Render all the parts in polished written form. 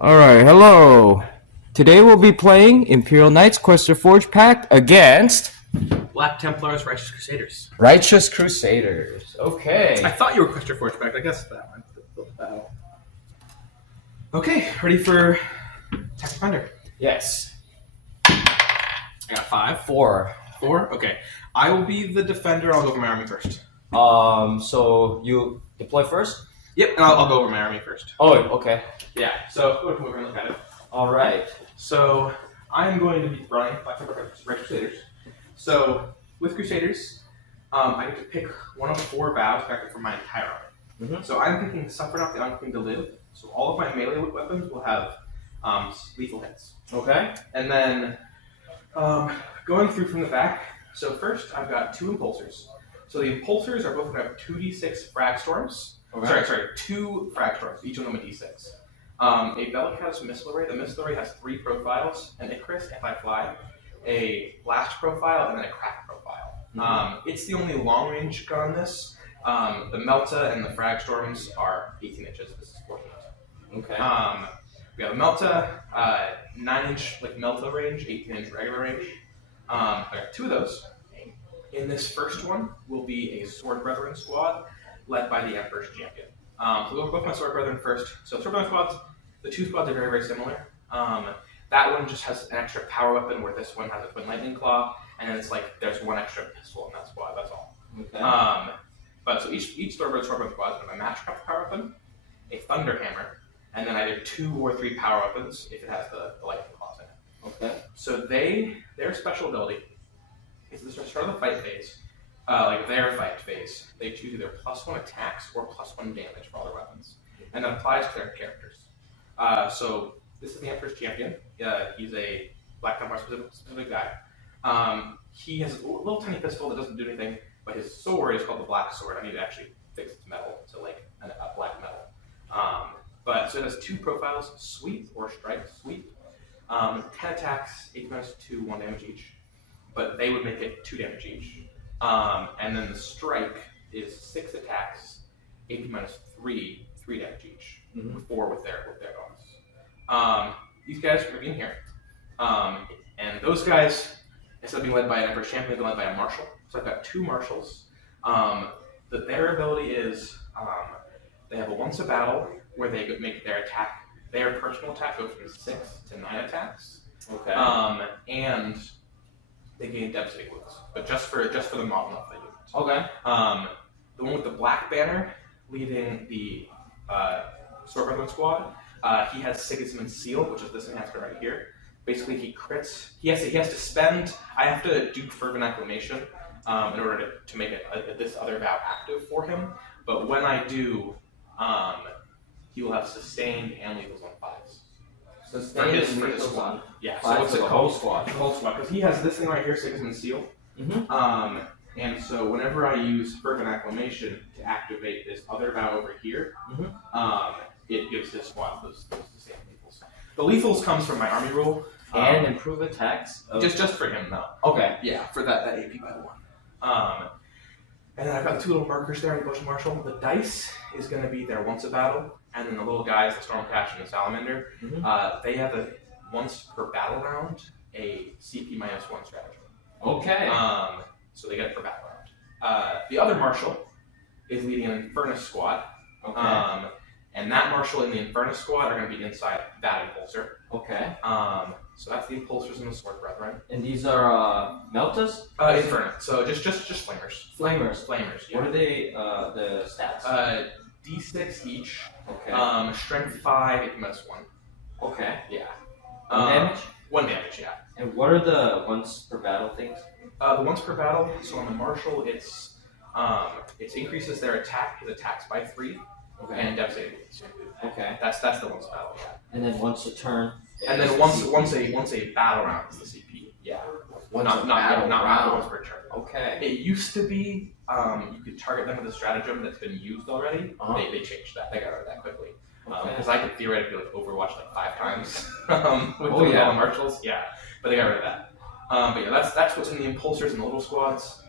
Alright, hello. Today we'll be playing Imperial Knights Quest Forge Pact against Black Templars, Righteous Crusaders. Righteous Crusaders. I Okay. thought you were Quest Forge back. I guess that one. The battle. Okay, ready for Attack Defender? Yes. I got 5. 4. 4? Okay. I will be the defender. I'll go over my army first. So you deploy first? Yep, and I'll go over my army first. Oh, okay. Yeah, so go over and look at it. Alright. So I'm going to be running Black Templars, Righteous Crusaders. So with Crusaders, I get to pick one of the 4 vows back from my entire army. Mhm. So I'm picking Suffer Not the Unclean to Live. So all of my melee weapons will have lethal hits. Okay. And then going through from the back, so first I've got 2 impulsors. So the impulsors are both going to have 2d6 frag storms. Okay. Sorry, 2 frag storms, each of them a d6. A Bellicat's Missile Array. The Missile Array has 3 profiles: an Icarus, anti-fly, a blast profile, and then a crack profile. Mhm. It's the only long-range gun on this. The Melta and the frag storms are 18 inches. This is 14 inches. Okay. We have a Melta, 9-inch like Melta range, 18-inch regular range. I got 2 of those. In this first one will be a Sword Brethren squad led by the Emperor's Champion. So we'll go with my Sword Brethren first. So Sword Brethren squads, the 2 squads are very, very similar. That one just has an extra power weapon, where this one has a Twin Lightning Claw, and then it's like there's 1 extra pistol in that squad. That's all. Okay. But so each Sword Brethren squad is a Matchcraft power weapon, a Thunder Hammer, and then either 2 or 3 power weapons if it has the Lightning Claws in it. Okay. So their special ability is at the start of the fight phase, like their fight phase, they choose either +1 attacks or +1 damage for all their weapons, and that applies to their characters. So this is the Emperor's Champion. He's a Black Templar specific guy. He has a little tiny pistol that doesn't do anything, but his sword is called the Black Sword. I need to actually fix its metal to like a black metal. But so it has 2 profiles: Sweep or Strike. Sweep, 10 attacks, 8-2, 1 damage each. But they would make it 2 damage each. And then the Strike is 6 attacks, 8-3, 3 damage each. 4 with their bonus. These guys are going to be in here. And those guys, instead of being led by an Emperor's Champion, they're led by a Marshal. So I've got 2 Marshals. Their ability is they have a once a battle where they could make their attack, their personal attack goes from 6 to 9 attacks. Okay. And they gain devastating wounds, but just for the model of the unit. Okay. The one with the black banner leading the Sword Brethren squad, he has Sigismund's Seal, which is this enhancement right here. Basically, he crits. He has to spend. I have to do Fervent Acclamation in order to make this other vow active for him. But when I do, he will have sustained and lethals on 5s. Sustain his and lethals squad. on Yeah, so 5 what's for it the called? whole squad. The whole squad, because he has this thing right here, Sigismund's Seal. And so whenever I use Fervent Acclamation to activate this other vow over here, it gives his squad those same lethals. The lethals comes from my army rule. And improve attacks. Just for him though. Okay. Yeah, for that AP by 1. And then I've got the 2 little markers there in the Bush Marshal. The dice is going to be their once a battle, and then the little guys, the Stormcast and the Salamander, they have a once per battle round a CP -1 strategy. Okay. So they get it per battle round. The other Marshal is leading an Infernus squad. Okay. And that Marshal and the Infernus squad are going to be inside that Impulsor. Okay. So that's the Impulsors and the Sword Brethren. And these are Meltas? Infernus. So just Flamers. Flamers. Yeah. What are they, the stats? D6 each. Okay. Strength 5, AP -1. Okay. Yeah. 1 damage? 1 damage, yeah. And what are the once per battle things? The once per battle, so on the Marshal, it increases their attack, his attacks by 3, and devastating wounds. Okay. That's the once battle, yeah. And then once a turn. And then once a battle round is the CP. Yeah. Not once per turn. Okay. It used to be you could target them with a stratagem that's been used already. They changed that. They got rid of that quickly. Because I could theoretically Overwatch like 5 times with all the Marshals. Yeah. But they got rid of that. But yeah, that's what's in the Impulsors and the little squads.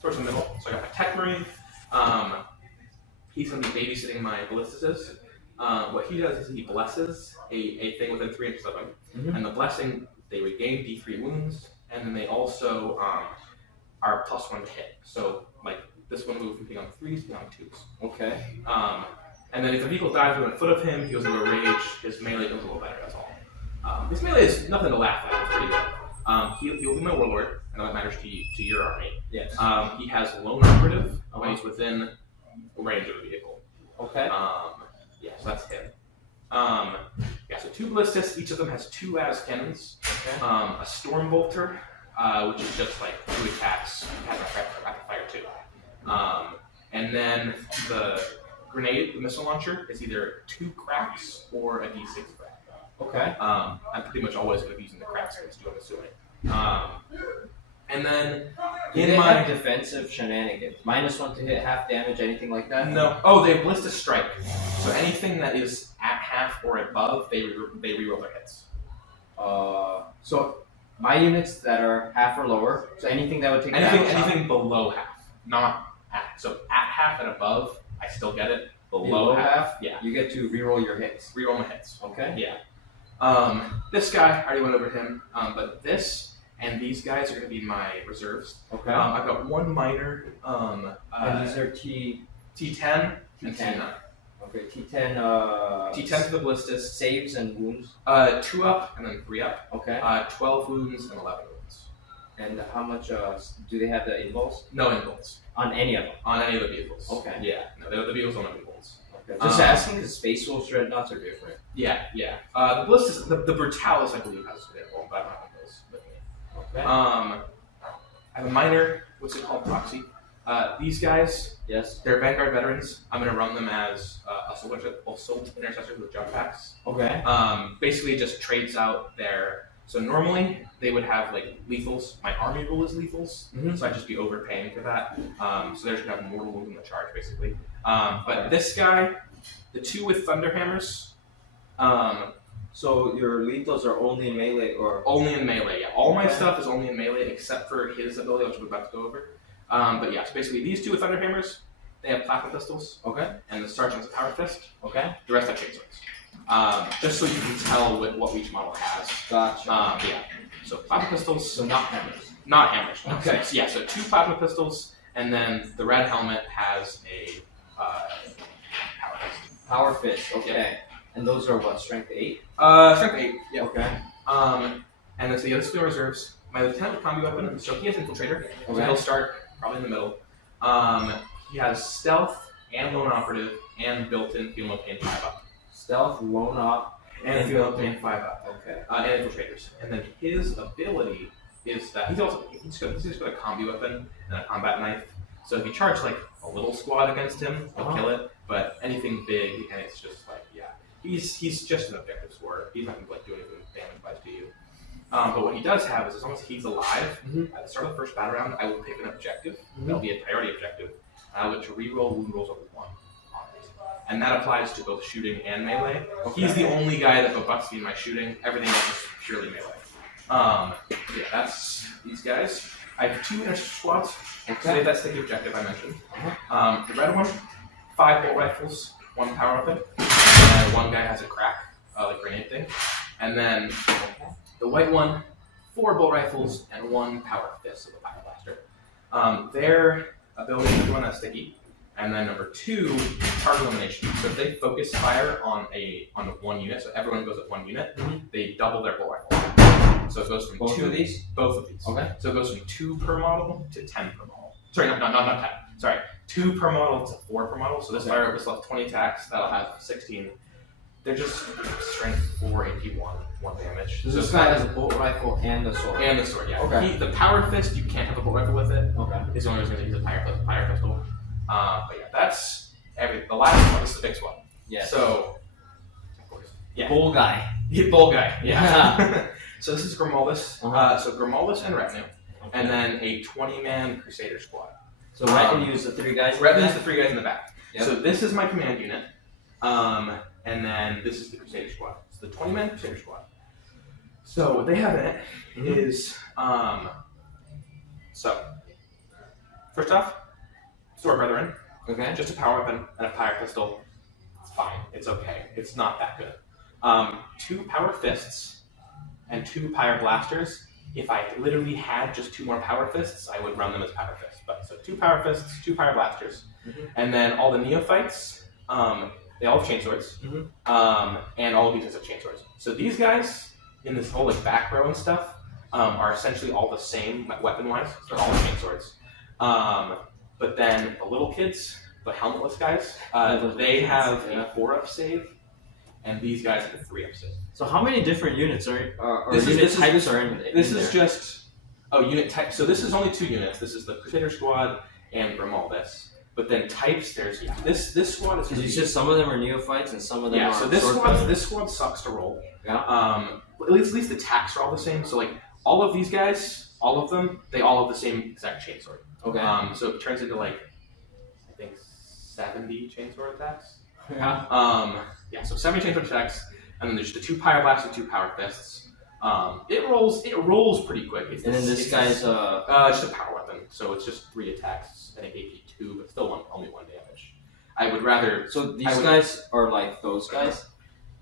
Towards the middle. So I got my Tech Marine. He's going to be babysitting my Ballistices. What he does is he blesses a thing within 3 inches of him, and the blessing, they regain D3 wounds, and then they also are +1 to hit. So like this one move from being on 3s to being on 2s. Okay. And then if the vehicle dies within a foot of him, he goes into a rage. His melee comes a little better. That's all. His melee is nothing to laugh at. It's pretty good. He'll be my warlord, and that matters to your army. Yes. He has lone operative when he's within range of the vehicle. Okay. Yeah, so that's him. Yeah, so 2 ballistas. Each of them has 2 as cannons. Okay. A storm bolter, which is just like 2 attacks, has a rapid fire too. And then the grenade, the missile launcher, is either 2 cracks or a D6 crack. Okay. I'm pretty much always going to be using the cracks against you, I'm assuming. And then In my defensive shenanigans, -1 to hit, half damage, anything like that? No. Oh, they have Ballista Strike. So anything that is at half or above, they reroll their hits. So my units that are half or lower, so anything that would take Anything below half, not at. So at half and above, I still get it. Below half, yeah. You get to reroll your hits. Reroll my hits. Okay. Yeah. This guy, I already went over him. But this and these guys are going to be my reserves. Okay. I've got 1 minor. And these are T10 and T9. Okay, T10. T10 to the ballistas. Saves and wounds. 2 up and then 3 up. Okay. 12 wounds and 11 wounds. And how much do they have the involves? No involves. On any of them? On any of the vehicles. Okay. Yeah. No, the vehicles don't have involves. Okay. Just asking because Space Wolves Dreadnoughts are different. Yeah. The ballistas, the Brutalis, I believe, has an involve, but I don't have those with me. Okay. I have a minor, what's it called, proxy. These guys, Yes. they're Vanguard veterans. I'm going to run them as assault intercessors with jump packs. Okay. Basically, just trades out their. So normally they would have like lethals. My army rule is lethals, so I'd just be overpaying for that. So they're just gonna have mortal wound in the charge, basically. But this guy, the 2 with thunderhammers. So your lethals are only in melee, or Only in melee, yeah. All my stuff is only in melee except for his ability, which we're about to go over. But yeah, so basically these 2 with thunderhammers, they have plasma pistols. Okay. And the sergeant has a power fist. Okay. The rest have chainswords. Just so you can tell what each model has. Gotcha. Yeah. So plasma pistols. So not hammers. Not hammers. No. Okay. So, yeah. So 2 plasma pistols, and then the red helmet has a power fist. Power fist. Okay. Yeah. And those are what? Strength 8. Strength 8. Yeah. Okay. And then so the other 2 reserves. My lieutenant with combi weapon. So he has infiltrator. So Okay. he'll start probably in the middle. He has stealth and lone operative and built-in feel no pain 5 up. Stealth, lone op, And feel no pain 5 up. Okay. And infiltrators. And then his ability is that he's just got a combi weapon and a combat knife. So if you charge like a little squad against him, he'll kill it. But anything big, and it's just like he's just an objective scorer. He's not gonna like do anything damage-wise to you. But what he does have is as long as he's alive, at the start of the first battle round, I will pick an objective. That'll be a priority objective. And I'll get to reroll wound rolls over 1. And that applies to both shooting and melee. Okay. He's the only guy that bucks me in my shooting. Everything else is purely melee. Yeah, that's these guys. I have 2 inner squads. So that's the objective I mentioned. The red one, 5 bolt rifles, 1 power weapon. And 1 guy has a crack, like grenade thing. And then the white one, 4 bolt rifles and 1 power fist of a power blaster. Their ability is one that's sticky. And then number 2, target elimination. So if they focus fire on 1 unit, so everyone goes at 1 unit, they double their bolt rifle. So it goes from both 2 of these? Both of these. Okay. So it goes from 2 per model to 10 per model. Sorry, not 10. Sorry, 2 per model to 4 per model. So this fire will still have 20 attacks. That'll have 16. They're just strength 4, AP 1 damage. So this guy has a bolt rifle and a sword. And the sword, yeah. Okay. The power fist, you can't have a bolt rifle with it. Okay. It's the only reason he's a fire pistol. But yeah, that's everything. The last one is the big one. Yeah. So, of course. Yeah. Bull guy. Bull guy, yeah. So this is Grimaldus. Uh-huh. So Grimaldus and Retinue. Okay. And then a 20-man Crusader squad. So Retinue is the 3 guys? Retinue is the 3 guys in the back. Yep. So this is my command unit. And then this is the Crusader squad. So the 20-man Crusader squad. So what they have in it is, so, first off, Sword Brethren. Okay. Just a power weapon and a fire pistol. It's fine. It's okay. It's not that good. 2 power fists and 2 pyre blasters. If I literally had just 2 more power fists, I would run them as power fists. But so 2 power fists, 2 pyre blasters, and then all the neophytes. They all have chainswords, and all of these guys have chainswords. So these guys in this whole like back row and stuff are essentially all the same weapon-wise. So they're all chainswords. But then the little kids, the helmetless guys, they have a 4-up save, and these guys have a 3-up save. So how many different units are This types are in This in is there? just unit type. So this is only 2 units. This is the Crusader Squad and Grimaldus. But then types, there's this squad is. Because you said some of them are neophytes and some of them are. So this squad sucks to roll. Yeah. At least the attacks are all the same. So like all of these guys, all of them, they all have the same exact chainsword. Okay. So it turns into like I think 70 chainsword attacks. Yeah. So 70 chainsword attacks, and then there's the 2 pyre blasts and 2 power fists. It rolls pretty quick. And then this guy's just a power weapon, so it's just 3 attacks. I think AP 2, but still only 1 damage. I would rather. So these guys are like those guys,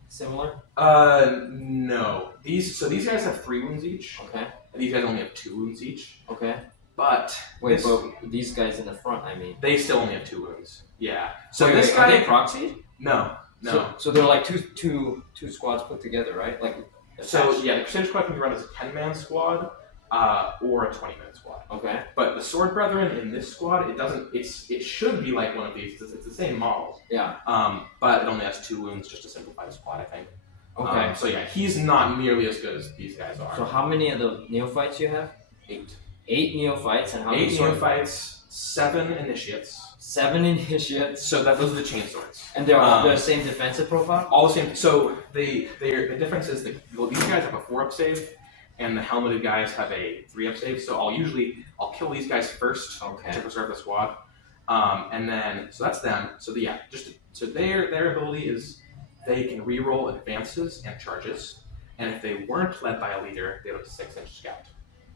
similar. No. These guys have 3 wounds each. Okay. And these guys only have 2 wounds each. Okay. But wait, but these guys in the front, I mean, they still only have 2 wounds. Yeah. So So this are guy they proxied? No. So they're like two squads put together, right? Like. So attached. yeah, the Crusader Squad can be run as a 10-man squad or a 20-man squad. Okay. But the Sword Brethren in this squad, it should be like one of these. It's the same model. Yeah. But it only has 2 wounds just to simplify the squad, I think. Okay. So yeah, he's not nearly as good as these guys are. So how many of the neophytes you have? 8. 8 neophytes and how many 8 sword neophytes, 7 initiates. 7 initiates. So those are the chain swords. And they're all the same defensive profile? All the same. So the difference is these guys have a 4-up save, and the helmeted guys have a 3-up save. So I'll kill these guys first to preserve the squad, and then so that's them. So their ability is they can reroll advances and charges, and if they weren't led by a leader, they have a 6-inch scout.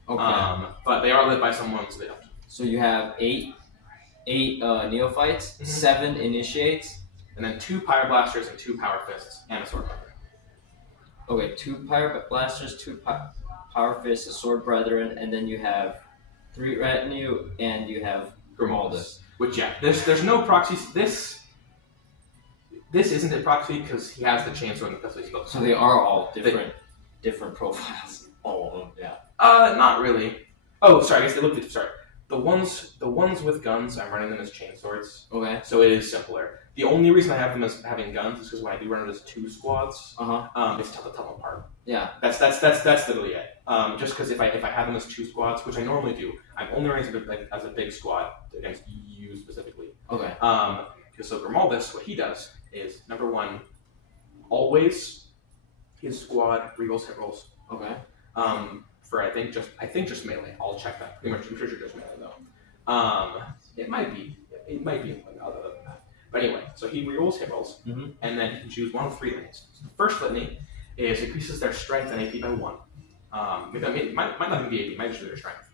Okay. But they are led by someone, so they don't. So you have 8 neophytes, 7 initiates, and then 2 pyre blasters and 2 power fists and a sword brethren. Okay, 2 pyre blasters, 2 power fists, a sword brethren, and then you have 3 retinue, and you have Grimaldus. Which there's no proxies. This isn't a proxy because he has the chainsword and the pistol. So they are all different profiles. All of them, yeah. Not really. Oh, sorry. I guess they look. Sorry. The ones with guns, I'm running them as chainswords. Okay. So it is simpler. The only reason I have them as having guns is because when I do run it as 2 squads, it's tough to tell them apart. Yeah. That's literally it. Just because if I have them as 2 squads, which I normally do, I'm only running as a big squad against you specifically. Okay. So Grimaldus, what he does is number 1, always his squad rerolls hit rolls. Okay. For I think just melee. I'll check that. Pretty much, I'm sure just melee though. It might be other than that. But anyway, so he rerolls hit rolls, and then he can choose one of 3 litanies. So the first litany is increases their strength and AP by 1. It might not even be AP, it might just be their strength.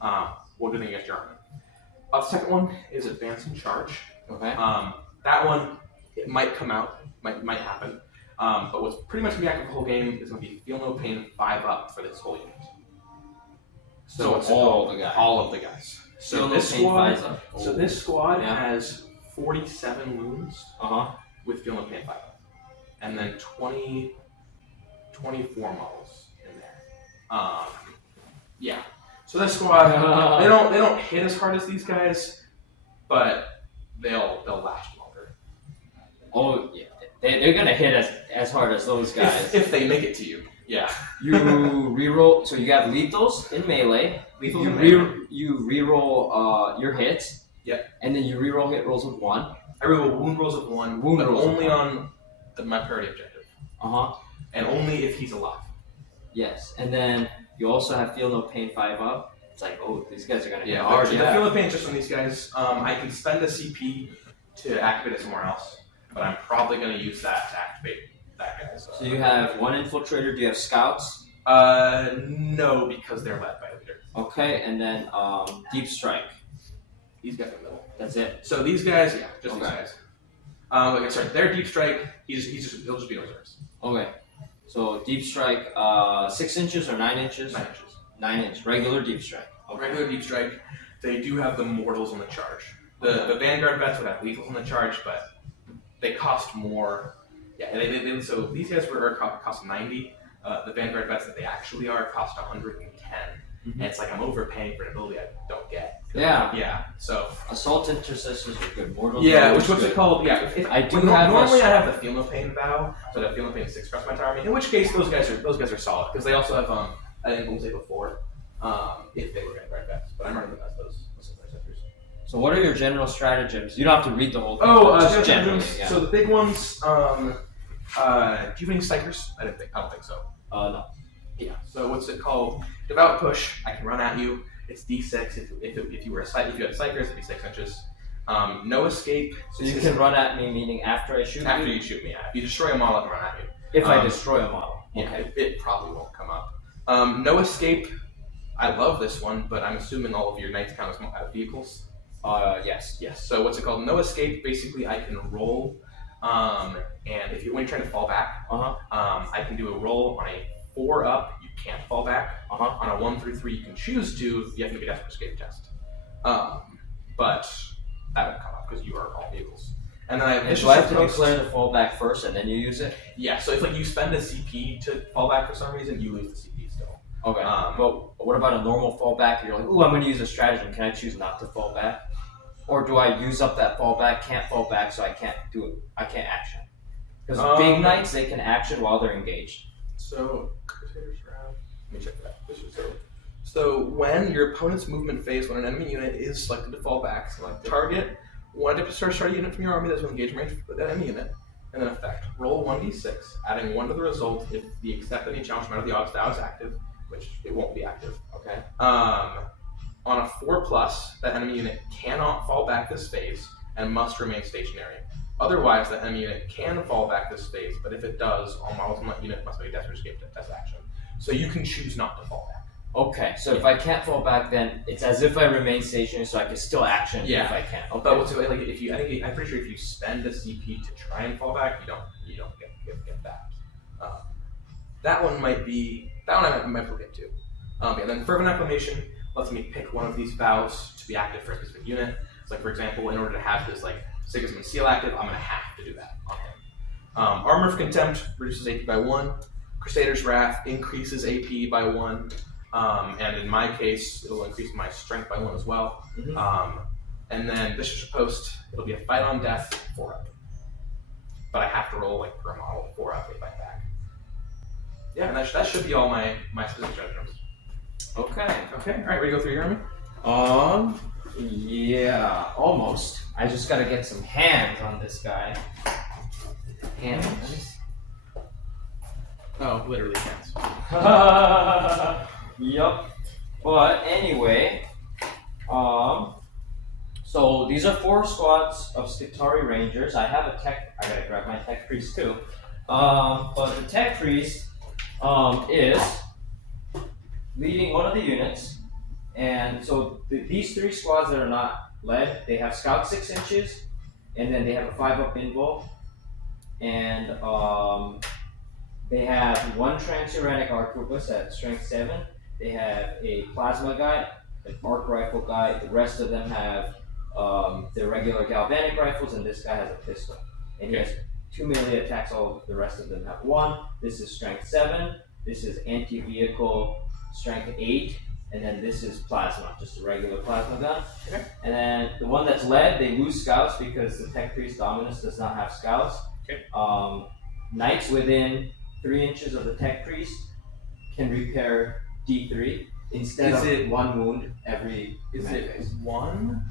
Or good thing against your army. The second one is advance and charge. Okay. That one, it might come out, might happen. But what's pretty much going to be active the whole game is going to be feel no pain 5-up for this whole unit. So it's all the guys. All of the guys. So Feel no this pain squad. 5's up. So this squad has 47 wounds with feel no pain 5-up, and then 24 models in there. Yeah. So this squad, they don't hit as hard as these guys, but they'll last longer. Oh yeah, they're gonna hit as hard as those guys. If they make it to you. Yeah. You reroll, so you have lethals in melee. You reroll your hits. Yep. And then you reroll hit rolls with 1. I reroll wound rolls of 1, but only on my priority objective. And only if he's alive. Yes, and then you also have feel no pain 5-up. It's like, oh, these guys are gonna hit hard. hard. The feel no pain just on these guys. I can spend a CP to activate it somewhere else, but I'm probably going to use that to activate that guy. So you have 1 infiltrator. Do you have scouts? No, because they're led by a leader. Okay, and then deep strike. These guys in the middle. That's it. So these guys, these guys. Sorry, their deep strike. He'll just be reserves. Okay. So deep strike, 6 inches or 9 inches? 9 inches. 9 inch, regular deep strike. Okay. Regular deep strike. They do have the mortals on the charge. The Vanguard vets would have lethals on the charge, but they cost more. Yeah, so these guys cost 90. The Vanguard vets that they actually are cost 110. And it's like I'm overpaying for an ability I don't get. Yeah. Yeah. So Assault intercessors are good. Mortal. yeah, what's it called? Yeah. I do have normally I have the Feel No Pain vow, so that Feel No Pain 6 across my entire army. In which case those guys are solid because they also have I think we'll say before if they were Vanguard vets, but I'm running them as those intercessors. So what are your general stratagems? You don't have to read the whole thing. Just generally. Yeah. So the big ones. Do you have any psychers? I don't think so. No. Yeah. So what's it called? Devout push. I can run at you. It's D6. If you had psychers, it'd be 6 inches. No escape. So you can run at me, meaning after I shoot After you? you shoot me, yeah. If you destroy a model, I can run at you. If I destroy a model. Yeah, Okay. it probably won't come up. No escape. I love this one, but I'm assuming all of your knights count as vehicles. Yes. Yes. So what's it called? No escape. Basically, I can roll, and when you're trying to fall back, I can do a roll on a 4 up. You can't fall back. On a 1 through 3, you can choose to. You have to make a desperate escape test. But that won't come up because you are all vehicles. And then I have Do I have to declare the fallback first and then you use it? Yeah. So if like you spend a CP to fall back for some reason, you lose the CP still. Okay. But what about a normal fallback? You're like, ooh, I'm going to use a stratagem. Can I choose not to fall back? Or do I use up that fallback, can't fall back, so I can't do it? I can't action. Because big knights, they can action while they're engaged. So, Crusader's Wrath. Let me check that. So when your opponent's movement phase, when an enemy unit is selected to fall back, target one start unit from your army that's within engagement range with that enemy unit, and then effect. Roll 1d6, adding 1 to the result if the accept any challenge no matter the odds that is active, which it won't be active. Okay. On a 4+, that enemy unit cannot fall back this phase and must remain stationary. Otherwise, the enemy unit can fall back this phase, but if it does, all models in that unit must make a desperate escape test action. So you can choose not to fall back. Okay, so if I can't fall back, then it's as if I remain stationary, so I can still action if I can. Okay. But what's like if you? I'm pretty sure if you spend a CP to try and fall back, you don't get that. That one might be. That one I might forget too. Then fervent acclamation lets me pick one of these vows to be active for a specific unit. So like for example, in order to have this like Sigismund Seal active, I'm gonna have to do that on him. Armor of Contempt reduces AP by 1. Crusader's Wrath increases AP by 1. And in my case, it'll increase my strength by 1 as well. And then Bishop's Post, it'll be a fight on death 4 up. But I have to roll like per model 4 up if I back. Yeah, and that should be all my specific stratagems. Okay. Alright, ready to go through your army? Yeah, almost. I just gotta get some hands on this guy. Hands. Oh, literally hands. Yup. But anyway, so these are 4 squads of Skitari Rangers. I have a tech. I gotta grab my tech priest too. But the tech priest is leading one of the units, and so these 3 squads that are not led, they have scout 6 inches, and then they have a 5-up invul, and they have 1 transuranic arquebus at strength 7. They have a plasma guy, an arc rifle guy. The rest of them have their regular galvanic rifles, and this guy has a pistol. And he has 2 melee attacks. All the rest of them have 1. This is strength 7. This is anti-vehicle strength 8. And then this is plasma, just a regular plasma gun. Okay. And then the one that's led, they lose scouts because the Tech Priest Dominus does not have scouts. Okay. Knights within 3 inches of the Tech Priest can repair D3 instead of 1 wound every. Is it phase. 1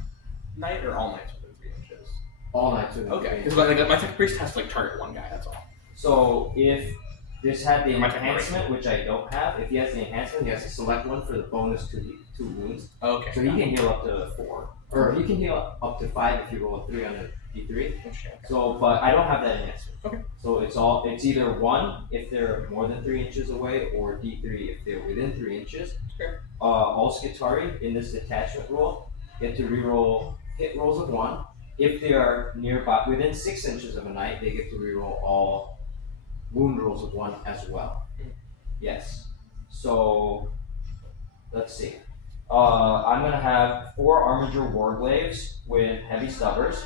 knight or all knights within 3 inches? All knights within 3 Okay, inches. because my tech priest has to like target 1 guy. That's all. So if this had the My tech enhancement, which I don't have, if he has the enhancement, he has to select one for the bonus to 2 wounds. Okay. So he can heal up to 4, or he can heal up to 5 if you roll a 3 on a D3. Interesting. So, but I don't have that enhancement. Okay. So it's either 1 if they're more than 3 inches away, or D3 if they're within 3 inches. Okay. All Skitari in this detachment roll get to reroll hit rolls of 1, if they are nearby, within 6 inches of a knight, they get to reroll all wound rolls of 1 as well. Yes. So, let's see. I'm going to have 4 Armiger Warglaves with heavy stubbers.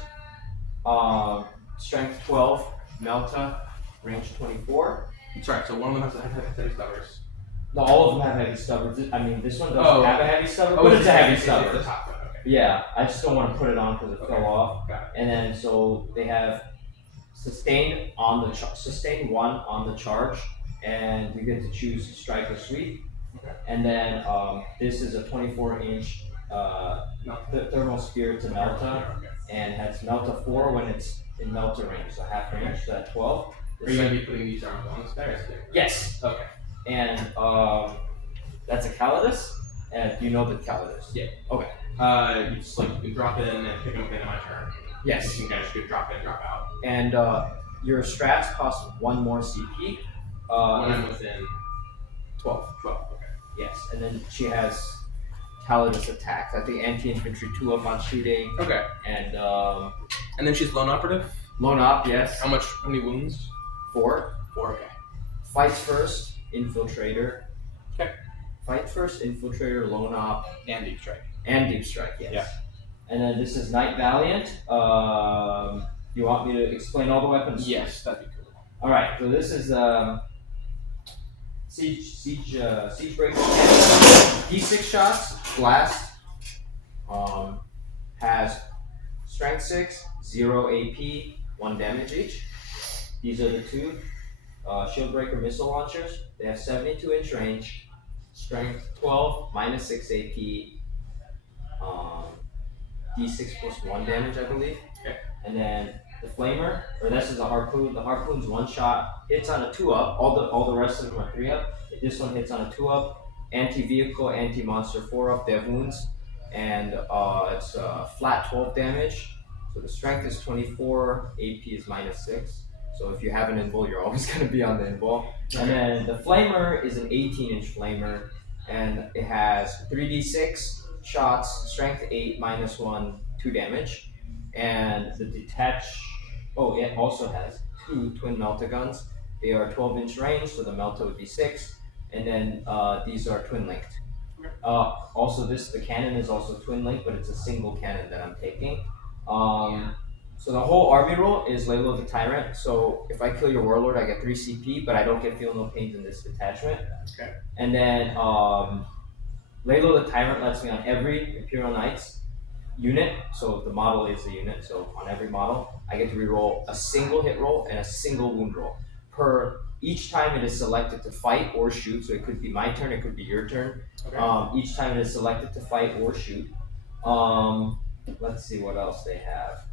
Strength 12, Melta, range 24. Sorry, so one of them has heavy stubbers. No, all of them have heavy stubbers. I mean, this one doesn't Oh. have a heavy stubber, Oh, but it's a heavy It's stubber. the top one, okay. Yeah, I just don't want to put it on because it Okay. fell off. Got it. And then so they have sustain on the sustain 1 on the charge, and you get to choose strike or sweep. Okay. And then this is a 24-inch thermal spear to Melta, Okay. and has Melta 4 when it's in Melta range, so half range, so at 12. Are you going to be putting these arms on this guy? Or Yes, okay. and that's a Calidus. And you know the Calidus? Yeah. Okay. You just like you can drop in and pick them up in my turn. Yes. You can just do drop in, drop out. And your strats cost 1 more CP. When I'm within 12. 12. Okay. Yes, and then she has Calidus attacks. I think anti-infantry 2 up on shooting, Okay. and And then she's lone operative. lone op, yes. How many wounds? 4. 4. Okay. Fights first, infiltrator. Okay. Fight first, infiltrator, lone op, And deep strike. and deep strike, yes. Yeah. And then this is Knight Valiant. You want me to explain all the weapons? Yes, that'd be cool. All right. So this is siege breaker. D6 shots, blast. Has strength 6, 0 AP, 1 damage each. These are the 2 shield breaker missile launchers. They have 72-inch range, strength 12, minus 6 AP. D6 plus 1 damage, I believe. Okay. And then the flamer, or this is a harpoon. The harpoon's 1 shot, hits on a 2-up. All the rest of them are 3-up. This one hits on a 2-up. Anti-vehicle, anti-monster 4-up. They have wounds, and it's flat 12 damage. So the strength is 24. AP is minus 6. So if you have an invul, you're always going to be on the invul. And then the flamer is an 18-inch flamer, and it has 3d6 shots, strength 8, minus 1, 2 damage. And the it also has 2 twin Melta guns. They are 12-inch range, so the Melta would be 6. And then these are twin linked. Also, the cannon is also twin linked, but it's a single cannon that I'm taking. So the whole army roll is Layla the Tyrant. So if I kill your warlord, I get 3 CP, but I don't get feel no pains in this detachment. Okay. And then Layla the Tyrant lets me on every Imperial Knights unit. So the model is the unit. So on every model, I get to reroll a single hit roll and a single wound roll per each time it is selected to fight or shoot. So it could be my turn, it could be your turn. Okay. Each time it is selected to fight or shoot. Let's see what else they have.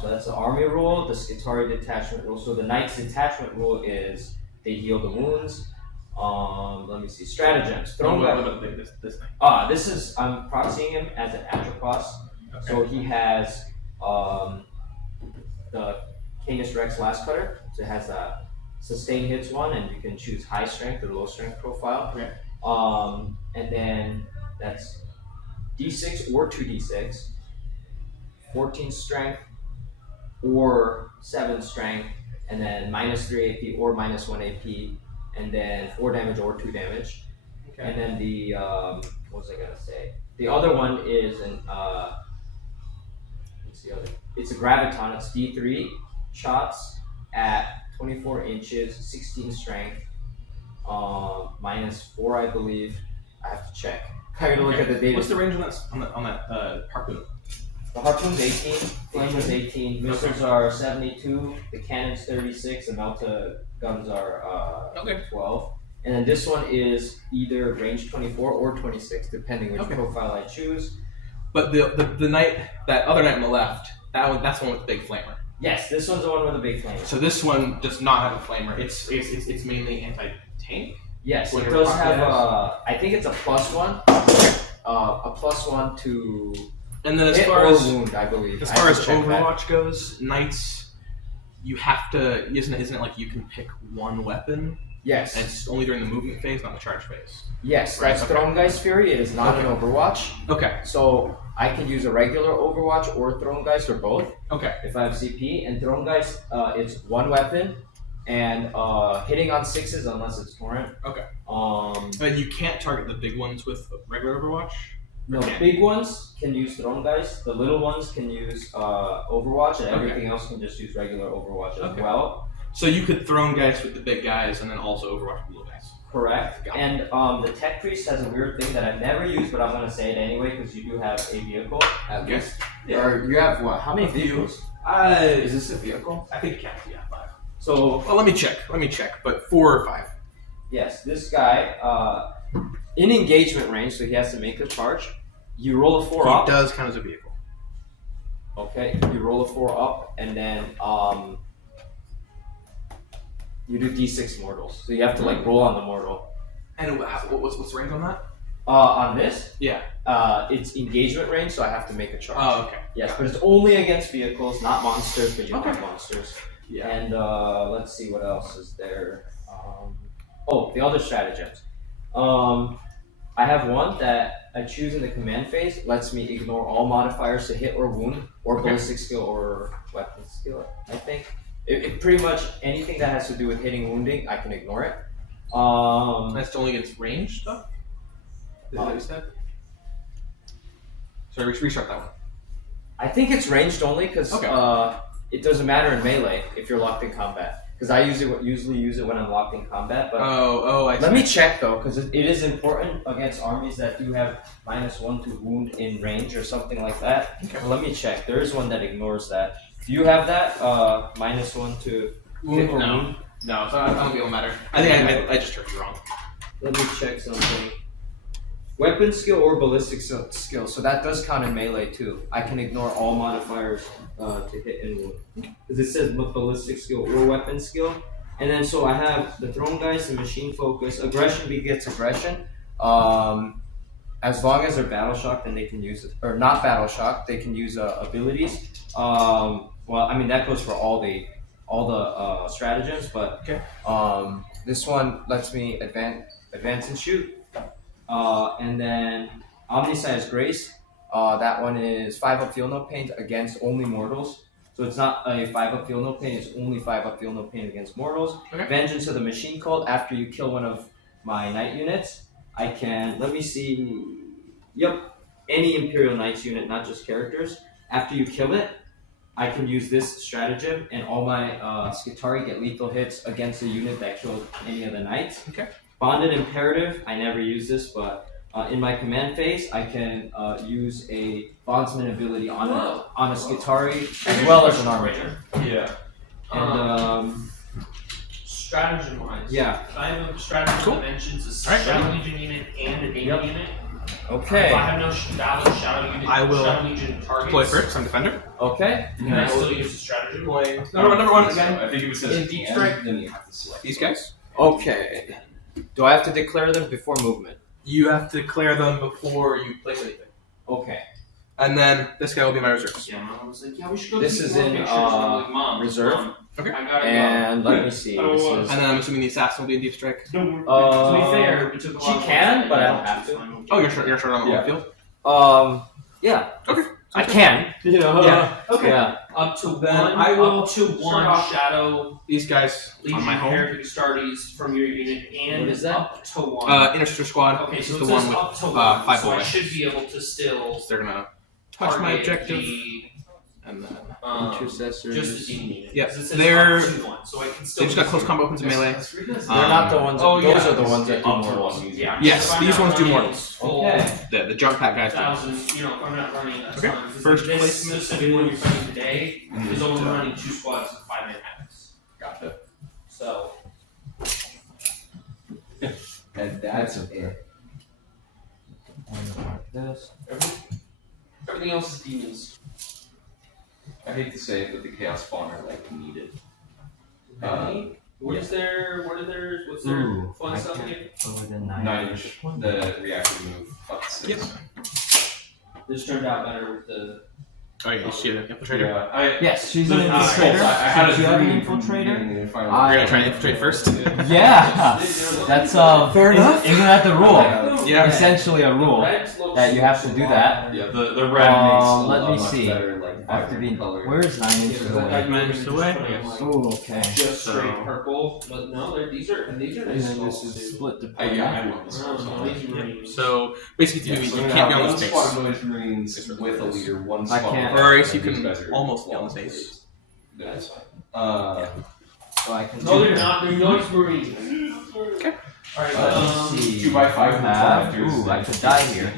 So that's the army rule, the Skitarii detachment rule. So the Knight's detachment rule is they heal the wounds. Let me see. Stratagems. Thrown weapon. This thing. This is, I'm proxying him as an Atropos. Okay. So he has the Canis Rex Last Cutter. So it has a sustain hits 1, and you can choose high strength or low strength profile. Okay. And then that's D6 or 2D6, 14 strength or 7 strength, and then minus 3 AP or minus 1 AP, and then 4 damage or 2 damage. Okay. And then the, what was I gonna say? The other one is it's a Graviton, it's D3 shots at 24 inches, 16 strength, minus 4, I believe. I have to check. I gotta look at the data. What's the range on that harpoon? The harpoon's 18, flamer's 18, missiles are 72, the cannon's 36, the Melta guns are 12. And then this one is either range 24 or 26, depending which profile I choose. But the knight, that other knight on the left, that's the one with the big flamer. Yes, this one's the one with the big flamer. So this one does not have a flamer. It's mainly anti-tank. Yes, it Whatever does have pocket I think it's a +1. A +1 to And then hit or wound, I believe. as I far have as to check that. Overwatch goes, knights, you have to, isn't it like you can pick one weapon Yes. And it's only during the movement phase, not the charge phase. Yes, Right, that's okay. Thronegeist Fury. It is not Okay. an Overwatch. Okay. So I can use a regular Overwatch or Thronegeist or both Okay. if I have CP. And Thronegeist, it's one weapon and hitting on 6s unless it's torrent. Okay. Um, You can't target the big ones with regular Overwatch. no, the big ones can use Thronegeist. The little ones can use Overwatch, and Okay. everything else can just use regular Overwatch as Okay. well. So you could Throne Geist with the big guys and then also Overwatch with the little guys. Correct. Got it. And the Tech Priest has a weird thing that I've never used, but I'm going to say it anyway because you do have a vehicle at Okay. least. Or you have what? How many vehicles? Is this a vehicle? I think it counts. Yeah, 5. So Well, let me check. But 4 or 5. yes, this guy in engagement range, so he has to make a charge. You roll a 4 He up. does count as a vehicle. Okay, you roll a 4 up, and then you do d6 mortals. So you have to like roll on the mortal. And what's the range on that? On this, Yeah. it's engagement range, so I have to make a charge. Oh, okay. Yes, but it's only against vehicles, not monsters, but you Okay. have monsters. Yeah. And let's see what else is there. The other stratagems. I have one that I choose in the command phase, lets me ignore all modifiers to hit or wound, or Okay. ballistic skill or weapon skill, I think. It pretty much anything that has to do with hitting wounding, I can ignore it. That's only against range stuff? Is that what you said? Sorry, restart that one. I think it's ranged only because Okay. it doesn't matter in melee if you're locked in combat. Because I usually use it when I'm locked in combat, but I let me check though, because it is important against armies that do have -1 to wound in range or something like that. Okay. Let me check. There is one that ignores that. Do you have that? -1 to hit or No. wound? No, so I don't think it'll matter. I think I just heard you wrong. Let me check something. Weapon skill or ballistic skill. So that does count in melee too. I can ignore all modifiers to hit and wound. Because it says ballistic skill or weapon skill. And then so I have the Throne Geist and Machine Focus. Aggression begets aggression. As long as they're battle shocked, then they can use it. Or not battle shocked, they can use abilities. Well, I mean that goes for all the stratagems, but Okay. This one lets me advance and shoot. And then Omniscience Grace, that one is 5 up, feel no pain against only mortals. So it's not a 5 up, feel no pain, it's only 5 up, feel no pain against mortals. Okay. Vengeance of the Machine Cult, after you kill one of my knight units, I can, let me see, any Imperial Knights unit, not just characters. After you kill it, I can use this stratagem, and all my Skitari get lethal hits against a unit that killed any of the knights. Okay. Bonded Imperative, I never use this, but in my command phase, I can use a Bondsman ability on a Skitari as well as an Armature. Yeah. And Stratagem wise, yeah, I have a stratagem Cool. that mentions a Alright, Shadow ready? Legion unit and a Dame Yep. unit. okay, If I have no valid Shadow unit, I will Shadow Legion targets. Deploy first, I'm defender. okay. Can I still use the stratagem? Number one again. I think if it says In deep and, strike? then you have to select These guys. Okay. Do I have to declare them before movement? You have to declare them before you place anything. Okay. And then this guy will be my reserves. Yeah, Mom was like, yeah, we should go This take is more in, pictures. And I'm like, Mom, reserve. Mom, Okay. I gotta And let me see. This is, And then I'm assuming the assassin will be in deep strike. go. No, Uh, to be fair, we took a she lot of can, work. but I don't have to. Oh, you're sure on the Yeah. field? yeah. Okay. I can. You know. Yeah. Okay. Yeah. Up to Then one. I will up to start one off Shadow These guys Legion on my home. Heritage Astartes from your unit, and What is that? up to one. Intercessor squad. Okay, This so is it the one says with up to one, 5 so I away. should be able to still They're gonna touch my target objective. the, And then Intercessors. just the Dame unit. Yeah, 'Cause it says they're- up to one, so I can still they just got use close it. combo weapons in melee. They're not the ones. Oh, Those yeah. are the ones that do Up to mortals. one. Yeah. Yes, if I'm these not ones do running mortals. full Okay. The jump pack guys do. 1,000, if I'm not running a Okay, ton, 'cause first this placement specific one you're is- running today is only running 2 squads of 5-man havocs. Gotcha. So And that's it. This. everything else is demons. I hate to say it, but the chaos spawn are like needed. What's their Ooh, fun I stuff can't- again? Over the 9-inch, the reactive move up to 6. Yep. This turned out better with the Oh yeah, you see the infiltrator. Yeah, Yes, she's an I infiltrator. had Did a you have an dream from the infiltrator? beginning and finally- You're gonna try and infiltrate first. Yeah, that's Fair enough. Isn't that the rule? Yeah. Essentially a rule that you have to do that. Yeah, the red makes a Let me much see. better, like, After being, color. where's 9 inches away? 9 inches away. I guess. Oh, okay. Just straight So- purple, but no, these are And nice then this skulls, is dude. split the I love this Oh, one. no, these are Marines. So basically, Yeah, you so we're can't be gonna on have the one squad space. of Noise Marines with a leader, one I squad. can't. of- Or I guess you these can guys are almost be on the long space. blades. That's fine. So I can No, do they're that. not. They're noise Marines. Okay. Alright, Let's see. 2x5 have- ooh, I could die here.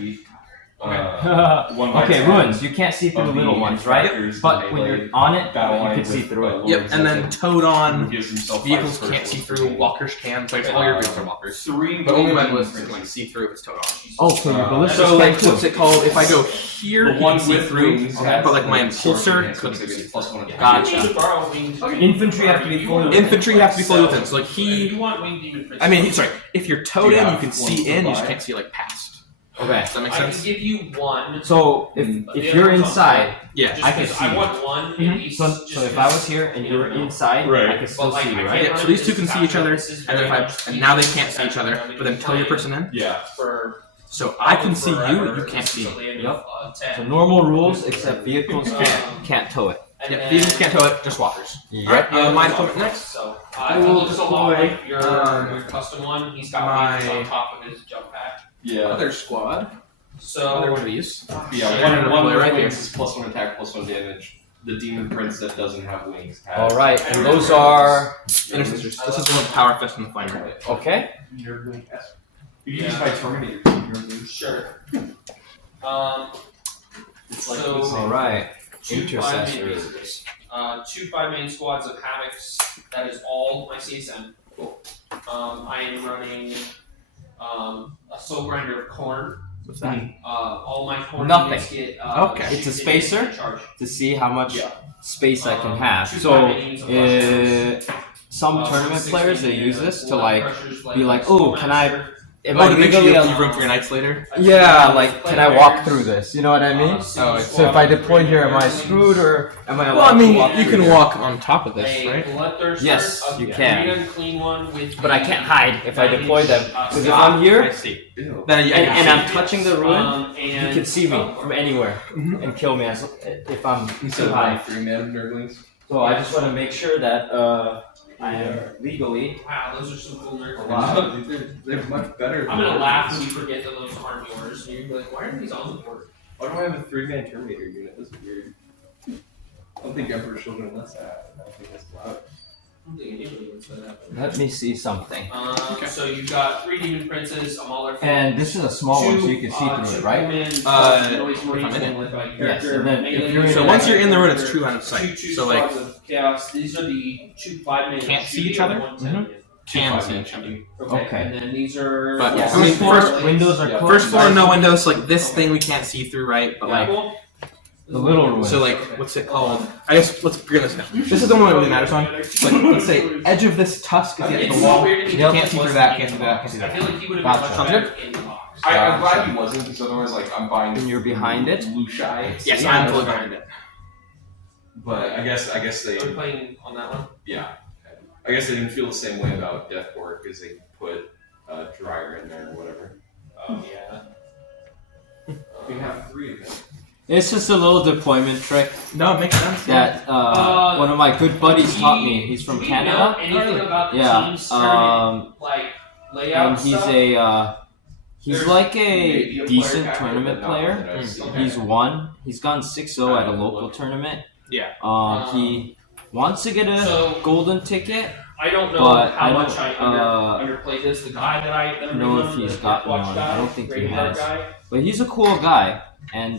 One by Okay, 10 ruins. You can't see through the of little ones, right? infiltrators But and when melee you're on it, battle you line can see with, through it. Yep, and then towed on. gives himself Vehicles 5 can't see first through. ones. Walkers can. So all your vehicles are walkers. 3 But only my winged ballistics princes. can like see through if it's towed on. Oh, so your ballistic So like, can what's too. it called? If I go here, The you one can see with through. wings Okay, has but like my the sword impulsor enhancement, couldn't so it see gets plus 1 attack. Gotcha. You can borrow winged Infantry have to be fully within. Infantry have to be fully within. So like If he. you want winged demon princes, I mean, sorry. If you're towed Do you in, you have can one see in. You just supply? can't see like past. Okay. Does that make I can sense? give you one. So The if other you're one's on inside, Yeah. Just I can 'cause see I you. want one. Mhm. at least, so just if I was here and you were inside, Right. I could still But like, see you, I right? can't Yeah, so run these into two can this see each attachment. other, This is and then very if much and now they easier can't see each attachment. other. I'm gonna But then be tow your playing person in. Yeah. For So I can see you. forever. You can't This see. is a land Yep. of, So 10. normal rules, except vehicles can't tow it. And Yeah, then- vehicles can't tow it. Just walkers. Yep. My deployment next. So I it will looks a lot deploy, like your custom one. He's got my- wings on top of his jump pack. Yeah. Other squad. So Another one of these. Yeah, Yeah, one right with there. wings is plus 1 attack, plus 1 damage. The demon prince that doesn't have wings has. All right, and those are Intercessors. This is the one with power fist and the flamer. okay. Your wing has. You Yeah. can use my Terminator. Your wing. sure. It's like So- the same. All right. Two Intercessors. 5 main squads of havocs. That is all my CSM. I am running a soul grinder of corn. What's that? All my corn Nothing. units get Okay. It's a spacer? charge. To see how much Yeah. space I can Um, have. two So, 5 of mushrooms. some tournament 16 players they use this to like crushers, be like, oh, can I? Am Oh, I to make sure legally you allowed? leave room for your knights later. Yeah, like, can I walk through this? You know what I mean? Oh, it's- So if I deploy here, am I screwed or am I allowed Well, I mean, to walk you through can there? walk on top of this, A right? bloodthirster, Yes, a you green can. and clean one with But I a can't hide if I deploy them. Because if Ah, I'm here I see. Ew. Then yeah, and I'm touching the ruin, and you can see me oh, from anywhere Mhm. and kill me if I'm Instead too of high. having 3 man nerdlings. So I just want to make sure that I am legally Wow, those are some cool nerds. Wow. They're much better. I'm gonna laugh when you forget that those aren't yours. And you're gonna be like, why are these on the board? Why do I have a 3-man Terminator unit? That's weird. I don't think Emperor Children lets that. I don't think that's allowed. I don't think anybody would say that. Let me see something. Okay. So you've got 3 demon princes, a mauler. And this is a small one, so you can see through it, right? if I'm in it. Yes, and then if you're in So it- once you're in the room, it's true line of sight. Two So like, squads of chaos. These are the 2 5-man. Can't see each other? can see each other. Okay. And then these are. But, Yeah, I mean, first floor first- windows are yeah, closed. First floor, no windows. Like this thing, we can't see through, right? But like, The little room. so like, what's it called? I guess let's figure this out. This is the one that really matters on. Like, let's say edge of this tusk is the edge of the wall. You can't see through that. Can't see that. Can't see I that. feel like he would have Gotcha. been Sounds much better in the box. I'm glad he wasn't, because otherwise, like, I'm buying. And you're behind it? Lushai. Yes, I'm fully behind it. But I guess they. Are we playing on that one? Yeah. I guess they didn't feel the same way about Deathport because they put Dryer in there or whatever. Oh yeah. We have 3 of them. It's just a little deployment trick No, it makes sense. that one of my good buddies taught me. He's from Do we know Canada. anything about the Yeah. team's tournament, like layout And he's stuff? he's There's like maybe a a decent player tournament character, but not player. one that I've seen. He's won. He's gone 6-0 at a local tournament. Yeah. He wants to get a So golden ticket. I don't know but how I much don't, I underplayed this. The guy that I know remember, if he's the gotten watch one. guy, I don't think he radar has. guy. But he's a cool guy, and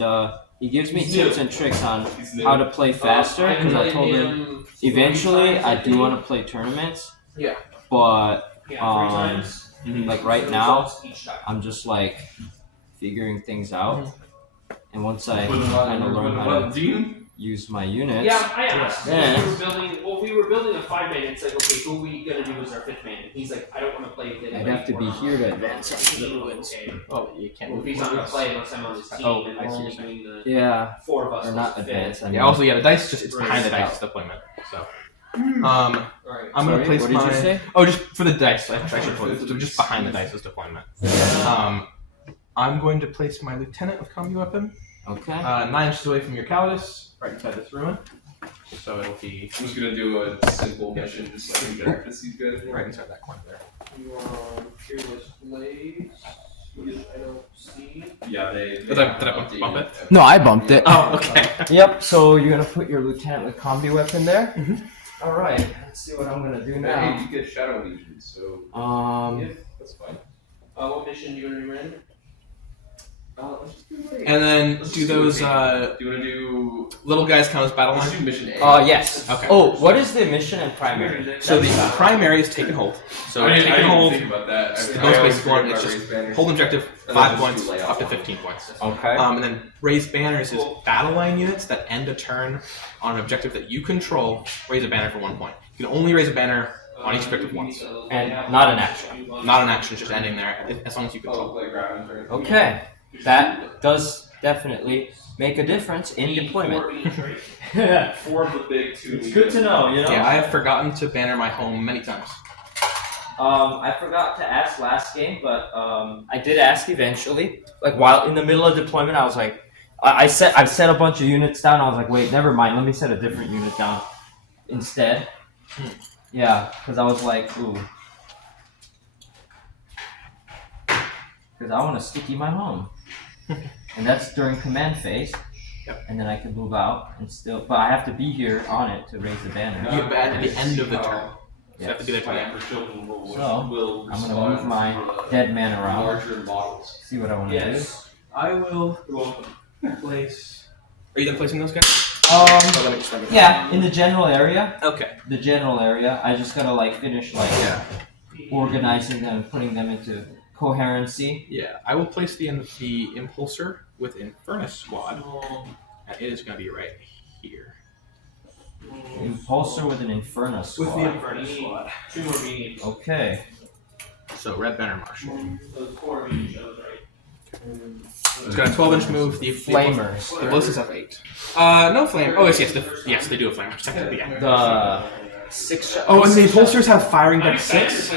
he gives me He's tips new. and tricks on He's new. how to play faster. Because I played told him him eventually 3 times, I think. do want to play tournaments. Yeah. But Yeah, 3 um, times. like The right now, results each time. I'm just like figuring things out. And once I With kind of learn how to, Dean? use my units. Yeah, I asked. Yeah. We were building a 5-man. It's like, okay, who are we gonna do as our 5th man? And he's like, I don't want to play with I'd anybody. have to be here to advance onto the ruins. Okay. Oh, you can't Well, move if he's not gonna forwards. play unless I'm on his team, Oh, and I we're see only what you're doing the Yeah, 4 of us. or plus not the fifth. advance. I mean, Yeah. Also, the dice just it's Right. behind the Right. dice deployment. So, Right. I'm gonna place what did my. you say? Oh, just for the dice. I should put it. So just behind the dice is deployment. I'm going to place my lieutenant with combi weapon Okay. 9 inches away from your Callidus, right inside this ruin. So it'll be I'm just gonna do a simple mission, just like object to see good. right inside that corner there. You are on Fearless Blaze, which I don't see. Yeah, they. Did I bump it? No, I bumped it. Oh, okay. Yep. So you're gonna put your lieutenant with combi weapon there. Mhm. All right. Let's see what I'm gonna do Hey, now. you get Shadow Legion, so Um. that's fine. What mission do you want to run? Let's just do like. And then Let's do just those do do you want to do? little guys count as battle Let's line? do mission A. Yes. Okay. Oh, what is the mission and primary? So the primary is taken hold. So I taken didn't hold. think about that. The I most always basic one forget is about just raised banners. hold objective And 5 then points just do up to layout. 15 points. Okay. And then raise banners is battle line units that end a turn on an objective that you control. Raise a banner for 1 point. You can only raise a banner on each objective once. And not an action. Not an action, just ending there as long as you Oh, control. playground. Right? Okay. That does definitely make a difference in deployment. 4 of the big 2. It's good to know, you know. Yeah, I have forgotten to banner my home many times. I forgot to ask last game, but I did ask eventually. Like while in the middle of deployment, I was like, I set a bunch of units down. I was like, wait, never mind. Let me set a different unit down instead. Yeah, because I was like, ooh, because I want to sticky my home, and that's during command phase. Yep. And then I can move out and still, but I have to be here on it to raise the banner. You ban at the end of the turn. So you have to be there to the end. For children will So, I'm gonna move respond my to, dead man around. larger models. See what I want to Yes. I will place. Are you done placing those guys? do. Oh, let me just Yeah, in the general area. Okay. The general area. I just gotta like finish like Yeah. organizing them and putting them into coherency. Yeah. I will place the impulsor with Infernus squad. And it is going to be right here. Impulsor with an Inferno With the squad. Infernus squad. 2 more beanies. Okay. So red banner marshal. So 4 beanies, that was right. It's got a 12-inch move. The Flamers. The ballistics have 8. No flame. Oh yes, they do have flamers. Technically, yeah. The 6 Oh, and the impulsors have firing deck 6. So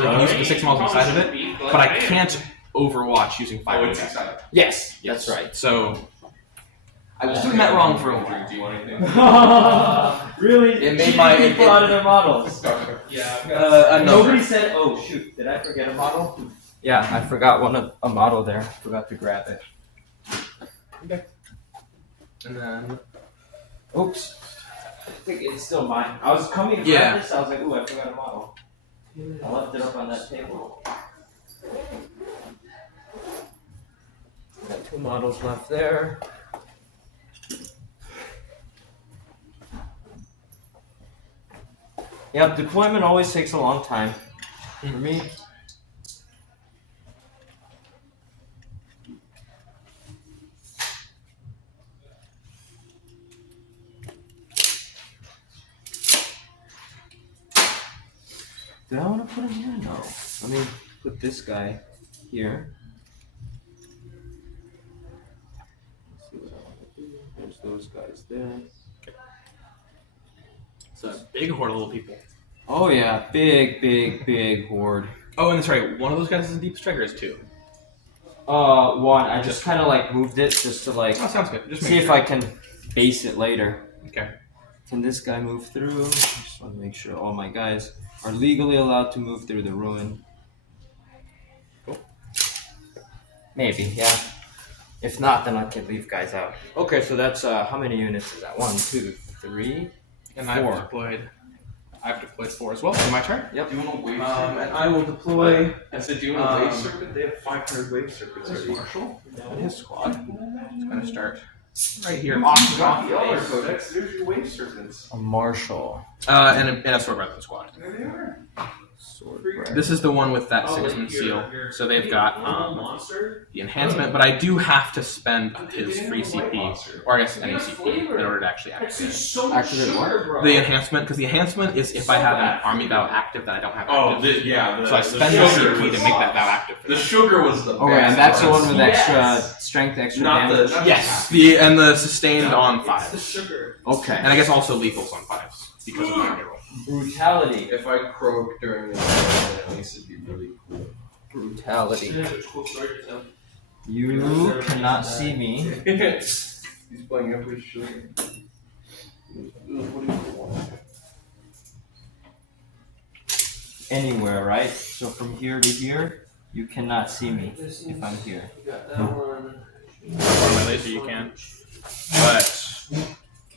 they can use the 6 models inside of it. But I can't overwatch using firing deck. Yes, Yes. that's right. So I was doing that wrong for a while. Do you want anything? Really? It made Cheating my- people out of their models. Yeah, I've A number. Nobody said, "Oh shoot, did I forget a model?" Yeah, I forgot a model there. Forgot to grab it. And then Oops. I think it's still mine. I was coming to grab Yeah. this. I was like, "Ooh, I forgot a model." I left it up on that table. Got 2 models left there. Yep, deployment always takes a long time. For me. Did I want to put him here? No. Let me put this guy here. Let's see what I want to do. There's those guys there. it's a big horde of little people. Oh yeah, big horde. Oh, and that's right. One of those guys is a deep striker. Is 2. One. I just kind of like moved it just to like Oh, sounds good. Just see make if sure. I can base it later. Okay. Can this guy move through? I just want to make sure all my guys are legally allowed to move through the ruin. Cool. Maybe, yeah. If not, then I can leave guys out. Okay, so that's how many units is that? 1, 2, 3. And 4. I've deployed 4 as well. So my turn. Yep. Do you want a wave And I will deploy I said, do you want a wave um, serpent? They have 500 wave serpents already. Marshall and his squad. It's going to start right here. Rocky Elder Codex, there's your wave serpents. A marshal. And a sword rather than squad. There they are. This is the one with that Oh, like Sigismund your- seal. your So they've got monster. the enhancement, but I do have to spend his free CP, or I guess any CP, in order to actually That's activate it. just so much Activate what? sugar, bro. The enhancement, because the enhancement is if I So have an bad. army vow active that I don't have Oh, active. yeah. So I spend the CP to make that vow active for The them. sugar was the best. Oh, and that's the one with Yes. extra strength, extra Not the damage. not Yes, and the sustained on It's the 5s. sugar. Okay. And I guess also lethals on 5s because of my army roll. Brutality. If I croak during the night, at least it'd be really cool. Brutality. Yeah, it's a cool story to tell. You cannot see me. He's playing up with sugar. What do you want? Anywhere, right? So from here to here, you cannot see me if I'm here. You got that one. On my laser you can. But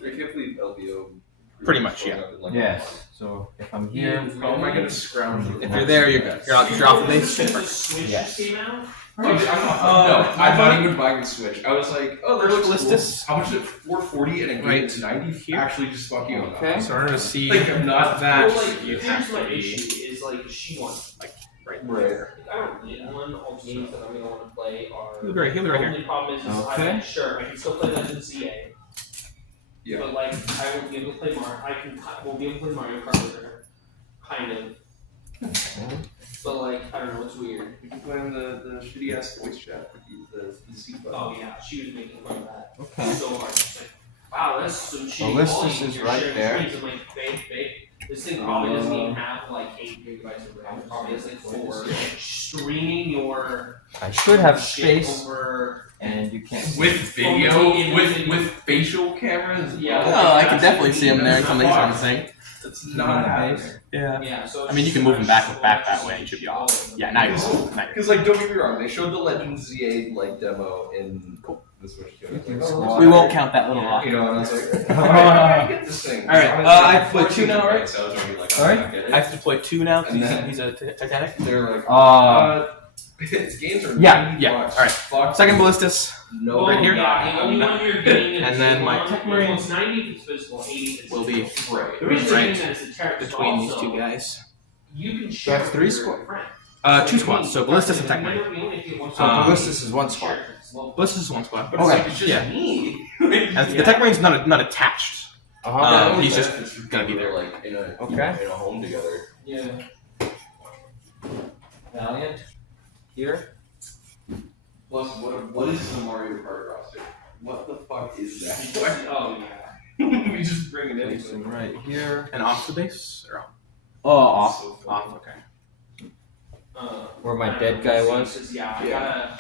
I can't believe LVO. Pretty much, yeah. Yes. So if I'm here, How am I gonna scrounge? if you're there, you're good. You're off the base. Since the Switch Yes. came out, No, I'm not even buying a Switch. I was like, oh, First there's Ballistus. How much is it? 440 and it Right gains 90 here. Actually, just fuck you. Okay. So in order to see Like, I'm not that, well, like, you here's have my to be issue is like she wants. right Right. there. I don't need one. All the games that I'm gonna want to play are. He'll be right here. The only problem is Okay. sure I can still play Legends ZA. Yeah. But like I won't be able to play won't be able to play Mario Kart with her, kind of. But like I don't know, it's weird. You can play on the shitty ass voice chat with the C button. Oh yeah, she was making fun of that okay. so hard. She's like, wow, that's some shitty Ballistus quality is you're right sharing there. screens." I'm like, babe, this thing probably doesn't even have like 8 gigabytes of RAM. It probably has like 4. Streaming your I should have shit space, over. and you can't. With video, Oh, with facial cameras. Yeah. Oh, I can definitely see him there. Something on the thing. It's not happening. Yeah. Yeah, so I mean, you can move him back that way. He should be off. Yeah, now you're off. Because like, don't get me wrong, they showed the Legends ZA like demo in the Switch too. It's like, oh, We won't count that little off. You know, and I was like, I get this thing. All right, I played 2 now, right? So I was already like, Sorry? I get it. I have to deploy 2 now And then- because he's a Titanic. They're like, his games are Yeah, 90 yeah, bucks. all right. Fuck. Second Ballistus. No, Oh, right here. yeah, the only one you're getting is And then the my one- Tech well, Marine it's 90 if it's physical, 80 if it's will be physical. right. The reason right being that it's a terrorist between these also, 2 guys. You can share That's with 3 your squad. friend. 2 squads. So Ballistus and Tech Marine. You only get one So squad. Ballistus is one squad. Well, Ballistus is 1 squad. But it's Okay. like, it's just Yeah. me. And the Tech Marine's not attached. He's just Benefits for gonna be people there. like in a Okay. in a home together. yeah. Valiant. Here. Plus, what is the Mario Kart roster? What the fuck is that? Oh yeah. We just bring it Place him in. right here. And off the base? Or Oh, off. off? Okay. Where my dead guy was? Says, yeah, I Yeah. gotta.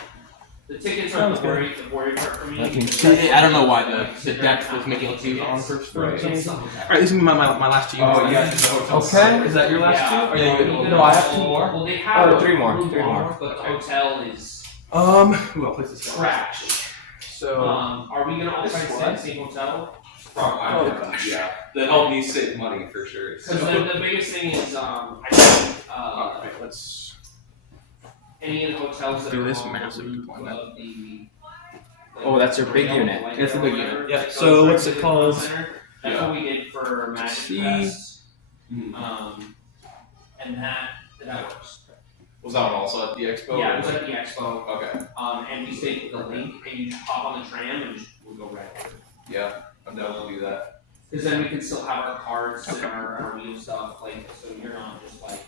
The tickets are the worry part for me. Nothing because to- I don't know why the depth was making it seem on first. Right. Alright, this is my last 2 Oh units. yeah, just hotel. Okay. Is that your last Yeah. 2? Or you good? No, I have 2 more. Well, they have Oh, 3 more. room 3 more. but the hotel is Who I'll place this guy? trash. So Are we gonna all This try to stay in the same hotel? Oh gosh, yeah. That helped me save money for sure. Because So. the biggest thing is I think alright, let's any of the hotels that do are this on massive the roof deployment. of the Oh, that's your big unit. like It's the big whatever, unit. Yeah, that so goes what's right it to the called? center. That's Yeah. what we did for Magic See. Fest. Mhm. And that works. Was that one also at the expo? Yeah, it was at the expo. Okay. And we stayed with the link, and you just hop on the tram and just we'll go right over. Yeah, I'm down to do that. Because then we can still have our cards and our wheel stuff, like so you're not just like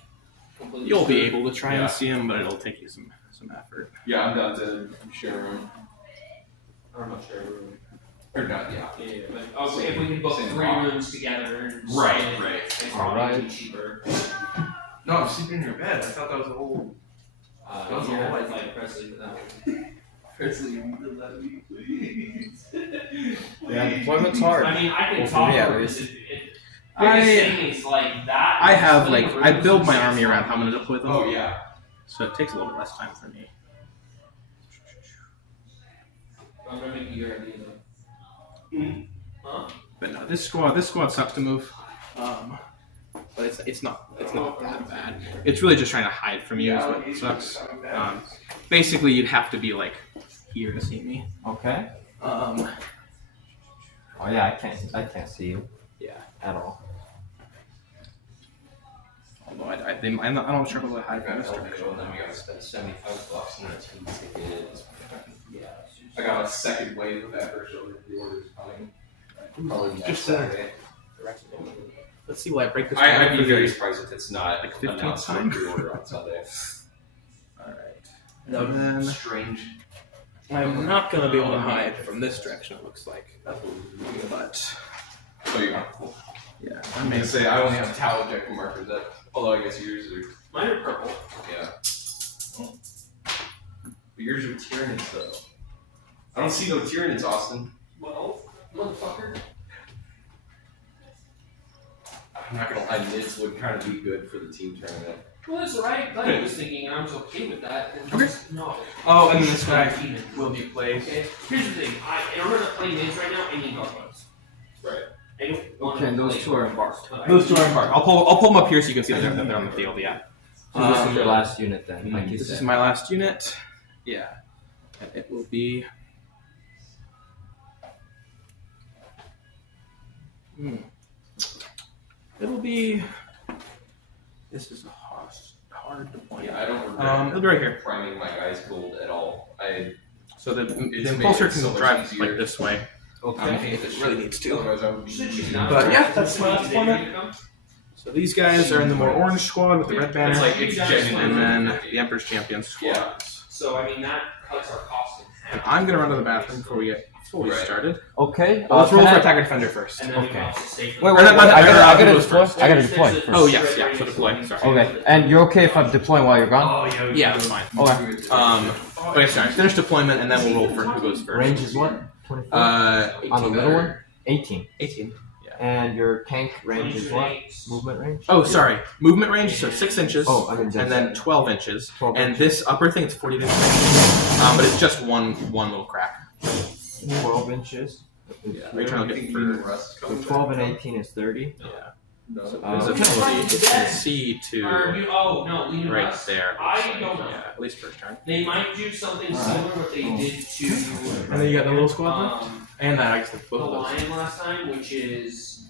completely. you'll be screwed. able to try Yeah. and see him, but it'll take you some effort. Yeah, I'm down to share a room. I'm not sure. Or not, yeah. Yeah, but also if we can book Same 3 block. rooms together and Right, stay, right. it's probably Alright. cheaper. No, I'm sleeping in your bed. I thought that was the whole. That's Yeah, all I like Presley for that one. Presley, you can let me, please. Yeah, deployment's hard. I mean, I can Well, for talk me, at over least. it. Biggest I thing is like that. I have splitting like I rooms build is my just army around like- how I'm gonna deploy them. Oh yeah. So it takes a little bit less time for me. I'm gonna make you your idea though. Huh? But no, this squad sucks to move. But it's not that bad. It's really just trying to hide from you is what sucks. Basically you'd have to be like here to see me. Okay. Oh yeah, I can't see you. Yeah. At all. Although I I'm not sure what high I got this Elder, direction. and then we gotta spend $75 on a team ticket. Yeah. I got a second wave of Emperor Children pre-orders coming. Probably next Just, Saturday. Let's see, will I break this? I'd be very surprised if it's not Like 15th announced for time? pre-order on Sunday. Alright. That would And be then strange. I'm not gonna be able to hide from this direction, it looks like. That's what we're doing. But So yeah, cool. yeah, I'm gonna say I only have towel objective markers that, although I guess yours are, Mine are purple. yeah. But yours are Tyranids though. I don't see no Tyranids, Austin. Well, motherfucker. I'm not gonna lie, mids would kind of be good for the team tournament. Well, that's right. I was thinking, and I was okay with that. And Okay. just, no. oh, and this guy Team it. will be played. Okay. Here's the thing. In order to play mids right now, I need guards. Right. I don't want Okay, and to those play two are guards. embarked. Those two are embarked. I'll pull them up here so you can see that they're on the field. Yeah. So this is your last unit then, like you This said. is my last unit. Yeah. And it will be. It'll be. This is hard to point. Yeah, I don't regret It'll be right here. priming my guys gold at all. So the It's made impulsor it can so much drive easier. like this way. Okay. If it really needs to. Otherwise I would be But yeah, that's my last deployment. So these guys are in the more orange squad with the red banner. It's like it's genuine. And then the Emperor's Champion squad. Yeah. So, I mean, that cuts our cost in And half. I'm gonna run to the bathroom before we get fully Right. started. Okay. Let's roll can for I- attacker defender first. And then we Okay. can also save Wait, Or wait, not wait, that- I or, gotta who goes deploy. first? I gotta deploy There's a- Oh, first. yes, yeah, so deploy, sorry. Okay, and you're okay if I'm deploying while you're gone? Yeah, that's fine. Okay. Okay, sorry. Finish deployment and then we'll roll for who goes first. Range is what? 24? Uh, On the little one? 18. 18. And your tank range is what? Movement range? Oh, sorry. Movement range, so 6 inches. Oh, I mean, And then 12 inches. 12 And inches. this upper thing, it's 40 inches. But it's just one little crack. 12 inches. Yeah. Are you trying to get for? So 12 and 18 is 30. Yeah. No. So okay. visibility, it's from C to Oh, no, leave right us. there. I don't know. Yeah, at least first turn. They might do something Alright. similar what they did to And then you got the little squad and that, I guess, the both of those. lion last time, which is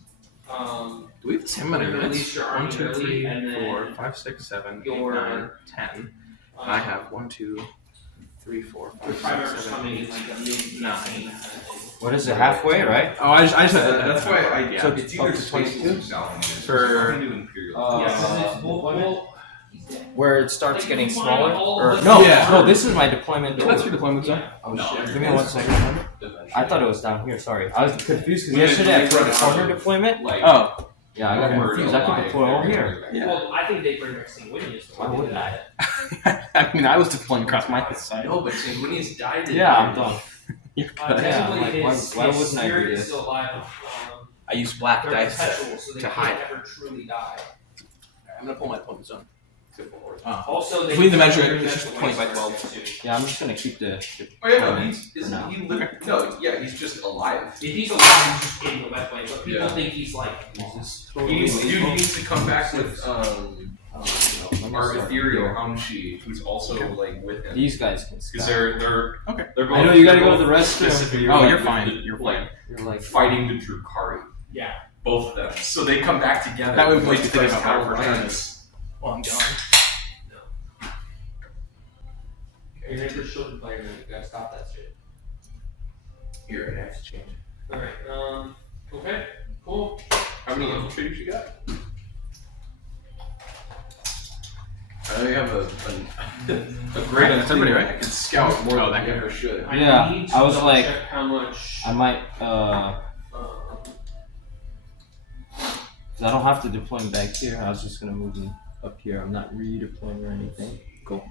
Do we have the same amount of You're gonna units? release your 1, army 2, early, 3, and then 4, 5, 6, 7, 8, your, 9, 10. I have 1, 2, 3, 4, the 5, primers 6, 7, coming in 8, like a mid 9. What is it? Halfway, right? Oh, I just had that. That's why I. Yeah. So It's up either to Space 22? or South. For- Nothing to Imperial. Yeah, 'cause it's deployment? he's dead. Where it starts Like, getting you find smaller? all Or, the- no, Yeah. no, this is my deployment. That's your deployment zone. Oh No, shit. you're Give me 1 second. I thought it was down here, sorry. I was confused because yesterday I put a corner deployment. Like, Oh. Yeah, I got we're confused. I could alive deploy over there. here. Yeah. Well, I think they bring back Sanguinius. Why wouldn't I? I mean, I was deploying across my side. No, but Sanguinius died. in Yeah, I'm there. done. You're Uh, good. Yeah, technically, like, why- his why wouldn't I do spirit is this? still alive. I use black They're dice perpetual, so they to can't hide. ever truly die. I'm gonna pull my deployment zone. Also, they If we need to measure it, bring it's back just the 20 by waste 12. too. Yeah, I'm just gonna keep the. Oh yeah, no, deployment he's for isn't now. he living? No, yeah, he's just alive. If he's alive, he's just in the wet way, but people Yeah. think he's like lost. He needs, dude, he needs to come back with our ethereal Hamshi, who's also like with him. These guys can Because scout. they're Okay. They're both, I know you gotta they're go to the both restroom. specifically, Oh, like, you're with fine. the- You're like fine. You're like fighting the Drukari. Yeah. Both of them. So they come back together. That would with, make like, you think fresh about power power lines. Well, I'm gone. You're here for children player, you gotta stop that shit. Here, I have to change. Alright, okay, cool. How many infiltrators you got? I know you have a great That's everybody, right? I can scout more Oh, than that I guy. ever should. I Yeah, need to I was double like- check how much. I might, um, cause I don't have to deploy him back here. I was just gonna move him up here. I'm not redeploying or anything. Cool.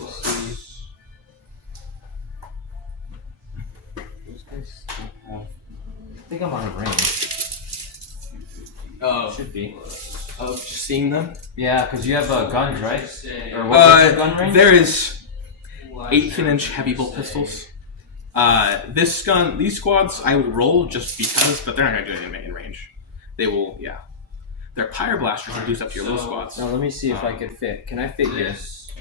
Let's see. Those guys don't have. I think I'm out of range. Oh, Should be. just seeing them. Yeah, cause you have guns, right? say- Or what's your gun range? There is 18-inch heavy bolt pistols. This gun, these squads, I will roll just because, but they're not gonna do anything in range. They will, yeah. Their pyre blasters reduce up to your little squads. Now let me see if I can fit. Can I fit here? This.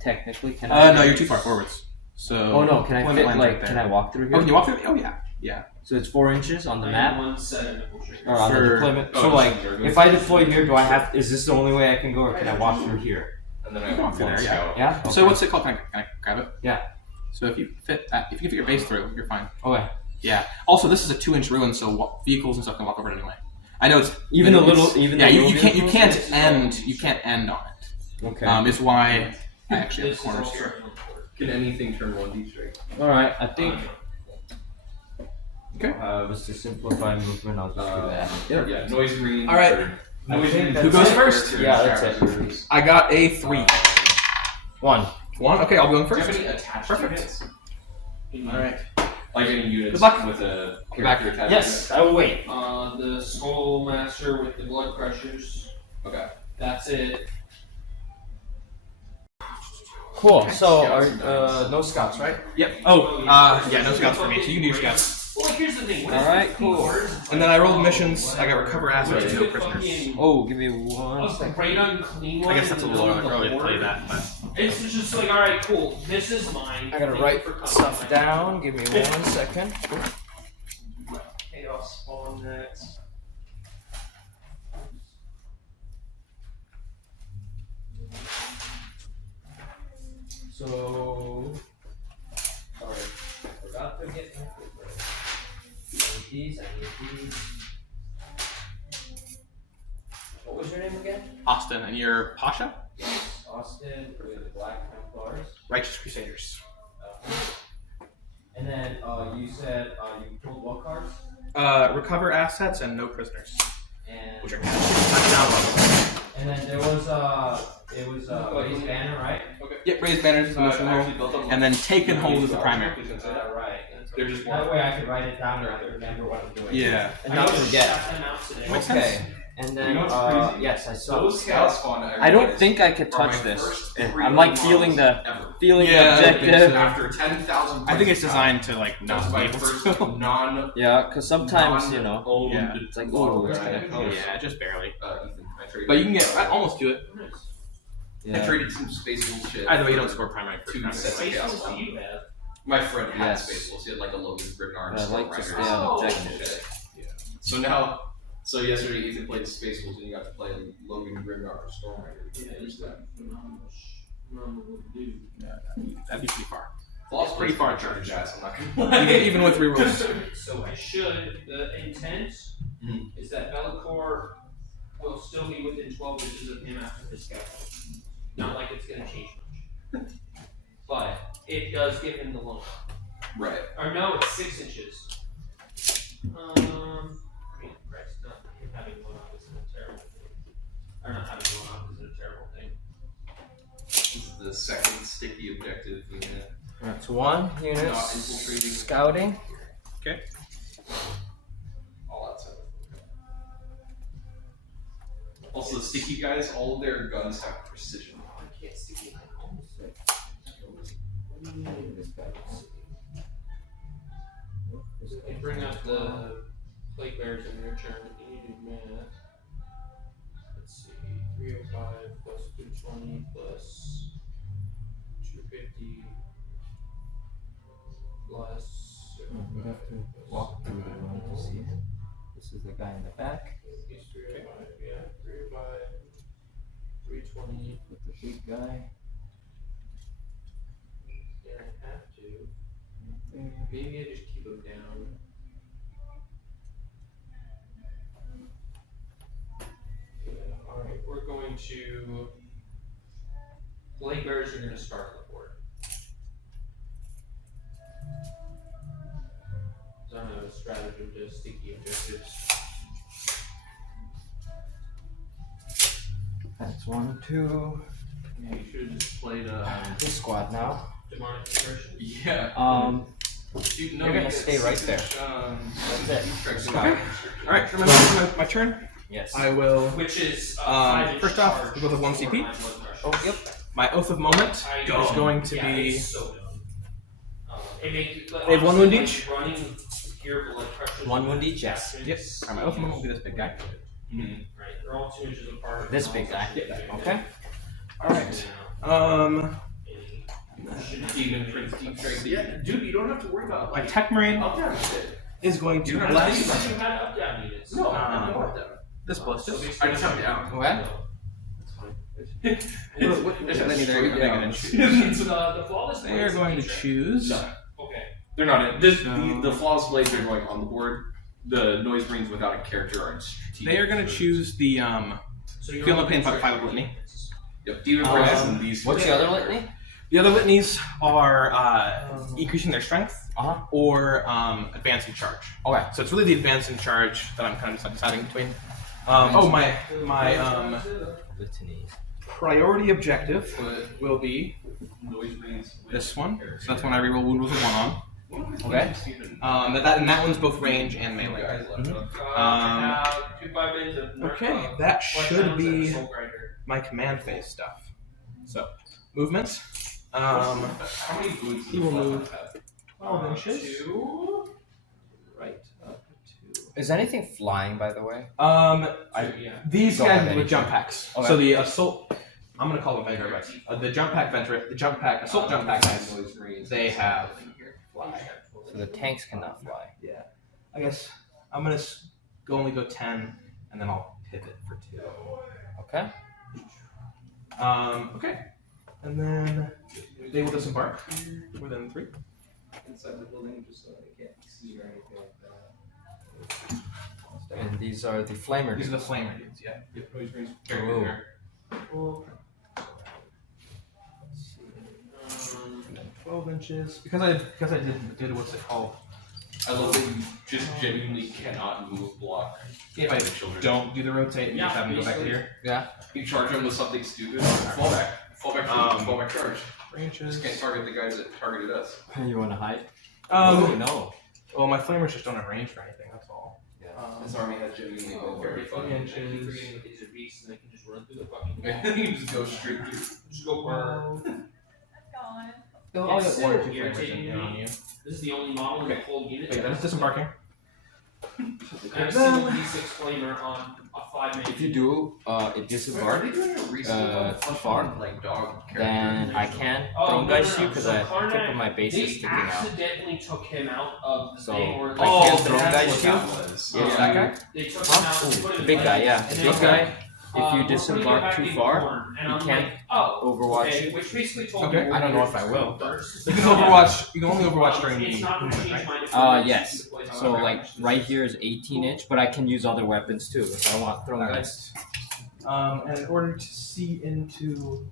Technically, can I? No, you're too far forwards. So. Oh no, can I deployment fit line's like? right there. Can I walk through Oh, here? can you walk through? Oh yeah, yeah. So it's 4 inches on the I map. have 1 set of nipple triggers. Or on the For- deployment. oh, So just like, in German. if I deploy here, do I have? Is this the only way I can go, or can I walk through here? And then I walk through there. Yeah. Yeah. Okay. So what's it called? Can I grab it? Yeah. So if you fit that, if you can fit your base through, you're fine. Okay. Yeah. Also, this is a 2-inch ruin, so vehicles and stuff can walk over it anyway. I know it's Even the it's- little, even Yeah, the you little can't vehicles? you can't end on it. Okay. Is why I actually have This is corners also here. on the board. Can anything turn 1d straight? All right. I think. Okay. Just to simplify movement, I'll just do that. Yeah, noise green. All right. I think Who that's goes it. first? Yeah, that's it. I got a 3. 1. 1. Okay, I'll go in Do you first. have any attached Perfect. units? All right. Like any units Good luck. with a Back. character attached? Yes, I will wait. The Skull Master with the blood crushers. Okay. That's it. Cool. So, Scouts. no scouts, right? Yep. Oh, yeah, no scouts for me, so you can do scouts. Well, like, here's the thing. All right, cool. And then I rolled missions. I got recover assets and no prisoners. Oh, give me 1 A second. great unclean one. I guess that's a in the little middle of early the to play board. that, but It's just like, all right, cool. This is mine. I gotta Thank write you for coming. stuff down. Give me 1 second. Chaos spawn next. So, sorry, I forgot to get my paper. I need these. I need these. What was your name again? Austin, and you're Pasha? Austin with the Black Templars. Righteous Crusaders. And then you said you pulled what cards? Recover assets and no prisoners, And which are kind of down level. and then there was raised banner, right? Yep, raised banners is the mission rule, and then taken hold is the primary. Right. They're just That way I could write it down and I could remember what I'm doing. Yeah. And not forget. Shut them out today. Makes Okay. sense. And then You know what's crazy? yes, I saw. Those scouts spawn. I don't think I could touch this. I'm like feeling the Yeah, I don't think objective. so. After 10,000. I think it's designed to like That was not be my able first to. non. Yeah, because sometimes you know. owned Yeah. It's like, model ooh, it's that I gonna had. Yeah, just barely. Ethan, I traded. But you can get almost do it. I Yeah. traded some Space Wolf shit. Either way, you don't score primary first Two time. sets of Space chaos. Wolves do you have? My friend had Yes. Space Wolves. He had like a Logan Grignard. But I'd like to Stormriders, stay on and objective. shit. Yeah. So now, so yesterday Ethan played Space Wolves and you got to play Logan Grignard or Stormrider. That'd be pretty far. Lost pretty far charge. charge. I'm not gonna Even with rerolls. So I should. The intent is that Bellacore will still be within 12 inches of him after his scout. Not like it's going to change much. But it does give him the loan. Right. Or no, it's 6 inches. I mean, Christ, not him having one off isn't a terrible thing. Or not having one off isn't a terrible thing. This is the second sticky objective. That's 1 unit. Not infiltrating. Scouting. All outside. Also, the sticky guys, all of their guns have precision. I can't stick it in home. And bring up the plague bears in your turn. You need to do math. Let's see. 305 plus 220 plus 250 plus. We have to walk through the room to see him. This is the guy in the back He's 305, yeah. 305, 320. with the big guy. Yeah, I have to. Maybe I just keep him down. Yeah, alright, we're going to. Plague bears are going to start the board. So I don't have a stratagem to sticky objectives. That's 1, 2. Yeah, you should have just played. This squad now. Demonic conversion. Yeah. You're gonna stay right there. That's it. Okay. Alright, remember my turn? Yes. I will. Which is 5 first off, we both have 1 CP. Oh, yep. My Oath of Moment is going to be. It's so dumb. It makes, They have 1 wound each? Running gear blood pressure. 1 wound each, yes. Yep. Alright, my Oath of Moment will be this big guy. Right, they're all 2 inches apart. This big guy. Okay. Alright. Even Prince Deep Strike. Yeah, dude, you don't have to worry about My Tech Marine up down shit. is going to You don't bless. You had up down units. No, I don't want that. This Ballistus. I just have down. Okay. There's a many there. You're down. going to choose. The flawless They are going to choose. No. Okay. They're not in. The flawless blades are going on the board. The noise marines without a character are in strategic. They are going to choose the So you're Feel no only pain, gonna five trade litany. Yep, demon princes and these. What's the other litany? The other litanies are increasing their strength or advancing charge. Okay. So it's really the advance and charge that I'm kind of deciding between. My Litanies. priority objective will be Noise marines. this one. So that's when I reroll wound with a 1 on. Okay. That one's both range and melee. now 2 5-ins of Okay, that should be my command phase stuff. So movements. How many boots? He will move have? 12 inches. 2. Right up to. Is anything flying, by the way? These Don't guys have with any. jump packs. Okay. So the assault. I'm gonna call them Vanguard guys. The jump pack veteran, the jump pack assault jump pack guys. Noise marines. They have fly. So the tanks cannot fly. Yeah. I guess I'm gonna only go 10, and then I'll pivot for 2. Okay. Okay. And then they will disembark within 3. Inside the building, just so they can't see or anything like that. And these are the flamer. These are the flame radiants, yeah. Yep, noise marines. Very Ooh. good. 12 inches. Because I did what's it called? I love that you just genuinely cannot move block. If I the children. don't do the rotate and Yeah, just have them go back to basically. here. You charge them with something stupid. Fall back. Fall back. Fall back charge. 3 inches. Just can't target the guys that targeted us. You want to hide? No. Well, my flamers just don't have range for anything. That's all. This army has genuinely been very fun. 3 inches. These are beasts and they can just run through the fucking You just go straight through. Just go burn. I'll It's get 1 or 2 so flamers irritating in to on me. you. This is the only model in the whole unit. Wait, that is disembarking. I have a single D6 flamer on a 5-man. If you do it disembark, too far, like dog then I can throw guys you because I tip of my base is They sticking out. accidentally took him out of the So, thing. Or I can't throw guys what you. that was. Yes, that guy? They took Huh? him out. Ooh, put him the in big guy, place, yeah. and The then big we're guy, like, if you we're putting it disembark back too in far, corn. And you I'm can't like, oh, Overwatch. okay, which basically told Okay. me I don't know if I we're will. first. You can Overwatch. You can only Overwatch during It's not going to movement, change right? my defense. Yes. So like right here is 18 inch, but I can use other weapons too if I want throwing guys. And in order to see into,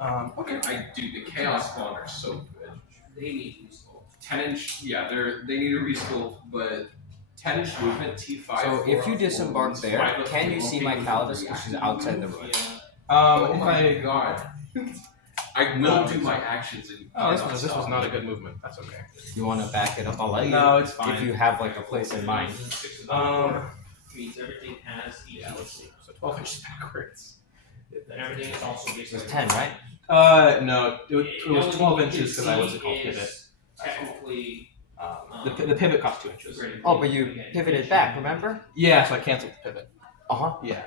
Okay, I do. The chaos spawn are so good. They need these goals. 10-inch, yeah, they need a reskill, but 10-inch movement T5. So if you disembark there, can you see my Calidus because she's outside the room? Oh if my I, god. I will do my actions and this was not a good movement. That's okay. You want to back it up? I'll let you. No, it's fine. If you have like a place in mind. Means everything has each. Yeah, let's see. So 12 inches backwards. And everything is also It was basically 10, right? No, it was 12 inches because I was called pivot. Technically, The pivot cost 2 inches. Oh, but you pivoted back, remember? Yeah, so I canceled the pivot. Uh-huh. Yeah.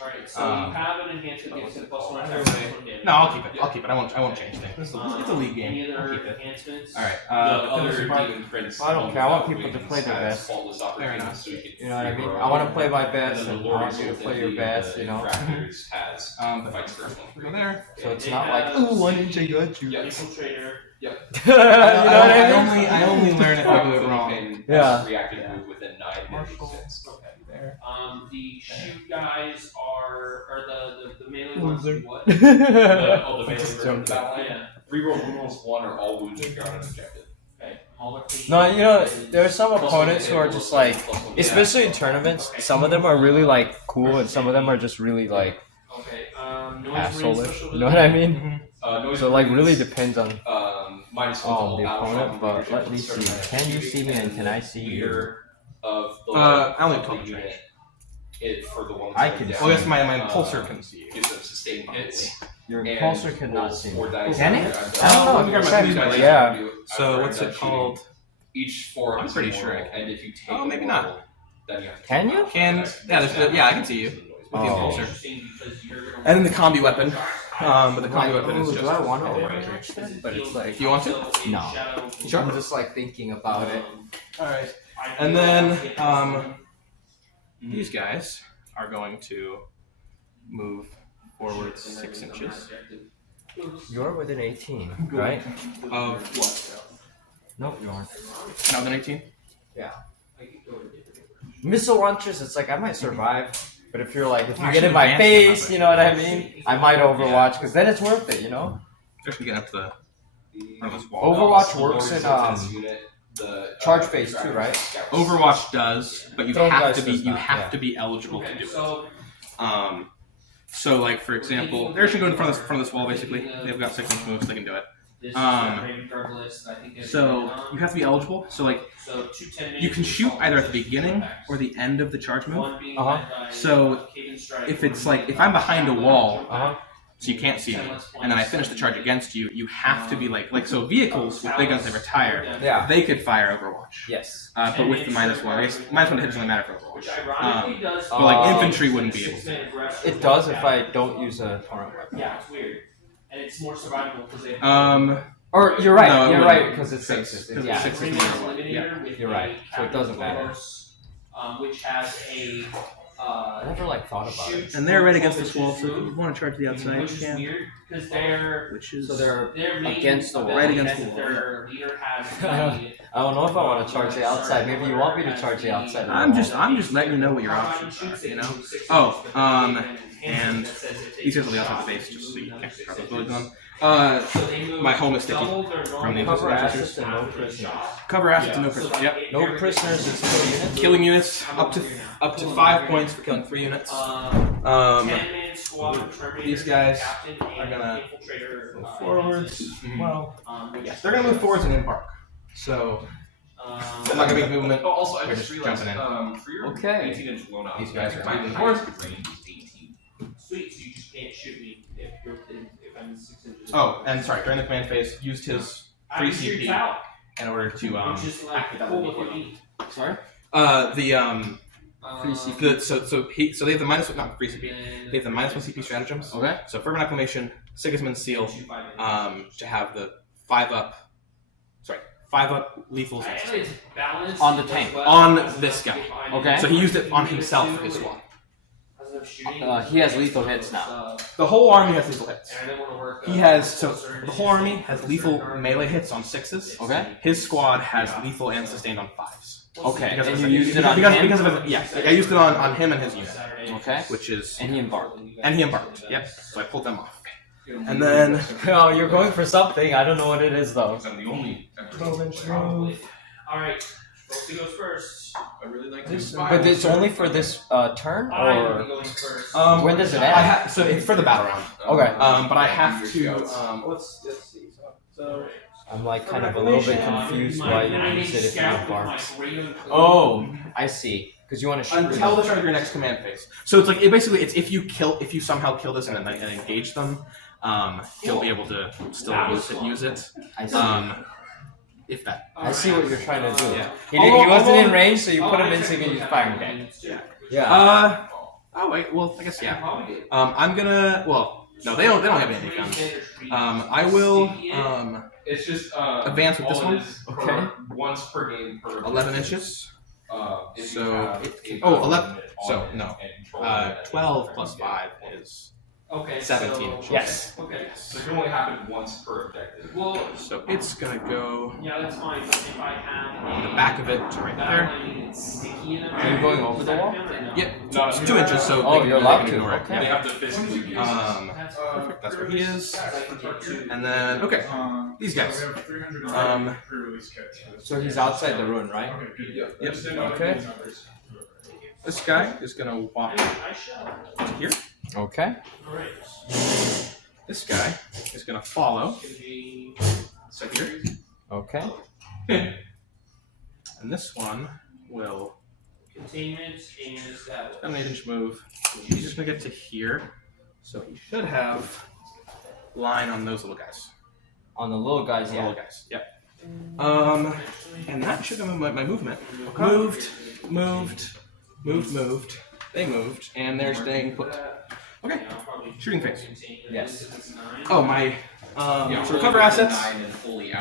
Alright, so you have an enhancement gives it +1 attack, +1 damage. No, I'll keep it. I won't change things. It's a league game. Any I'll other keep it. enhancements? All right. The other demon prince. I don't care, I want people to play their has best. faultless Fair enough. opportunities, so you can You know what I mean? free I want to roam. play my best, And then and the I Lord want you to Wolf play and your the, best, you know? Infractors has But fights first one. go there. So it's They not like, have ooh, 1 inch, I got you. Yeah. Infiltrator. You know what I mean? I only learn if I do it wrong. Yeah. Reactive move within 9 Marshall. minutes. Okay, there. The shoot guys or the melee ones do what? The melee Just version of jumped the battle line. Yeah. Reroll wounds 1 or all wounds if you're on an objective. Okay. All of the- No, you know, there are some opponents who are just like, especially in tournaments, some of them are really like cool and some of them are just really like Okay. Noise asshole-ish. You know what I mean? Noise So like really marines, depends on minus 1 to all the battle opponent, from but leadership let of me certain see. amount of Can you activity see me and can I see you? leader of the I only have of 12 the range. unit. It for the ones I that can are see. Well, I guess my down, pulsar can see you. gives them sustained hits. Your And impulsor cannot rolls see me. 4 dice Can it? after I don't know, after if after you after check, yeah. after So what's after it called? Each 4 I'm is pretty immortal, sure I can. and if you take Oh, maybe immortal, not. then you have to Can take you? off Can- dice. yeah, I can see you. With the Oh. impulsor. Interesting because you're gonna And then the combi weapon. But the combi Like, weapon is ooh, just. do I want to Yeah. overwatch then? But it's like, You want to? No. I'm just like thinking about it. Alright. And then these guys are going to move forward 6 inches. You're within 18, right? Of what? Nope, you aren't. Not within 18? Missile launchers, it's like I might survive, but if you're like, if you Well, get in actually, my advanced face, enough, you know what I mean? I might Overwatch, because then it's worth it, you know? Just getting up to the front of this wall. Overwatch works in charge phase too, right? Overwatch does, but you Throw have guys to be does not, yeah. to be eligible to do it. So So like for example, they're actually going in front of this wall basically. They've got 6 inch moves, they can do it. this So you have to be eligible. So like you can shoot either at the beginning or the end of the charge move. So if it's like if I'm behind a wall, so you can't see me, and then I finish the charge against you, you have to be like so vehicles with big guns they retire, Yeah. they could fire Overwatch. Yes. But with the -1, I guess -1 to hit doesn't really matter for Overwatch. But Uh, like infantry wouldn't be able to. It does if I don't use a torrent weapon. Yeah, it's weird, and it's more survivable because they. Or you're right, No, it you're wouldn't. right, because it's Because 6. it's Yeah. 6 You're right, so it doesn't matter. Which has a. I never like thought about it. And they're right against this wall, so if you want to charge the outside, Which you is can. weird because they're. Which is So they're main against the wall. Right against the that wall, Their leader has. I don't know if I want to charge the outside. Maybe you want me to charge the outside. of the I'm wall. just letting you know what your options are, you know. Oh, and these guys are the outside base, just so you can't grab those bullets on. My home is sticky from the Cover infantry assets and no prisoners. Cover assets and no prisoners. Yep. No prisoners is kill units. Killing units up to 5 points for killing 3 units. These guys are gonna go forwards. Well, yes, they're gonna move forwards and embark. So I'm not gonna make movement. Oh, also, I We're just just realized, jumping in. for your Okay. 18-inch blown out, These guys are my moving highest forward. range is 18. Sweet, so you just can't shoot me if you're if I'm 6 inches. Oh, and sorry, during the command phase, used his free CP out, in order to which is like activate cool that with ability. me. Sorry? Free CP. So they have the not free CP. They have the -1 CP stratagems. Okay. So fervent acclamation, Sigismund's seal, to have the 5-up lethals Actually, it's balanced On the tank. on this guy. Okay. So he used it on himself for his squad. He has lethal hits now. The whole army has lethal hits. And I didn't want to work. He has so the whole army has lethal melee hits on 6s. Okay. His squad has lethal and sustained on 5s. Okay. Because And of you his- used it on because, him? because of his, yeah, I used it on him and his unit, Okay. which is And he embarked. and he embarked. Yep. So I pulled them off. And then Oh, you're going for something. I don't know what it is though. I'm the only 12-inch Probably. Alright, Rosie goes first. I really like This- this. But it's only for this turn, I will or be going first. when does it I end? so it's for the battle round. Okay. But I have to. Let's see. So I'm like kind of a little bit confused why you use it if you embark. Oh. Oh, I see. Because you want to shoot. until the start of your next command phase. So it's like basically it's if you somehow kill this and engage them, he'll be able to still use it. I see. If that. I see what you're trying to do. Yeah. He wasn't in range, so you put him in so you can use firing deck. Yeah. Oh wait. Well, I guess yeah. I'm gonna. Well, no, they don't have any guns. I will. It's just Advance with this one? Okay. Once per game per 11 inches. if you So have it, a 11. unit So on it no. and control it, 12 plus 5 is Okay. 17 So, inches. Yes. Okay. So it can only happen once per objective. Well, So it's gonna go yeah, that's fine. But if I have the back of it to right there. sticky enough. Are you going over the wall? Yep. No, It's 2 inches, so Oh, they can, you're they allowed can to. ignore it. Okay. They have to physically use Perfect. That's where he is. And then okay, these guys. So he's outside the ruin, right? Yep. Okay. This guy is gonna walk here. Okay. Alright. This guy is gonna follow. So here. Okay. And this one will Containment and that. an 8-inch move. He's just gonna get to here. So he should have line on those little guys. On the little guys, Little yeah. guys. Yep. And that should have been my movement. Moved. They moved, and they're staying put. Okay. Shooting phase. Yes. Oh, my So recover assets.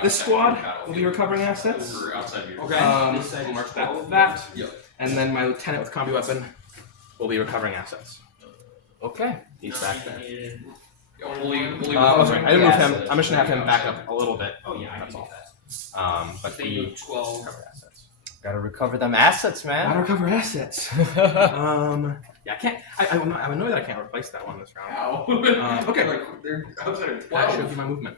This squad will be recovering assets. Okay. I'll mark that with that. Yep. And then my lieutenant with combi weapon will be recovering assets. Okay. He's back there. Fully Oh, sorry, I didn't move him. Assets. I'm just gonna have him back up a little bit. Oh yeah, I That's can do all. that. But They he do 12. recover assets. Gotta recover them assets, Gotta man. recover assets. Yeah, I can't. I'm annoyed that I can't replace that one this round. Ow. Okay. Like, they're outside of That 12. should be my movement.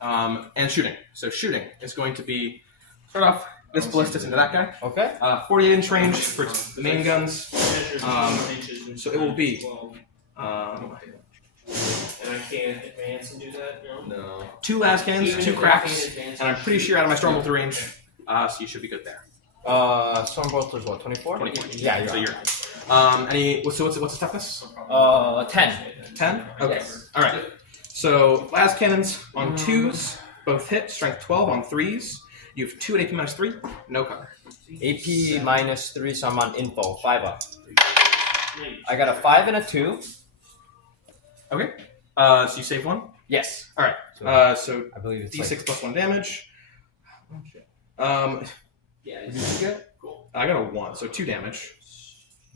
And shooting. So shooting is going to be start off this ballistas into that guy. Okay. 48-inch range for the main guns. Measures so it will be, 12. And I can't advance and do that. No. No. 2 las cannons, Even 2 if I cracks, can't advance, and I'm pretty sure out of my Stormbolter range, so you should be good there. Stormbolter's what? 24. 24. Yeah, you're So right. you're. What's the toughness? 10. 10. Okay. Yes. All right. So las cannons on 2s, both hit. Strength 12 on 3s. You have 2 at AP -3. No cover. AP -3, so I'm on info. 5 up. I got a 5 and a 2. Okay. So you save 1. Yes. All right. So I believe it's D6 like, plus 1 damage. Yeah. Did you get? I got a 1, so 2 damage.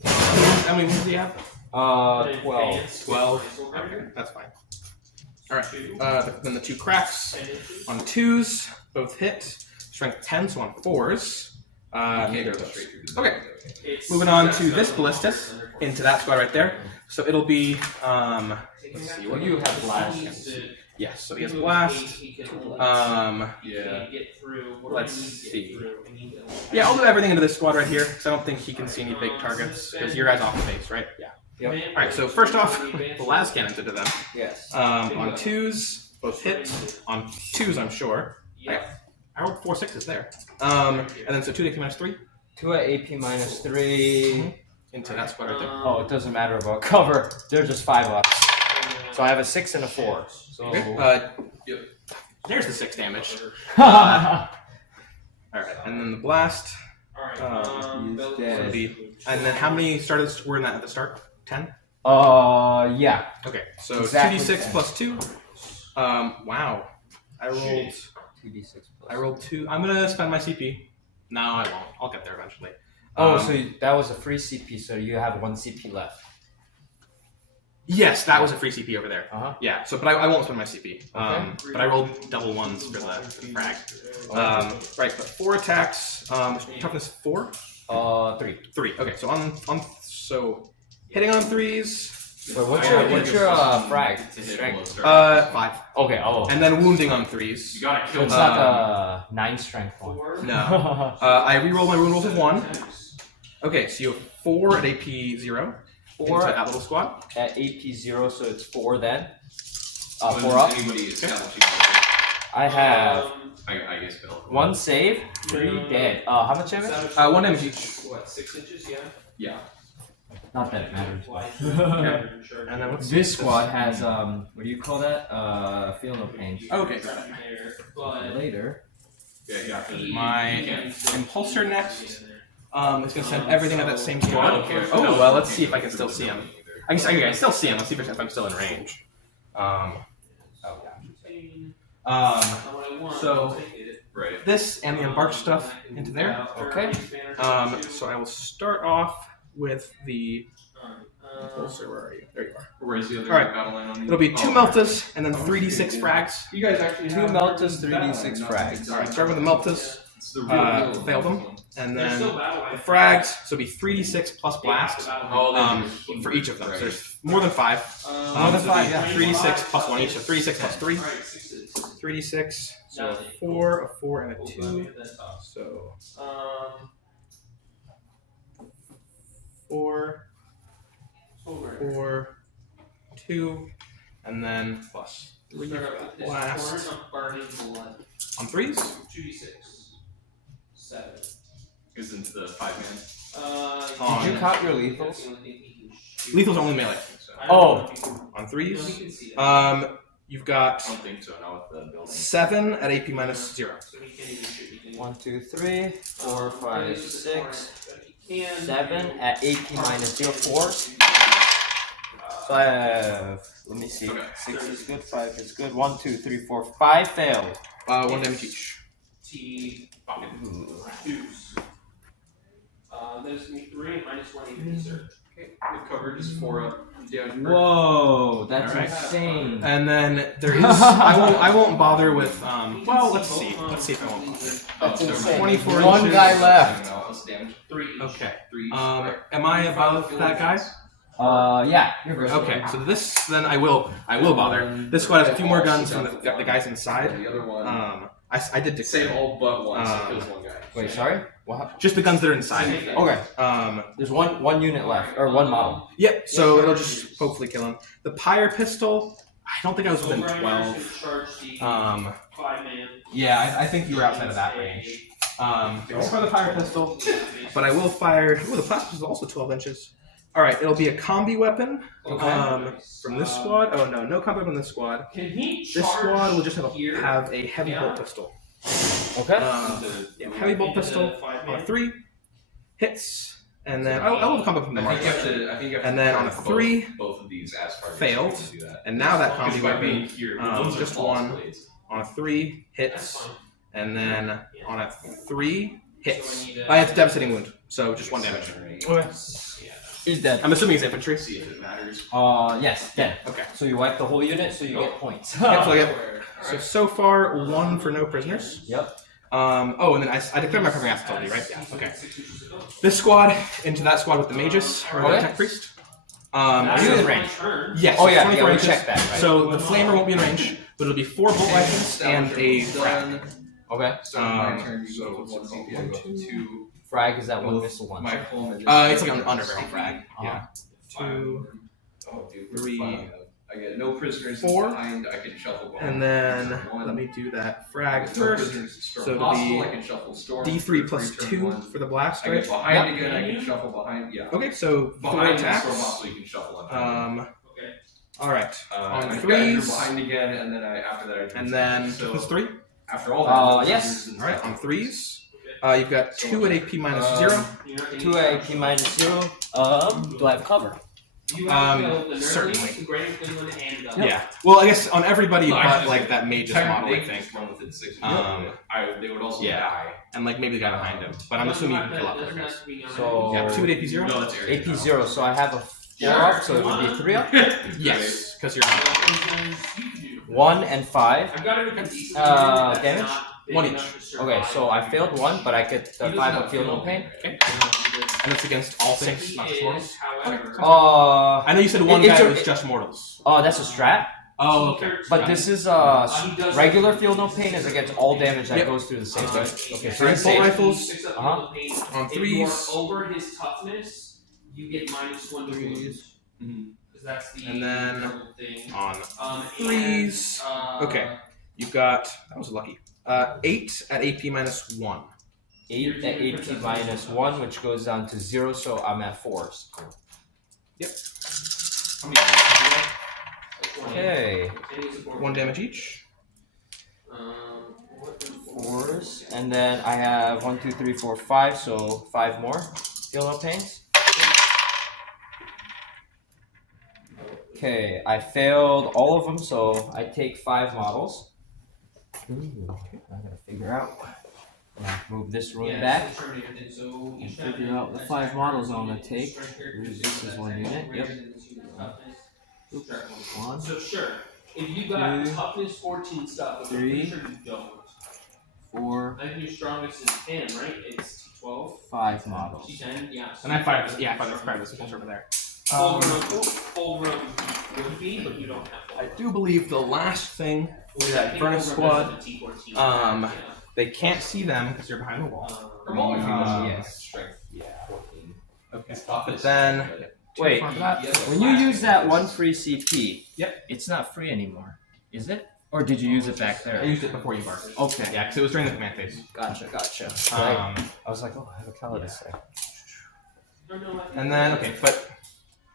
How many wounds do you have? 12. 12. Okay, that's fine. All right. Then the 2 cracks on 2s, both hit. Strength 10, so on 4s. Neither of those. Okay. Moving on to this ballistas into that squad right there. So it'll be. Let's see. What You have blast. Yes. So he has blast. Yeah. Let's see. Yeah, I'll do everything into this squad right here, because I don't think he can see any big targets, because your guy's off the base, right? Yeah. Yep. Alright, so first off, the las cannons into them. Yes. On 2s, both hit. On 2s, I'm sure. Yeah. I rolled 4 6s there. And then so 2 AP -3 2 at AP -3. into that squad right there. Oh, it doesn't matter about cover. They're just 5 ups. So I have a 6 and a 4. So. Okay. There's the 6 damage. Alright, and then the blast. he's dead. Would be, and then how many starters were in that at the start? 10? Yeah. Okay, so Exactly 2d6 10. plus 2. Wow. I rolled 2d6 plus. I rolled 2. I'm gonna spend my CP. No, I won't. I'll get there eventually. Oh, so that was a free CP, so you have 1 CP left. Yes, that was a free CP over there. Uh-huh. Yeah. So, but I won't spend my CP. Okay. But I rolled double 1s for the frag. Right. But 4 attacks. Toughness 4. 3. 3. Okay. So so hitting on 3s. Wait, what's your frag? Strength? 5. Okay. Oh. And then wounding on 3s. You gotta So kill it's not the 9 strength one. No. I reroll my wound rolls with 1. Okay. So you have 4 at AP 0. 4 into that little squad. at AP 0, so it's 4 then. When 4 up. Anybody establishing I have I guess Bill. 1 save, 3 dead. How much damage? 1 damage each. What, 6 inches? Yeah. Yeah. Not that it matters. And then what's This squad has what do you call that? Feel no pain. Okay. Later. Yeah, My impulsor next. Is gonna send everything at that same squad. Oh well, let's see if I can still see him. I can still see him. Let's see if I'm still in range. So Right. this and the embark stuff into there. Okay. So I will start off with the impulsor. Where are you? There you are. Where's the other Alright. battle line on these? It'll be 2 meltas and then 3d6 frags. You guys actually 2 have meltas, that 3d6 one, frags. Alright, start with the meltas. It's the real Fail them. And then the frags, so it'll be 3d6 plus blast for each of them. So there's more than 5. More than 5, yeah. 3d6 plus 1 each, so 3d6 plus 3. 3d6, so 4, a 4, and a 2. So 4, 4, 2, and then plus 3 blast on 3s. 2d6. 7. Isn't the 5-man? Did you count your lethals? Lethal's only melee. Oh. On 3s. You've got I don't think so. Not with the building. 7 at AP minus 0. 1, 2, 3, 4, 5, 6, 7 at AP minus 0, 4. So So I have, let me see. Okay. 6 is good, 5 is good. 1, 2, 3, 4, 5 failed. 1 damage each. T. Deuce. There's me 3 minus 1 AP, sir. Okay, good cover, just 4 up. Damage per. Whoa, that's Alright. insane. And then there is. I won't bother with. Well, let's see. Let's see if I won't bother. That's insane. 24 One inches. guy left. What's the damage? 3 each. Okay. 3. Am I above that guy? Yeah, you're good. Okay, so this then I will bother. This squad has a few more guns from the guys inside. The other one. I did declare. Save all but one, so kills one guy. Wait, sorry? What happened? Just the guns that are inside. Okay. There's one unit left, or one model. Yep. So it'll just hopefully kill him. The Pyre pistol. I don't think I was within 12. 5-man. Yeah, I think you were outside of that range. I'll fire the Pyre pistol, but I will fire. Ooh, the plasma is also 12 inches. All right, it'll be a combi weapon. From this squad. Oh no, no combi weapon in this squad. Can he This squad will just here? have a heavy bolt pistol. Okay. Heavy bolt pistol on a 3 hits, and then I'll have a combi from the I think you mark. have to. I think you have to. And then on a both- 3, both of these as targets. failed. To do that. And now that Because combi by being weapon here, um, those are just false one. blades. on a 3 That's hits, fine. and then on a 3 hits. So I need I have devastating wound, so just 1 damage. 7 or 8. Okay. He's dead. I'm assuming it's infantry. See if it matters. Yes, dead. Okay. So you wipe the whole unit, so you get points. Yep, so I get so far 1 for no prisoners. Yep. Oh, and then I declare my covering acid right? Yeah. Okay. This squad into that squad with the magus or the Okay. tech priest. Are you in range? Yes. Oh yeah, 24 we inches. checked that, right? So the flamer won't be in range, but it'll be 4 bolt rifles and a frag. done. Okay. So my turn, you go up with 1 CP, I go up with 2. Frag is that one Both missile one. My home and It's like an underbarrel frag. Yeah. 2, Oh, dude, 3, 5. I get no prisoners 4. behind. I can shuffle behind. and then 1. let me do that frag No first. prisoners in storm So it'll hostile. be I can shuffle storm. D3 plus turn 2 1. for the blast, I right? get behind Yep. again. I can shuffle behind. Yeah. Okay, so 4 Behind the storm attacks. hostile, you can shuffle on. Okay. All right. On and threes. You're behind again, and then after that I do And then so plus 3. after all that. yes. All right, on 3s. You've got 2 at AP minus 0. 2 AP minus 0. Do I have cover? Certainly. Yep. Yeah. Well, I guess on everybody Well, but actually, like that mage's model, I They think. just run within 6 feet. They would also yeah. die. And like maybe the guy behind him. But I'm assuming you can kill off the other guys. So Yeah, 2 at AP 0. No, that's area AP damage. 0, so I have a 4 up, so it would be 3 up. Yes, because you're on. 1 and 5. I've got everything Damage? 1 each. Okay, so I failed 1, but I get the 5 up field no pain. And it's against all things, not just mortals. I know you said one It's guy a- was just mortals. That's a strat. Oh, okay. But this is regular field no pain is against all damage that Yep. goes through the save. Okay, so Three it's bolt safe. rifles. Uh-huh. On If you are 3s. over his toughness, you get -1 to wound. Mhm. Because that's the And then normal thing. On And, 3s. Okay. You've got, that was lucky. 8 at AP minus 1. 8 at AP minus 1, which goes down to 0, so I'm at 4s. How many damage do you have? Okay, 1 damage each. 4s, and then I have 1, 2, 3, 4, 5, so 5 more. Feel no pains. Okay, I failed all of them, so I take 5 models. Ooh, I gotta figure out. Move this room back. Figure out the 5 models I'm gonna take. This is 1 unit. Yep. Oops. 1. So sure, if you got 2, toughness 14 stuff, but I'm 3, pretty sure you don't. 4, I think your strongest is 10, right? It's 12. 5 models. T10, yeah. And I fired this, yeah, I fired this over there. Full room would be, but you don't have I do believe the last thing full. that Furnace Squad, T14. they can't see them because they're behind the wall. Yes. Strength. Yeah. 14. Okay. But then, Wait, when you use that 1 free CP, Yep. it's not free anymore, is it? Or did you use it back I there? used it before you barked. Okay, Yeah, because it was during the command phase. gotcha. Um, I was like, oh, I have a Calidus there. and then, okay, but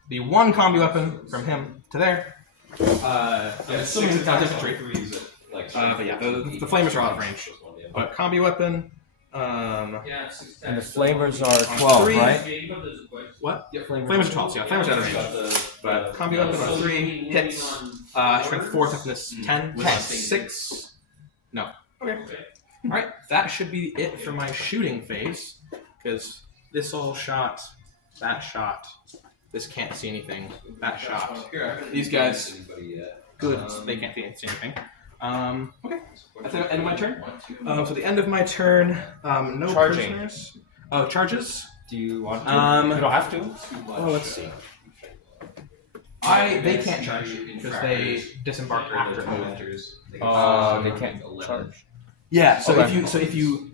the 1 combi weapon from him to there, assuming it's not infantry. But yeah, the flamers are out of range. But combi weapon, Yeah, And the flamers are On 12, 3. right? what? Yep. Flamers are 12, yeah, flamers are out of range. Got the But combi weapon on 3 hits. Strength 4, toughness 10 with 6. No. Okay. Alright, that should be it for my shooting phase. Because this all shot, that shot. This can't see anything. That shot. These guys, good. They can't see anything. Okay. That's the end of my turn. So the end of my turn, no Charging. prisoners. Oh, charges? Do you want to? You don't have to. Oh, let's see. They can't charge because they disembark after move. They can't charge. Yeah. So Okay. if you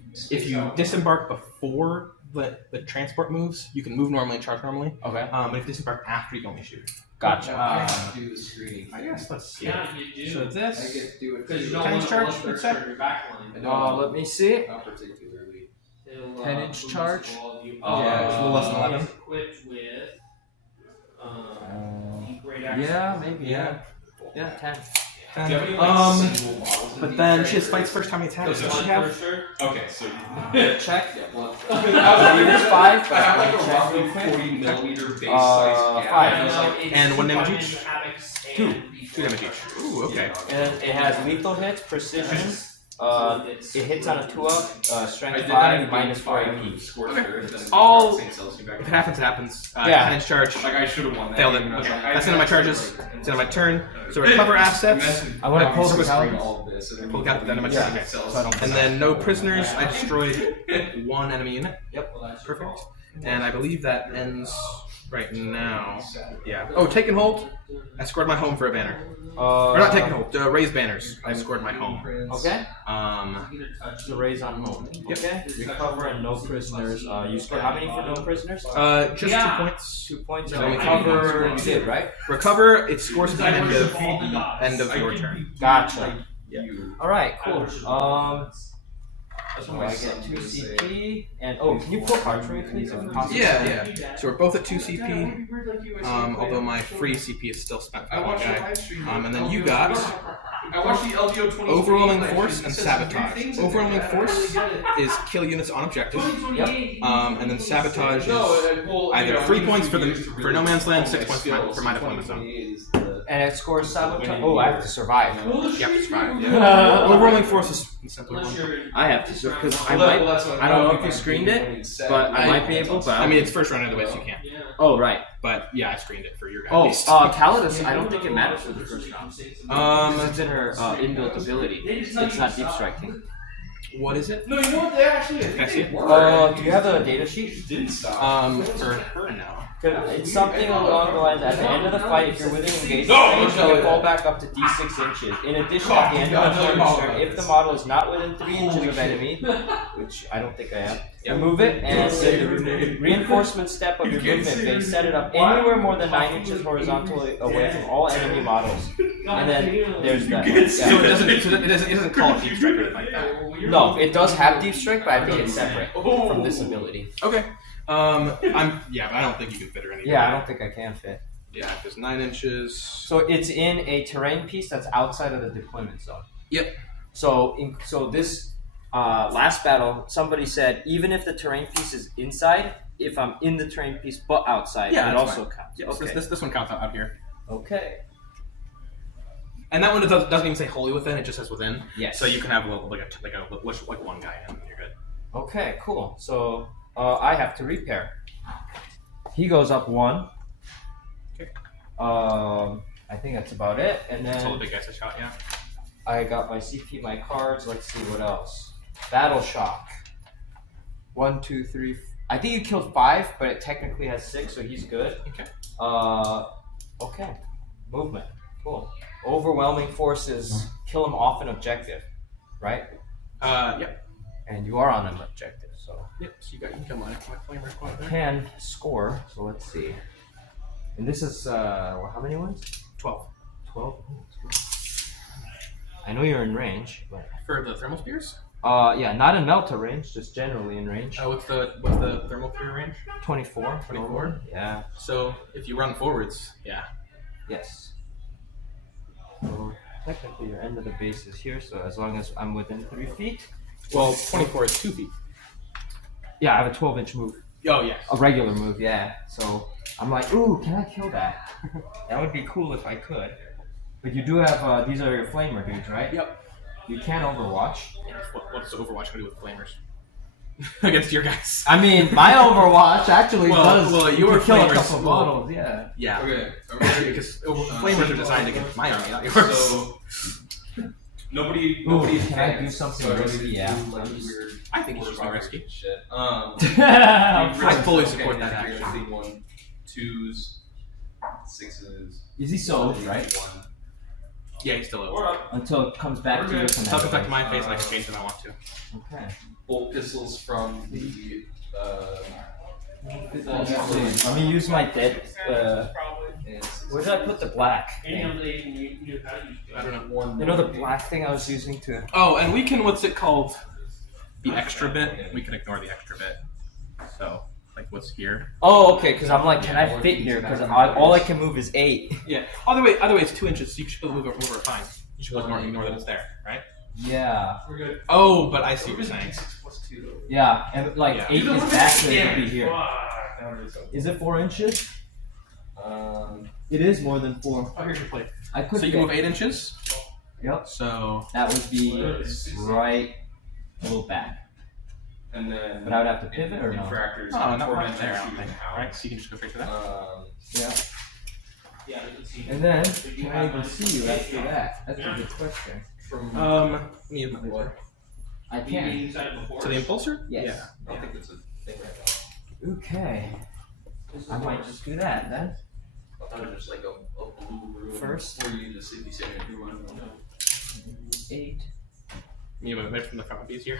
disembark before the transport moves, you can move normally and charge normally. Okay. But if you disembark after, you can only shoot. Gotcha. do the screening. I guess let's see. Yeah, you do. So I this. get to do it Because you too. don't 10 want to charge, charge let's say? your back line. Let me see. Not particularly. It'll, 10-inch boost charge? all of you. Yeah, it's a little less than 11. It's equipped with great access. Yeah, maybe. Yeah. Yeah, 10. Do you have any, like, single models in But the then array? she has fights first time he attacks. Does she have? Okay, so Check. I believe it's 5, but I have let like me a check roughly real quick. 40 millimeter base size gap. 5. And 1 damage each? 2. 2 damage each. Ooh, okay. And it has lethal hits, precision. It hits on a 2-up, strength I 5, did minus 4 5 AP. Scorched Earth, and then All- St. Celestine back If it then. happens, it happens. Yeah. 10 inch charge. Like I should have won that. Failed it. game, and I was Okay. like, I That's the end of my actually, charges. like, It's the end of my turn. So recover assets. imagine I wanna having pull the to screen calendars. all of this, and then Pull you the end of my leave turn. St. Okay. Celestine. And then no prisoners. I destroyed 1 enemy unit. Perfect. And I believe that ends right now. Yeah. Oh, take and hold. I scored my home for a banner. Or not take and hold. Raise banners. I scored my home. Okay. To To raise on home. Yep. Okay. Recover and no prisoners. You scored how many for no prisoners? Just Yeah. 2 points. 2 points. So And we recover, can- you did, right? Recover. It scores at the end of your turn. Gotcha. You. Alright, cool. That's So what my I son get 2 used to say. CP. And oh, can you pull cards for me, please? If possible? Yeah. So we're both at 2 CP. Although my free CP is still spent for I one watched your guy. live stream. And then you got I watched the LVO 20. Overwhelming Force and Sabotage. Overwhelming Force is kill units on objective. Yep. And then Sabotage is either 3 points for No Man's Land, 6 points for my deployment zone. And it scores sabotage. Oh, I have to survive. You have to survive. Yeah. Overwhelming Force is the simpler Unless one. you're I have to survive because I might. I don't know if you screened it, but I might be able. But I mean, it's first round anyway, so you can't. yeah. oh right. But yeah, I screened it for your guy. Oh, Beast. Calidus. I don't think it matters for the first round. It's in her inbuilt ability. It's not deep striking. What is it? No, you know what? They actually. Can I see it? Do you have a data sheet? Didn't stop. For her now. It's something along the lines. At the end of the fight, if you're within engagement No, range, no, you no. fall back up to D6 inches. In addition, at the end of the opponent's turn, if the model is not within 3 inches of enemy, which I don't think I am, remove it, and in the reinforcement step of your movement phase, set it up anywhere more than 9 inches horizontally away from all enemy models. And then there's that. So it doesn't call it deep strike or anything like that. No, it does have deep strike, but I think it's separate from this ability. Okay. But I don't think you can fit her anywhere. Yeah, I don't think I can fit. Yeah, there's 9 inches. So it's in a terrain piece that's outside of the deployment zone. Yep. So this last battle, somebody said even if the terrain piece is inside, if I'm in the terrain piece but outside, Yeah, it that's also fine. counts. Yep, Okay. this one counts out here. Okay. And that one doesn't even say wholly within; it just says within. Yes. So you can have like one guy in, and you're good. Okay. Cool. So I have to repair. He goes up 1. Okay. I think that's about it, and That's all the then big guys I shot. Yeah. I got my CP, my cards. Let's see what else. Battle shock. 1, 2, 3. I think you killed 5, but it technically has 6, so he's good. Okay. Okay. Movement. Cool. Overwhelming forces. Kill him off an objective, right? Yep. And you are on an objective, so Yep. So you can come on my flamer squad there. can score. So let's see. And this is how many ones? 12 12. I know you're in range, but for the thermal spears. yeah, not in Melta range, just generally in range. What's the thermal spear range? 24. 24? Yeah. So if you run forwards, yeah. Yes. So technically your end of the base is here, so as long as I'm within 3 feet. Well, 24 is 2 feet. Yeah, I have a 12-inch move. Oh yeah. A regular move, yeah. So I'm like, ooh, can I kill that? That would be cool if I could. But you do have these are your flamer dudes, right? Yep. You can Overwatch. What's the Overwatch gonna do with flamers? Against your guys. I mean, my Overwatch actually does. Well, you your can kill a flamers couple will- models, yeah. Yeah. Okay. Because flamers are designed against my army, not yours. So nobody. Can I do something so I don't risky? need to Yeah. do, like, weird I think you should be risky. shit. I fully support that You're action. gonna see 1, 2s, 6s. Is he sold, right? 1. Yeah, he's still over. Or up. Until it comes back to your command. Tuck back to my face and I can change if I want to. Okay. Bolt pistols from the. Let me use my dead. Where did I put the black? Any thing? of the you knew how to use it. I don't know. One. You know the black thing I was using to. Oh, and we can, what's it called? The extra bit. We can ignore the extra bit. So, like what's here. Oh, okay. Because I'm like, can I fit here? Because all I can move is 8. Yeah. Other way, it's 2 inches, so you should be able to move it fine. You should ignore that it's there, right? Yeah. We're good. Oh, but I see what you're saying. 6+2. Yeah, and like Yeah. 8 is back so it could be here. Wow. Is it 4 inches? Um, It is more than 4. Oh, here's your plate. I could. So you fit- move 8 inches. Yep. So That would be right a little back. and then. But I would have to pivot or no? Infractors. oh, not torment right there. I don't shooting think. out. Right. So you can just go figure that. Yeah. Yeah, we can see. And then, can I even see you after that? That's a good question. From. Me and my what? I You can. mean inside of the To the impulsor? Yes. Yeah. I don't think that's a thing right now. Okay. I might just do that then. I thought it was just like a blue room. First. Where you just, if you say you do one. 8. Me and my from the front would be easier.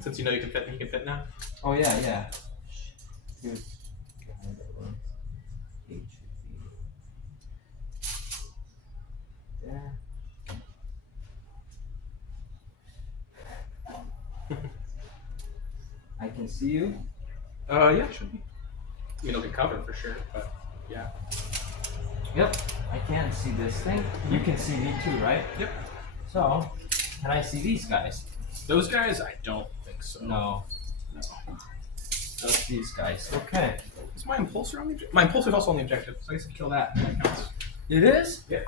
Since you know you can fit now. Oh yeah, yeah. Here's 8 should be there. I can see you. Yeah, should be. I mean, it'll get covered for sure, but yeah. Yep, I can see this thing. You can see me too, right? Yep. So, can I see these guys? Those guys, I don't think so. No. No. Just these guys. Okay. Is my impulsor on the objective? My impulsor's also on the objective, so I guess I can kill that. That counts. It is? Yeah.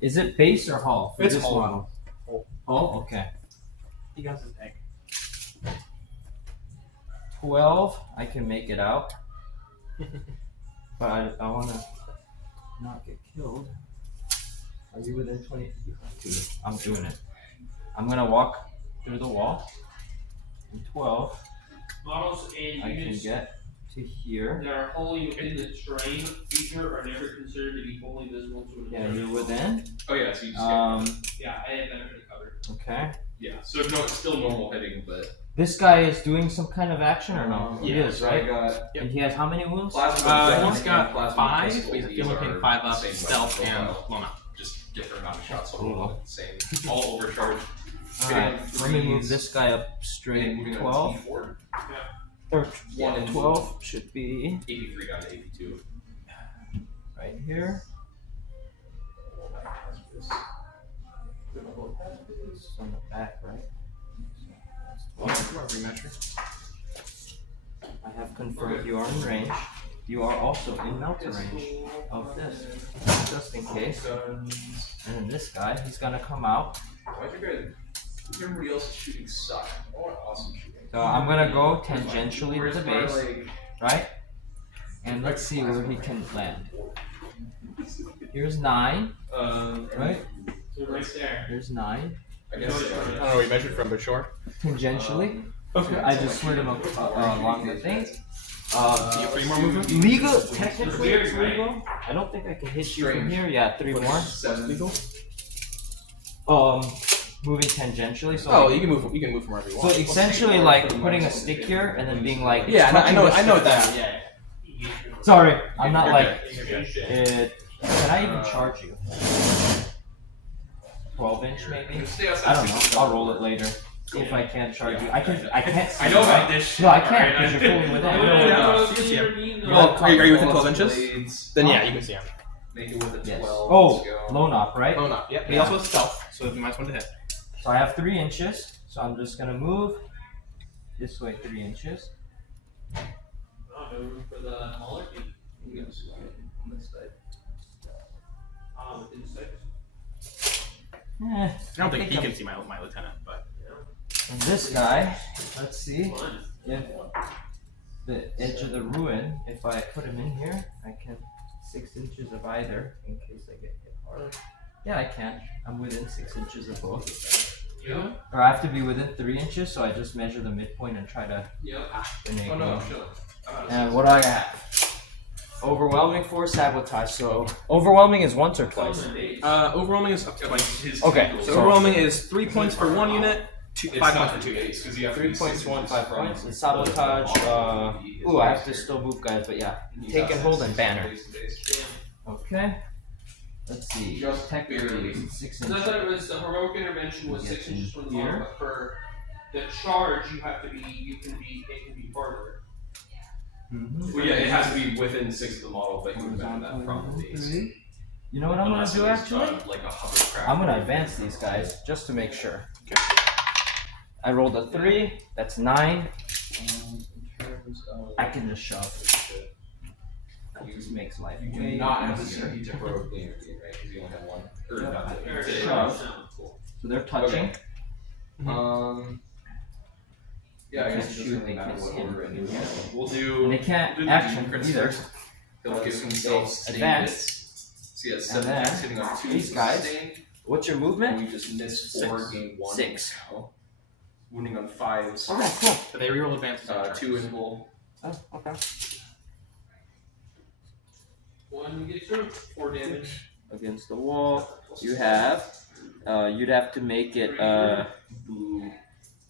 Is it base or hull for It's this hull. model? Hull? Okay. He got his egg. 12, I can make it out. But I want to not get killed. Are you within 20? You have to. I'm doing it. I'm going to walk through the wall. And 12, Models and I can units get to here. that are wholly within the terrain feature are never considered to be wholly visible to an Yeah, observer. you're within. Oh yeah, so you just Yeah, I had benefit covered. Okay. yeah. So no, it's still normal hitting, but This guy is doing some kind of action or no? He Yeah, is, so right? I got Yep. And he has how many wounds? plasma. He's got plasma 5, pistol. but he's These only are taking 5 up, same stealth, weapon and profile, blown up. just different amount of shots. Cool. Same, all overcharged. Alright, let me move this guy up straight. Moving on 12. T4, Or One and 12 should be 83 down to 82. right here. It's on the back, right? I have confirmed you are in range. You are also in melter range of this, just in case. Guns. And then this guy, he's gonna come out. Why is everybody else's shooting suck? I want awesome shooting. So I'm gonna go tangentially to the Where's base, my, like, right? And let's see where he can land. Here's 9, right? So right there. Here's 9. I guess. I don't know where you measured from, but sure. Tangentially, Okay. I just slid him along the thing. Do you have 3 more movement? Legal, technically it's legal. I don't think I can hit you from here. Yeah, 3 more. 7 Legal? Moving tangentially. So Oh, like, you can move from wherever you so want. essentially like putting a stick here and then being like. Yeah, I know touching the what stick that. down. Sorry, I'm not You're like. good. Can I even charge you? 12-inch maybe. Stay I outside. don't know. I'll roll it later. See if I can charge you. I can't. See I know you, about right? this shit. No, I can't because you're fully within. Well, are you within 12 inches? Blades, Then yeah, you can see him. make it with a 12. Yes. Oh, scale. low knock, right? Oh no, yep. He Yeah. also has stealth, so if you might want to hit. So I have 3 inches. So I'm just gonna move this way 3 inches. No room for the Mauler team. You guys on this side. Within 6. Eh, I don't think he can see my lieutenant, but and this guy, let's see Fine. if the edge of the ruin, if I put him in here, I can 6 inches of either in case I get hit hard. Yeah, I can. I'm within 6 inches of both. Yeah. Or I have to be within 3 inches, so I just measure the midpoint and try to Yeah. finesse. Oh no, I'm chilling. And what do I got? Overwhelming force sabotage. So overwhelming is once or twice. overwhelming is up to twice. Okay, So overwhelming is 3 points for 1 unit, 5 points for 2 units. because you have 3 points, 1, 5 points. And sabotage. Ooh, I have to still move guys, but yeah. Take and hold and banner. Okay. Let's see. Just Tech barely. 6 So I inches. thought it was the heroic intervention was Get 6 inches from the here. bottom, but for the charge it can be farther. Mm-hmm. Well, yeah, it has to be within 6 of the model, but you would ban that from the base. You know what I'm gonna Unless do it was, actually? like a hovercraft. I'm gonna advance these guys just to make sure. I rolled a 3. That's 9. In terms of I can just shove. That just makes life you do way not have the easier. CP to heroically intervene, right? Because you only have 1. Or Yeah. not Or the Shove. sounds cool. So they're touching. Yeah, I They guess can't it shoot, doesn't they matter can't what hit. order it is. We'll And do. they can't we'll do the action Prince either. first. He'll give himself sustained advance. hits. So he has And 7 then attacks hitting on 2 these guys. sustained. What's your And movement? we just missed 4, gain 1. 6. now. Wounding on 5s. Okay, cool. But they reroll advances. on 2 turns. in roll. Oh, okay. 1 gets through, 4 damage. Against the wall. You have. You'd have to make it.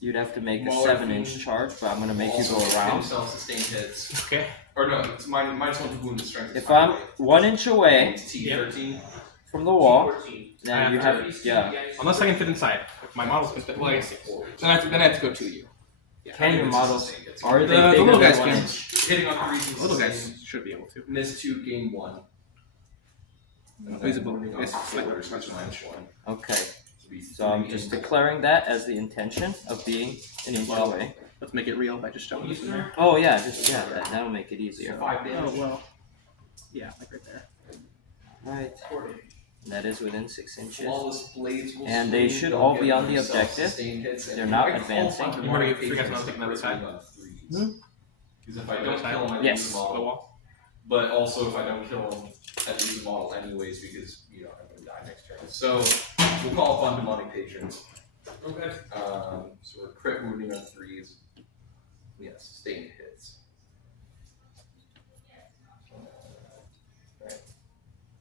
You'd have to make a Mauler 7-inch fiend. charge, but I'm gonna make you Also go give around. himself sustained hits. Okay. Or no, it's minus 1 to wound and strength. If I'm 1 inch away It's T13. from the wall, 14. then you I have. Yeah. Unless I can fit inside. If my models can fit. Well, I guess 6. Then I have to go 2 you. Can your It's models? sustained hits. Are they The bigger little than guys 1 can. inch? Hitting on 3s and The little guys sustained. should be able to. Miss 2, gain 1. And Visible. wounding on Yes, 4s, slightly. which minus 1. Okay. So be So I'm 3 just gain declaring that as the intention of being an inch Well, away. Let's make it real by just shoving this in there. Oh yeah, that'll make it 1. easier. 5 damage. Oh well. Yeah, like right there. Right. That is within 6 inches. Flawless blades will And they swing, should they'll all give be on the themselves objective. sustained hits, and They're not I call advancing. upon You wanna demonic get 3 guys on patrons the to other crit side? on 3s. Hmm? Because if I don't kill him, I Yes. lose the The model. wall. But also, if I don't kill him, I lose the model anyways because I'm going to die next turn. So we'll call upon demonic patrons. Okay. So we're crit wounding on 3s. Yeah, sustained hits. Right.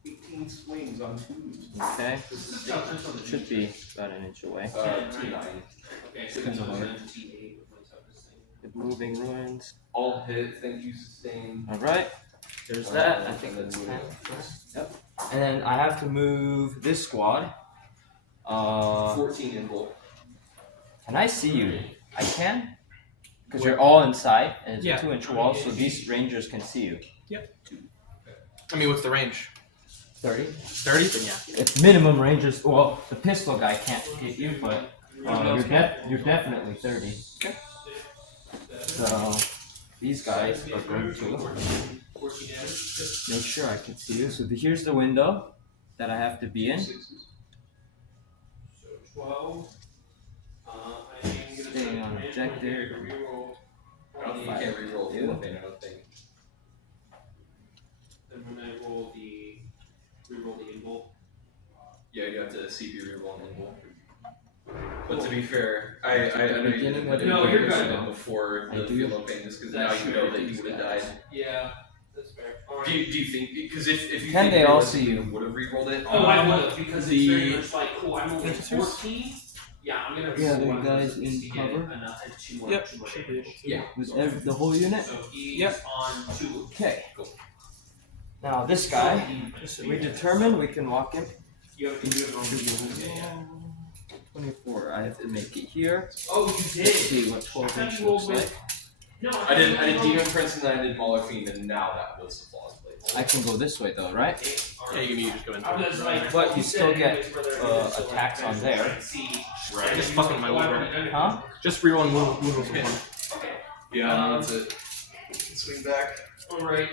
18 swings on 2s. Okay. Sustained. Should be about an inch away. T9. Okay, so it's on T8 with my toughest thing. The moving ruins. All hit, thank you, sustained. Alright. There's that. I think that's Moving. Yep. And then I have to move this squad. 14 in roll. Can I see you? I can? Because you're all inside and it's Yeah. a 2-inch wall, so these rangers can see you. I mean, what's the range? 30? 30? Then yeah. It's minimum ranges. Well, the pistol guy can't hit you, but you're definitely 30. Okay. So these guys are going to 14 damage. make sure I can see you. So here's the window that I have to be in. So 12. I'm gonna Staying on objective. reroll. I don't think you can reroll the other thing, I don't think. Then when I roll the inbolt. Yeah, you have to CP reroll and roll. But to be fair, I know you didn't want to No, do you're it good. before I the do. feel of pain, just because now That's you true. know that he would have died. Yeah, that's fair. Do you think, because if you Can think they all realistically see you? would have rerolled it? Oh, I would have because the- it's very much like, cool, I'm only 14. Yeah, I'm gonna Yeah, the roll one of guys those in to get cover? two more. Yep. two more Should be damage. able to. Yeah. With the whole unit? So he's Yep. on 2. Okay. Now this guy, we determined we can walk him. You have to do it yeah. 24. I have to make it here. Oh, you Let's did. see what 12 inch looks like. No, I did Demon Prince and then I did Mauler Fiend, and now that was the Flawless Blade. I can go this way though, right? Yeah, you can just go in. I was like, But you said still get, anyways, whether it is, so, like, attacks on there. Right. Just fucking my Oh, I've wound. already done it. Huh? Just reroll and wound with one. Okay. Yeah, that's it. swing back. Alright,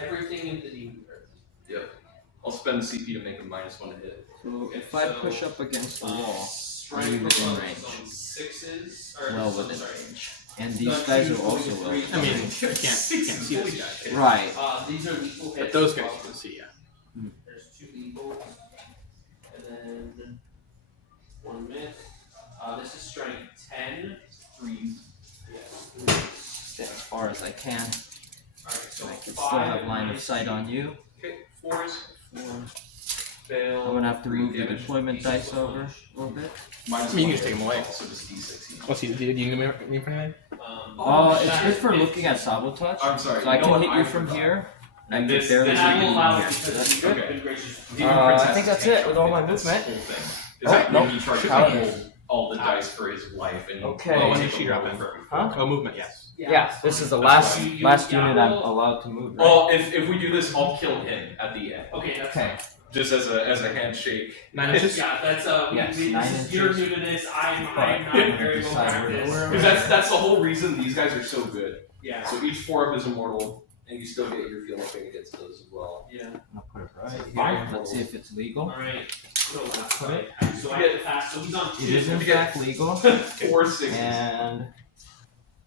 everything in the demon turret. I'll spend the CP to make a -1 to hit. So if I push up against the wall, Strength are you within bonus range? on 6s, or Well so- within sorry. range. And these guys are also well I mean, within you range. can't see this guy. Right. These are lethal hits. But those as guys well. you can see, yeah. There's 2 lethals, and then 1 miss. This is strength 10. Freeze. Yes. Stay as far as I can. Alright, so I can 5 still have line of minus sight 2. on you. Okay, 4s. 4. Fail. I'm gonna have to move the damage. deployment dice over a little bit. I mean, you can just take them away. So just D6 each. What's he? Do you need me for anything? It's good for looking at sabotage. I'm sorry. So I you know can what? hit you I from forgot. here. And I And can this- barely this see I you will in allow here. because That's you've good. been I think that's it with all my movement. Is Oh, that nope. when he tries to Paladin. hold all the dice for his life and Okay. Oh, and take you a shoot roll up in. for every Huh? Oh, movement, yes. Yeah, this is the That's last fine. last You- unit yeah, I'm roll. allowed to move. Right? Well, if we do this, I'll kill him at the end, Okay, that's Okay. just as a handshake. 9 inches? Yeah, that's Yes, this 9 is, you're inches. new to this. I'm Right. not very well Decide practiced. where- Because that's the whole reason these guys are so good. Yeah. So each 4-up is immortal, and you still get your field thing against those as well. Yeah. I'll put it right Fine. here. Let's see if it's legal. Alright. So Put it. So I get fast. So he's on 2. It is in fact legal, 4 6s. and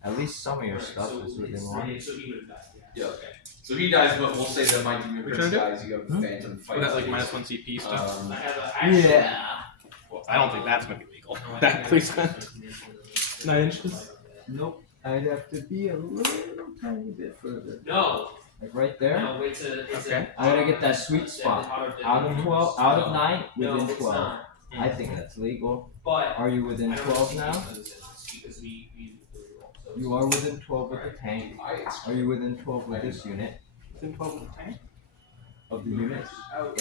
at least some of your Alright, stuff so is within it's 1. 3, so he would have died. Yeah, okay. So he dies, but we'll say that my demon Which prince one do? dies. You have Hmm? phantom fight. Was that like -1 CP stuff? I have a actually. Well, I don't think that's gonna be legal. No, I That think I- placement. 9 inches? Nope. I'd have to be a little tiny bit further. No. Like right there. No, it's a. Okay. I gotta get that sweet spot. Out of 12, out of 9, No, within it's 12. not. I think that's legal. But Are you within I don't 12 think now? because we roll. So You are within 12 with the tank. Nice. Are you within 12 with this unit? Within 12 of the tank? Of the units?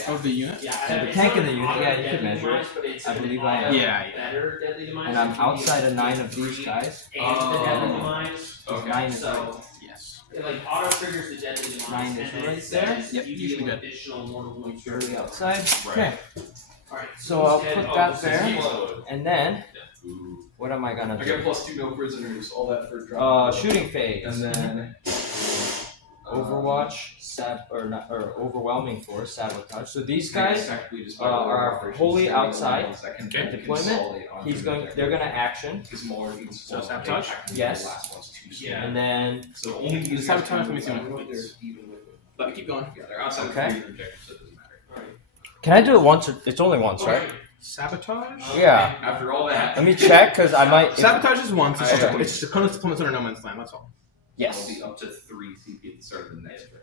Of the unit? Yeah, So the it's tank not in the unit, auto yeah, you can deadly measure demise, but it's I an believe I auto am. Yeah. Better deadly demise. And I'm so you outside of 9 of free these guys. And the deadly demise. Okay. 9 is right. So Yes. it like auto triggers the deadly demise. 9 is and then right it says Yep, you usually deal good. additional mortal wounds. Barely outside. Right. Okay. Alright. So I'll he's put dead. that this is there. explode. And then, Ooh. what am I gonna I do? get +2 no prisoners, all that for a drop. Shooting phase. And then Overwatch, overwhelming force, sabotage. So these I guess guys, technically just are operations, wholly they're the only outside. ones that can Okay. Deployment. consolidate onto he's the going. deck. They're gonna action, Because more equals So one, sabotage? technically Yes. The last one's 2 Yeah. and then So only these guys Sabotage, can let me move see what out. happens. They're even with them. Let me keep going. Yeah, they're outside Okay. of the objectives, so it doesn't matter. Alright. can I do it once? Or, it's only once, right? Sabotage? Yeah. After all that, Let me check because I might. Sabotage is once. It's, Okay. just, it's just opponents under no man's land, that's all. Yes. it'll be up to 3 CP at the start of the next turn.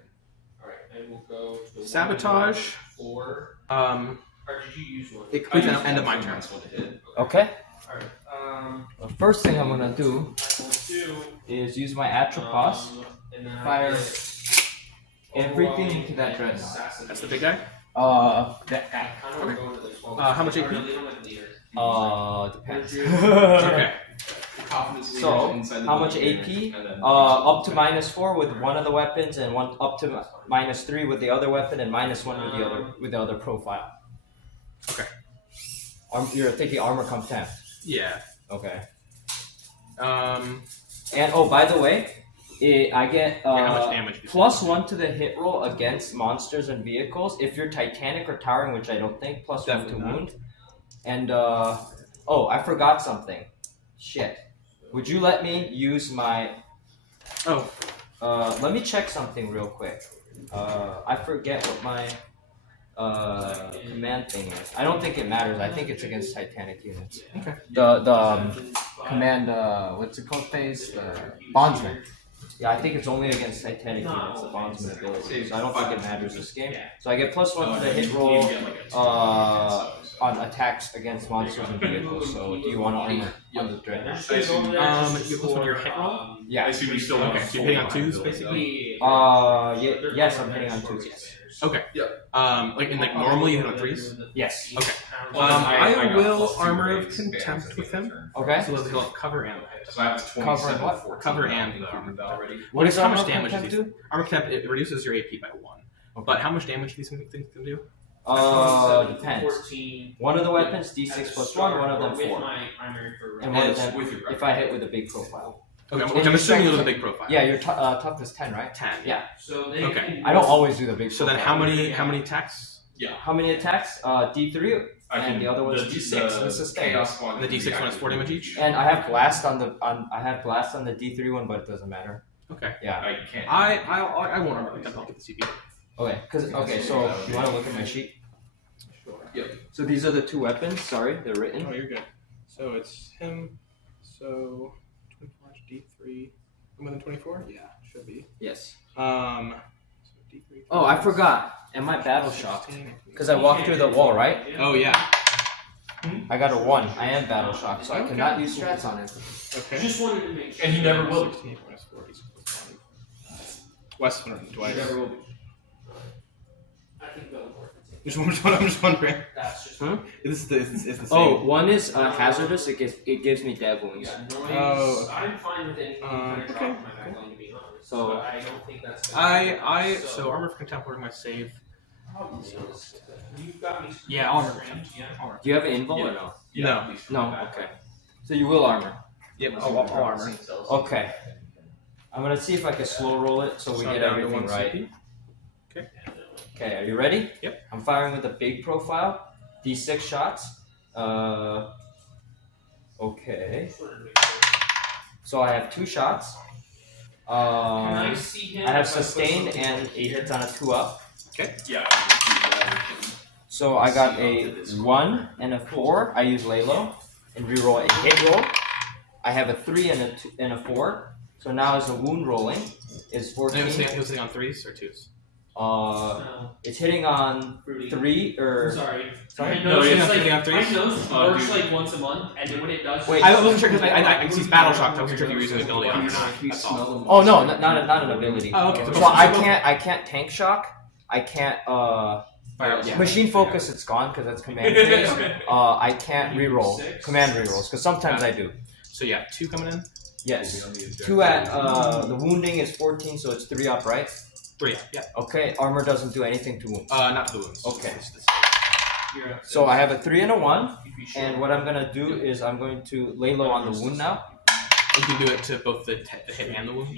Alright, and we'll go to Sabotage. 4. Um, Or did you use one? it completes the end of my turn. That's what it hit. Okay. Alright. The first thing I'm gonna do I roll 2. is use my Atropos, And then I fire get everything into that dreadnought. assassination. That's the big guy? That guy. I don't wanna go into this one. How much Or AP? leave him with leader. Depends. Okay. Confidence So, leaders inside the how much leader, AP? and then- Up to -4 with one of the weapons, and one up to -3 with the other weapon, and -1 with the other profile. Okay. You're thinking armor comes 10. Yeah. Okay. Um, And oh, by the way, I get yeah, how much damage? do you +1 to the hit roll against monsters and vehicles. If you're Titanic or Towering, which I don't think, +1 to Definitely not. wound. And oh, I forgot something. Shit. Would you let me use my? Oh. Let me check something real quick. I forget what my command thing is. I don't think it matters. I think it's against Titanic units. Okay. The command what's it called phase? The bondsman. Yeah, I think it's only against Titanic units, the bondsman ability. So I don't think it matters this game. So I get +1 to the hit roll on attacks against monsters and vehicles. So do you want to armor on the dreadnought? you plus one to your hit roll? I Yeah. assume you still Okay, so you're hitting on 2s, basically? Yes, I'm hitting on 2s. Okay. Like normally you hit on 3s? Yes. Okay. I I will got armor +2 of range contempt spans with to him. turn. Okay. So he'll have cover and hit. So I have Cover and 27, what? 14 Cover now, and including that already. What is How much armor damage contempt does do? Armor contempt, it reduces your AP by 1. Okay. But how much damage do these things can do? Depends. 14. One of the weapons, D6 at the plus start, 1, one of them or with 4. my primary for And one of It's them, with your if I hit with a big profile. Okay, And I'm your assuming you strength- have a big profile. Yeah, your toughness 10, right? 10. Yeah. So they Okay. can I don't always do the big So then profile. how many attacks? How many attacks? D3, I and can- the other one's the D6, and it's sustained. chaos one. And the D6 one is 4 damage each? And I have blast on the D3 one, but it doesn't matter. Okay. Yeah. I can't. I won't armor contempt, I'll get the CP. Okay, so you want to look at my sheet? Sure. Yep. So these are the 2 weapons. Sorry, they're written. Oh, you're good. So it's him. So 24 D3. More than 24? Yeah, should be. Yes. So D3. Oh, I forgot. Am I battle shocked? Because I walked through the wall, right? Oh yeah. I got a 1. I am battle shocked, so I Okay. cannot use strats on it. Okay. Just wanted to make sure. And you never will. 16 minus 4, D6 plus 1. West Winter twice. You never will be. I think that'll work. I'm just wondering. That's just. Huh? Is the same? Oh, one is hazardous. It gives me dead wounds. Yeah, noise. Oh, I'm fine with anything kind of okay. dropping my backline, to be honest. So- But I don't think that's. gonna so armor for contempt, where my save? You've got me. Yeah, armor. Yeah. Do you have an invul or no? No. No. Okay. So you will armor. Yep. I'll armor. Okay. I'm gonna see if I can slow roll it so we So get down to everything 1 right. CP. Okay, are you ready? Yep. I'm firing with a big profile. D6 shots. Okay. So I have 2 shots. Can I see him? I have if put sustained something and he hits on a 2 up. Yeah. So I got a 1 and a 4. I use Lalo and reroll a hit roll. I have a 3 and a 2 and a 4. So now as a wound rolling is 14. He was hitting on 3s or 2s? No. It's hitting on Fruity. 3 or Sorry. sorry. I know you're it's not like, hitting on threes? I know it Oh, works dude. like once a month, and then when it does. Wait. I wasn't sure because I see battle shocked. I wasn't sure if you were using the ability on it or not. That's all. Oh no, not an ability. Oh, okay. So I can't tank shock. I can't Fire, yeah. machine focus. It's gone because that's command phase. I can't reroll command rerolls because sometimes I do. So yeah, 2 coming in. Yes. 2 at the wounding is 14, so it's 3 up, right? 3, yeah. Okay. Armor doesn't do anything to wounds. Not to the wounds. Okay. It's So I have a 3 and a 1, and what I'm gonna do is I'm going to lay low on the wound now. You can do it to both the hit and the wound.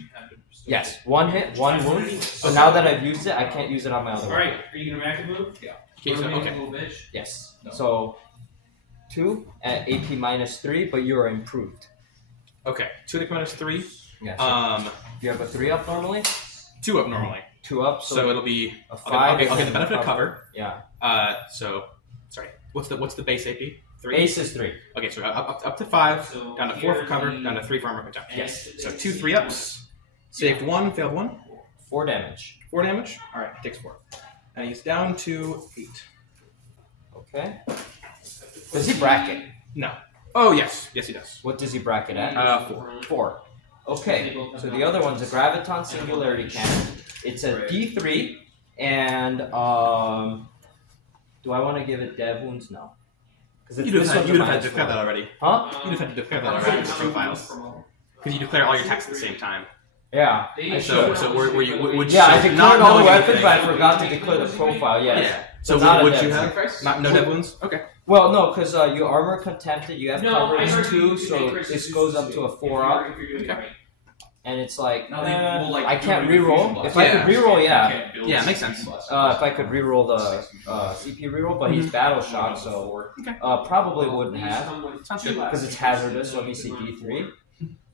Yes, 1 hit, 1 wound. So now that I've used it, I can't use it on my other one. Alright, are you gonna react move? Okay, so, okay. Little bitch. Yes. So 2 at AP minus 3, but you are improved. Okay. 2 to minus 3. Yes. You have a 3 up normally. 2 up normally. 2 up, So it'll be. a 5. I'll is get the then benefit of cover. Yeah. So sorry. What's the base AP? 3. Ace is 3. Okay, so up to 5, So down to 4 for here cover, the- down to 3 for armor protection. Yes. So 2 3-ups. Saved 1, failed 1. 4 damage. 4 damage. All right, takes 4, and he's down to 8. Okay. Does he bracket? No. Oh yes, yes he does. What does he bracket at? 4. 4. Okay. So the other one's a graviton singularity cannon. It's a D3, and do I want to give it dev wounds? No. Because You'd have had to declare that already. Huh? You'd have had to declare that already with the profiles. Because you declare all your attacks at the same time. Yeah. I So should. were you would Yeah, I so declared not all the knowing weapons, anything- but I forgot to declare the profile. Yes. Yeah. So not a would dev you wound. have no dev wounds? Okay. Well, no, because you armor contempted, you have No, I coverage heard 2, you so could make this goes up to a 4 up, if you're doing it Okay. right. and it's like, Now they will, like, I do can't a diffusion reroll. blast. If I could reroll, yeah. You can't build Yeah, makes diffusion sense. blast. If I could reroll the CP reroll, but he's battle shot, so Okay. probably wouldn't These have, come with Sounds two good. because it's hazardous. Let me see D3.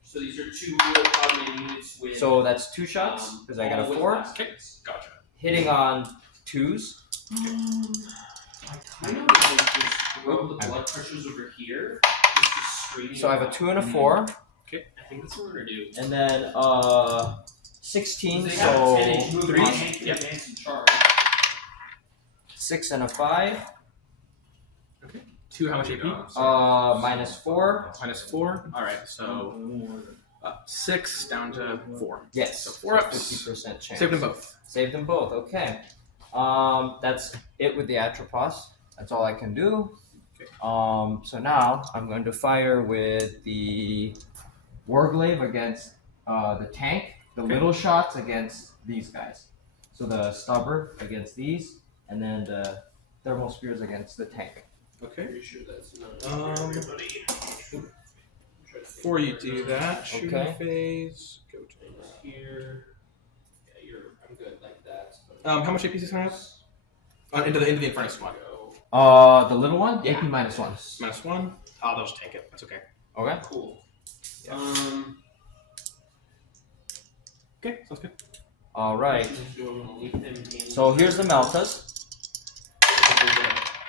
So these are 2 automated units with. So that's 2 shots, because I got a all with 4. blasts. Gotcha. Hitting on 2s. I know that just throw the blood pressures over here. Just straight So I have a 2 and a 4, I think that's what we're gonna do. and then 16, They so have 10-inch movement 3, and can Yep. advance and charge. 6 and a 5, 2 how much AP? minus 4. Minus 4. All right. So 6 down to 4. Yes. So 4 ups. 50% chance. Saved them both. Saved them both. Okay. That's it with the Atropos. That's all I can do. Okay. So now I'm going to fire with the Warglaive against the tank, the little shots against these guys. So the Stubber against these, and then the thermal spears against the tank. Okay. Pretty sure that's not Um, for everybody. Before you do that, shooting Okay. phase. Go to Here. Yeah, I'm good like that. how much AP does it have? Into the Inferno squad. The little one? Yeah. AP minus 1. -1. Oh, they'll just take it. That's okay. Okay. Cool. Yeah. Okay, sounds good. Alright. So I'm gonna leave them in. So here's the Meltas.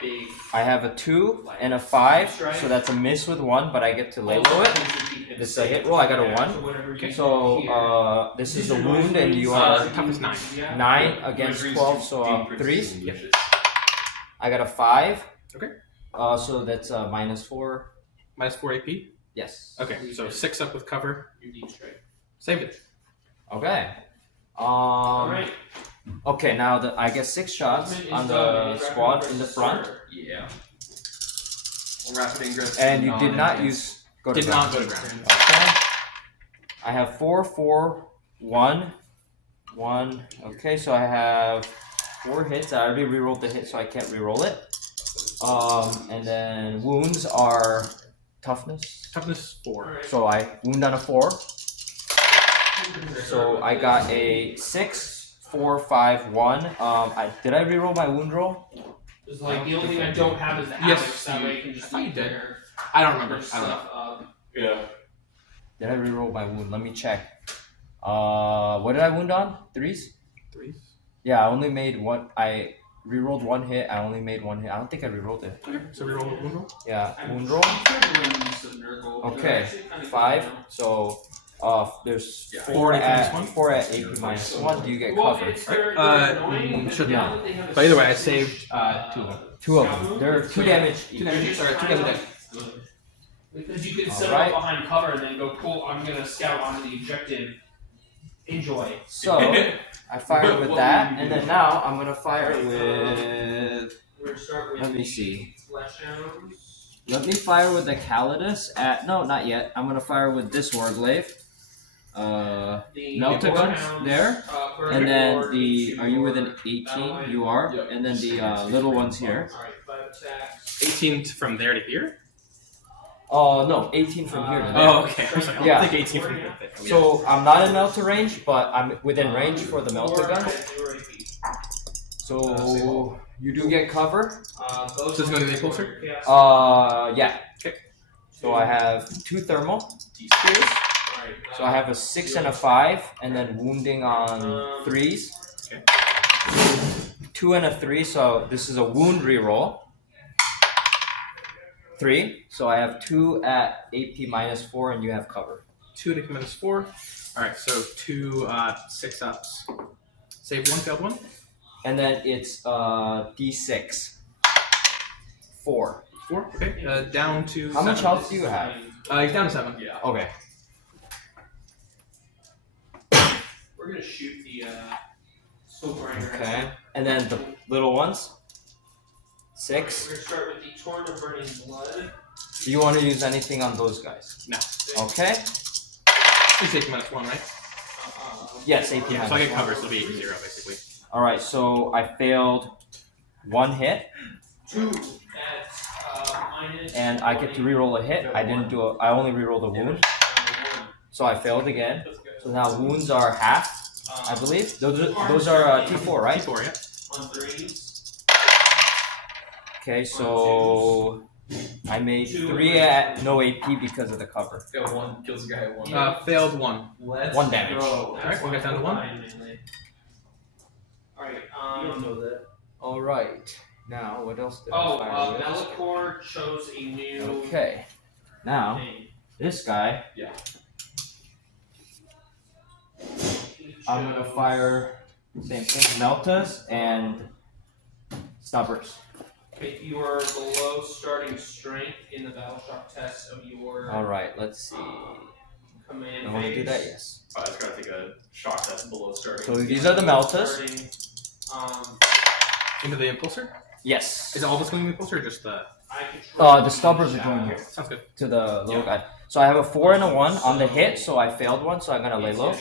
Big. I have a 2 and a 5, so that's a miss with 1, but I get to lay low it. This is a hit roll, I got a 1. So this is a wound, and you are Toughness 9. 9 against 12, so 3s. Yep. I got a 5. Okay. So that's -4. -4 AP. Yes. Okay, so 6 up with cover. Your deep strike. Saved it. Okay. Alright. Okay, now I get 6 shots on the squad in the front, Yeah. Rapid ingress. and you did not use go to Did ground. not go to ground. Okay. I have 4, 4, 1, 1. Okay, so I have 4 hits. I already rerolled the hit, so I can't reroll it. And then wounds are toughness. Toughness 4. So I wound on a 4. So I got a 6, 4, 5, 1. Did I reroll my wound roll? It's like the only thing I don't have is the Yes, Alex. That way I can I just thought you leave did. their I don't remember. I don't know. stuff up. Yeah. Did I reroll my wound? Let me check. What did I wound on? 3s? 3s. Yeah, I only made one. I rerolled 1 hit. I only made 1 hit. I don't think I rerolled it. Okay, so we roll a wound roll. Yeah, wound roll. Okay. Okay, 5. So there's Yeah. 4 at -1. 4 at AP -1. Do you get covered? Should not. But either way, I saved 2 of them. 2 of them. They're 2 damage each. 2 damage. Sorry, 2 damage. Because you can set Alright. up behind cover and then go, cool, I'm gonna scout onto the objective. Enjoy. So I fired with that, and then now I'm gonna fire with. We're gonna start with Let me see. flesh hounds. Let me fire with the Calidus at. No, not yet. I'm gonna fire with this Warglaive. The Meltaguns hounds, there, for and then Lord the. to Are you your within 18? battle You are, Yep. and then the little ones here. Alright, 5 attacks. 18 from there to here? Oh no, 18 from here to there. Oh, okay. I was like, I don't Yeah. think 18 from here to there. So I'm not in Melta range, but I'm within range for the Melta gun. So you do get cover. So it's going to be closer? Yeah. Okay. So I have 2 thermal. Spears. So I have a 6 and a 5, and then wounding on 3s. Okay. 2 and a 3, so this is a wound reroll. 3, so I have 2 at AP -4, and you have cover. 2 to -4. Alright, so 2 6-ups. Save 1, failed 1. And then it's D6. 4. 4, okay. Down to How much 7. health do you have? He's down to 7. Yeah. Okay. We're gonna shoot the soul grinder. Okay. And then the little ones. We're 6. gonna start with the Torn of Burning Blood. Do you want to use anything on those guys? No. Okay. You take -1, right? Yes, AP Yeah, so I get -1. cover, so it'll be 0 basically. Alright, so I failed 1 hit, 2 at minus. and I get to reroll a hit. I didn't do I only rerolled a wound, so I failed again. So now wounds are half, I believe. Those are T4, right? T4, yeah. On 3s. Okay, so I made 3 at no AP because of the cover. Got 1, kills the guy at 1. Failed 1. Let's 1 damage. go. Alright, we'll get down to 1. Alright, You don't know that. Alright, now what else did I fire with? Melicor chose a new Okay, now thing. this guy, Yeah. I'm gonna fire same thing, Meltas and Stubbers. Okay, you are below starting strength in the battle shock test of your Alright, let's see. command I want to do that, phase. yes. I just gotta take a shot test below starting. So these are the Meltas. Starting, Into the impulsor? Yes. Is all this going to the impulsor or just the... I control The Stubbers are going here Sounds good. to the little guy. So I have a 4 and a 1 on the hit, so I failed 1, so I'm gonna lay low.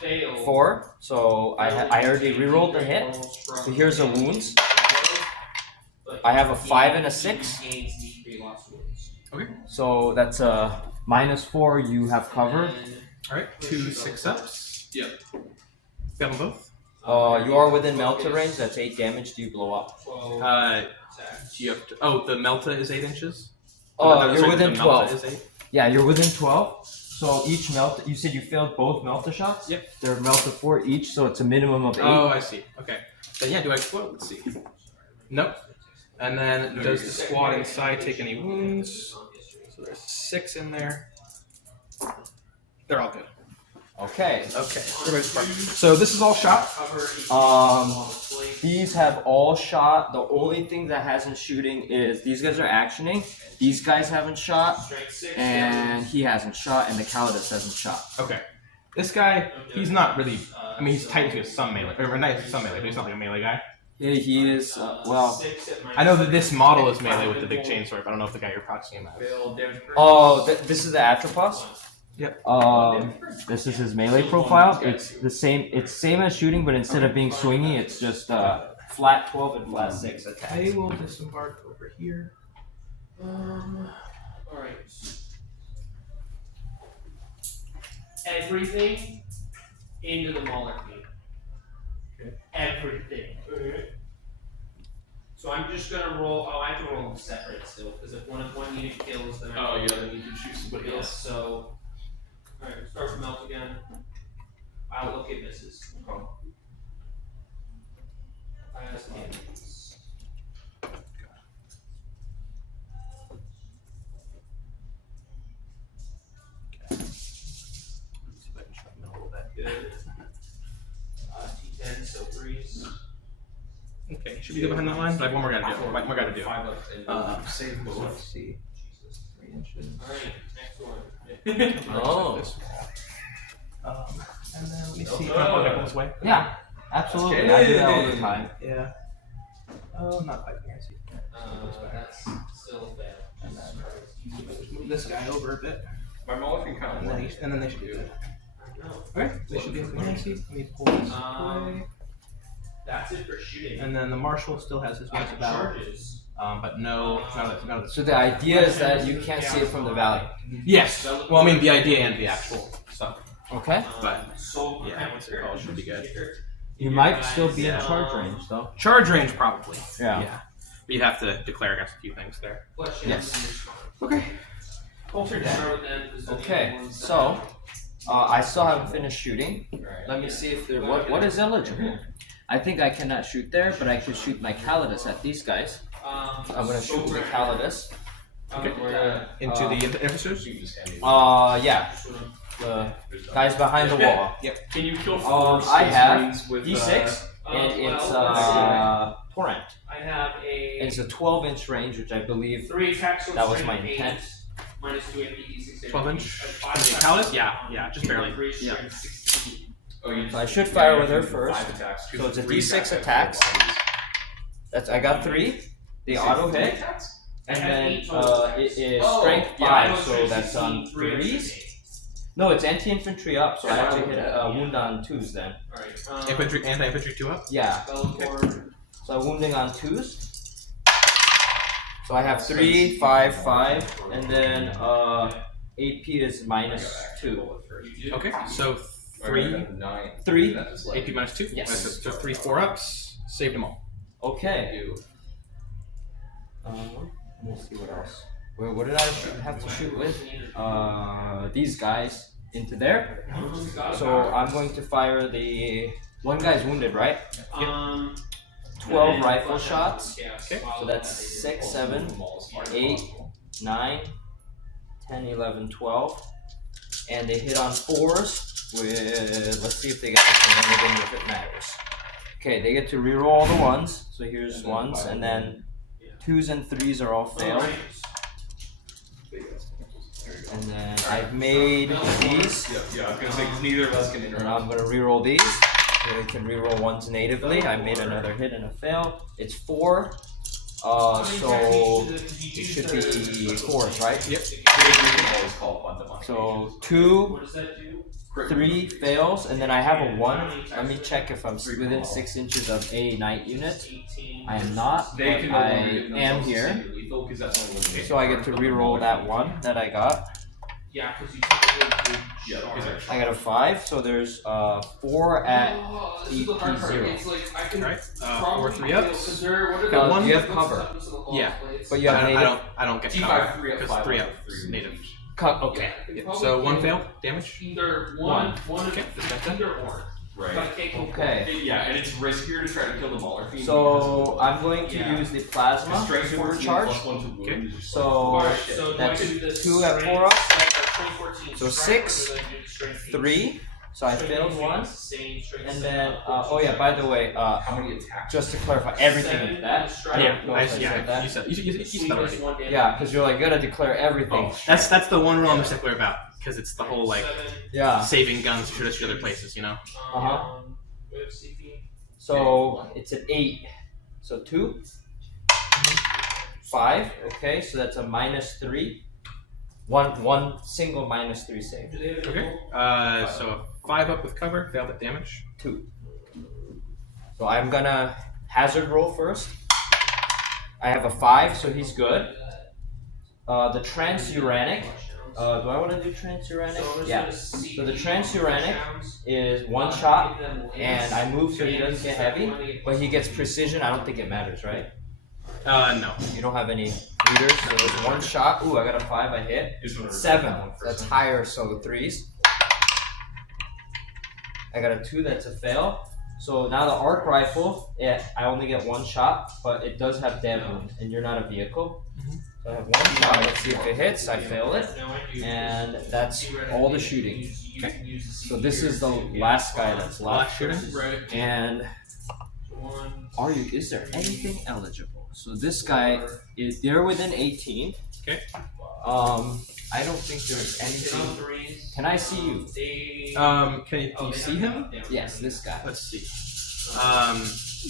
Fail. 4, so I already rerolled the hit. So here's the wounds. but I have a he 5 and a gains 6. D3 lost wounds. So that's a -4. You have cover. Alright, 2 6-ups. Yep. Got them both. You are within melter range. That's 8 damage. Do you blow up? 12 attacks. You have to, the melta is 8 inches? You're Sorry, within the 12. melta is 8? Yeah, you're within 12. So each melt. You said you failed both melter shots. Yep. They're melter 4 each, so it's a minimum of 8. Oh, I see. Okay. Then yeah, do I explode? Let's see. Nope. And then does the squad inside take any wounds? So there's 6 in there. They're all good. Okay. Okay. Everybody's fine. So this is all shot. These have all shot. The only thing that hasn't shooting is these guys are actioning. These guys haven't shot, and he hasn't shot, and the Calidus hasn't shot. Okay. This guy, he's not really. I mean, he's tight to some melee, or not some melee, but he's not like a melee guy. Yeah, he is. Well, I know that this model is melee with the big chainsaw, but I don't know if the guy you're proxying him as. oh, this is the Atropos. Yep. This is his melee profile. It's the same. It's same as shooting, but instead of being swingy, it's just flat 12 and flat 6 attacks. I will disembark over here. Alright. Everything into the Mauler feed. Okay. Everything. So I'm just gonna roll. Oh, I have to roll them separate still, because if one unit kills, then I Then you can choose somebody yes. else. So, alright, we'll start with melt again. I'll look at misses. Last hits. Good. T10, so 3s. Okay, should we go behind that line? But I have one more guy to do. One more guy to do. Save both. Let's see. 3 inches. Alright, next one. Oh. And then let me see. Can I pull it this way? Yeah, absolutely. I do that all the time. Yeah. Oh, not quite. I see. That's still bad. And then let's move this guy over a bit. My Mauler can kind And of then they should be good. I know. Alright, they should be good. Let me pull this away. That's it for shooting. And then the marshal still has his wings of battle. Charges. But none of the So the idea is that you can't see it from the valley. Yes. Well, I mean the idea and the actual stuff. Okay. But yeah, what's it called? Should be good. You might still be in charge range though. Charge range probably. Yeah. Yeah. But you'd have to declare against a few things there. Yes. Okay. Okay. So, I still haven't finished shooting. Let me see if there. What is eligible? I think I cannot shoot there, but I can shoot my Calidus at these guys. I'm gonna shoot the Calidus. Okay. Into the intercessors? Yeah. The guys behind the wall. Yep. Can you kill I have Marines with D6, and it's Torrent. I have a It's a 12-inch range, which I believe 3 attacks. that was my intent. Minus 2 APD6. 12-inch. Callus? Yeah, just barely. Yeah. Oh, you So I should fire with her first. 5 attacks. So it's a D6 attacks. I got 3. They auto hit, and then it is strength 5, so that's on 3s. No, it's anti-infantry up, so I have to hit a wound on 2s then. Alright. Infantry, anti-infantry 2 up? Yeah. So wounding on 2s. So I have 3, 5, 5, and then AP is -2. Okay, so 3. 3. AP -2? Yes. So 3 4-ups. Saved them all. Okay. Let me see what else. What did I have to shoot with? These guys into there. So I'm going to fire the one guy's wounded, right? 12 rifle shots. Okay. So that's 6, 7, 8, 9, 10, 11, 12. And they hit on 4s with, let's see if they get the shenanigan if it matters. Okay, they get to reroll all the 1s. So here's 1s, and then 2s and 3s are all failed. And then I've made these. Yeah, I was gonna say, 'cause neither of us can And interact. I'm gonna reroll these. So we can reroll 1s natively. I made another hit and a fail. It's 4. So it should be 4s, right? Yep. You can always call upon them. So 2, What does that do? 3 fails, and then I have a 1. Let me check if I'm within 6 inches of a night unit. 18. I am not, They but can no I longer get am themselves here. semi-lethal because that's only when they So I get to re-roll that one that I got. Yeah, because you technically Yeah, because they're I got a 5, so there's 4 at this is the hard part. 0. It's like I can Alright, 4 probably 3-ups. what are Uh, one- you have cover, Yeah. but you have native. I don't get T5 cover 3 up because 5 3 up up 3 native. Okay. So 1 failed damage. Either one Okay, of that's done. either or. Right. But I can't go Okay. Yeah, and it's riskier to try to kill the Mauler Fiend. So I'm going to Yeah. use the plasma Strength 14 supercharge. plus 1 to wound Okay. is just So Alright, so do I that's do this 2 at 4 strength, up. strength, 14 So strength, 6, or do I do strength 3. So I Strength failed eight, one. same strength And seven, then, oh yeah, by the way, how many attacks? just to clarify, everything is that. I Yeah, don't know if I said that. you said you said already. one damage. Yeah, because you're like gonna declare everything. Oh, That's the one rule I'm particular about because it's the whole like Yeah. saving guns to shoot other places, you know. Uh-huh. With CP. So it's an 8. So 2. 5. Okay, so that's a -3. One single -3 save. Do they have Okay. any So 5 up with cover, failed at damage. 2. So I'm gonna hazard roll first. I have a 5, so he's good. The transuranic. Do I want to do transuranic? Yeah. So the transuranic is 1 shot, and I move so he doesn't get heavy, but he gets precision. I don't think it matters, right? No. You don't have any leaders, so there's 1 shot. Ooh, I got a 5. I hit. 7. That's higher, so 3s. I got a 2. That's a fail. So now the arc rifle, I only get 1 shot, but it does have dead wound, and you're not a vehicle. So I have 1 shot. Let's see if it hits. I fail it, and that's all the shooting. Okay. So this is the last guy that's left. shooting. And is there anything eligible? So this guy is they're within 18. Okay. I don't think there's anything. Can I see you? Can do you see him? Yes, this guy. Let's see.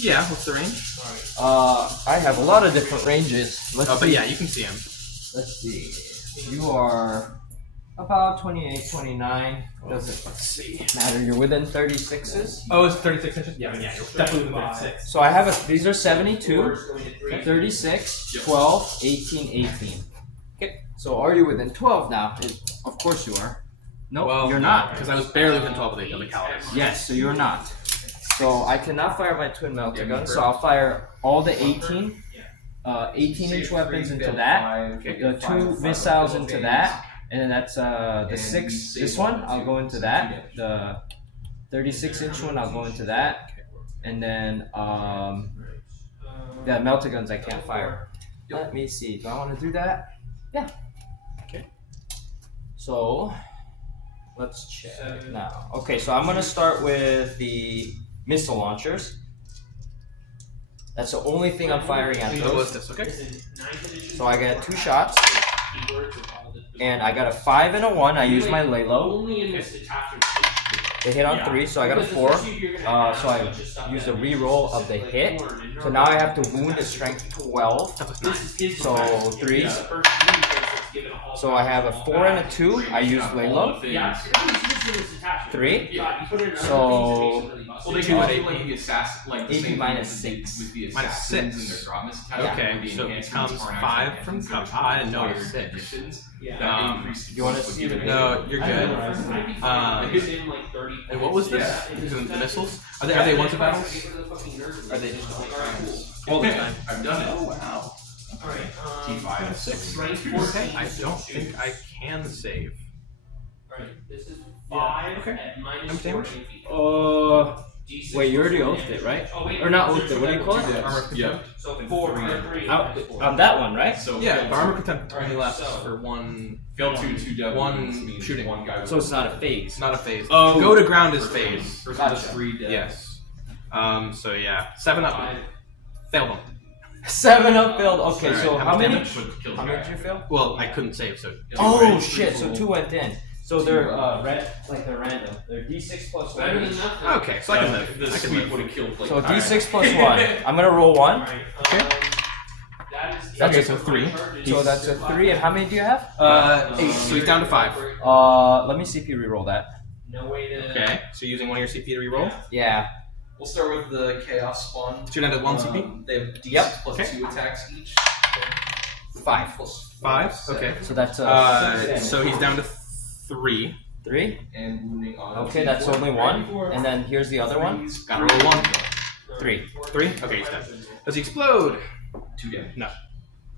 Yeah. What's the range? I have a lot of different ranges. Let's Oh, but see. yeah, you can see him. Let's see. You are about 28, 29. Doesn't Let's see. matter. You're within 36s. Oh, it's 36 inches. Yeah, yeah, you're definitely within 36. So I have these are 72, 36, 12, 18, 18. Okay. So are you within 12 now? Of course you are. No, Well, you're not. because I was barely within 12 of the other calibers. Yes, so you're not. So I cannot fire my twin melter gun, so I'll fire all the 18, 18-inch weapons into that, the 2 missiles into that, and then that's the 6, this one, I'll go into that, the 36-inch one, I'll go into that, and then the melter guns I can't fire. Let me see, do I want to do that? Yeah. Okay. So, let's check now. Okay, so I'm going to start with the missile launchers. That's the only thing I'm firing at The those. ballistas, okay. So I get 2 shots, and I got a 5 and a 1. I use my lay low. Only in this attachment. They hit on 3, so I got a 4. So I use a re-roll of the hit. So now I have to wound a strength 12. That was 9. So 3s. So I have a 4 and a 2. I use lay low. 3. So Well, they can do like the assassin, like the AP same minus thing with 6. With the Minus assassins 6. and their drop miss Okay, so it comes 5 from cover. I didn't know it was 6. You wanna see the No, you're good. And what was this? These are the missiles? Are they once a battles? Are they just all the time? I've done it. Oh wow. T5. 6. Okay, I don't think I can save. This is 5 Okay. at minus I'm 4 damaged. Wait, you already oathed it, right? Oh, wait, Or not oathed it, what do you call it? Armor Yeah. contempt. So 4 or 3. on that one, right? So Yeah, but armor contempt only Alright, lasts so- for one. fail 2 devils One means shooting. one guy. So it's not a phase. It's not a phase. Oh. Go to ground is phase. First Gotcha. does 3 deaths. Yes. So yeah, 7 up. Failed them. 7 up failed. Okay, Alright, so how how much many? damage? How many did you fail? Well, I couldn't save, so. Oh shit! So 2 went in. So they're they're random. They're D6 plus 1. Better than nothing. Okay, so I can live. The I can sweep live. would have killed like So D6 plus 1. I'm gonna roll 1. Alright, Okay. That is Okay, so 3. So that's a 3. And how many do you have? 8. So he's down to 5. Let me CP reroll that. No way to. Okay, so you're using one of your CP to reroll? Yeah. We'll start with the Chaos Spawn. Should end at 1 CP? They have D6 Yep. plus Okay. 2 attacks each. 5. Plus 5. 7. Okay. So that's So he's down to 3. 3. And wounding on. Okay, that's only 1. And then here's the other one. Gotta roll 1. 3. 3? Okay, he's done. Does he explode? 2 damage. No.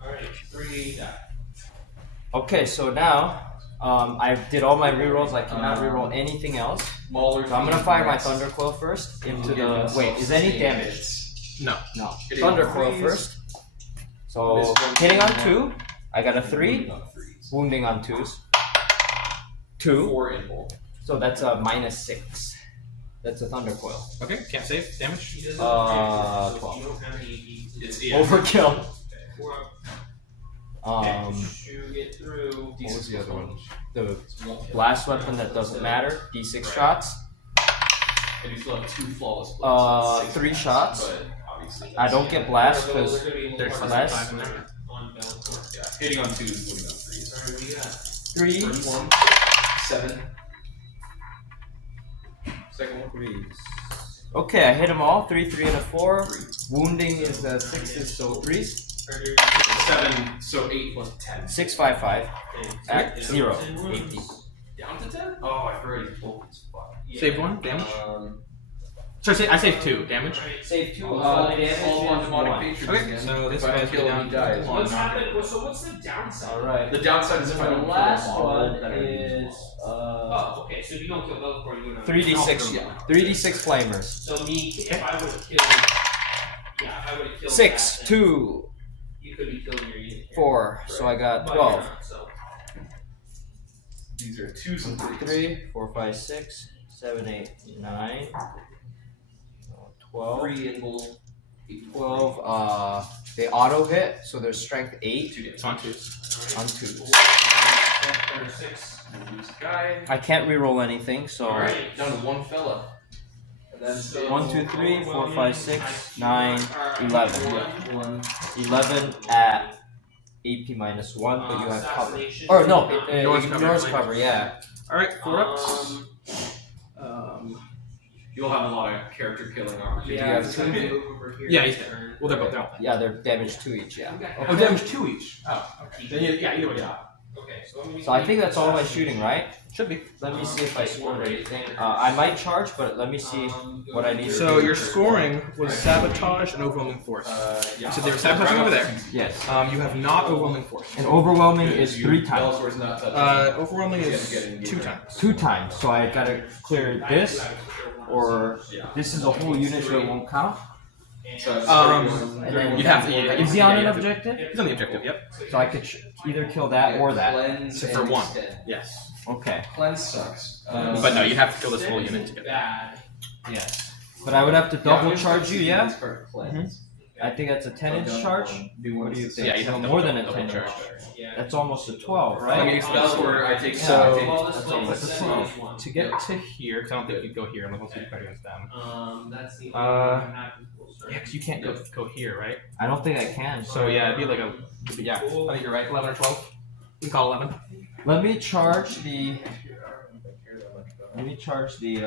Alright, 3 die. Okay, so now I did all my rerolls. I cannot reroll anything else. Mauler So I'm gonna fire my fiends. Thunderclaw first into Give the. himself Wait, is any 16 damage? hits. No. No. Hitting Thunderclaw threes. first. So This one hitting on down. 2. I got a 3. Wounding on 3s. Wounding on 2s. 2. 4 in bolt. So that's a -6. That's a Thundercoil. Okay, can't save. Damage? He doesn't 12. so you don't have any It's Overkill. Four. Um, To get through. what was the other one? The It's multi- blast weapon that doesn't matter. D6 shots. And you still have 2 flawless bullets. So it's 6 3 attacks, shots. But obviously I don't get blast Those because are gonna be there's more less. 5 in there. on Bellator. yeah, hitting on 2s, wounding on 3s. Alright, what do you got? 3. First one, 7. Second one, 3. Okay, I hit them all. 3, 3, and a 4. Wounding is 6s, so 3s. 7, so 8 plus 10. 6, 5, 5. At Yeah. 0 10 AP. wounds. Down to 10? Oh, I already told this. Fuck. Yeah. Saved 1. Damage? Um, I saved 2. Damage? Save 2. all Damage on is demonic 1. patrons Okay, again. so this If I guy's kill him, down he dies. to What's 1. happened? So what's the downside? Alright. The downside is if I The don't kill last them all, one then I lose is Oh, okay. So if you don't kill Bellator, you go down. 3d6. Yeah. 3d6 flamers. So me, if I would have killed, yeah, if I would have killed 6, that, 2, you could be killing your unit. 4. So I got But 12. you're not, so. These are 2s and 3s. 3, 4, 5, 6, 7, 8, 9, 12. 3 in bolt. 12. They auto hit, so their strength 8 2 damage. It's on 2s. on 2s. 4, 6. Lose a guy. I can't reroll anything, so Alright. Down to 1 fella. And then So- 1, 2, 3, 4, 5, 6, 9, Alright, 11. Yeah, 1. 11 at AP -1, but you have cover. assassination. Or no, Ignores it cover. ignores cover, yeah. Alright, 4 up. You'll have a lot of character killing opportunities. you have so I two? can move over here. Yeah, he's dead. Well, they're both down. Yeah, they're damage 2 each, yeah. Oh, damage 2 each. Oh, okay. Then yeah, either way, yeah. Okay, so I'm gonna So I think that's all my shooting, right? Should be. Let me see if I scored anything. I might charge, but let me see what I need to So do. your scoring was sabotage and overwhelming force. Yeah. So they were sabotaging over there. Yes. You have not overwhelming force. And overwhelming is 3 times. Bellator's not touching. Overwhelming You is have to get 2 in times. 2 times. So I gotta clear this, or Yeah. this is a whole unit so it won't count. So that's Um, 31. And then You have to. Yeah, is he on yeah, an you have to- objective? He's on the objective. Yep. So I could either kill that or that. Cleanse Except for and 1. extend. Yes. Okay. Cleanse sucks. But no, you have to kill this whole unit to get that. Bad. Yes. But I would have to double charge you, yeah? Cleanse. I think that's a 10-inch charge. What do you think? Yeah, you have No, to more double- than a double 10-inch. charge. Yeah. That's almost a 12, Right? right? Against Bellator, I take So- I take- Well, this that's place almost is a 7 12. -1. To get to here, because I don't think you'd go here unless you fight against them. That's the Uh, only one I'm not equal, sir. Yeah, because you can't go here, right? I don't think I can. So yeah, it'd be like a yeah. I think you're right. 11 or 12. We can call 11. Let me charge the. Let me charge the.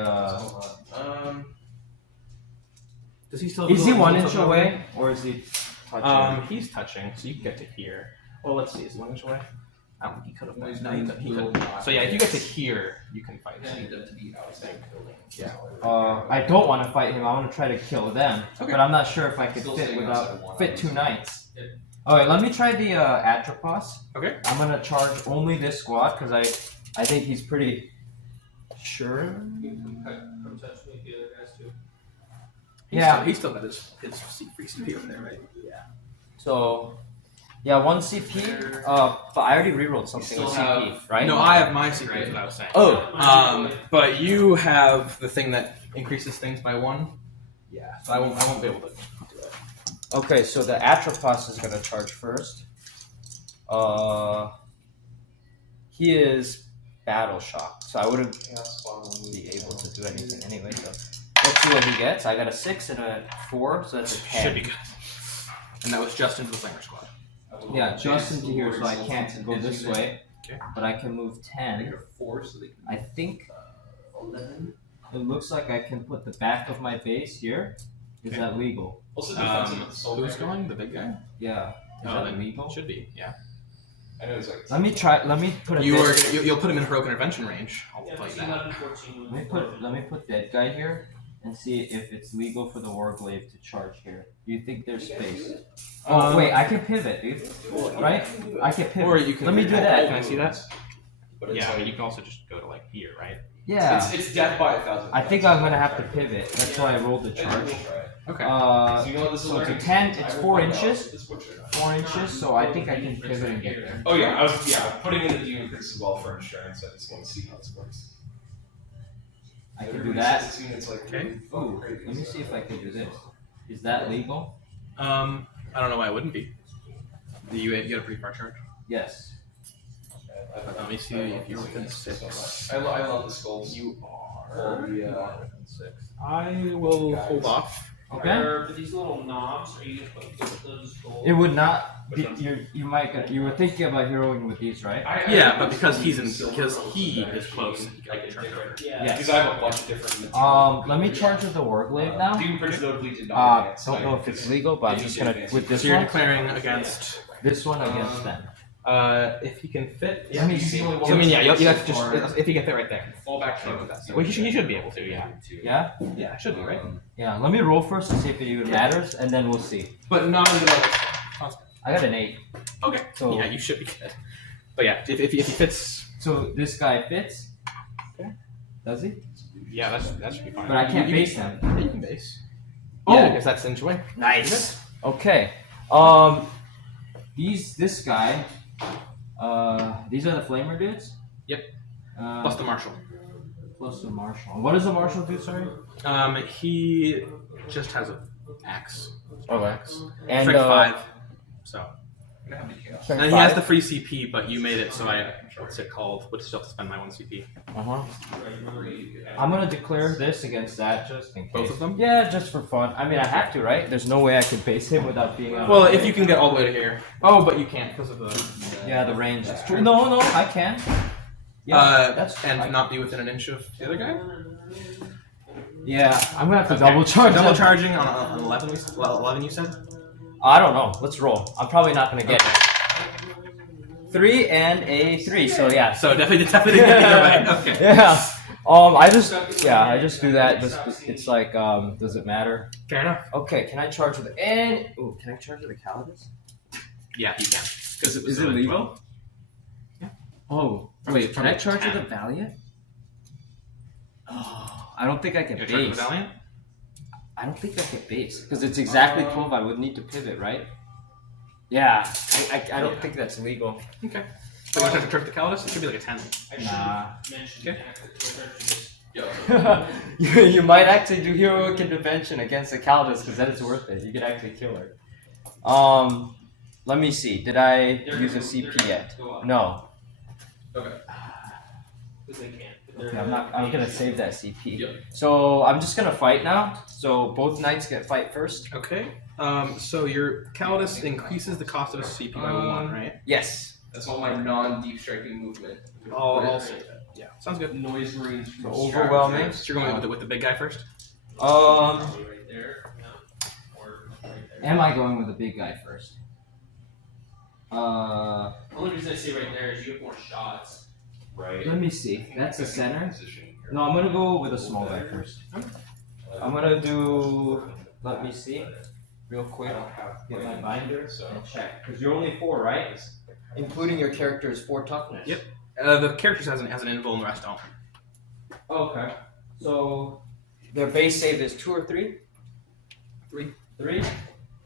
Does he still? Is he 1 inch away, or is he touching? He's touching, so you can get to here. Well, let's see. Is he 1 inch away? I don't think he could have. No, he's No, not. he could. So yeah, if you get to here, you can fight. I need them to be outside building. Yeah. I don't want to fight him. I want to try to kill them, Okay. but I'm not sure if I could Still fit staying without outside one. fit 2 knights. All right, let me try the Atropos. Okay. I'm gonna charge only this squad because I think he's pretty sure. Come touch me if the other guys too. Yeah. He's still got his free CP over there, right? So, yeah, 1 CP. But I already rerolled something still with have- CP, right? No, I have my CP. Is what I was saying. Oh, But you have the thing that increases things by 1. Yeah. So I won't be able to do it. okay. So the Atropos is gonna charge first. He is battle shock, so I wouldn't be able to do anything anyway. So let's see what he gets. I got a 6 and a 4, so that's a 10. Should be good. And that was just into the flanger squad. Yeah, just into here, so I can't go this way. Okay. But I can move 10. You're 4, so they can I think. 11. It looks like I can put the back of my base here. Is that legal? Also, defensive with the soul Who's breaker. going? The big guy? Yeah. Is Oh, that then legal? Should be. Yeah. I know it's like. Let me try. Let me put a. You dead- are. You'll put him in heroic intervention range. I'll Yeah, tell you it's that. 11, 14. Let me put that guy here and see if it's legal for the Warglaive to charge here. Do you think there's space? Oh wait, I can pivot, dude. Right? I can pivot. Or you can. Let me do Can that. I see that? But it's Yeah, but like, you can also just go to like here, right? Yeah. It's death by 1,000. I think I'm gonna have to pivot. That's why I rolled the It's charge. Okay. You know what this is So it's a learning? 10. I It's will 4 find out inches. if this butcher or not. 4 inches. So I think I can pivot and get there. Oh yeah, putting in the demon priest as well for insurance. I just want to see how this works. I can do Everybody that. says it's like Okay. really fucking Ooh, crazy, let me so- see if I can do this. Is that legal? I don't know why it wouldn't be. You got a pretty far charge. Yes. Let me see if you're within 6. I love the skulls. You All are. the, within 6. I will hold off. Okay. For these little knobs, are you gonna put those gold? It would not. Which Be, ones? you might. You were thinking about heroing with these, right? Yeah, but because he is close, he can like turn it over. Yeah. Yes. Because I have a bunch of different materials. Let me charge with the Warglaive now. Demon Prince notably did not advance. Don't know if it's legal, but I'm just gonna with this So you're one. declaring against. This one against them. If he can fit. Let me he's see. the only one So, I mean, yeah, that's you have to far- just if you get there right there. fall back to that. Well, he should be able to, yeah. Yeah. Yeah, it should be right. Yeah. Let me roll first to see if it even matters, and then we'll see. But not in the I got an 8. Okay. So Yeah, you should be good. But yeah, if he fits, so this guy fits. Okay. Does he? yeah, that should be fine. But I can't You- base him. Yeah, you can base. Oh! Yeah, because that's inch away. Nice. Okay. This guy. These are the flamer dudes. Yep. Plus Plus the marshal. the marshal. What does the marshal do? Sorry. He just has a axe. Axe. And Strength 5. So. strength And he has five? the free CP, but you made it, so what's it called? Would still have to spend my 1 CP. Uh-huh. I'm gonna declare this against that just in case. Both of them? Yeah, just for fun. I mean, I have to, right? There's no way I could base him without being on. Well, if you can get all the way to here. Oh, but you can't because of the. Yeah, the range is true. No, I can. Yeah, that's and fine. not be within an inch of the other guy. Yeah, I'm gonna have to Okay. double charge. Double that. charging on 11. 11, you said. I don't know. Let's roll. I'm probably not gonna get it. 3 and a 3. So yeah. So definitely didn't get either way. Okay. Yeah. I just do that. It's like, does it matter? Fair enough. Okay, can I charge with can I charge with a Calidus? Yeah, you can. Because it was. Is it legal? 12? Oh, From- wait, from can I the charge with 10. a Valiant? Oh, I don't think I can You charge base. the Valiant? I don't think I can base because it's exactly 12. I would need to pivot, right? Yeah, I don't think that's legal. Okay. So you want to charge the Calidus? It should be like a 10. Nah. Mention Okay. you might actually do heroic intervention against the Calidus because then it's worth it. You can actually kill her. Let me see. Did I use a CP yet? No. Okay. Because they can't. Okay, I'm gonna save that CP. Yep. So I'm just gonna fight now. So both knights get fight first. Okay. So your Calidus increases the cost of a CP by 1, right? Yes. That's all my non-deep striking movement. I'll say that. Yeah. Sounds good. Noise marines. So overwhelming. So you're going with the big guy first? Right there. No. Or right there. Am I going with the big guy first? The only reason I say right there is you have more shots. Right. Let me see. That's the center. No, I'm gonna go with a small guy first. I'm gonna do. Let me see, real quick. Get my binder and check. Because you're only 4, right? Including your character's 4 toughness. Yep. The character has an invul and the rest don't. Okay. So their base save is 2 or 3. 3.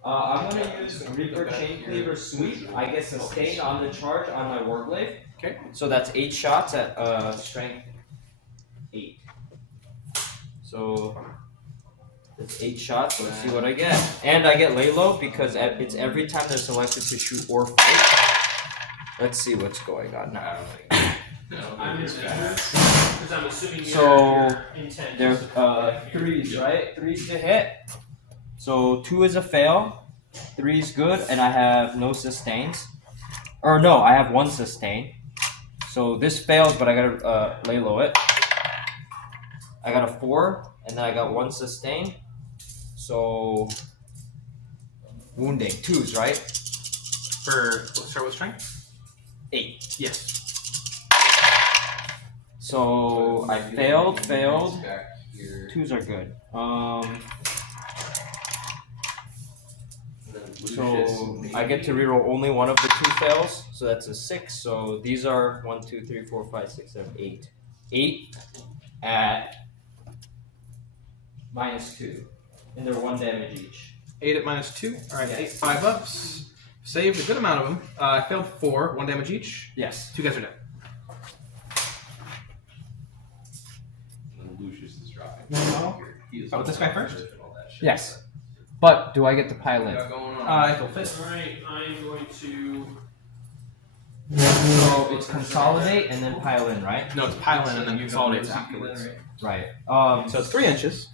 I'm gonna use Reaper Chain Cleaver Sweep. I get sustain on the charge on my Warglaive. Okay. So that's 8 shots at strength 8. So it's 8 shots. Let's see what I get. And I get lay low because it's every time they're selected to shoot or fight. Let's see what's going on now. I'm because I'm assuming So, your intent. There's 3s, right? 3s to hit. So 2 is a fail, 3 is good, and I have no sustains. Or no, I have 1 sustain. So this fails, but I gotta lay low it. I got a 4, and then I got 1 sustain. So wounding 2s, right? Start with strength. 8. Yes. So I failed. Back here. 2s are good. And then So Lucius, I get to reroll only one of the 2 fails. So that's a 6. So these are 1, 2, 3, 4, 5, 6, 7, 8. 8 at -2, and they're 1 damage each. 8 at -2. All right, Yes. 8 5-ups. Saved a good amount of them. I failed 4, 1 damage each. Yes. 2 guys are dead. And Lucius is dropping. No. He is Oh, with this guy first? and all that shit. Yes. But do I get to pile in? Got going on. I feel fit. Alright, I'm going to. So it's consolidate and then pile in, right? No, it's pile in and then consolidates afterwards. Right. So it's 3 inches.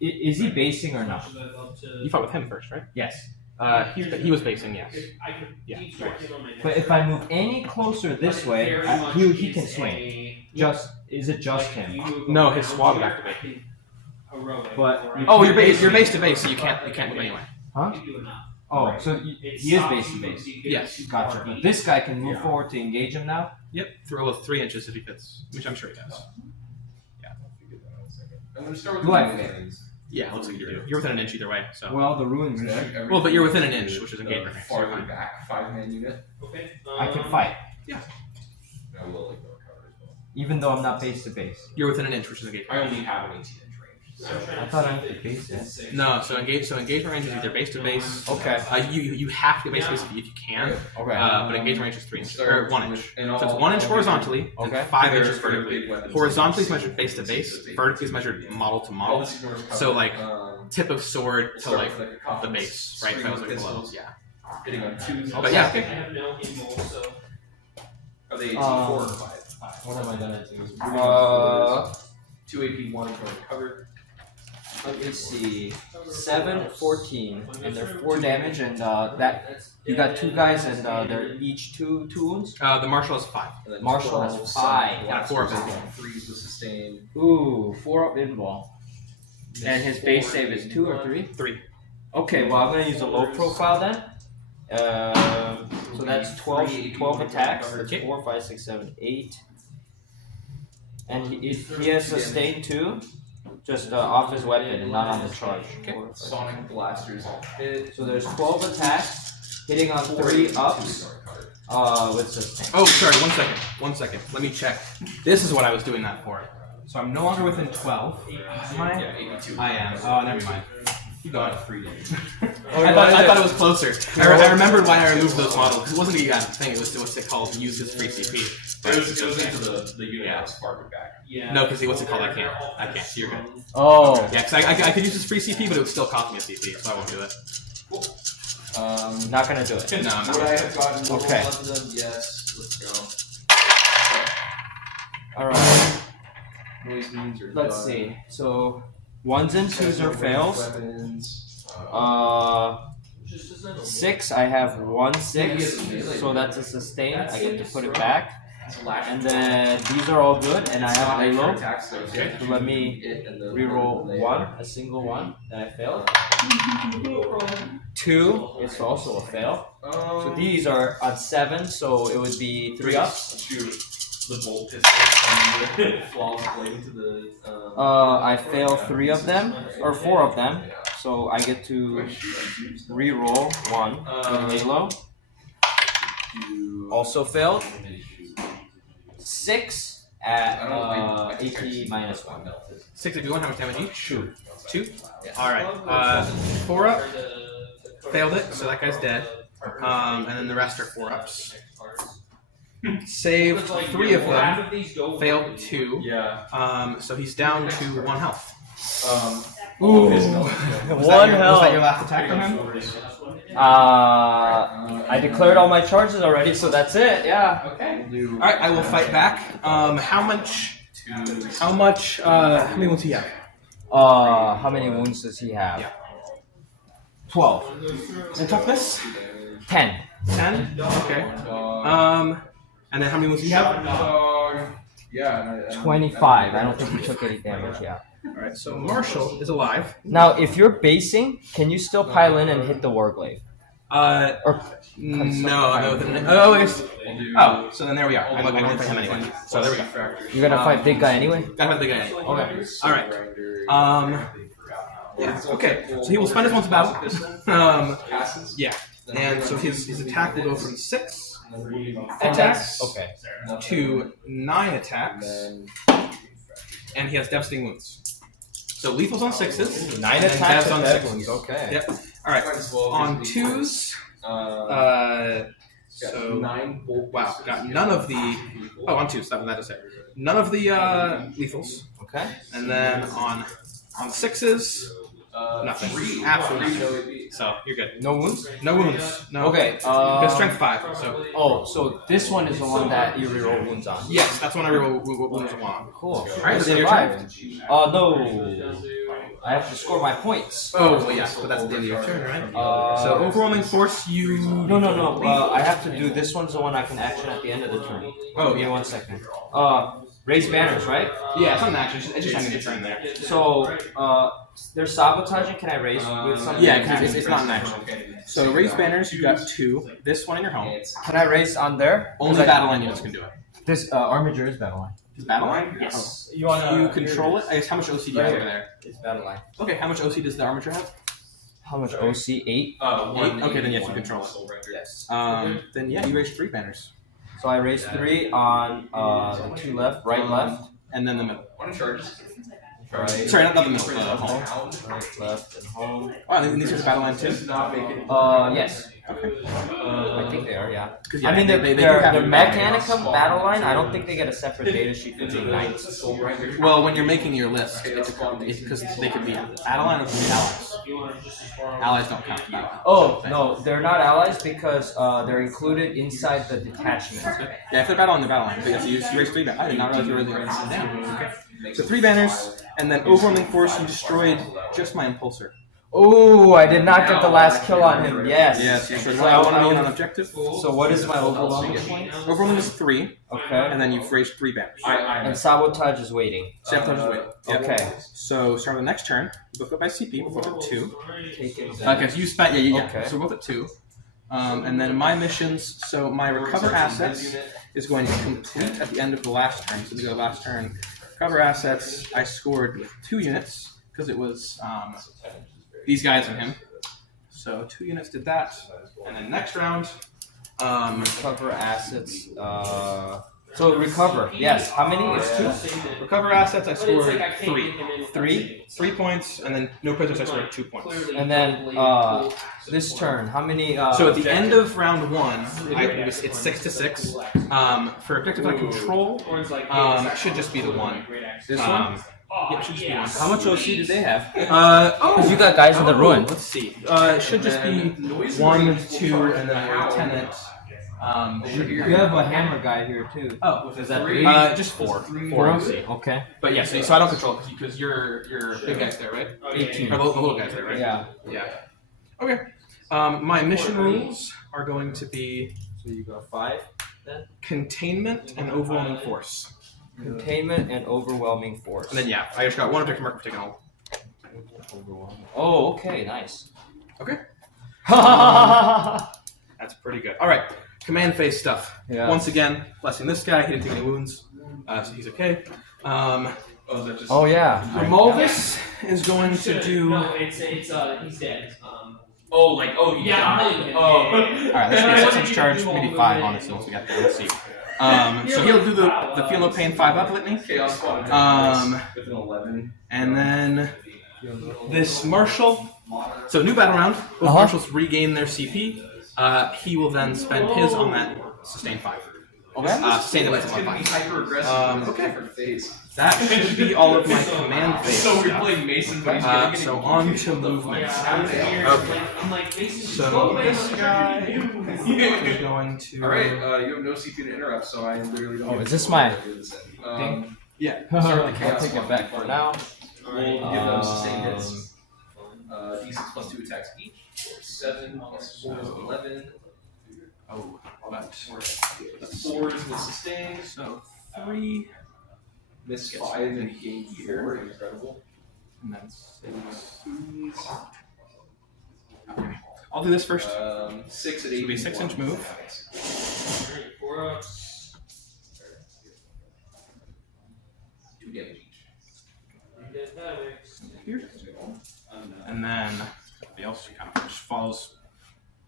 Is he basing or not? I'd love to. You fought with him first, right? Yes. He was basing, yes. If I could Yeah, deep-strike him on my next But if I move any closer this way, Very much he can is swing. a- Is it just like, him? you move No, around his squad would here, activate. I can heroic, But or you I Oh, can you're base to do base, so you can't move anyway. Huh? do enough. Oh, so he is base to base. Yes. Gotcha. But this guy can move forward to engage him now. Yep, throw a 3 inches if he fits, which I'm sure he does. I'm gonna start with Do the I main fit? things. Yeah, looks like you do. You're within an inch either way, so. Well, the ruins. I'm gonna shoot every- Well, but you're within an inch, which is engagement range, so you're Farther fine. back, 5-man unit. Okay. I can fight, I will ignore cover as well. even though I'm not base to base. You're within an inch, which is engagement. I only have an 18-inch range. So I thought I had to base it. No, so engagement range is either base to base. Okay. You have to base to base if you can. Okay. But engagement range is 3 inches or 1 inch. And So it's all- 1 inch horizontally, Okay. and 5 They're- inches they're vertically. big weapons. Horizontally is measured base to base. Vertically is measured model to model. So, like, Tip of sword to like the base, right? That was like below. Yeah. Hitting on 2s. But yeah, I okay. have no invul, so. Are they 4 or 5? What am I gonna do? 2 AP, 1 for cover. Let me see. 7, 14, and they're 4 damage, and that you got 2 guys, and they're each two wounds. The marshal has 5. And then Marshall 12, has 5. Yeah, 4 of them. 3s with sustain. Ooh, 4 up invul. And his base save is 2 or 3? 3. Okay, well I'm gonna use a low profile then. So that's 12 attacks. That's 4, 5, 6, 7, 8. And he has sustain too, just off his weapon and not on the charge. Okay. Sonic blasters hit. So there's 12 attacks, hitting on 3 ups with sustain. Oh, sorry. 1 second. Let me check. This is what I was doing that for. So I'm no longer within 12. Am I? Yeah, 82. I am. Oh, never mind. Keep going. 3 days. I thought it was closer. I remembered why I removed those models. It wasn't a thing. It was what's it called? Use his free CP. It was into the unit that was farther back. Yeah. No, because what's it called? I can't. So you're good. Oh. Yeah, because I could use his free CP, but it would still cost me a CP, so I won't do it. Not gonna do it. No, I'm Would I not. have gotten more Okay. of them? Yes. Let's go. Alright, Noise means are let's done. see. So 1s and 2s are fails. Weapons. 6, I have 1 6, so that's a sustain. I get to put it back. And then these are all good, and I have reload. So let me reroll 1, a single 1 that I failed. 2 is also a fail. So these are on 7, so it would be 3 ups. Shoot the bolt pistol and the flawless blade to the. I fail 3 of them, or 4 of them. So I get to reroll 1 with Halo. Also failed. 6 at AP minus 1. 6 if you want. How much damage each? 2. 2? Alright. 4 up. Failed it, so that guy's dead. And then the rest are 4 ups. Saved 3 of them. Failed 2. Yeah. So he's down to 1 health. Ooh. Was 1 that your health. last attack from him? I declared all my charges already, so that's it. Yeah. Okay. Alright, I will fight back. How many wounds do you have? How many wounds does he have? Yeah. 12. And toughness? 10. 10? Okay. And then how many wounds do you have? Yeah. 25. I don't think he took any damage. Yeah. All right. So Marshall is alive. Now, if you're basing, can you still pile in and hit the Warglaive? Or No. Oh, I guess. Oh, so then there we are. I'm going to fight him anyway. So there we go. You're gonna fight big guy anyway. Gotta fight the guy anyway. Okay. All right. Yeah. Okay. So he will spend his once battle. Yeah. And so his attack will go from 6 attacks Okay. to 9 attacks, and he has devastating wounds. So lethal's on 6s, 9 and attacks dev's on on 6s. 6s. Okay. Yep. All right. On 2s. So 9 bolt. wow, got none of the. Oh, on 2s. That is it. None of the lethals, Okay. and then on 6s. Nothing. Absolutely. So you're good. No wounds. No wounds. No. Okay. Because strength 5. So So this one is the one that you reroll wounds on. yes, that's when I roll wounds on. Cool. Alright, so then your turn. No. I have to score my points. Oh, well, yeah, but that's the end of your turn, right? So overwhelming force, you. No. I have to do this one's the one I can action at the end of the turn. Oh, Give me yeah. 1 second. Raise banners, right? Yeah, it's not an action. It's just ending the turn there. So there's sabotaging. Can I raise with something? Yeah, because it's not an action. So raise banners, you got 2. This one in your home. Can I raise on there? Only battle line units can do it. This Armiger is battle line. Is battle line? Yes. You control it? I guess how much OC do you have over there? It's battle line. Okay, how much OC does the armature have? How much OC? 8. 8? Okay, then yes, you control it. Yes. Then yeah, you raise 3 banners. So I raised 3 on the 2 left, right, left, And then the middle. right, Sorry, not the middle, the home. right, left, and home. Oh, and these are the battle line too? Yes. I think they are, yeah. Yeah, I mean, they they're do have the it. Mechanicum battle line. I don't think they get a separate data sheet for being knights. Well, when you're making your list, it's because they could be battle line or they could be allies. Allies don't count. Oh no, they're not allies because they're included inside the detachment. Yeah, if they're battle line, they're battle line. But yes, you raise 3 banners. I did not realize you were really down. Okay. So 3 banners, and then overwhelming force, you destroyed just my impulsor. Oh, I did not get the last kill on him. Yes. Yes, you destroyed one enemy on objective. So what is my overwhelming point? Overwhelming is 3, Okay. and then you've raised 3 banners. And sabotage is waiting. Sabotage is waiting. Yep. Okay. So start with the next turn. We'll both go by CP. We're both at 2. Take it. Okay, so you spent, yeah. Okay. So we're both at 2. And then my missions, so my recover assets is going to complete at the end of the last turn. So we go last turn. Recover assets, I scored with 2 units, because it was these guys and him. So 2 units did that. And then next round, Recover assets. So recover. Yes. How many? It's 2. recover assets, I scored 3. 3. 3 points, and then no prisoners, I scored 2 points. And then this turn, how many? So at the end of round 1, it's 6 to 6. For objective I control, it should just be the 1. This one. Yeah, it should just be 1. How much OC do they have? Because you got guys in the ruin. Let's see. It should just be 1, 2, and then a lieutenant. You have a hammer guy here too. Oh, Is that 3? just 4. 4 OC. Okay. But yeah, so I don't control it because you're big guys there, right? 18. Or the little guys there, right? Yeah. Yeah. Okay. My mission rules are going to be So you got 5. containment and overwhelming force. Containment and overwhelming force. And then yeah, I just got 1 objective mark for taking hold. Overwhelming. Oh, okay, nice. Okay. yeah. That's pretty good. All right, command phase stuff. Once again, blessing this guy. He didn't take any wounds, so he's okay. Oh yeah. Grimaldus is going to do. No, it's he's dead. Oh, yeah. All right, let's see. 6 inch charge, maybe 5 honestly. Once we got there, let's see. So he'll do the feel no pain 5 up litany. Chaos Squad with an 11. And then this marshal. So new battle round. Both marshals regain their CP. He will then spend his on that sustain 5. Okay. Sustain the It's going to be 5. hyper aggressive. Okay. Different phase. That should be all of my command phase. So we're stuff. playing Mason, but he's getting So on to movement. Okay. So this guy is going to. Alright, you have no CP to interrupt, so I literally don't. Oh, is this my Yeah. I'll take it back for now. We'll give them sustained hits. D6 plus 2 attacks each. 7 plus 4 is 11. Oh, but 4 is the sustain. so 3. Miss 5 and gain 4. Incredible. And then 6. Okay. I'll do this first. 6 at This 8. will be a 6-inch move. Alright, 4 ups. 2 damage each. Here. And then everybody else kind of just follows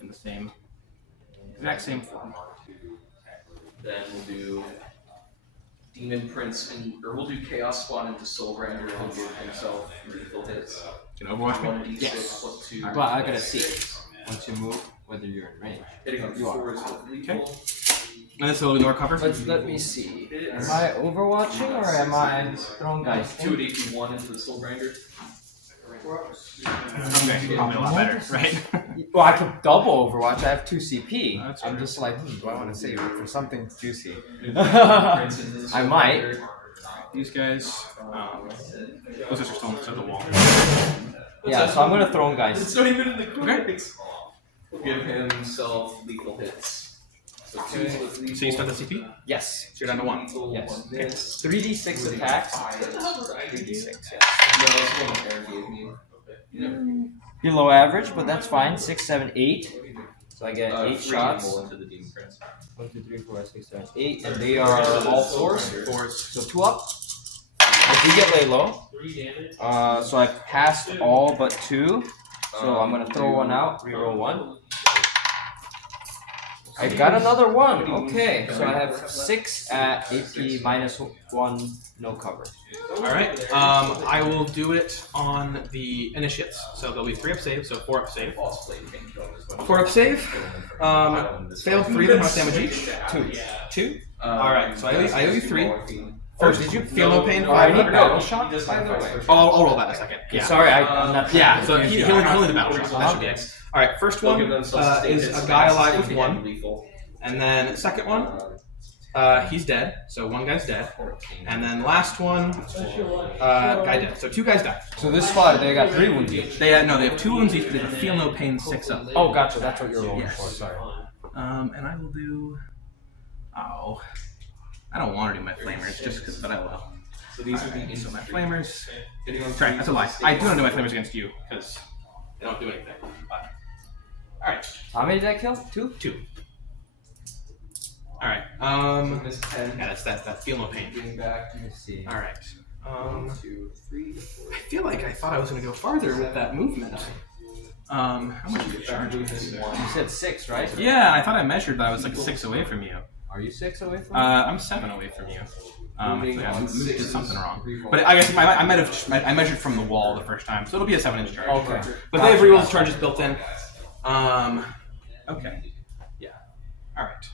in the same exact same form. Then we'll do Demon Prince, or we'll do Chaos Spawn into Soul Grinder, and he'll give himself lethal hits. Can Overwatch me? 1d6 Yes. plus 2. Well, I gotta see once you move whether you're in range. Hitting on You are. 4 is with lethal. And this will ignore cover. Let me see. Am I overwatching or am I throwing guys? 2 at AP1 into the Soul Grinder. Okay, probably a lot better, right? Well, I can double Overwatch. I have 2 CP. That's I'm true. just like, do I want to save it for something juicy? Prince into the Soul I might. Grinder. These guys, those guys are still inside the wall. Yeah, so I'm gonna throw guys. It's not even in the comics. Give himself lethal hits. So 2's with lethal. So you spent the CP? Yes. So you're down to 1. Lethal, Yes. 1 miss. 3d6 attacks. 3d6. Yeah. No, that's the one Aaron gave me. Below average, but that's fine. 6, 7, 8. So I get 8 3 shots. more into the Demon Prince. 1, 2, 3, 4, 5, 6, 7, 8, and they are all 4s. Fours. So 2 up. I do get lay low. 3 damage. So I passed all but 2. So I'm gonna throw one out, reroll 1. I got another 1. Okay, so I have 6 at AP minus 1, no cover. Alright, I will do it on the initiates. So there'll be 3 up save, so 4 up save. 4 up save. Failed 3 of them, how much damage each? 2. Alright, so I owe you 3. First, did you feel no pain? Oh, I need 500? battle shot, by the way. I'll roll that in a second. Yeah. Sorry, I'm not. Yeah, so he only the battle shot, so that should be it. Alright, first one is a guy alive with 1. And then second one, he's dead, so 1 guy's dead. And then last one, guy dead. So 2 guys died. So this squad, they got 3 wounds each. They have 2 wounds each, but they have feel no pain 6 up. Oh, gotcha. That's what you're rolling Yes. for. Sorry. And I will do. Oh, I don't want to do my flamers just because, but I will. So these would be So my flamers. Hitting on Sorry, 3, that's a lie. I do want to do my flamers against you because they don't do anything. But all right, How many did I kill? 2? 2. All right. Miss 10. Yeah, that's that feel no pain. Getting back. Let me see. All right. 1, 2, 3, 4. I feel like I thought I was going to go farther with that movement. How much did you charge? You said 6, right? Yeah, I thought I measured that I was like 6 away from you. Are you 6 away from me? I'm 7 away from you. Yeah, I did something wrong. But I guess I might have I measured from the wall the first time, so it'll be a 7-inch charge. Okay. But they have reroll charges built in. Okay. Yeah. All right.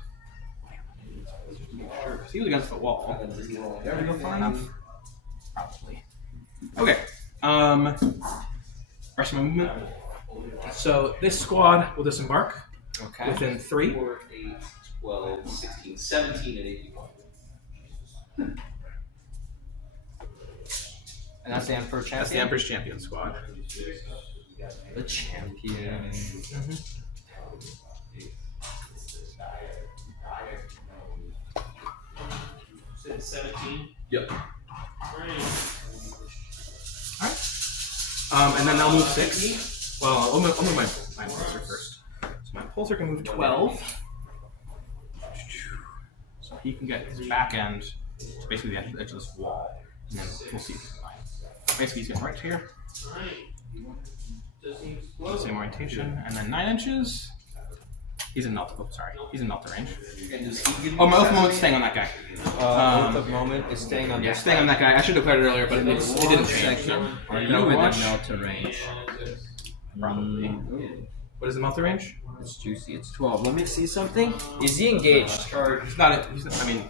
Sure, 'cause he was against the wall. Did we go far enough? Probably. Okay. Rest of my movement. So this squad will disembark Okay. within 3. 4, 8, 12, 16, 17 at 81. And that's the Emperor Champion? That's the Emperor's Champion squad. The Champion. Said 17. Yep. Alright. And then they'll move 6. Well, I'll move my pulsar first. So my pulsar can move 12. So he can get his back end to basically the edge of this wall. And then we'll see. Basically, he's getting right here. Alright. Does he explode? Same orientation. And then 9 inches. He's in melt. Oh, sorry. He's in melter range. And does he give Oh, my oath moment's staying on that guy. Oath of Moment is staying on Yeah, this staying on that guy. I should have declared it earlier, but it didn't change. Second. Are you No within watch. Melter range? Probably. What is the melter range? It's juicy. It's 12. Let me see something. Is he engaged? He's not. I mean,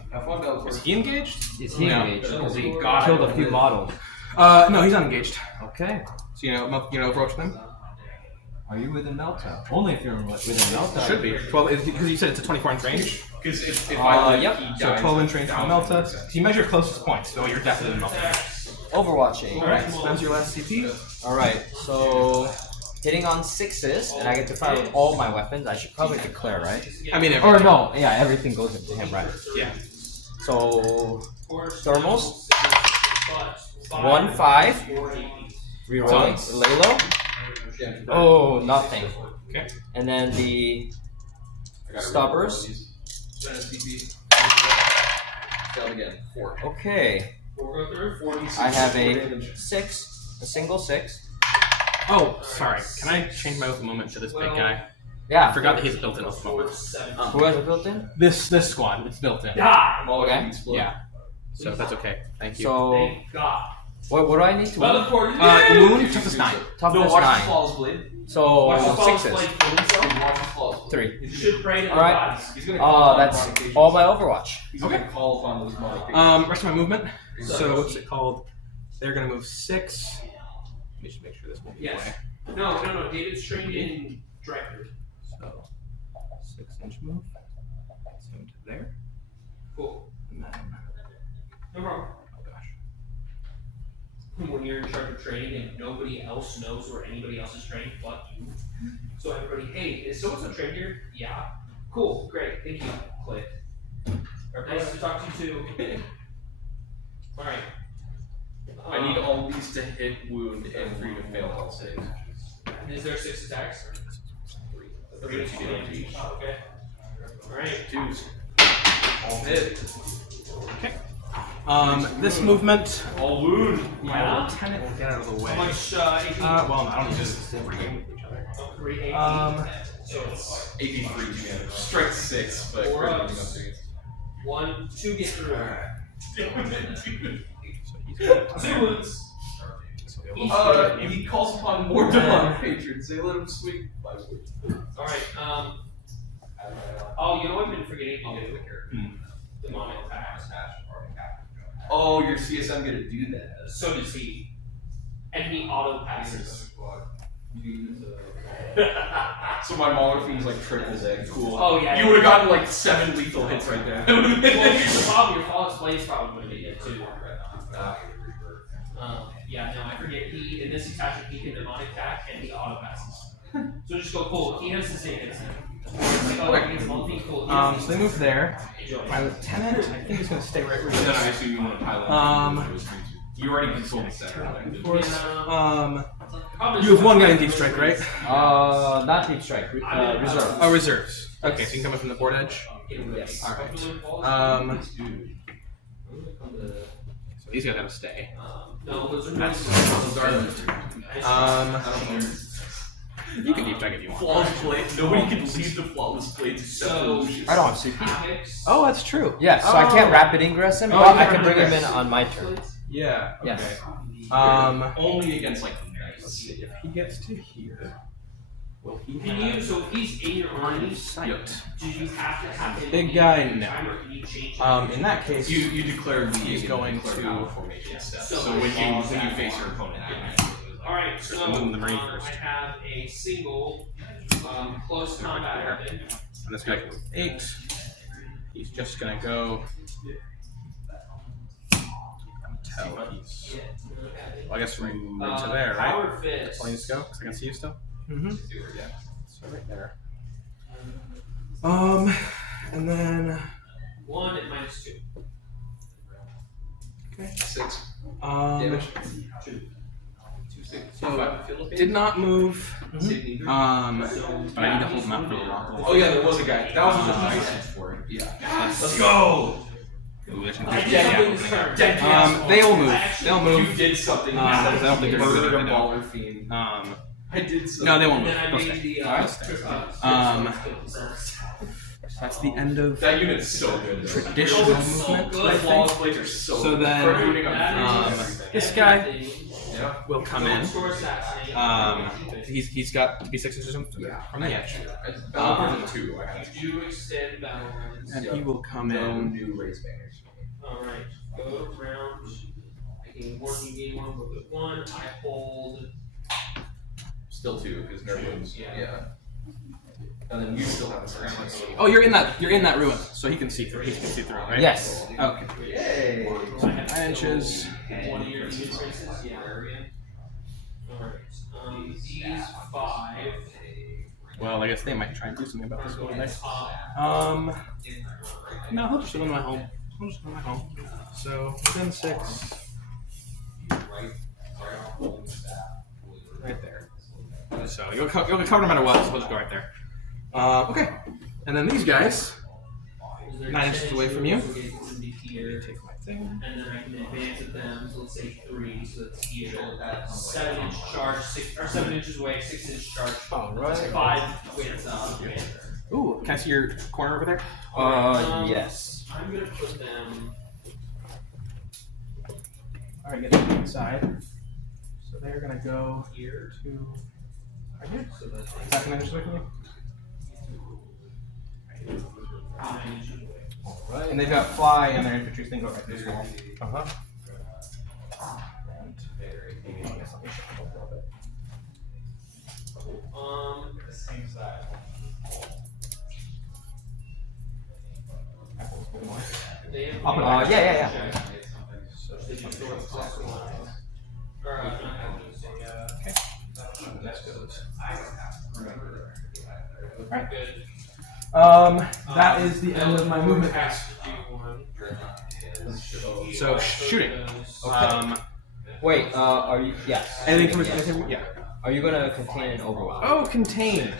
is he engaged? Is he No. engaged? Because he God. killed a few models. No, he's not engaged. Okay. So Overwatch them. Are you within Melta? Only if you're within Melta. Should be 12 because you said it's a 24-inch range. Because if I yep. So 12-inch range from Melta. So you measure closest points, so you're definitely in Melta. Overwatching. All right, spends your last CP. Alright, so hitting on 6s, and I get to fire with all my weapons. I should probably declare, right? I mean, Or no, yeah, everything goes into him, right? Yeah. So thermals. 5. 1, 5. 4 AP. Rerolling. Lalo. Oh, nothing. Okay. And then the Stubbers. Failed again. 4. Okay. 4 go through. 46. I have a 6. A single 6. Oh, sorry. Can I change my oath moment to this big guy? I Yeah. forgot that he's built in oath moment. 7. Who has it built in? This squad, it's built in. Die! Okay. Yeah. So that's okay. Thank you. So, Thank God. what do I need to win? Moon, toughness 9. Toughness watch 9. Flawless Blade. So, Watch the false 6s. blade kill himself. Watch Flawless Blade. 3. You should pray to the Alright. gods. He's gonna call That's upon occasions. all my Overwatch. He's gonna call upon those modifications. Rest of my movement. So what's it called? They're gonna move 6. Let me just make sure this won't be Yes. away. No. David's trained in Dryford. So 6-inch move. So to there. Cool. And then No problem. oh gosh. When you're in charge of training and nobody else knows where anybody else is trained but you. So everybody, hey, is so-and-so trained here? Yeah. Cool, great, thank you. Click. Nice to talk to you too. Alright. I need all these to hit wound and 3 to fail all saves. Is there 6 attacks? 3 to each. Okay. Alright. 2s. All hit. This movement. All wound. Yeah. Lieutenant will get out of the way. How much AP? Well, I don't need this every game with each other. 3 AP. So it's AP 3 together. Strength 6, but 4 critical ups. upgrades. 1, 2 get through. so he's got 2 wounds. so he'll He calls upon more demonic patrons. They let him swing 5 wounds. Alright, oh, you know what I've been forgetting to do? Demonic attacks. Oh, your CSM gonna do that. So does he. And he auto passes. So my Mauler Fiend's like triple Z. Cool. Oh, yeah. You would have gotten like 7 lethal hits right there. Well, here's the problem, your Flawless Blade's probably going to be it too. Yeah, no, I forget. He, in this attachment, he can demonic attack and he auto passes. So just go, cool, he has the same instant. Oh, he gets multi, cool. so they move there. Enjoy. My lieutenant, I think he's gonna stay right where he is. I assume you want to pilot. You already controlled the set. You have 1 guy in deep strike, right? Not deep strike. Reserve. Oh, reserves. Okay, so you can come in from the board edge. Yes. Alright. So he's gonna have to stay. No, You can deep strike if you want. Flawless Blade. Nobody can leave the Flawless Blades except So- Lucius. I don't have CP. Oh, that's true. Yes, so I can't rapid ingress him, Oh, but you I can can bring him in ingress. on my turn. Yeah. Okay. Yes. Only against like Let's see if he gets to here. Will he Can have you, so if he's in your army, sight? do you have to have him Big in guy, every no. time, or can you change In that case, You declare He's going to- formation steps. So So when you face your opponent, Alright, so move the Marine I first. have a single close combat weapon. And this guy can move 8. He's just gonna go. Until he's. Well, I guess from to there, right? Power fist. That's all he needs to go, because I can see you still. yeah. So right there. And then. 1 and -2. Okay. 6 Damage. 2 6. So did not move. But I need to hold him out for the rock. Oh yeah, there was a guy. That was a nice for it. Yeah. Let's go. Ooh, there's I some did this turn. They'll move. They'll You move. did something. I don't think they're murdered gonna a do it. Mauler Fiend. I did something. No, they won't move. Then I They'll made stay. the That's the end of That unit's so good. traditional Oh, it's so movement. good. I The think. flawless blades are so So good. then, For doing this guy Yeah. will come in. He's got to be 6 inches from the edge. Battle 2. I had You do extend battle runs. And he will come no in. new race banners. Alright, go around. I gain 1, you gain 1, move it 1. I hold. Still 2 because Nervins. Yeah. Yeah. And then you still have the first one. Oh, you're in that ruin, so he can see through. He can see through, right? Yes. Okay. Yay! 9 inches. One of your unit princes? Yeah. Alright, these 5 Well, I guess they might try and do something about this, are won't going they? top. No, he'll just go to my home. He'll just go to my home. So within 6. Right there. So you'll cover no matter what, so we'll just go right there. Okay. And then these guys, 9 inches away from you. Here, Take my thing. and then I can advance at them. So let's say 3. So that's here. 7-inch charge, 7 inches away. 6-inch charge. Alright. 5 with Ooh, can I see your corner over there? Yes. I'm gonna put them. All right, get them inside. So they're gonna go here to right here. So that's Is that 9 inches away from you? 9 inches away. Alright. And they've got fly and their infantry thing go right through this wall. Uh-huh. And I guess let me shift them a little bit. The same side. They have I'll put it yeah. So they just go with +1. Or not having to say, And this goes. Alright, good. That is the end of my movement. Has to do one. So shooting. Wait, are you? Yes. Anything from yeah. Are you gonna contain an overwhelm? Oh, contain.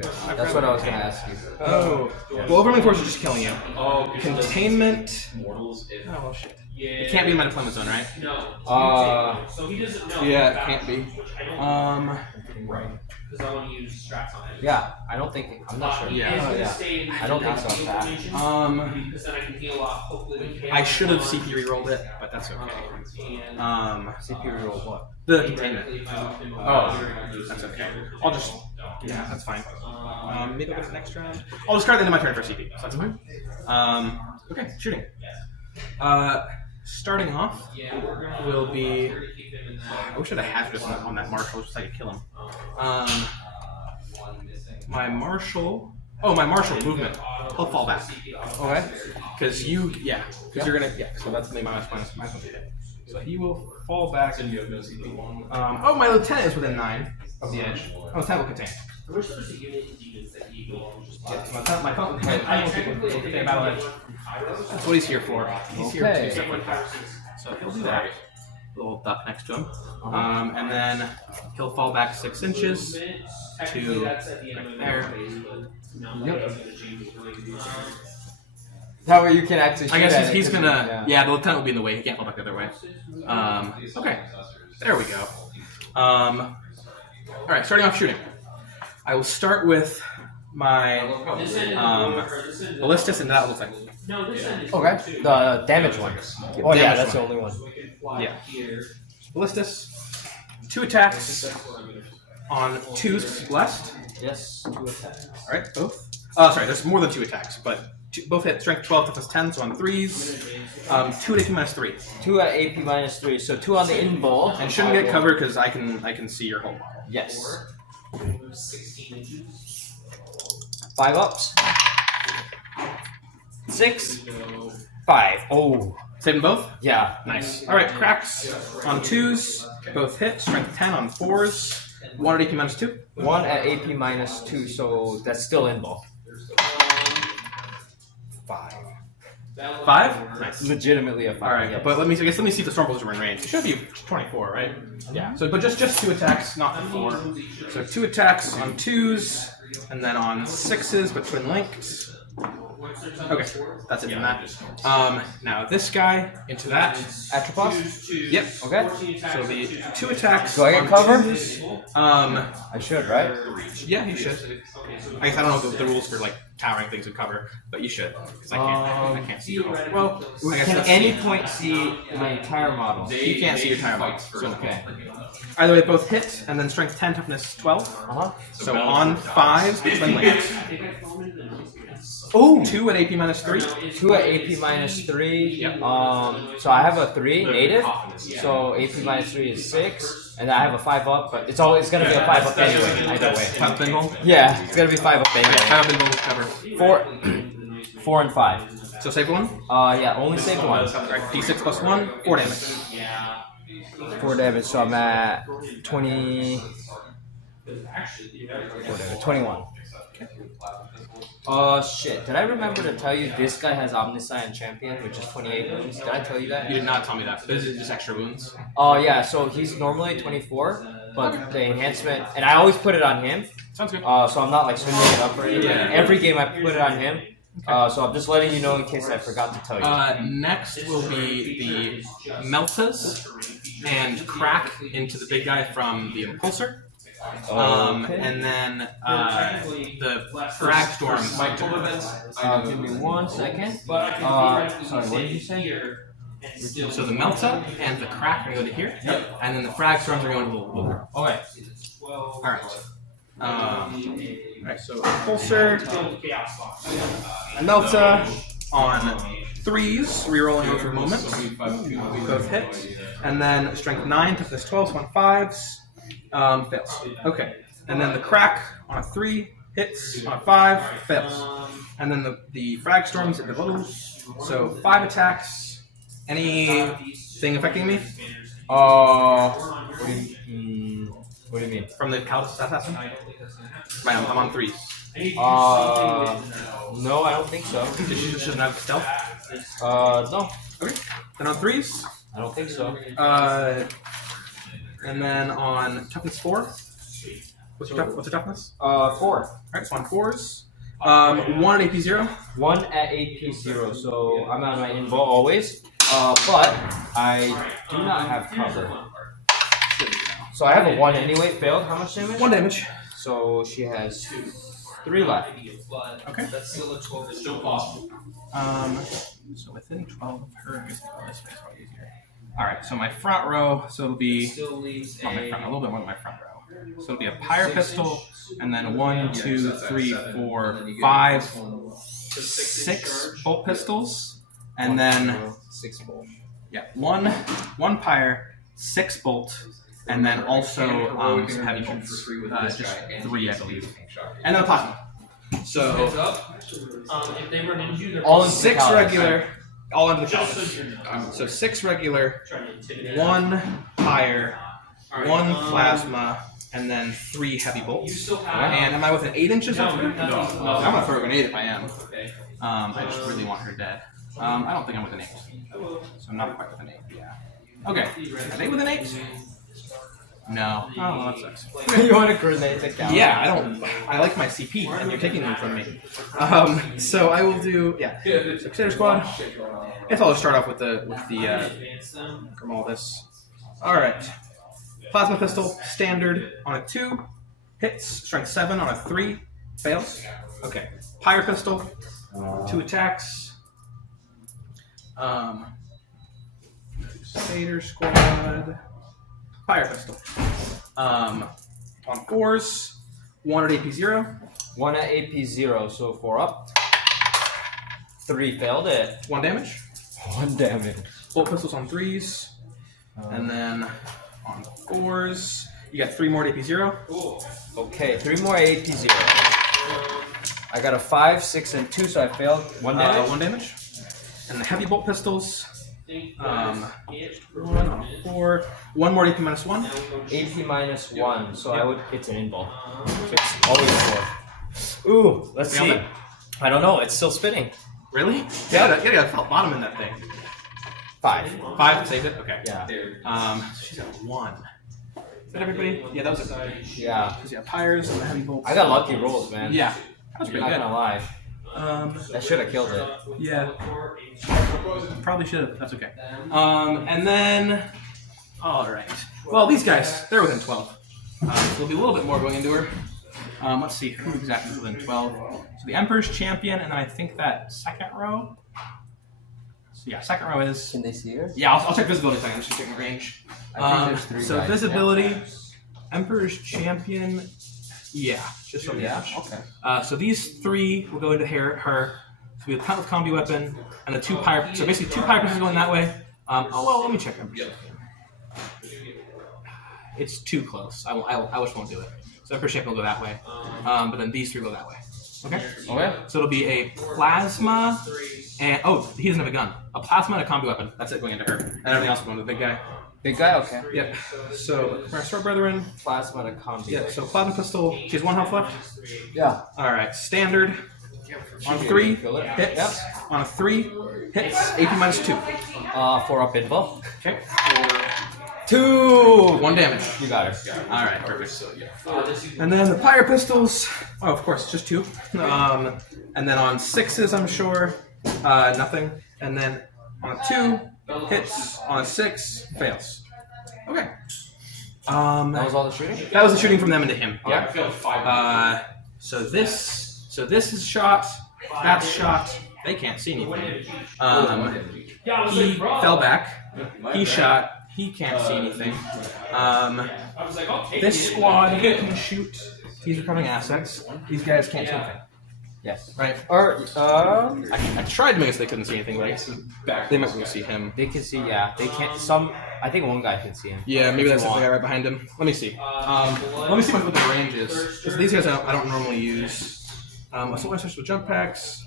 That's what I was gonna ask you. Oh. Well, overwhelming force is just killing you. Oh, Containment. mortals. If Oh well, shit. Yeah. It can't be in my deployment zone, right? No. So he doesn't know. Yeah, it about can't be. Which I don't Right. because I want to use strats on it. Yeah, I don't think. I'm not sure. He Yeah. is Oh, gonna yeah. stay in the I don't think healing so, Pat. formation, because then I can heal off. Hopefully, we can. I should have CP rerolled it, but that's okay. And CPU roll what? The containment. theoretically, if I moved him Oh, over, that's okay. I'll just. Yeah, that's fine. Um, Maybe I'll get it next round. I'll discard the end of my turn for CP, so that's fine. Okay, shooting. Starting off yeah, we're gonna will be. we're gonna keep him in that. I wish I had a hazardous on that marshal, just so I could kill him. My marshal. Oh, my marshal movement. He'll fall back. Okay. Because you, because you're gonna, so that's gonna be minus 1 hit. So he will fall back. you have no CP. Oh, my lieutenant is within 9 of the edge. Oh, lieutenant will contain. I wish there was a unit in demons that he could just Yeah, so my lieutenant will contain battle edge. That's what he's here for. He's here Okay. to. So he'll do that. Little duck next to him. And then he'll fall back 6 inches. Technically, that's at the end of the there. phase, but now Yep. that's gonna change his way. That way you can actually. I shoot guess at it, he's 'cause gonna. Yeah, the lieutenant will be in the way. He can't fall back the other way. Okay. There we go. Alright, starting off shooting. I will start with my This end ballistas, and that looks like. No, this end is Okay. too. The damage one. Oh yeah, Damage that's the one. only one. So we can fly Yeah. here. Ballistas. 2 attacks on 2s blessed. Yes. 2 attacks. Alright, both. Sorry, there's more than 2 attacks, but both hit strength 12, toughness 10, so on 3s. 2 at AP minus 3. 2 at AP minus 3, so 2 on the in-ball. And shouldn't get covered because I can see your whole model. Yes. 16 inches. 5 ups. 6. 5. Oh. Save them both? Yeah. Nice. Alright, cracks on 2s, both hit, strength 10 on 4s, 1 at AP minus 2. 1 at AP minus 2, so that's still in-ball. 5. 5? Nice. Legitimately a 5. Alright, yes. but let me see if the stormbolts are in range. It should be 24, right? Yeah. So, but just 2 attacks, not 4. So 2 attacks on 2s, and then on 6s, but twin linked. Okay, that's it from that. Now this guy into that. Atropos? Yep. Okay. So the 2 attacks. Do I get on cover? 2s. I should, right? Yeah, you should. I guess I don't know the rules for like towering things in cover, but you should. Because I can't see you. Well, I guess Can that's- any point see my entire model? You can't see your entire model. So Okay. either way, both hit, and then strength 10, toughness 12. Uh-huh. So on 5s, twin linked. Ooh! 2 at AP minus 3. 2 at AP minus 3. Yep. So I have a 3 native. So AP minus 3 is 6. And I have a 5 up, but it's gonna be a 5 up anyway, either way. 5 pinball. Yeah, it's gonna be 5 up Okay, anyway. 5 pinball with cover. 4 and 5. So save 1. Yeah, only save 1. Alright, D6 plus 1, 4 damage. 4 damage, so I'm at 20. 4 damage, 21. Shit. Did I remember to tell you this guy has Omniscient Champion, which is 28 wounds? Did I tell you that? You did not tell me that. This is just extra wounds. Oh, yeah, so he's normally 24, but the enhancement, and I always put it on him. Sounds good. So I'm not like swinging it up or anything. Yeah. Every game I put it on him. So I'm just letting you know in case I forgot to tell you. Next will be the Meltas and Crack into the big guy from the Impulsor. And then the Frag Storm. Give me 1 second. Sorry, what did you say? So the Melta and the Crack are going to go to here. Yep. And then the Frag Storms are going to the Lure. Okay. Alright. Alright, so Impulsor, Melta on 3s, rerolling over a moment. Both hit. And then Strength 9, Toughness 12, so on 5s. Fails. Okay. And then the Crack on a 3 hits, on a 5 fails. And then the Frag Storms at the Littles. So 5 attacks. Anything affecting me? What do you mean? From the Callus assassin? Right, I'm on 3s. No, I don't think so. Did she just have stealth? No. Okay. Then on 3s. I don't think so. And then on toughness 4. What's your toughness? 4. Alright, so on 4s. 1 at AP 0. 1 at AP 0, so I'm on my invul always. But I do not have cover. So I have a 1 anyway, failed. How much damage? 1 damage. So she has 3 left. Okay. That's still a 12. It's still possible. So within 12 of her, this makes it easier. Alright, so my front row, so it'll be Still leaves a little bit more than my front row. So it'll be a Pyre Pistol, and then 1, 2, 3, 4, 5, 6 bolt pistols, and then 6 bolt. yeah, one Pyre, 6 bolt, and then also some heavy bolts. Just 3, I believe. And then a plasma. So Heads up. If they run into you, they're All in 6 Callus, regular, all under the Just Callus. so you know. So 6 regular, Trying to intimidate 1 Pyre, Alright, 1 plasma, and then 3 heavy You bolts. still have. And am I within 8 inches of her? No. I'm gonna throw a grenade if I am. Okay. I just really want her dead. I don't think I'm within 8. So I'm not quite within 8, yeah. Okay. Are they within 8? No. Oh, well, that sucks. You want a grenade to count? Yeah, I like my CP, and you're taking them from me. So I will do, yeah. So Crusader Squad. I guess I'll just start off with the Grimaldus. Alright. Plasma Pistol, standard on a 2. Hits, strength 7 on a 3. Fails. Okay. Pyre Pistol, 2 attacks. Crusader Squad. Pyre Pistol. On 4s, 1 at AP 0. 1 at AP 0, so 4 up. 3 failed it. 1 damage. 1 damage. Bolt pistols on 3s. And then on 4s, you got 3 more at AP 0. Okay, 3 more at AP 0. I got a 5, 6, and 2, so I failed. 1 damage? 1 damage. And the heavy bolt pistols. 1 on 4. 1 more AP minus 1. AP minus 1, so it's an invul. So it's always 4. Ooh, let's see. I don't know, it's still spinning. Really? Yeah, you got a bottom in that thing. 5. 5 saved it? Okay. Yeah. So she's at 1. Is that everybody? Yeah, that was it. Yeah. Because you have Pyres and the heavy bolts. I got lucky rolls, man. Yeah. That was I'm pretty not good. gonna lie. That should have killed it. Yeah. Probably should have. That's okay. And then, all right. Well, these guys, they're within 12. So there'll be a little bit more going into her. Let's see who exactly is within 12. So the Emperor's Champion, and then I think that second row. So yeah, second row is. Can they see her? Yeah, I'll check visibility second. I'm just checking range. I think there's 3 so guys. visibility, Emperor's Champion. Yeah, just from the Yeah. edge. Okay. So these 3 will go into her. So we have the combi weapon and the 2 pyre. So basically 2 pyre pistols going that way. Let me check Emperor's Champion. It's too close. I wish won't do it. So Emperor's Champion will go that way. But then these 3 go that way. Okay. Okay. So it'll be a plasma and he doesn't have a gun. A plasma and a combi weapon. That's it going into her. And everything else will go into the big guy. Big guy, okay. Yep. So, Sword Brethren. Plasma to combi. Yeah, so Plasma Pistol. She has 1 health left. Yeah. Alright, standard. On 3, hits. Yep. On a 3, hits. AP -2. 4 up info. Okay. 2! 1 damage. You got it. Alright, perfect. And then the Pyre Pistols. Oh, of course, just 2. And then on 6s, I'm sure. Nothing. And then on a 2, hits. On a 6, fails. Okay. That was all the shooting? That was the shooting from them into him. Yeah. So this is shot. That's shot. They can't see anything. He fell back. He shot. He can't see anything. This squad can shoot. These are coming assets. These guys can't see anything. Yes. Right. Or, I tried to make it so they couldn't see anything, but they might be able to see him. they can see, yeah. They can't, I think one guy can see him. Yeah, maybe that's the guy right behind him. Let me see. Let me see what the range is. Because these guys I don't normally use. Assault rifles with jump packs.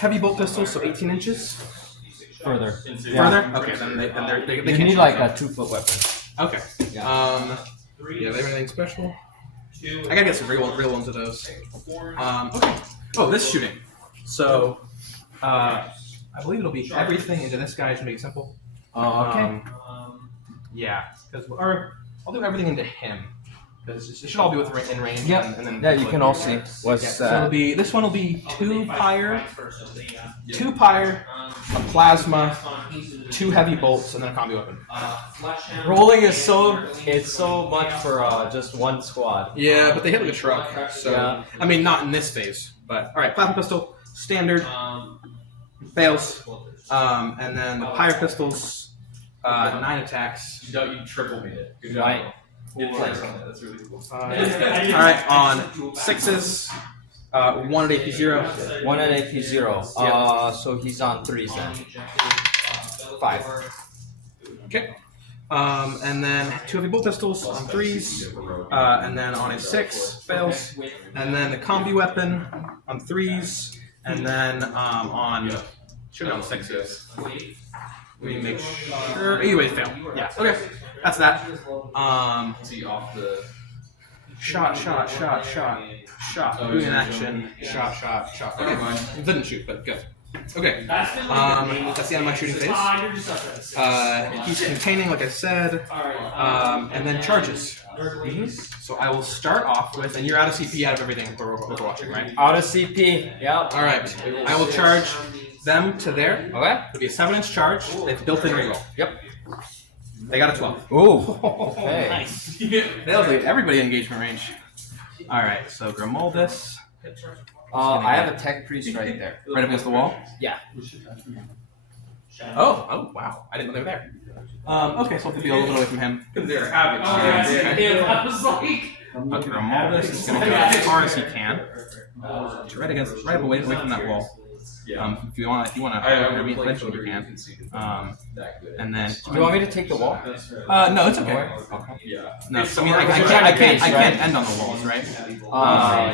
Heavy bolt pistols, so 18 inches. Further. Further? Okay, then they You can't need shoot like them. a 2-foot weapon. Okay. Yeah, they have anything special? I gotta get some real ones of those. Okay. Oh, this shooting. So, I believe it'll be everything into this guy to make it simple. Okay. Yeah, or I'll do everything into him because it should all be in range. Yep. And then Yeah, you can all see. What's So it'll be this one will be 2 pyre, a plasma, 2 heavy bolts, and then a combi weapon. rolling is so much for just one squad. Yeah, but they hit like a truck. So Yeah. I mean, not in this phase, but all right. Plasma pistol, standard, fails, and then the pyre pistols, 9 attacks. You triple made it. Good job. Right. That's really cool. All right, on 6s, 1 at AP 0. 1 at AP 0. So he's on 3s then. 5. Okay. And then 2 heavy bolt pistols on 3s, and then on a 6 fails, and then the combi weapon on 3s, and then on 6s. We make sure. Anyway, fail. Yeah. Okay. That's that. See off the. Shot. Doing an action. Shot. Okay. It didn't shoot, but good. Okay. That's the end of my shooting phase. He's containing, like I said, and then charges. So I will start off with, and you're out of CP out of everything we're watching, right? Out of CP. Yep. All right. I will charge them to there. Okay. It'll be a 7-inch charge. They've built-in reroll. Yep. They got a 12. Ooh. Okay. Nice. That'll do everybody in engagement range. All right. So Grimaldus. I have a tech priest right there. Right up against the wall? Yeah. Oh, wow. I didn't know they were there. Okay, so we'll be a little bit away from him. They're having. I was like. Grimaldus is going to go as far as he can. Right up away from that wall. If you want to eventually you can. And then Do you want me to take the wall? no, it's okay. Yeah. No, I mean I can't end on the walls, right?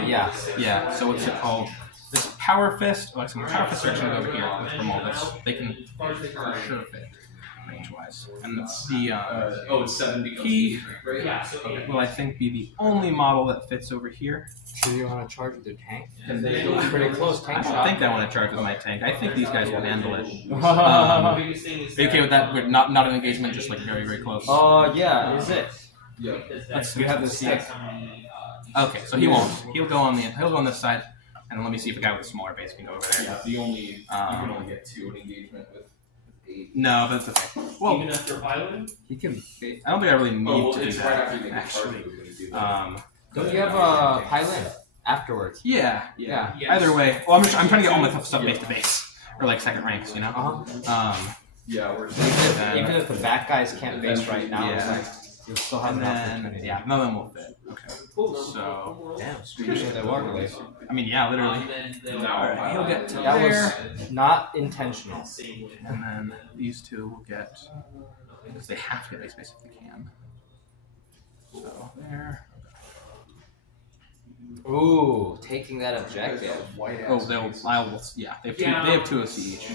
Yeah. Yeah. So what's it called? This power fist. Oh, actually, power fist are actually over here with Grimaldus. They can for sure fit range-wise. And the It's 70. key will I think be the only model that fits over here. Do you want to charge with your tank? Because they go pretty close tank I shot. don't think I want to charge with my tank. I think these guys will handle it. Are you okay with that? We're not an engagement, just like very, very close. Yeah. Is it? Yeah. We have to see it. Okay, so he won't. He'll go on this side, and let me see if a guy with a smaller base can go over there. Yeah. You can only get 2 in engagement with 8. No, but that's okay. Well, Even after piloting? He can. I don't think I really need to do it's that. right after you get Actually, Don't you have a pilot afterwards? yeah. Yeah. Either way, well, I'm trying to get all my stuff base to base, or like second ranks, you know. Yeah, we're. Even if the back guys can't base right now, it's Yeah. like you'll still have And an then opportunity. yeah, none of them will fit. Okay. So Damn, Swedish in the waterway. I mean, yeah, literally. Now He'll get to That there, was not intentional. and then these two will get because they have to get base space if they can. So there. Ooh, taking that objective. Oh, yeah. They have 2 OC each.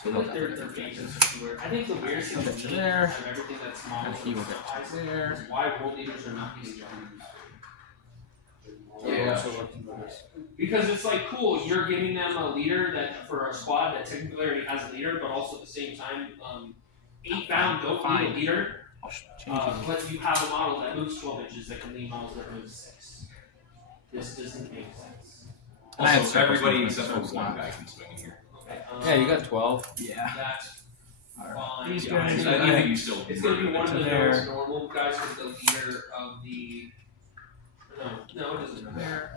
I feel like their pages are weird. I think the weirdest thing to me there. of everything that's small And he will get to there. is why world leaders are not being used. Yeah. Because it's like cool, you're giving them a leader that for a squad that technically already has a leader, but also at the same time, 8 bound don't need a leader. But you have a model that moves 12 inches that can lead models that move 6. This doesn't make sense. Also, everybody except for one guy can swing in here. Okay, Yeah, you got 12. Yeah. That's fine. These Yeah, guys, I think you still. It's gonna be one of the there. most normal guys with the leader of the. No, it doesn't matter.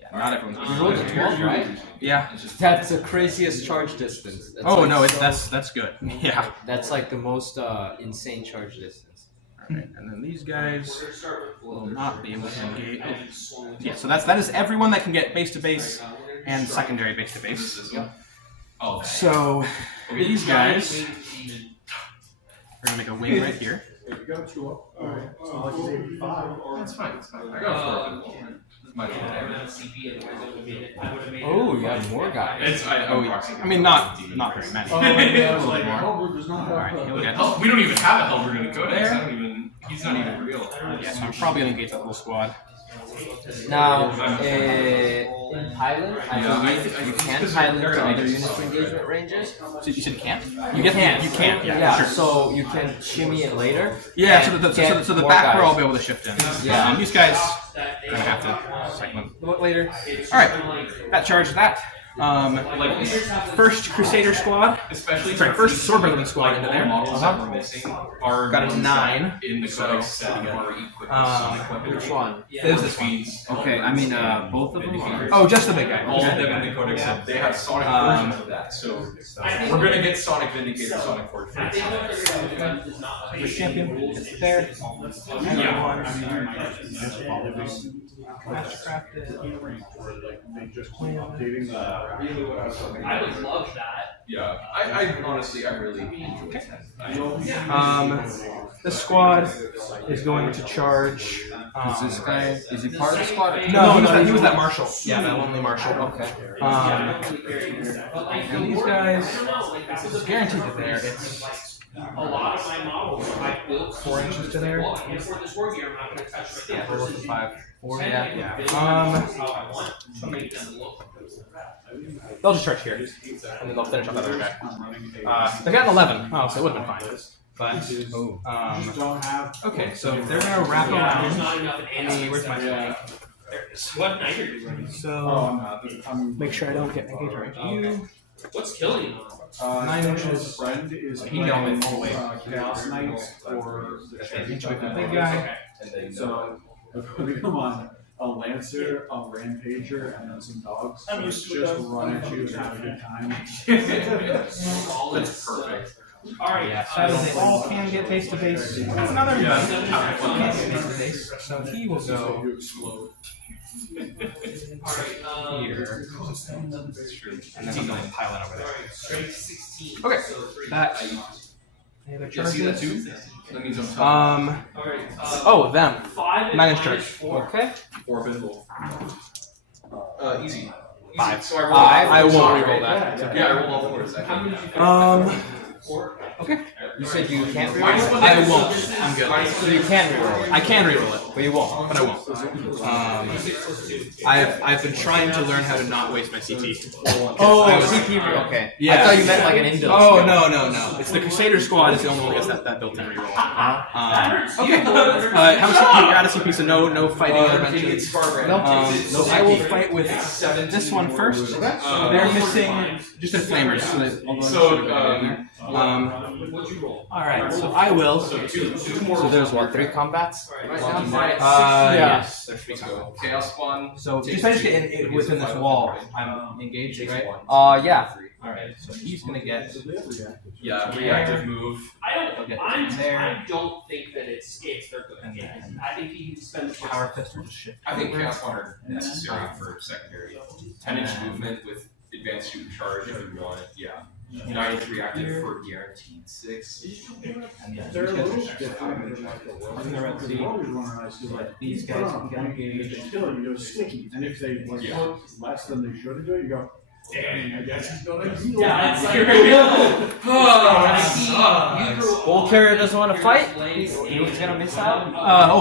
Yeah, not everyone's. You rolled a 12, right? Yeah. It's just That's the craziest charge distance. That's Oh like no, so- that's good. Yeah. That's like the most insane charge distance. Alright, and then these guys We're gonna start with will not be able to engage. Oh. and swung with Yeah, so that is everyone that can get base to base we're gonna and strike. secondary base to base. this one. Oh, So these guys Giant winged demon. are gonna make a wing right here. You got 2 up. Alright. It's not like it's 85. That's fine. That's fine. I got 4. My Yeah, I don't have CP, otherwise I would've made it. I would've made it. Oh, you got more guys. It's Oh, yeah. I mean, not very many. Oh, yeah, I was A like, little more. Hellbrook does not Alright, have he'll get. Oh, we don't even have a Hellbrook in the Codex. There. I don't even. He's not even real. Yeah, so I'm probably gonna engage that little squad. Now, in Highland, I Yeah, believe you it's can 'cause Highland they're to gonna other need units to- engagement ranges. So you said you can't? You can. You can. Yeah. Sure. So you can shimmy it later. Yeah. and So get the more back row I'll guys. be able to shift in. Yeah. These guys That are gonna have to segment a little later. it's All right. just like- That charge that. Like First Crusader squad. especially Sorry, first Sword Brotherhood squad into all there. models that we're missing are Got a ones 9. that in the Codex that are equipped with sonic weapons. Which one? There's this one. Means Okay, I mean, both of them are. Oh, just the big guy. all of Okay. them in the Codex, they have sonic Um, versions of that. So we're gonna get Sonic Vindicator, Sonic Forge. I think what they're gonna do is not play The champion rules is there. They just keep updating the. I would love that. Yeah, I honestly, I really enjoy it. This squad is going to charge. Is this guy? Is he part of the squad? Or No, he was that marshal. Yeah, that lonely marshal. Okay. And these guys, it's guaranteed that there. It's A lot of my models I built 4 inches to there. well, and for this war gear, I'm not gonna touch it. Yeah, we're looking 5, 4. Yeah. How I want to make them look. they'll just charge here, and then they'll finish off that other guy. They got an 11. Oh, so it would have been fine. But Just don't have. okay, so they're gonna wrap Yeah, there's around. not enough Any, where's my Yeah. There it is. What night are you running? Oh, So I'm not. make sure I don't get engaged right to you. What's killing you? 9 inches. Friend is He can only playing fall away. Chaos Knights for the Inch away championship. from the big guy. So if we come on a Lancer, a Rampager, and then some dogs, I'm so used to just those. run at you and have a good time. That's perfect. Alright, Yeah, so they all can get face to face. That's not everybody. Can't get face to face. So he will go You explode. Alright, here, and then he'll go and pile it over there. Alright, strength 16. Okay, So 3. that. Any other Yeah, see that charges? too? That means I'm tough. Alright, Oh, them. 5 and 9 inch minus charge. 4. Okay. 4 visible. Easy. 5. So I rolled. I won't Sorry. reroll that. Yeah, I rolled all 4s. How many did you get? 4. Okay. You said you can't Minus reroll it? one. I won't. I'm good. So you can reroll it, I can reroll it, but you won't. but I won't. I've been trying to learn how to not waste my CT. Oh, I was- CP reroll. Okay. Yeah. I thought you meant like an inbuilt. Oh skill. no! It's the Crusader squad is the only one that gets that built-in reroll. Uh-huh. Okay. How much CP? You're out of CP, so no fighting It's adventures. far So I will fight with this one first. They're missing just the flamers. So What'd you roll? all right. So I will. So two more. So there's what, 3 combats right now? Yes. There should be Let's some. go. Chaos Spawn. So just I just get in within this wall. I'm engaged, right? Yeah. All right. So he's gonna get. Yeah, reactive move. Okay. I don't think that it's they're good. I think he can spend the Power fist or just shit. I think Chaos Spawn are necessary for secondary. 10-inch movement with advanced shoot and charge if you want it. Yeah. 9-inch reactive for guaranteed 6. And yeah, They're a these little guys are different. in the Red Sea. They're always running ice, like, These put guys on a can get point, engaged. if they kill it, you go sticky. And if they like Yeah. work less than they should do, you go, Dang, I guess he's gonna heal. Yeah, it's like Gold carrier doesn't want to fight. He was gonna miss out.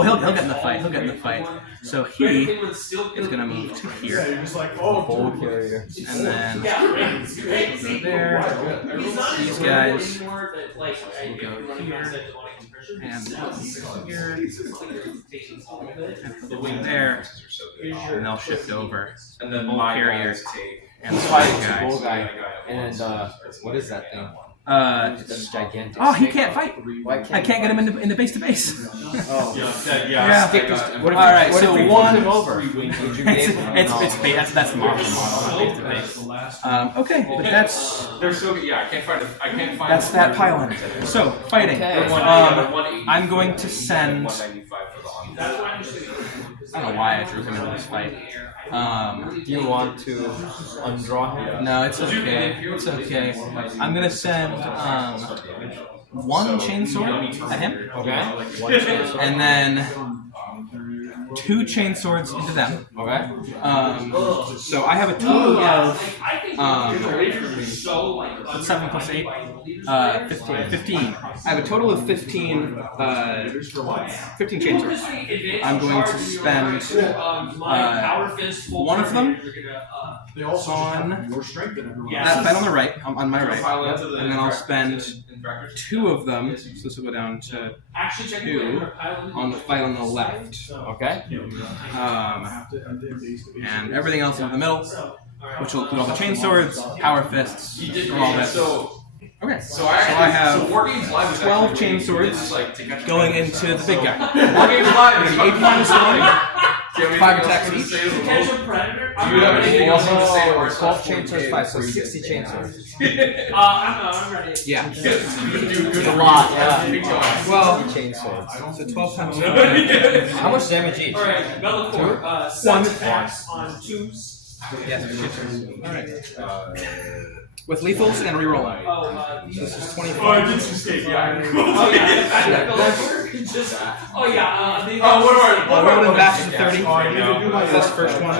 He'll get in the fight. He'll get in the fight. So he is gonna move to Yeah, here, you're just like, oh, Gold carrier. and then Yeah, go there. These guys will go here, and here, and put the wing there, and they'll shift over. And then Bull my carrier guys take. and the Fight fight guys. bull guy. And what is that thing? It's Gigantic. Oh, he snake. can't fight. Why I can't get him in the base to base. Oh. Yeah. Stick this- what if All right, what so if we one- flipped him over? Would you be able It's that's the model, not base to base. Okay, but that's They're so good. Yeah, I can't find. that's that pylon. So fighting. Okay. I'm going to send. 195 for the on. I don't know why I drew him into this fight. Do you want to undraw him? No, it's okay. It's okay. I'm gonna send one chainsword at him, Okay. One chance. and then 2 chainswords into them. Okay. So I have a total of 7 plus 8, 15. I have a total of 15 chainswords. I'm going to spend one of them They also on your strength and everyone. that fight on the right, on my right, Pile into the and then I'll spend Infractors. 2 of them. So this will go down to 2 on the fight on the left, Okay. and everything else in the middle, which will include all the chainswords, power fists, all that. Okay, So I have so War Games Live is 12 actually chain swords it's like to catch going into the big guy. War Games Live is 8 minus 1. Do you have 5 anything attacks else to each. say to the Catch world? a predator? Do you have anything else to say to our 12 chainswords, 5, so 60 chainswords. I'm ready. Yeah. It's a lot, yeah. Well, 60 chainswords. so 12 times 5. How much damage each? Alright, Bellator, 7 attacks on 2s. Yes, alright. With lethals and rerolling. This is 25. Oh yeah, the fact that Bellator can just. Oh yeah, they Rolled in bashes of 30. This first one.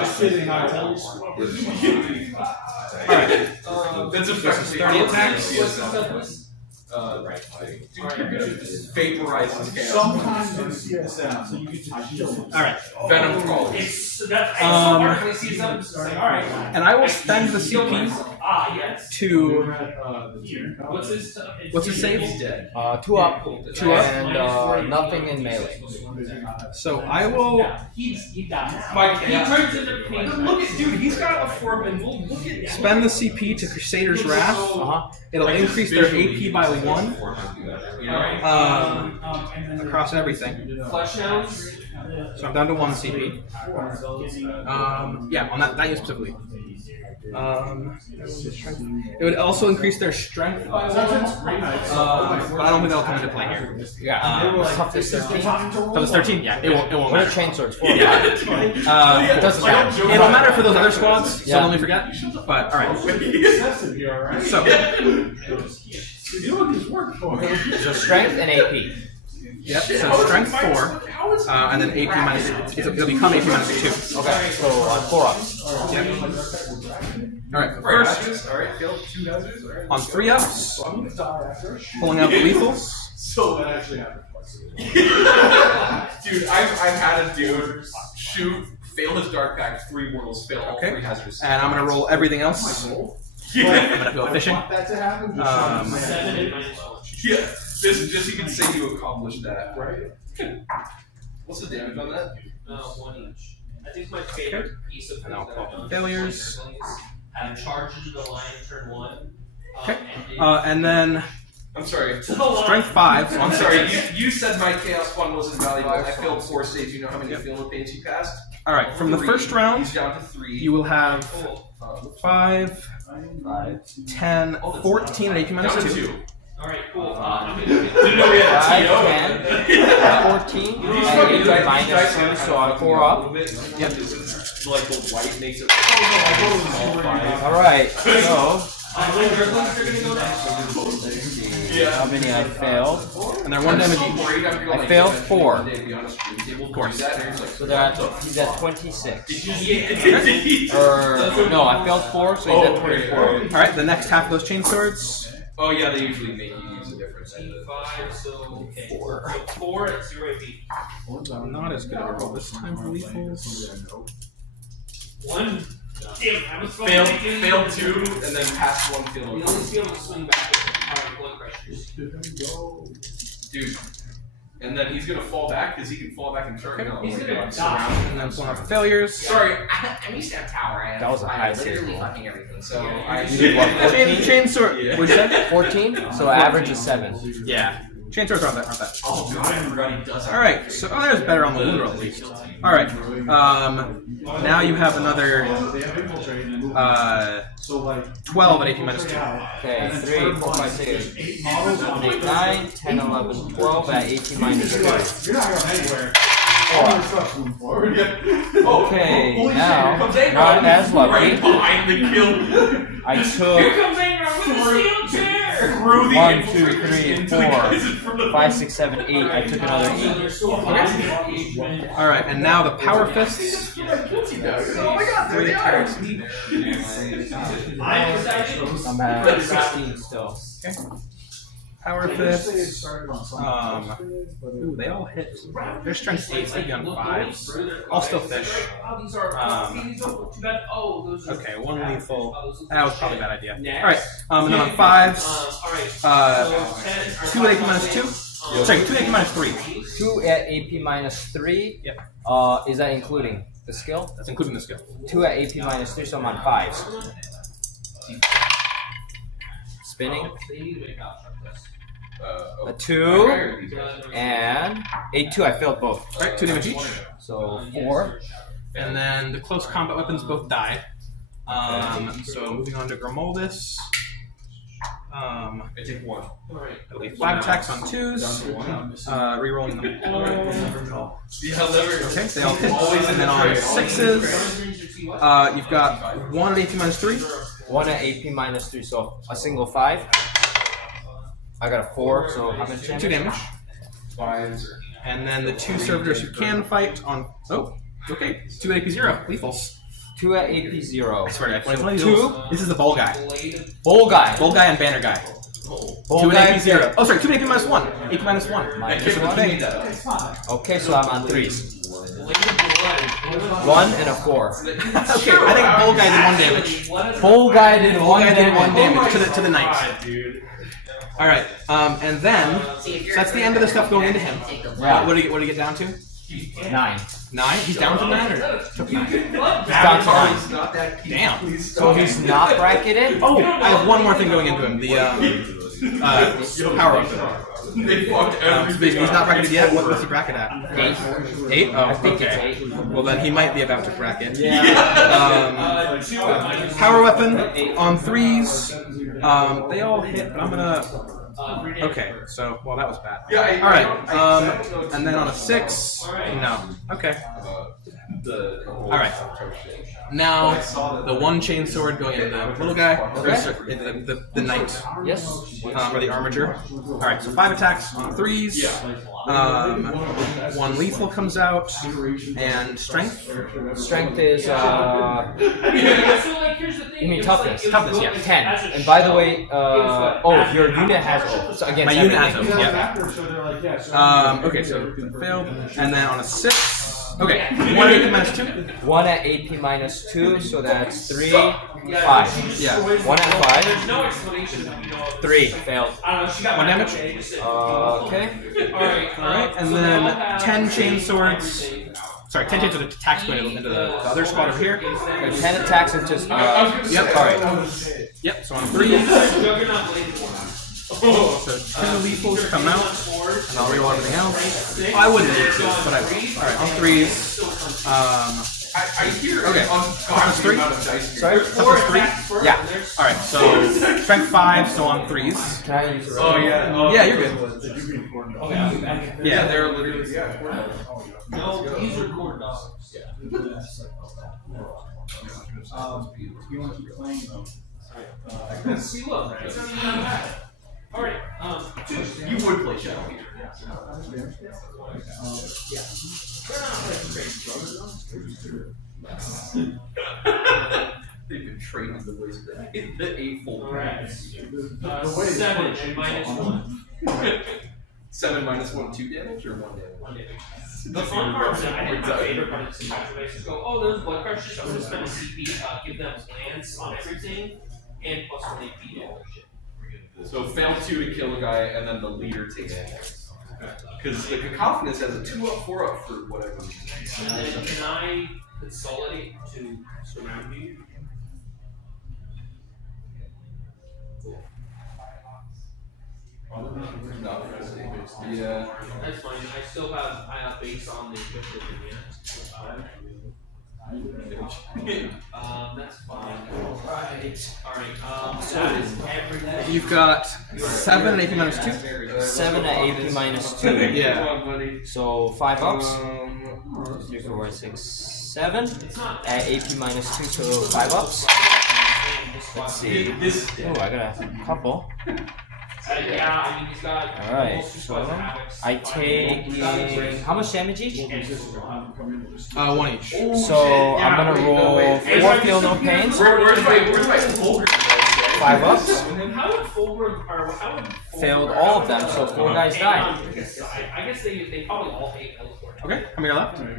Alright. That's This is 30 attacks. Vaporize his chaos. Sometimes in CSM, I kill them. Alright. Venom crawls. Alright. And I will spend the CP Yes. to. What's his save? 2 up. 2 up. And nothing in melee. So I will. He turns into pain. Look at dude, he's got a 4 and look at Spend the CP to Crusader's Wrath. Uh-huh. It'll increase their AP by 1 across everything. Flesh hounds. So I'm down to 1 CP. Yeah, on that unit specifically. It would also increase their strength by 1, but I don't think that'll come into play here. Yeah. Toughness 13. So it's 13. Yeah, it won't What are matter. chainswords? 4. It doesn't matter. It'll matter for those other squads, so Yeah. let me forget. But all right. So So strength and AP. yep. So strength 4, and then AP minus. It'll become AP minus 2. Okay, so on 4 ups. Yep. All right. First, Alright, kill 2 hazards. Alright. on 3 ups, pulling out the lethals. So that actually happened. Dude, I've had a dude shoot, fail his dark pack, 3 mortals, fail all Okay. 3 hazards. And I'm gonna roll everything else. I'm gonna feel efficient. That to happen. Yeah, just you can say you accomplished that. Right. What's the damage on that? 1 each. I think my favorite piece of And I'll things call that I've done failures. is have charged into the line turn 1. Okay. And then I'm sorry. To the line. strength 5. So I'm sorry, you said my chaos fun wasn't valuable. I failed 4 saves. You know how many failed pains you passed? All right. From the 3. first round, He's down to 3. you will have Cool. 5, 10, 14 at AP minus Down to 2. 2. Alright, cool. I'm gonna Didn't know we had 5, TO. 10, 14, and minus 2, so on 4 up. Yep. Like the white makes it. Alright, so How many Earthlings are gonna go next? Let's see. How many I failed? And they're 1 damage each. I failed 4. Of course. So he's at 26. Did you get Or no, I failed 4, so he's at 24. Alright, the next half of those chain swords. Oh yeah, they usually make you use a different set of 5, so okay. 4. So 4 at 0 AP. Not as good a roll this time for lethals. 1. Damn, I was failed 2, and then passed 1 You field. only see him swing back with higher blood pressures. Dude. And then he's gonna fall back because he can fall back and turn. He's gonna die. And then one off failures. Sorry, I'm used to have tower. That was a high literally save. fucking everything. So You did what, 14? Chain sword. Yeah. What'd you say? 14? So average is 7. Yeah. Chain swords aren't that. Oh god, everybody does. Alright, so there's better on the loot roll at least. Alright. Now you have another 12 at AP minus 2. Okay, 3, 4, 5, 6, 7, 8, 9, 10, 11, 12 at 18 minus 2. You're not going anywhere. Okay, now, not as lovely. behind the kill. I Here took comes Anger with a steel chair! Through the 1, 2, 3, 4, 5, 6, 7, 8. I took another 8. Alright, and now the power fists. Oh my god, there they are. I'm at 16 still. Power fists. Ooh, they all hit. Their strength 8, they'd be on 5s. All still fish. Oh, these are these are too bad. Oh, those are Okay, 1 lethal. those are That was probably a bad idea. Next. Alright, and then on 5s. Alright. 2 at AP minus 2. Sorry, 2 at AP minus 3. 2 at AP minus 3. Yep. Is that including the skill? That's including the skill. 2 at AP minus 3, so I'm on 5s. Spinning. A 2 and a 2. I failed both. Alright, 2 damage each. So 4. And then the close combat weapons both die. So moving on to Grimaldus. I take 1. It'll be flag attacks on 2s. Rerolling them all. Okay, they all hit. And then on 6s, you've got 1 at AP minus 3. 1 at AP minus 3, so a single 5. I got a 4, so how much 2 damage. 5s. And then the 2 servitors who can fight on. Oh, okay. 2 AP 0. Lethals. 2 at AP 0. I swear to God. One of these 2. little- This is the ball guy. Bull guy. Bull guy and banner guy. Bull 2 guy. at AP 0. Oh, sorry, 2 at AP minus 1. AP minus 1. Minus That's 1. the thing. Okay, so I'm on 3s. 1 and a 4. Okay, I think bull guy did 1 damage. Bull guy did Bull 1 guy did 1 damage. damage to the knight. All right, and then so that's the end of the stuff going into him. Yeah. What did he get down to? 9. 9. He's down to 9 or took 9? He's down to 9. Not that key. Damn. So he's not bracketed? Oh, I have one more thing going into him. The power up. They fucked So everything. he's not bracketed yet. What's he bracket at? 8. 8. Oh, I think okay. it's 8. Well, then he might be about to bracket. Yeah. Power weapon on 3s. They all hit, but I'm gonna. Okay, so well that was bad. Yeah, All right, and then on a 6, no. Okay. All right. Now the 1 chain sword going into the little guy, or sorry, the knight, Yes. or the armature. All right, so 5 attacks on 3s. 1 lethal comes out, and strength. Strength is, you mean toughness? Toughness, yeah. 10. And by the way, your unit has O. So against My unit everything. has yeah. Okay, so failed, and then on a 6. Okay, 1 AP minus 2. 1 at AP minus 2, so that's 3, 5. Yeah. 1 at 5. There's no explanation. 3, failed. I don't know. She got 1 damage. Okay. Alright, and then 10 chain swords. Sorry, 10 chain swords attacks going into the other squad over here. 10 attacks into. Yep, alright. Yep, so on 3s. So 2 lethals come out, and I'll reroll everything else. Oh, I wouldn't need to, but I will. Alright, on 3s. I hear Okay, toughness 3. Sorry? Toughness 3? Yeah. Alright, so strength 5, so on 3s. Can I use a Oh yeah. Yeah, you're good. Yeah, They're literally No, these are cord dogs. You want to keep playing though. See, look, it's not even that bad. Alright, You would play Shadow Leader. They've been trading the ways of the eightfold. Alright. The way it's 7 worked, and minus on- 1. 7 minus 1, 2 damage or 1 damage? 1 damage. The fun part is that I think my favorite part of this attack is go, oh, there's blood pressure, so I'm gonna spend a CP, give them lance on everything, and plus 1 AP to all their shit. So fail 2 to kill a guy, and then the leader takes 4. Because the Cacophonous has a 2-up, 4-up for whatever reason. And then can I consolidate to surround you? No, yeah. That's fine. I still have base on the equipment yet. That's fine. Alright, so that is everything. You've got 7 and AP minus 2. 7 at AP minus 2. Yeah. So 5 ups. 3, 4, 6, 7. At AP minus 2, so 5 ups. Let's see. Oh, I got a couple. Yeah, I mean, he's got Alright, almost 2 so squads of havocs. I take how much damage each? 1 each. So I'm gonna roll 4 feel no pains, Where's my Fulgur? 5 ups. How would Fulgur, or how would Fulgur, Failed all of them, so 4 guys died. I guess they probably all hate Bellator. Okay, how many are left? To be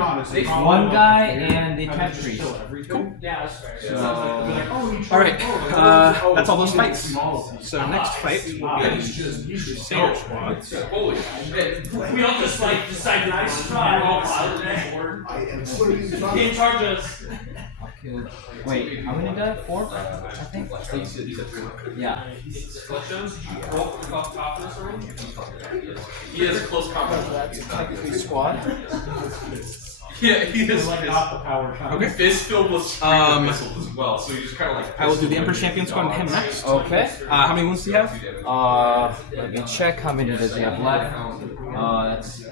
honest, they 1 guy and the tech priest. Cool. Yeah, that's fair. All right, that's all those fights. So next fight will be Crusader squads. Holy shit. We all just like decide nice try. We're all out of there. He in charge us. Wait, how many died? 4? I think. Yeah. Roll for Cacophonous already? He has close combat. Tech priest squad. Yeah, he is. like not the power count. Okay, fist filled with missiles as well, so you just kind of like. I will do the Emperor Champion squad and him next. Okay. How many wounds do you have? Let me check how many does he have left. That's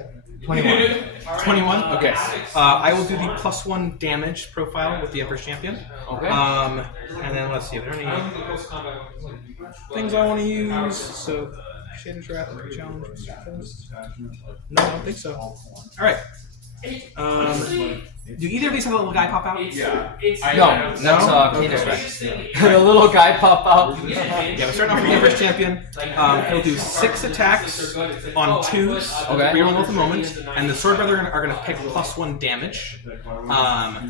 21. 21? Okay. I will do the +1 damage profile with the Emperor Champion. Okay. And then let's see, are there any things I want to use? So, Shader's Wrath, Challenge, no, I don't think so. Alright. Do either of these have a little guy pop out? Yeah. No, that's Cadus Rex. The little guy pop out. Yeah, we're starting off with the Emperor's Champion. He'll do 6 attacks on 2s, Okay. reroll at the moment, and the Sword Brother are going to pick +1 damage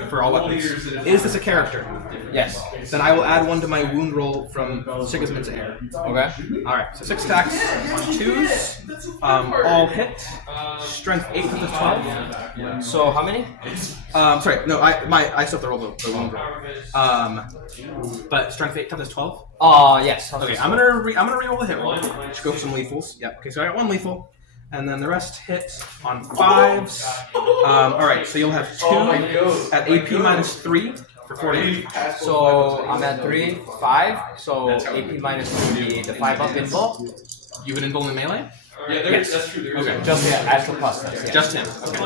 for all weapons. Is this a character? Yes. Then I will add 1 to my wound roll from Sigismund's Heir. Okay. Alright, so 6 attacks on 2s, all hit, strength 8 to the 12. So how many? Sorry, no, I still have to roll the wound roll. But strength 8 times 12. Yes. Okay, I'm gonna reroll the hit roll. Just go for some lethals. Yep. Okay, so I got 1 lethal, and then the rest hit on 5s. All right, so you'll have 2 at AP minus 3 for 4 damage. So I'm at 3, 5. So AP minus 3, the 5 up invul. You have an invul in melee? Yeah, Yes. that's true. Okay. Just as the plus. Yeah. Just him. Okay.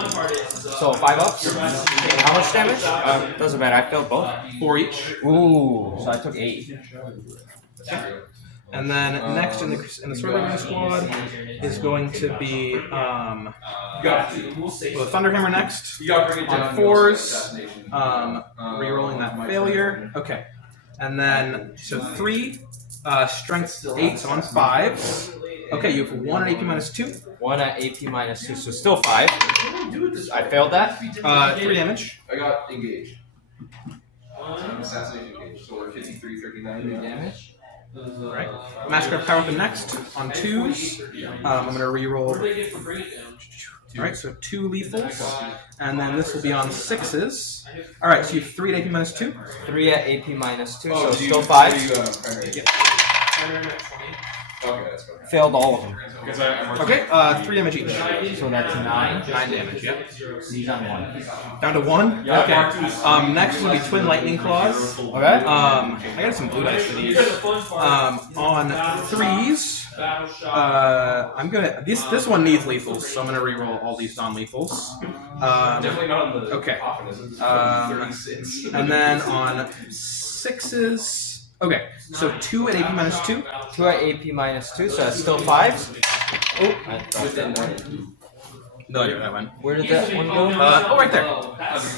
So 5 ups. How much damage? Doesn't matter. I failed both. 4 each. Ooh. So I took 8. And then next in the Sword Brother squad is going to be well, the Thunderhammer next You gotta bring it on down. 4s. Rerolling that failure. Okay. And then so 3 strength 8 on 5s. Okay, you have 1 at AP minus 2. 1 at AP minus 2, so still 5. I failed that. 3 damage. I got engaged. Assassination engaged. So we're 53, 39 Damage. Alright. Massacre of Power Weapon next on 2s. I'm going to reroll. What do they get for bringing it down? Alright, so 2 lethals. And then this will be on 6s. Alright, so you have 3 at AP minus 2. 3 at AP minus 2, so do you- still 5. do you, primary? Yep. Okay, that's good. Failed all of them. Because I'm Okay, 3 damage each. So that's 9. 9 damage, yep. He's on 1. Down to 1? Yeah. Okay. Next will be Twin Lightning Claws. Okay. I got some blue dice for these. On 3s, I'm gonna this one needs lethals, so I'm gonna reroll all these non-lethals. definitely not on the Okay. coffin. This is And then on 6s, okay, so 2 at AP minus 2. 2 at AP minus 2, so that's still 5s. Oh, I dropped that one. No, I don't have one. Where did that one go? Right there.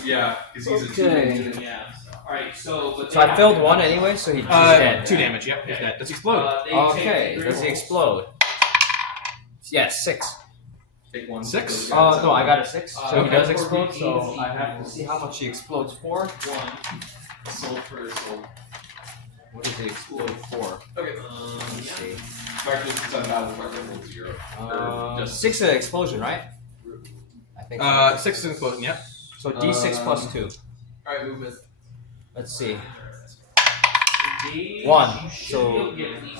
yeah, because he's a Okay. Yeah. Alright, so. So I failed 1 anyway, so he's dead. 2 damage, yep, he's dead. Does he explode? Okay, does he explode? Yeah, 6. take 1. 6? No, I got a 6. So he Okay. does explode, so I have to see how much he explodes for. Soul for a soul. What does he explode for? Okay. Let's see. Actually, since I'm out of the market, roll 0. Just 6 at explosion, right? I think so. 6 is an explosion, yep. So D6 plus 2. Alright, movement. Let's see. 1. So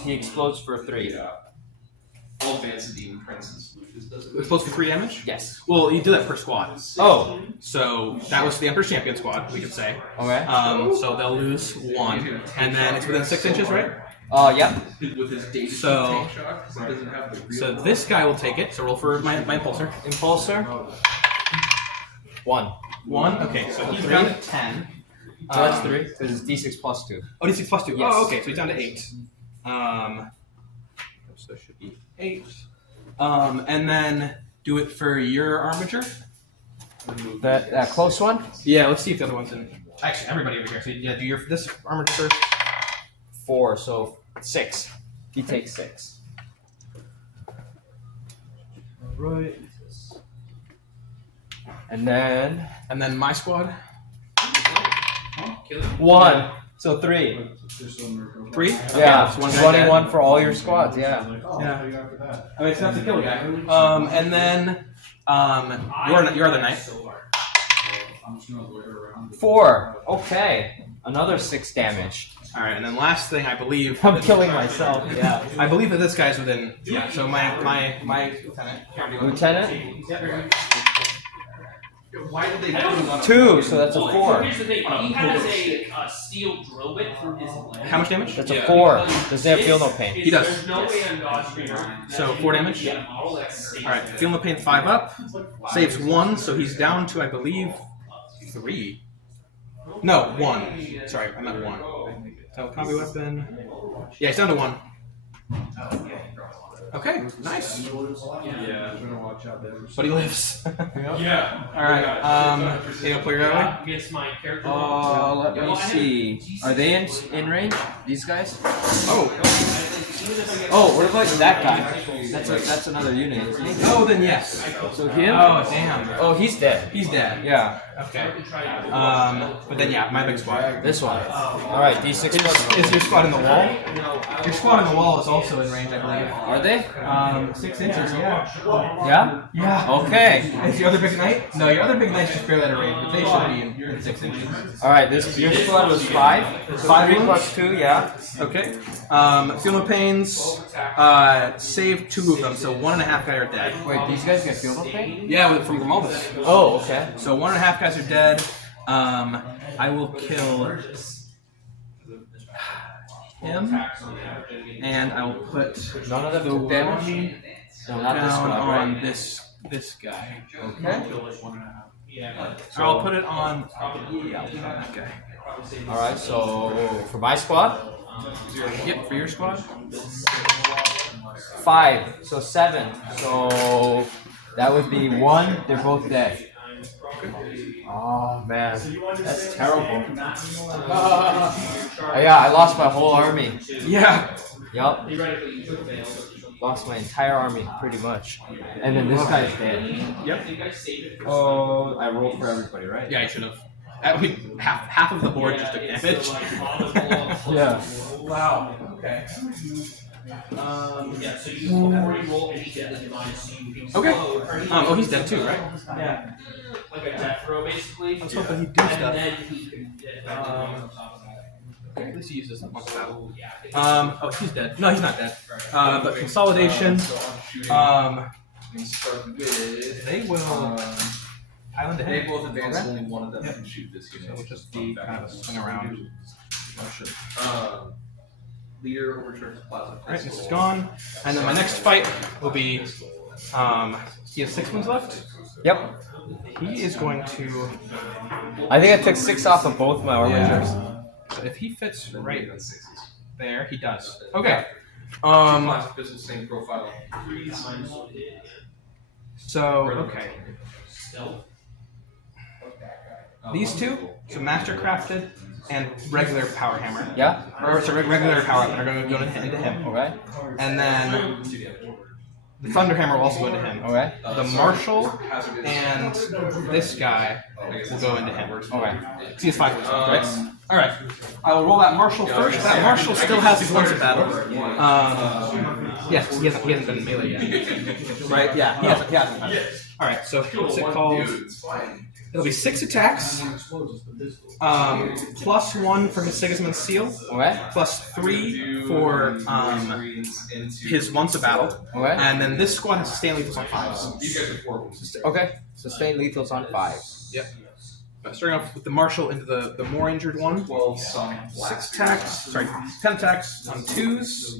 he explodes for 3. Yeah. All advanced Demon Prince's Lucius does it. Explodes for 3 damage? Yes. Well, you do that per squad. Oh. So that was the Emperor's Champion squad, we could say. Okay. So they'll lose 1. And then it's within 6 inches, right? Yep. With his data So- tank shock, 'cause he doesn't have the real So this guy will take it. So roll for my impulsor. Impulsor. 1. 1. Okay, so he's 3. down to 10. So that's 3. Because it's D6 plus 2. Oh, D6 plus 2. Yes. Oh, okay, so he's down to 8. So it should be 8. And then do it for your armature. That close one? Yeah, let's see if the other one's in. Actually, everybody over here. So yeah, do your this armature first. 4, so 6. He takes 6. Right. And then And then my squad. 1. So 3. 3. Yeah, so one guy running dead. 1 for all your squads, yeah. Yeah. I mean, it's enough to kill a guy. And then you're the knight. 4. Okay. Another 6 damage. All right, and then last thing I believe. I'm killing myself, yeah. I believe that this guy's within. Yeah. So my lieutenant. Lieutenant? Why did they put him on 2, so that's a 4. Here's the thing, he has a steel drill bit through his leg. How much damage? That's a 4. Does he have feel no pain? He does. There's no way on God's green earth So that 4 you damage? can get a model that saves All right, feel no pain 5 up. Saves 1, so he's down to I believe 3. No, 1. Sorry, I meant 1. So combi weapon. Yeah, he's down to 1. Okay, nice. Yeah. But he lives. Yeah. All right. You know, play your way. against my character. Let me see. Are they in range? These guys? Oh. Oh, what about that guy? That's another unit, isn't he? Oh, then yes. So him? Oh, damn. Oh, he's dead. He's dead. Yeah. Okay. But then yeah, my big squad. This one. All right. D6 plus. Is your squad in the wall? Your squad in the wall is also in range, I believe. Are they? 6 inches. Yeah. Yeah. Yeah. Okay. Is your other big knight? No, your other big knight's just barely out of range, but they should be in 6 inches. All right. Your squad was 5. 5 plus 2. Yeah. Okay. Feel no pains. Save 2 of them, so 1.5 guys are dead. Wait, these guys get feel no pain? Yeah, from Grimaldus. Oh, okay. So 1.5 guys are dead. I will kill him, and I will put None of them the took damage. one No, not this down one. on Right. this guy. Okay. Or I'll put it on. Yeah, I'll put it on that guy. All right. So for my squad, Yep, for your squad. 5. So 7. So that would be 1. They're both dead. Oh man, that's terrible. Yeah, I lost my whole army. Yeah. Yup. Lost my entire army, pretty much. And then this guy's dead. Yep. Oh, I rolled for everybody, right? Yeah, I should have. I mean, half of the board just took damage. Yeah. Wow. Okay. Yeah, so you roll any deadly device, so you can Okay. explode. Oh, he's dead too, right? Yeah. Like a death throw, basically. I was hoping he'd do And stuff. then he can get back on top of that. At least he uses them once battle. Oh, he's dead. No, he's not dead. But consolidation. We start with. They will. Island They ahead. both advance. Okay. Only one of them can shoot this unit. So we'll just be kind of a swing around. Leader overturns plasma. Alright, this is gone. And then my next fight will be. He has 6 wounds left. Yep. He is going to. I think I took 6 off of both my armatures. So if he fits right there, he does. Okay. Plasma pistol, same profile. So okay. These two, so master crafted and regular power hammer. Yeah. Or sorry, regular power weapon are going to go into him. Okay. And then the thunder hammer will also go into him. Okay. The marshal and this guy will go into him. Okay. He has 5 wounds left, right? All right. I will roll that marshal first. That marshal still has his once of battle. Yes, he hasn't been melee yet. Right? Yeah, he hasn't. All right. So what's it called? It'll be 6 attacks. +1 for his Sigismund seal. Okay. +3 for his once a battle. Okay. And then this squad has sustained lethals on 5s. These guys are 4 wounds. Okay. Sustain lethals on 5. Yep. Starting off with the marshal into the more injured one. 12 some 6 attacks. Sorry, 10 attacks on 2s.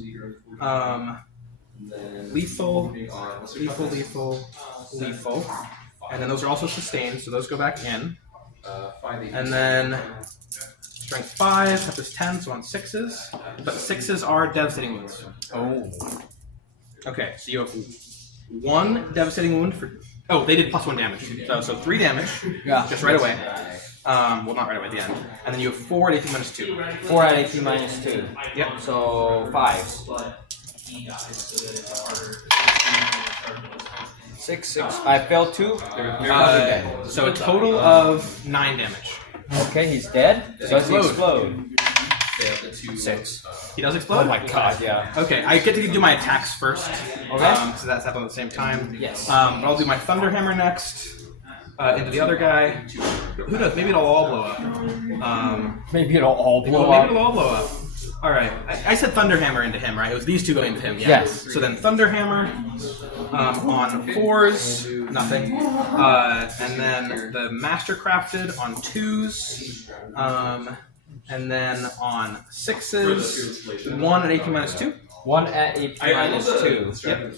Lethal, lethal. And then those are also sustained, so those go back in. And then strength 5, that is 10, so on 6s. But 6s are devastating wounds. Oh. Okay, so you have 1 devastating wound for. Oh, they did +1 damage. So 3 damage. Yeah. Just right away. Well, not right away at the end. And then you have 4 at 18 -2. 4 at 18 -2. Yep. So 5s. 6, 6. I failed 2. So a total of 9 damage. Okay, he's dead. Does he explode? 6. He does explode? Oh my god, yeah. Okay, I get to do my attacks first. Okay. So that's happening at the same time. Yes. But I'll do my thunder hammer next. Into the other guy. Who knows? Maybe it'll all blow up. Maybe it'll all blow Maybe up. it'll all blow up. All right. I said thunder hammer into him, right? It was these two going into him. Yeah. Yes. So then thunder hammer on 4s, nothing. And then the master crafted on 2s. And then on 6s, 1 at AP -2. 1 at AP -2. Yep.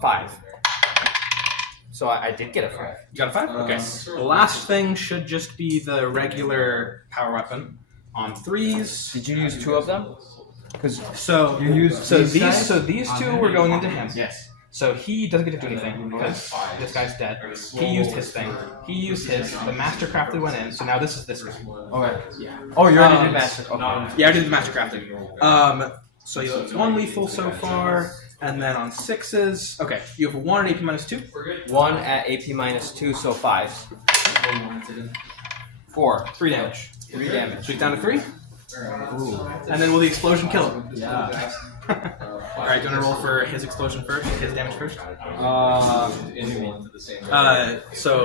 5. So I did get a 5. You got a 5? Okay. The last thing should just be the regular power weapon on 3s. Did you use 2 of them? Because So you used these two were going into him. Yes. So he doesn't get to do anything because this guy's dead. He used his thing. He used his. The master crafted went in. So now this is this guy. Okay. Oh, you're in the master. Okay. Yeah, I did the master crafting. So you have 1 lethal so far, and then on 6s. Okay, you have 1 at AP -2. 1 at AP -2, so 5s. 4. 3 damage. 3 damage. So he's down to 3. Ooh. And then will the explosion kill him? Yeah. All right, do you want to roll for his explosion first? His damage first. So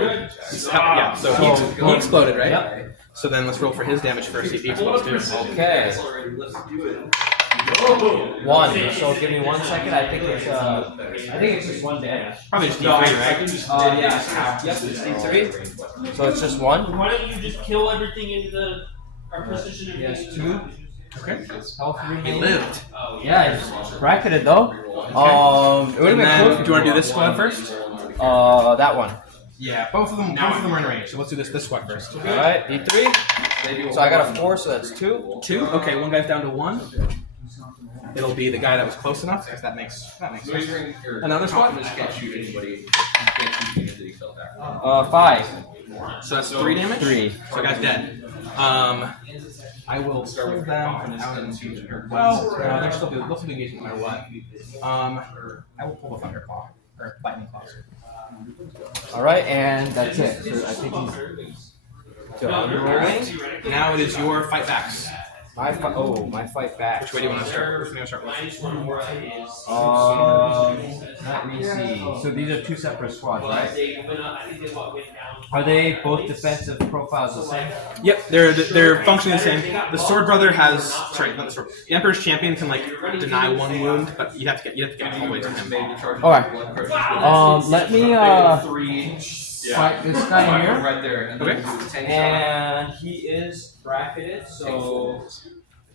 he exploded, right? Yep. So then let's roll for his damage first. See if he explodes too. Okay. 1. So give me 1 second. I think it's just 1 damage. Probably just D3, right? Yeah. Yep. It's D3. So it's just 1. Why don't you just kill everything into our precision and Yes. 2. Okay. Health He remaining. lived. Oh Yeah, I just bracketed though. It would have And been then, cool. do you want to do this squad first? That one. Yeah, both of them are in range. So let's do this squad first. All right, D3. So I got a 4, so that's 2. 2. Okay, one guy's down to 1. It'll be the guy that was close enough, because that makes sense. Another squad? Can't shoot anybody. You can't shoot units that he fell back. 5. So that's 3 damage? 3. So the guy's dead. I will pull them out into. Well, no, they'll still be engaged no matter what. I will pull the Thunder Claw. Or Lightning Claw. All right, and that's it. So I think he's. So I'm rolling. Now it is your fight backs. My fight back. Which way do you want to start? Which way do you want to start with? -1 aura is. Let me see. So these are two separate squads, right? They went up, I think they went down. Are they both defensive profiles the same? Yep, they're functionally the same. The Sword Brother has not the Sword. The Emperor's Champion can like deny 1 wound, but you have to get all the way to him. Okay. Let me fight this guy here. Right there. And then Okay. do the 10 shot. And he is bracketed, so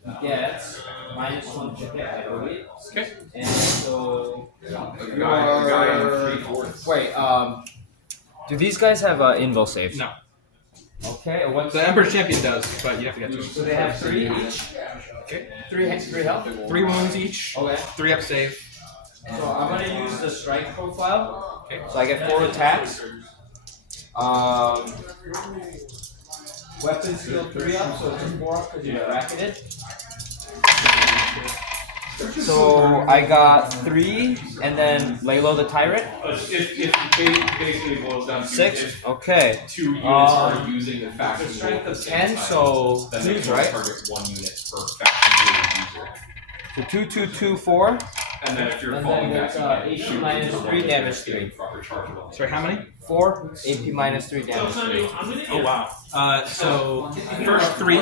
he gets -1 to hit, I believe. Okay. And so The guy in 3/4. wait, do these guys have invo save? No. Okay, what's The Emperor's Champion does, but you have to get to him. So they have 3 each. Okay. 3 health. 3 wounds each. Okay. 3 up save. So I'm gonna use the strike profile. Okay. So I get 4 attacks. Weapon skill 3 up, so it's 4 up because you're bracketed. So I got 3, and then lay low the tyrant. If basically boils down to 6. Okay. 2 units are using the It's a faction strength at of the same 10, time, so then they 2s, can right? target 1 unit per faction user. So 2, 2, 2, 4. And then if you're And falling then back, it's, you can 18 shoot minus the 3 one damage that's getting 3. proper charge of Sorry, how many? 4, AP minus 3 damage 3. Oh wow. So first 3,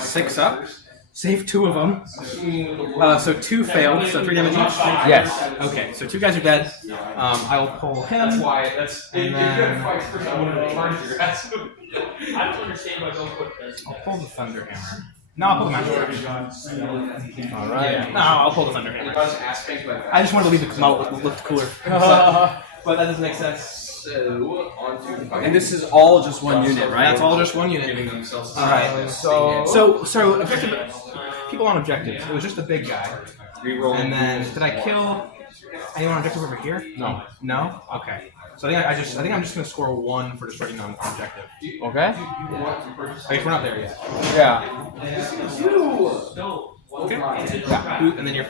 6 up. Save 2 of them. So 2 failed. So 3 damage each. Yes. Okay. So 2 guys are dead. I will pull That's him. why that's And if you're gonna then- fight for someone in charge of your ass. I don't understand why Belcourt does I'll that. pull the Thunder Hammer. No, I'll pull the Magic Axe. Alright. Yeah. No, I'll pull the Thunder Hammer. I just wanted to leave the Kamau looked cooler. But that doesn't make sense. So on to And this is all just one unit, right? That's all just 1 unit. giving themselves Alright, so. So objective. People on objectives. It was just the big guy. And then did I kill anyone on objective over here? No. No. Okay. So I think I'm just gonna score 1 for destroying on objective. Okay. I guess we're not there yet. Yeah. Okay. Yeah. And then you're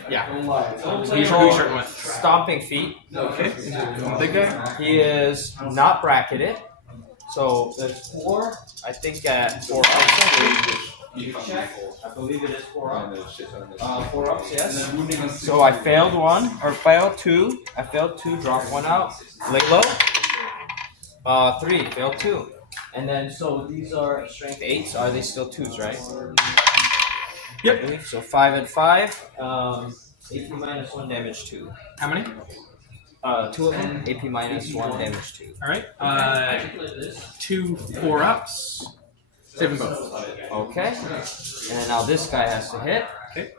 So who you starting with? Stomping feet. Okay. The big guy. He is not bracketed. So there's 4. I think at 4 ups. Check. I believe it is 4 ups. 4 ups, yes. So I failed 1 or failed 2. I failed 2. Drop 1 out. Lay low. 3. Failed 2. And then so these are strength 8s. Are they still 2s, right? Yep. So 5 and 5. AP minus 1 damage 2. How many? 2 of them. AP minus 1 damage 2. All right. 2 4 ups. Save them both. Okay. And now this guy has to hit. Okay.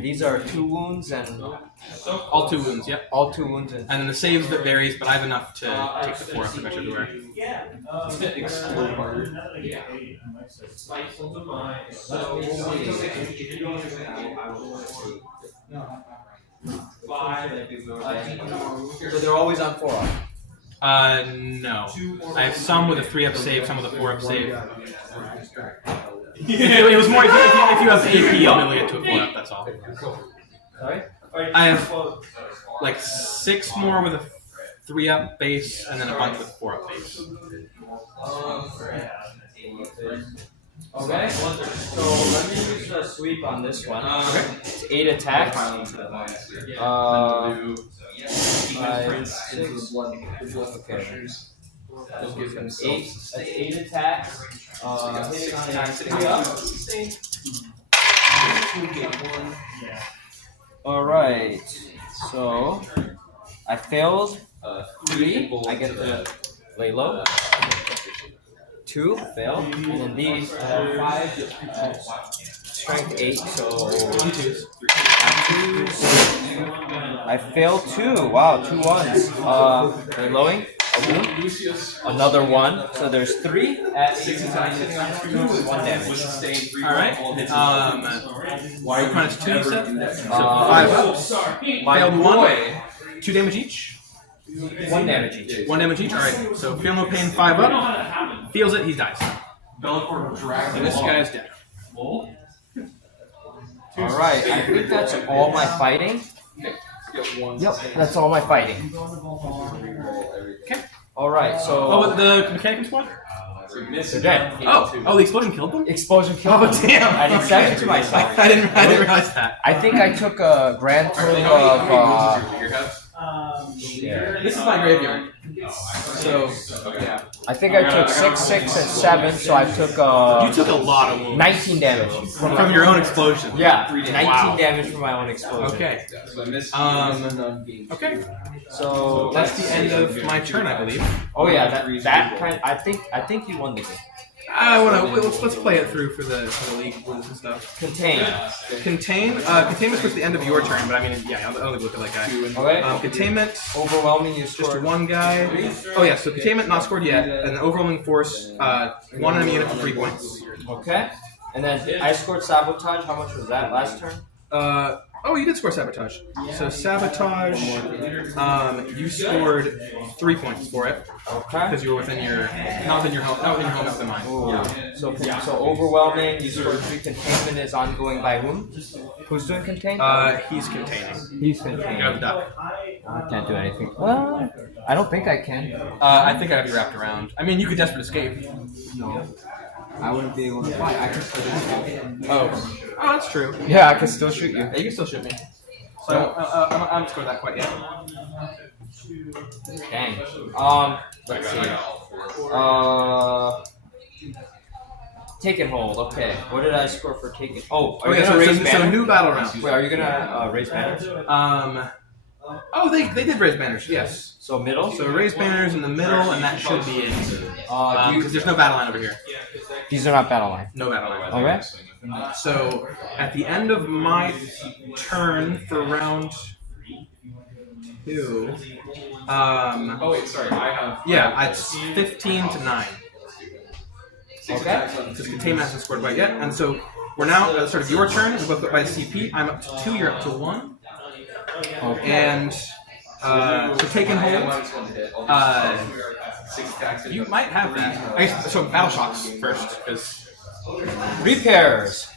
These are 2 wounds and All 2 wounds. Yep. all 2 wounds and And then the saves that varies, but I have enough to take the 4 up pretty much everywhere. so they're always on 4 up. No. I have some with a 3 up save, some with a 4 up save. It was more if you have AP, I'll be able to get to a 4 up. That's all. Sorry? I have like 6 more with a 3 up base, and then a bunch with 4 up base. Okay. So let me use the sweep on this one. It's 8 attacks. 5, 6. Okay. 8 attacks. Hitting on 3 up. Alright. So I failed 3. I get the lay low. 2 failed. And then these 5 strength 8, so 2s. I failed 2. Wow, 2 1s. Lay lowing. A wound. Another 1. So there's 3 at 6 minus 2 with 1 damage. Alright. Why are you crunched 2 you said? So 5 ups. Failed 1. 2 damage each? 1 damage each. 1 damage each? Alright. So feel no pain, 5 up. Feels it, he dies. So this guy's dead. Alright, I think that's all my fighting. Yep, that's all my fighting. Okay. Alright, so. Oh, but the Mechanicum squad? They're dead. Oh, the explosion killed them? Explosion killed them. Damn. I did 7 to myself. I didn't realize that. I think I took a grand total of. Your house? Yeah. This is my graveyard. So, yeah. I think I took 6, 6, and 7, so I took You took a lot of wounds. 19 damage From your own explosion. Yeah, 19 Wow. damage from my own explosion. Okay. So I missed Okay. So That's the end of my turn, I believe. Oh yeah, that kind. I think you won the game. Let's play it through for the league rules and stuff. Contain. Containment is towards the end of your turn, but I mean, yeah, I'll only look at that guy. Okay. Containment, Overwhelming. You just scored one guy. Oh yeah, so containment not scored yet, and then overwhelming force, one enemy unit for 3 points. Okay. And then I scored sabotage. How much was that last turn? Oh, you did score sabotage. So sabotage, you scored 3 points for it Okay. because you were within your not within your home within mine. Ooh. So overwhelming. You scored 3. Containment is ongoing by whom? Who's doing contain? He's containing. He's You have containing. the duck. I can't do anything. Well, I don't think I can. I think I have you wrapped around. I mean, you could desperate escape. No. I wouldn't be able to fight. I can still shoot you. Oh, that's true. Yeah, I can still shoot you. Yeah, you can still shoot me. So I haven't scored that quite yet. Dang. Let's see. Take and hold. Okay. What did I score for taking? Oh, are you gonna raise so banner? new battle round. Wait, are you gonna raise banners? Oh, they did raise banners. Yes. So middle. So raise banners in the middle, and that should be it. Because there's no battle line over here. These are not battle line. No battle line. Okay. So at the end of my turn for round 2, Oh wait, sorry. I have. yeah, it's 15 to 9. Okay. Because containment hasn't scored quite yet, and so we're now at sort of your turn. We're both up by CP. I'm up to 2. You're up to 1. Okay. And for take and hold, you might have that. I guess, so battle shocks first, because Repairs.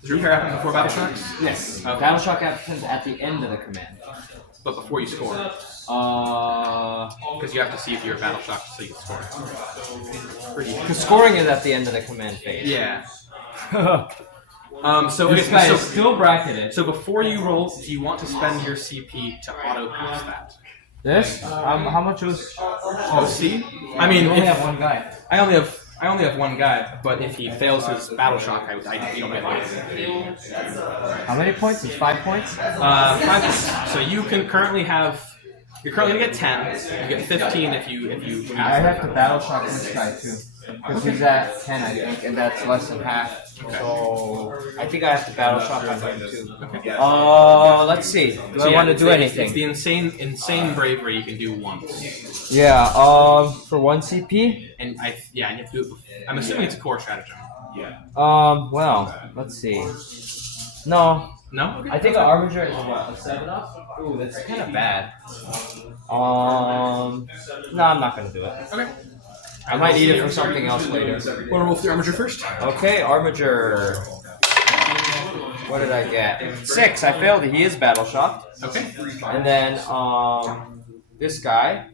does repair happen before battle shocks? Yes. Battle shock happens at the end of the command. But before you score, because you have to see if you're a battle shock so you can score. Because scoring is at the end of the command phase. Yeah. So This guy so, is still bracketed. so before you roll, do you want to spend your CP to auto boost that? This? How much was? Oh, see? I mean, you only if- have one guy. I only have one guy, but if he fails his battle shock, you don't get anything. How many points? It's 5 points. 5. So you can currently have. You're currently gonna get 10. You get 15 if you. I have to battle shock this guy too. Because he's at 10, I think, and that's less than half. So I think I have to battle shock on him too. Let's see. Do I want to do anything? It's the insane bravery you can do once. Yeah. For 1 CP. And and you have to do it. I'm assuming it's a core stratagem. Well, let's see. No. No? Okay. I think an Armiger is what, a 7-up? Ooh, that's kind of bad. No, I'm not gonna do it. Okay. I might need it for something else later. Wanna roll through Armiger first? Okay, Armiger. What did I get? 6. I failed it. He is battle shocked. Okay. And then this guy.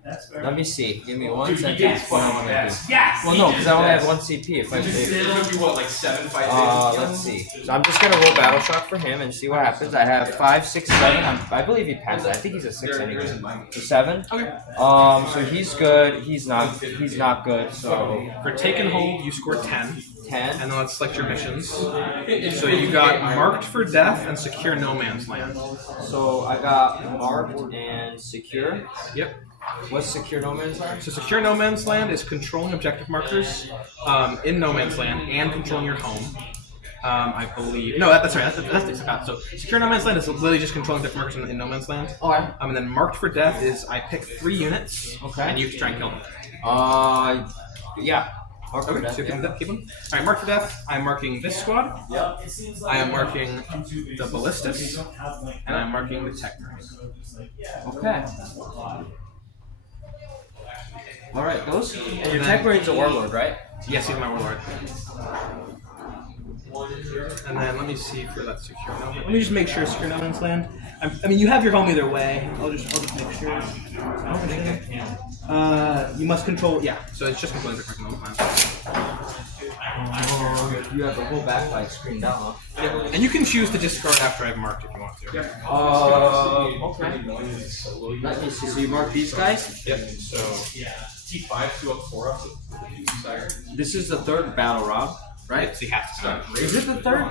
Let me see. Give me 1 second. What I want to do. Well, no, because I only have 1 CP. If I It'll be what, like 7 fights? let's see. So I'm just gonna roll battle shock for him and see what happens. I have 5, 6, 7. I believe he passes. I think he's a 6 anyway. So 7. Okay. So he's good. He's not good. So For take and hold, you score 10. 10. And then let's select your missions. So you got marked for death and secure no man's land. So I got marked and secure. Yep. What's secure no man's land? So secure no man's land is controlling objective markers in no man's land and controlling your home. I believe. No, that's right. That's so secure no man's land is literally just controlling objective markers in no man's land. Okay. And then marked for death is I pick 3 units. Okay. And you have to try and kill them. Yeah. Marked for Okay, death, so you yeah. can keep them. All right, marked for death. I'm marking this squad. Yep. I am marking the ballistas, and I'm marking the tech marines. Okay. All right, those. And your tech marine's a warlord, right? Yes, he's my warlord. And then let me see for that secure no. Let me just make sure secure no man's land. I mean, you have your home either way. I'll just make sure. I don't think I can. You must control. Yeah. So it's just controlling the normal plan. Oh, you have the whole backlight screen down, huh? Yeah. And you can choose to discard after I've marked if you want to. Okay. Let me see. So you mark these guys? Yep. So T5, 2 up, 4 up. This is the third battle, Rob, right? So you have to start. Is it the third?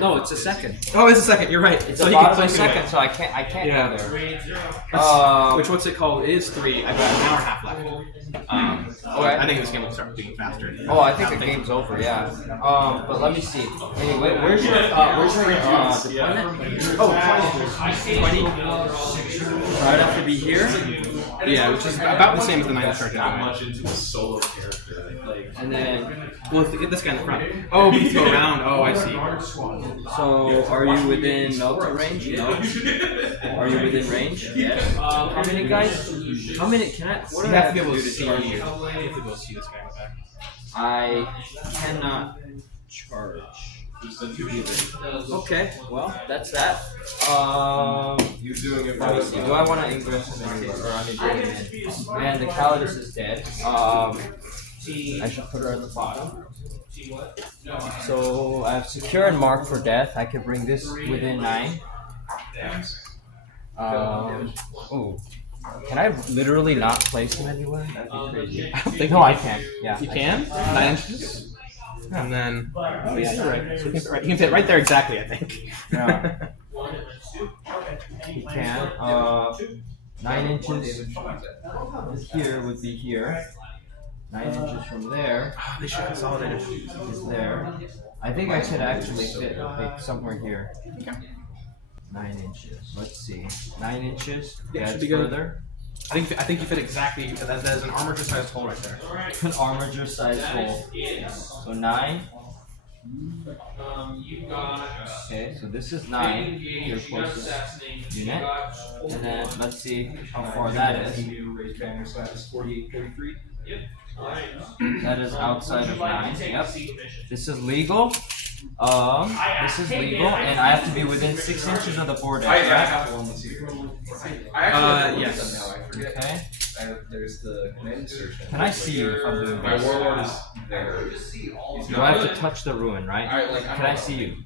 No, it's the second. Oh, it's a second. You're right. It's so the you can bottom of click the anyway. second, so I can't Yeah. go there. Which what's it called? It is 3. I've got an hour and a half left. Okay. I think this game will start being faster. Oh, I think the game's over. Yeah. But let me see. Anyway, where's your deployment? Oh, 20. So I'd have to be here, Yeah, which is about the same as the 9 charge. Not much into a solo character. Like, and then. Well, get this guy in the front. Oh, we can go around. Oh, I see. So are you within melter range? No. Are you within range? Yes. How many guys? How many? Can I? What You do I have to be able to do see. charge You you? have to be able to see this guy in the back. I cannot charge. Okay, well, that's that. you're doing it Let me see. Do I want to ingress him in here? Or I mean, bring him in? Man, the Calidus is dead. I should put her at the bottom. So I have secure and mark for death. I can bring this within 9. Oh. Can I literally not place him anywhere? That'd be crazy. No, I can. Yeah. You can? 9 inches? And then. Oh, yeah, you're right. So you can fit right there exactly, I think. Yeah. You can. 9 inches here would be here. 9 inches from there Oh, they should consolidate it. is there. I think I could actually fit like somewhere here. 9 inches. Let's see. 9 inches. Yeah, That's should be good. further. I think you fit exactly. That is an armature-sized hole right there. An armature size hole. So 9. Okay, so this is 9. Your closest unit. And then let's see how far that is. That is outside of 9. Yep. This is legal. This is legal, and I have to be within 6 inches of the border. Right? Yes. Okay. There's the command insertion. Can I see you if I'm doing My this? warlord is there. Do I have to touch the ruin, right? Can I see you?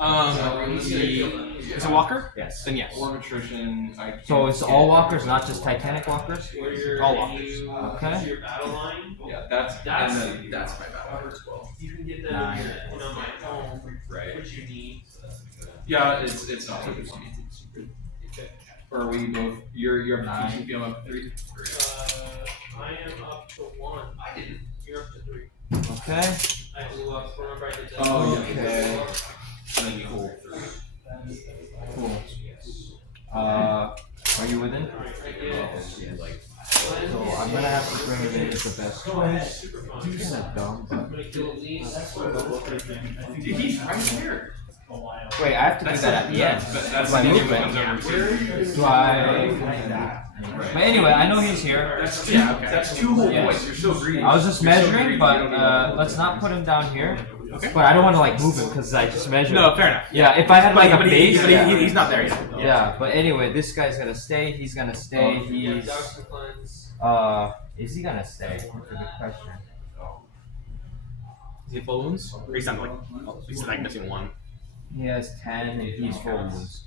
It's a walker? Yes. Then yes. War of attrition. So it's all walkers, not just Titanic walkers? All walkers. Okay. Yeah, that's my battle as well. 9. Right. Yeah, it's not super secret. Or are we both? You're up 9. to 2, I'm up 3. I am up to 1. You're up to 3. Okay. I blew up. Remember I did that. Oh, yeah. Okay. And then you hold 3. Cool. Are you within? So I'm gonna have to bring it in as the best choice. It's kind of dumb, but. I'm here. Wait, I have to do that at the end. That's Do I the move game that comes it? over to. Do I? But anyway, I know he's here. That's that's 2 whole Yes. points. You're so greedy. I was just measuring, but let's not put him down here. Okay. But I don't want to like move him because I just measured. No, fair enough. Yeah, if I had like a base. But Yeah. he's not there yet. Yeah, but anyway, this guy's gonna stay. He's gonna stay. He's is he gonna stay? That's a good question. Is he full wounds? Or he's not like, he's like missing 1. He has 10 and he's full wounds.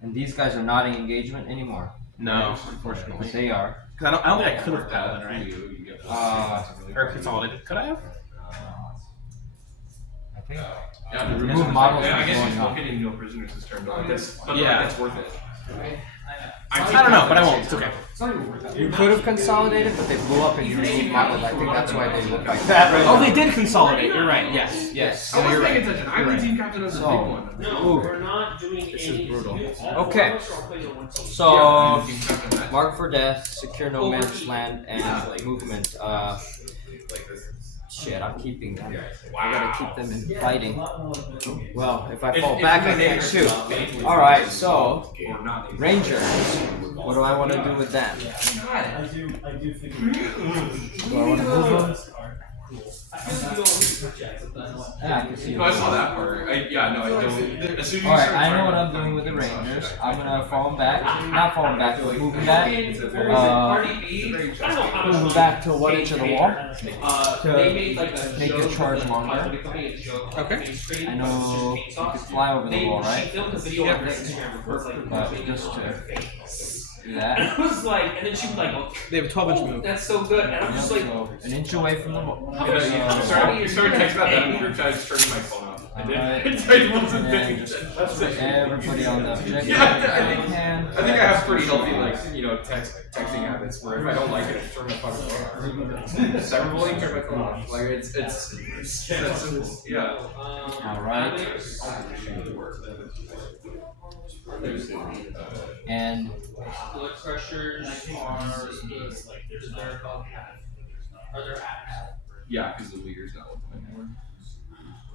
And these guys are not in engagement anymore. No, unfortunately. But they are. Because I don't think I could have paladin, right? Or consolidated. Could I have? I think. Yeah, The remove models I is guess going you're still up. getting no prisoners this turn, but Yeah. it's worth it. I don't know, but I won't. It's okay. You could have consolidated, but they blew up and you removed models. I think that's why they look like that. Right Oh, now. they did consolidate. You're right. Yes. Yes. I you're was paying right. attention. I'm the team captain of the big So, one. No, we're not doing This any. is brutal. All Okay. of us are playing the one team. So, mark for death, secure no man's land, and movement. Shit, I'm keeping them. I gotta keep them in fighting. Well, if I fall back, I can't shoot. Alright, so, Rangers. What do I want to do with them? Do I want to move them? I feel like you don't need to project, but that's what. Yeah, I can see No, I saw that part. I don't. As soon as you Alright, started I know talking what I'm about doing with the fucking Rangers. stuff, I'm gonna fall back. Not falling back, but moving back. It's a very. Party B. I don't know how much. Move back to one inch of the wall. They made like a make joke the charge with the longer. company becoming a joke. Okay. Mainstream I know you can fly over the They wall, she right? filmed a video on her Instagram where it's like But making just it on to- their face. Do And that. I was like, and then she was like, oh, They have a 12-inch move. that's so good. And I'm just like, So an inch away from the wall. You started texting about that in the group chat. I just turned my phone off. I Alright. did. I wasn't And paying then attention. just everybody on the objective. Yeah, I think- Hand. I think I have pretty healthy, texting habits where if I don't like it, I turn my fucking phone off. Cyberbullying, turn my phone off. Like, it's that simple. Yeah. Alright. And blood pressures are are there apps? Yeah, because the leader's not with them anymore.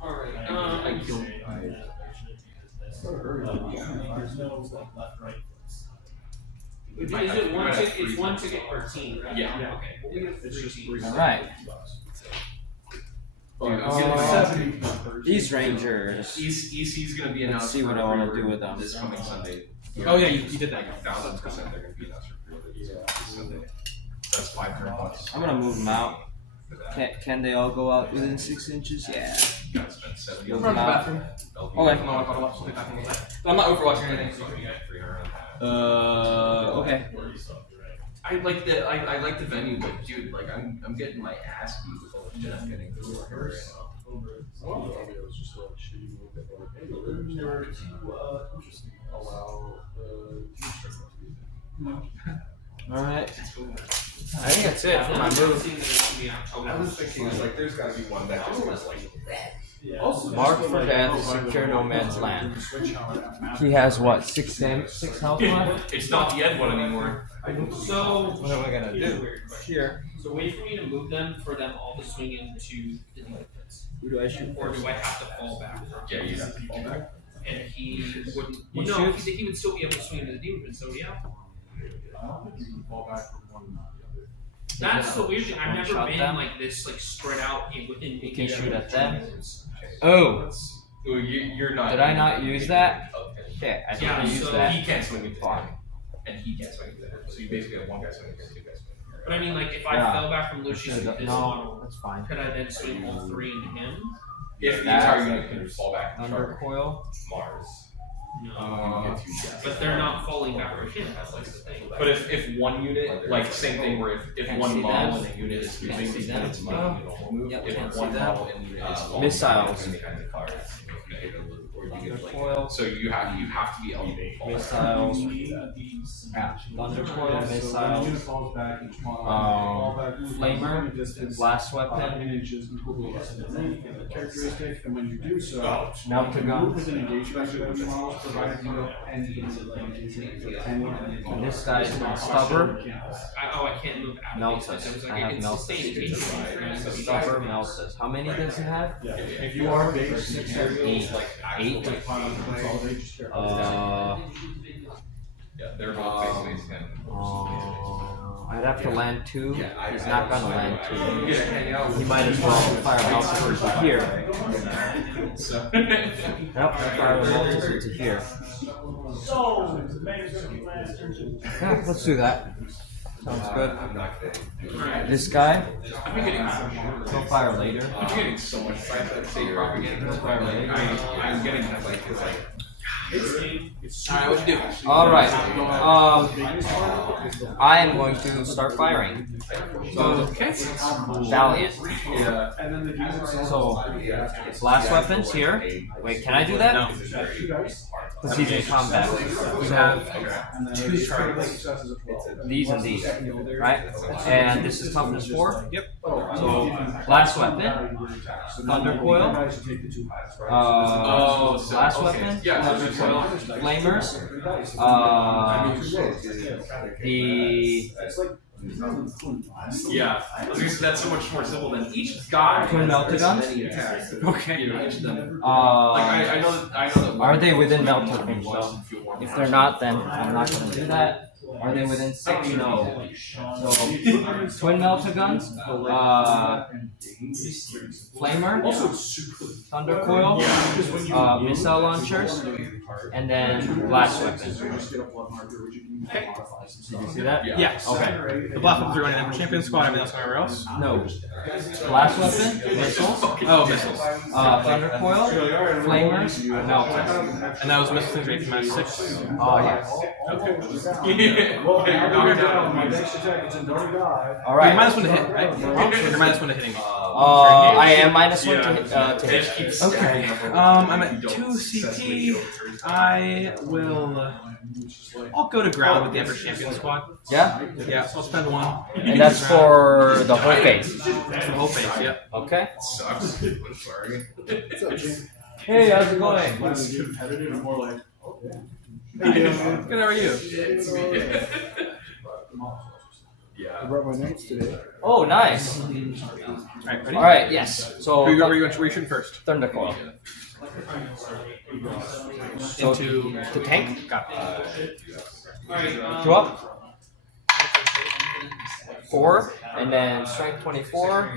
Alright, I killed is it one ticket? It's one ticket per team, right? Yeah. Okay. Well, we have three teams. alright. Dude, I'm getting These Rangers. EC's gonna be Let's announced. see what I wanna do with them. This coming Sunday. Oh yeah, you did that. Like 1,000% they're gonna be announced for pre-order this Sunday. That's $500. I'm gonna move them out. Can they all go out within 6 inches? Yeah. Gotta spend 70 Move on them out. bathroom. Okay. I'm not overwatching anything. 300. Okay. I like the venue, but dude, like I'm getting my ass beat with all the shit I'm getting through Warhammer right Alright. I think that's it for my move. now. I was thinking, like, there's gotta be one that just was like. Mark for death, secure no man's land. He has what, 6 health left? It's not the end one anymore. So, What am I gonna here's a do? weird question. Here. So wait for me to move them for them all to swing into the defense. Who do I shoot Or first? do I have to fall back? Yeah, you have to fall back. And he wouldn't, You well, no, shoot? he would still be able to swing into the demon, so yeah. I don't think you can fall back from one to the other. That's the weird thing, I've never Shot been them. like this, like spread out within. You can shoot at them. Oh! Oh, you're not. Did I not use that? Okay. Okay, I think Yeah, I used so that. He can't swing into that, and he can't swing into that. So you basically have one guy swinging against two guys swinging. But I mean, like, if I Yeah. fell back from Lucius with this No, model, that's fine. could I then swing all three into him? If the entire unit can fall back and charge Undercoil. Mars, No. you get 2 shots. But they're not falling back for him, that's like the thing. But if one unit, like same thing where if Can't one see model them. in a unit is Can't moving, see then them. it's making it a whole move. Yep, If can't see one them. model in the unit is falling, Missiles. then behind the cards. Or you get like, Undercoil. so you have to be eligible to fall back. Missiles. Yeah. Thundercoil, So missiles. when the unit falls back, each model fall back Flamer, distance, blast weapon, 10 inches equal to less than the characteristic, and when you do so, melter move gun. within engagement of those models, provided you don't end And this guy's gonna stubber. I can't move out of Meltus. these, I was I like, have it's Meltus. sustained. Stubber, Meltus. How many does it have? Yeah, if you are based in Eight. eight, consolidate, just care. Yeah, they're both basically I'd have to land 2. He's not gonna land 2. Yeah, He might as well fire Meltus into here. so. Nope, fire Meltus into here. Yeah, let's do that. Sounds good. I'm not kidding. This guy, I'm getting he'll fire later. I'm getting so much state propaganda. I'm getting like it's like. Alright, what you do? Alright, I am going to start firing. So, Valiant. Yeah. And then the demons So, blast weapons here. Wait, can I do that? No. Because he's in combat. We have and then 2 strikes. successes of 12. These and these, right? And this is toughness 4. Yep. So, blast weapon, thunder coil, blast weapon, thunder coil, flamers, Yeah, that's so much more simple than each guy. Twin melter guns? Okay. You know, each of them. Like I know that. Are they within melter range though? If they're not, then I'm not going to do that. Are they within 6? No. So, twin melter guns, flamer, thunder coil, missile launchers, and then blast weapons. Did you see that? Yes. Okay. The blast weapons are running Emperor Champion squad. Everything else anywhere else? No. Blast weapon, missiles, Oh, missiles. thunder coil, flamers, melters. And those missiles are -6. Oh, yes. Well, you're down. My next attack is in Dark Die. All You're right. -1 to hit, right? You're -1 to hitting me. I am -1 to hit. Okay. I'm at 2 CP. I will. I'll go to ground with the Emperor Champion squad. Yeah? Yeah, so I'll spend 1. And that's for the whole phase. That's for the whole phase, yeah. Okay. Sucks. I'm sorry. What's up, Jim? Hey, how's it going? Less competitive and more like, oh, yeah. Good, how are you? Yeah. I brought my notes today. Oh, nice. Alright, ready? All right, yes. So, Where are you shooting first? thunder coil. So, Into to tank. Got it. Go up. 4, and then strength 24.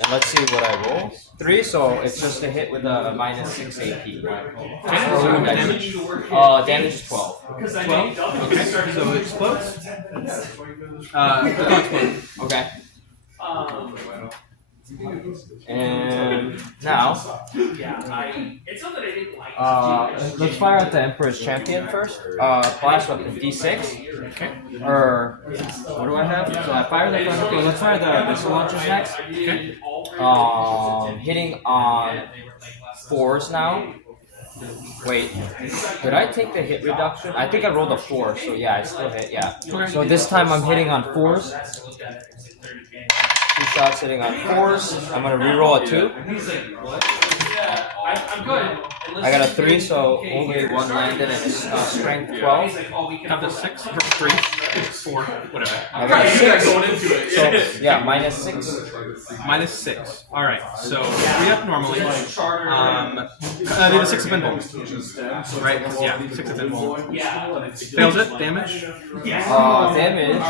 And let's see what I roll. 3, so it's just a hit with a -6 AP. Damage? Damage is 12. 12? Okay, so it explodes. Don't explode. Okay. And now, It's not that I didn't like let's fire at the Emperor's Champion first. Blast weapon D6. Okay. Or what do I have? So I fire the thunder. Okay, let's fire the missile launchers next. Okay. Hitting on 4s now. Wait, did I take the hit reduction? I think I rolled a 4, so yeah, I still hit. Yeah. Okay. So this time I'm hitting on 4s. 2 shots hitting on 4s. I'm gonna reroll a 2. I'm good. I got a 3, so only 1 landed, and it's strength 12. Have the 6 or 3, 4, whatever. I got a 6. Going into it. So yeah, -6. -6. All right. So 3 up normally. They have 6 of invuln. Right? Yeah, 6 of invuln. Fails it. Damage. Damage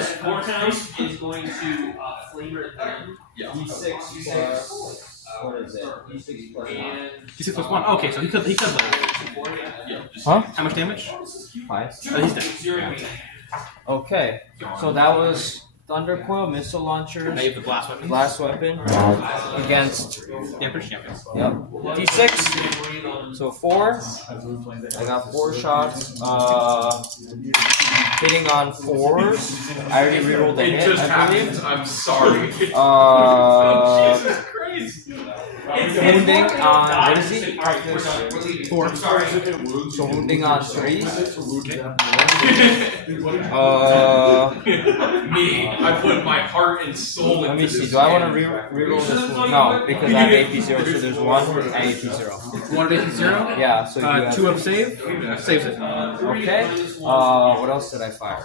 is 4 times is going to flavor them. D6 plus. What is it? D6 plus 1. D6 plus 1. Okay, so he could live. Huh? How much damage? 5. He's dead. Okay, so that was thunder coil, missile launchers, Now you have the blast weapon. blast weapon against. The Emperor's Champion. Yep. D6. So 4. I got 4 shots. Hitting on 4s. I already rerolled the hit, I believe. I'm sorry. Wounding on, what is he? 4. So wounding on 3s. Me, I put my heart and soul Let into me see. this Do I want game. to reroll this one? No, because I have AP 0, so there's 1 and AP 0. 1 to AP 0. Yeah, so you have 2 up save. Saves it. Okay. What else did I fire?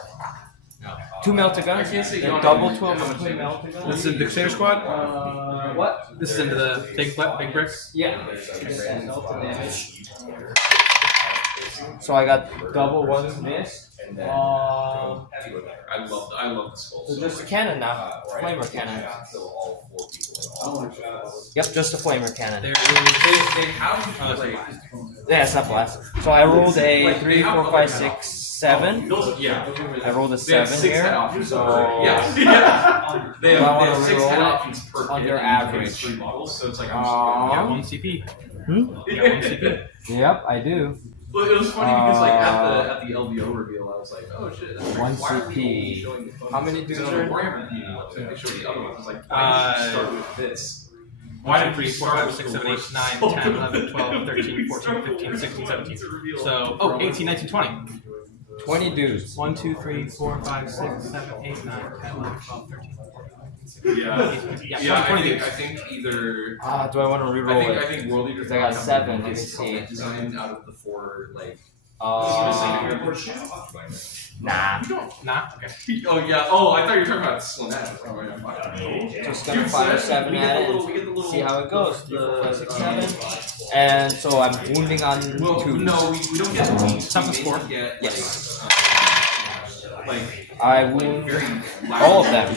2 melter guns. They're double 12 twin melter guns. This is in Dictator Squad. What? This is into the big bricks. Yeah. Damage. So I got double 1s missed. I love the skulls. So just a cannon now. Flamer cannon. Yep, just a flamer cannon. There They have like Yeah, it's not blast. So I rolled a 3, 4, 5, 6, 7. yeah. I rolled a They have 7 6 head here. options. So Yeah. They Do I have wanna 6 reroll head it? options per kit, Under and you can average. 3 models, so it's like Yeah, 1 CP. Hmm? Yeah, 1 CP. Yep, I do. Well, it was funny because like at the LVO reveal, I was like, oh shit. That's 1 why are we CP. showing the photos? How many dudes So are in? Warhammer people, they showed the other ones. I was like, why did you start with this? 1, 2, 3, 4, 5, 6, 7, 8, 9, 10, 11, 12, 13, 14, 15, 16, 17. So, 18, 19, 20. 20 dudes. 1, 2, 3, 4, 5, 6, 7, 8, 9, 10, 11, 12, 13, 14. Yeah, Yeah, 20 I think either. Do I want to reroll I it? think World Eaters. I got 7, let me see. Designed out of the 4 like. Nah. Nah? Okay. Oh yeah. Oh, I thought you were talking about Slanesh. Oh yeah, fine. Just gonna fire 7 at it and see how it goes. 3, 4, 5, 6, 7. And so I'm wounding on 2. Well, no, we don't get the Toughness 4. Get, Yes. like I wound very all of them.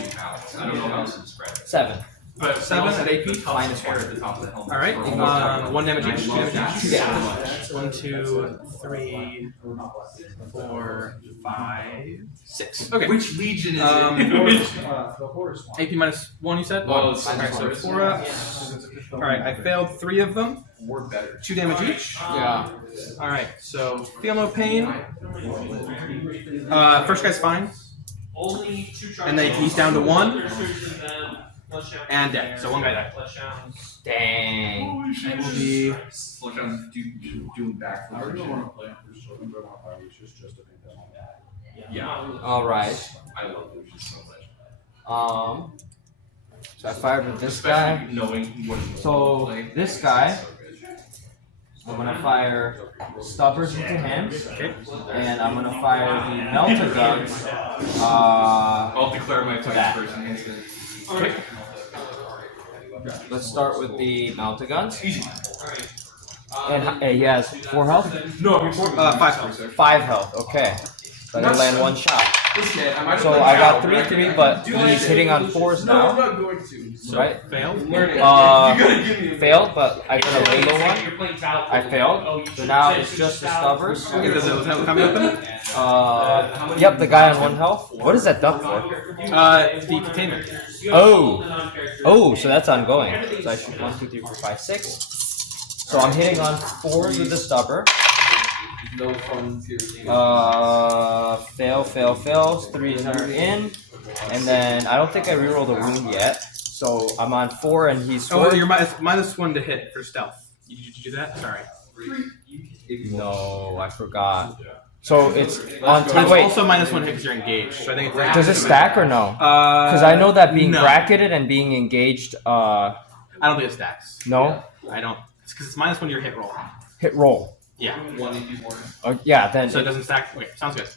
I don't know how else to describe it. 7. 7 at AP. Minus 1 at the top of the helmet. All right. 1 damage each. 2 damage each. Yeah. 1, 2, 3, 4, 5, 6. Okay. Which legion is The horse one. AP minus 1, you said? Well, it's Alright, so 4 ups. Alright, I failed 3 of them. Or better. 2 damage each. Yeah. Alright, so feel no pain. First guy's fine. Only 2 charges. And then he's down to 1. And dead. dead. So 1 guy died. Dang. It will be. Look, I'm doing back. I really want to play Emperor's Children, but I want to buy Lucius just to make that one. Yeah. Alright. I love Lucius so much. So I fired with this guy. Especially knowing what So play. this guy, So I'm gonna fire Stubbers into him, Okay. and I'm gonna fire the Melta Guns. I'll declare my fight That. first and instant. Okay. Let's start with the Melta Guns. Easy. And he has 4 health? No, before 5 health. 5 health, okay. So I gotta land 1 shot. Okay, I might So I got 3/3, but he's hitting on 4s No, I'm now. not going to. Right? Failed. You gotta give me a Failed, but I got a rainbow one. I failed. So now it's just the Stubbers. Okay, does it have a coming weapon? Yep, the guy on 1 health. What is that duck for? The containment. Oh, so that's ongoing. So I shoot 1, 2, 3, 4, 5, 6. So I'm hitting on 4s with the Stubber. No fun here. Fail. 3s are in. And then I don't think I rerolled a wound yet. So I'm on 4 and he's 4. Oh, you're minus 1 to hit for stealth. Did you do that? Sorry. No, I forgot. So it's on But top. it's Wait, also minus 1 hit because you're engaged. So I think it's does it stack or no? Because I know that being no. bracketed and being engaged, I don't think it stacks. no? I don't. It's because it's minus 1 to your hit roll. Hit roll. Yeah. Yeah, then. So it doesn't stack. Wait, sounds good.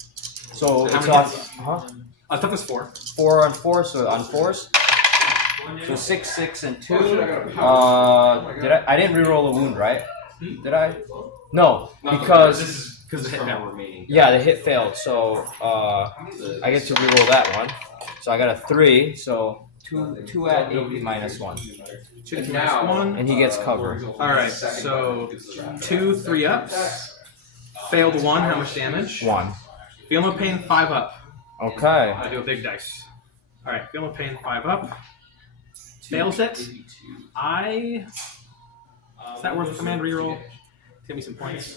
So How it's many on. hits? Huh? Toughness 4. 4 on 4, so on 4s. So 6, 6, and 2. Did I didn't reroll a wound, right? Did I? No, because Because the hit failed. remaining. yeah, the hit failed. So I get to reroll that one. So I got a 3. So 2 at AP minus 1, 2 to minus 1. and he gets cover. Alright, so 2 3 ups. Failed 1, how much damage? 1. Feel no pain, 5 up. Okay. I do a big dice. Alright, feel no pain, 5 up. Fails it. Is that worth a command reroll? Give me some points.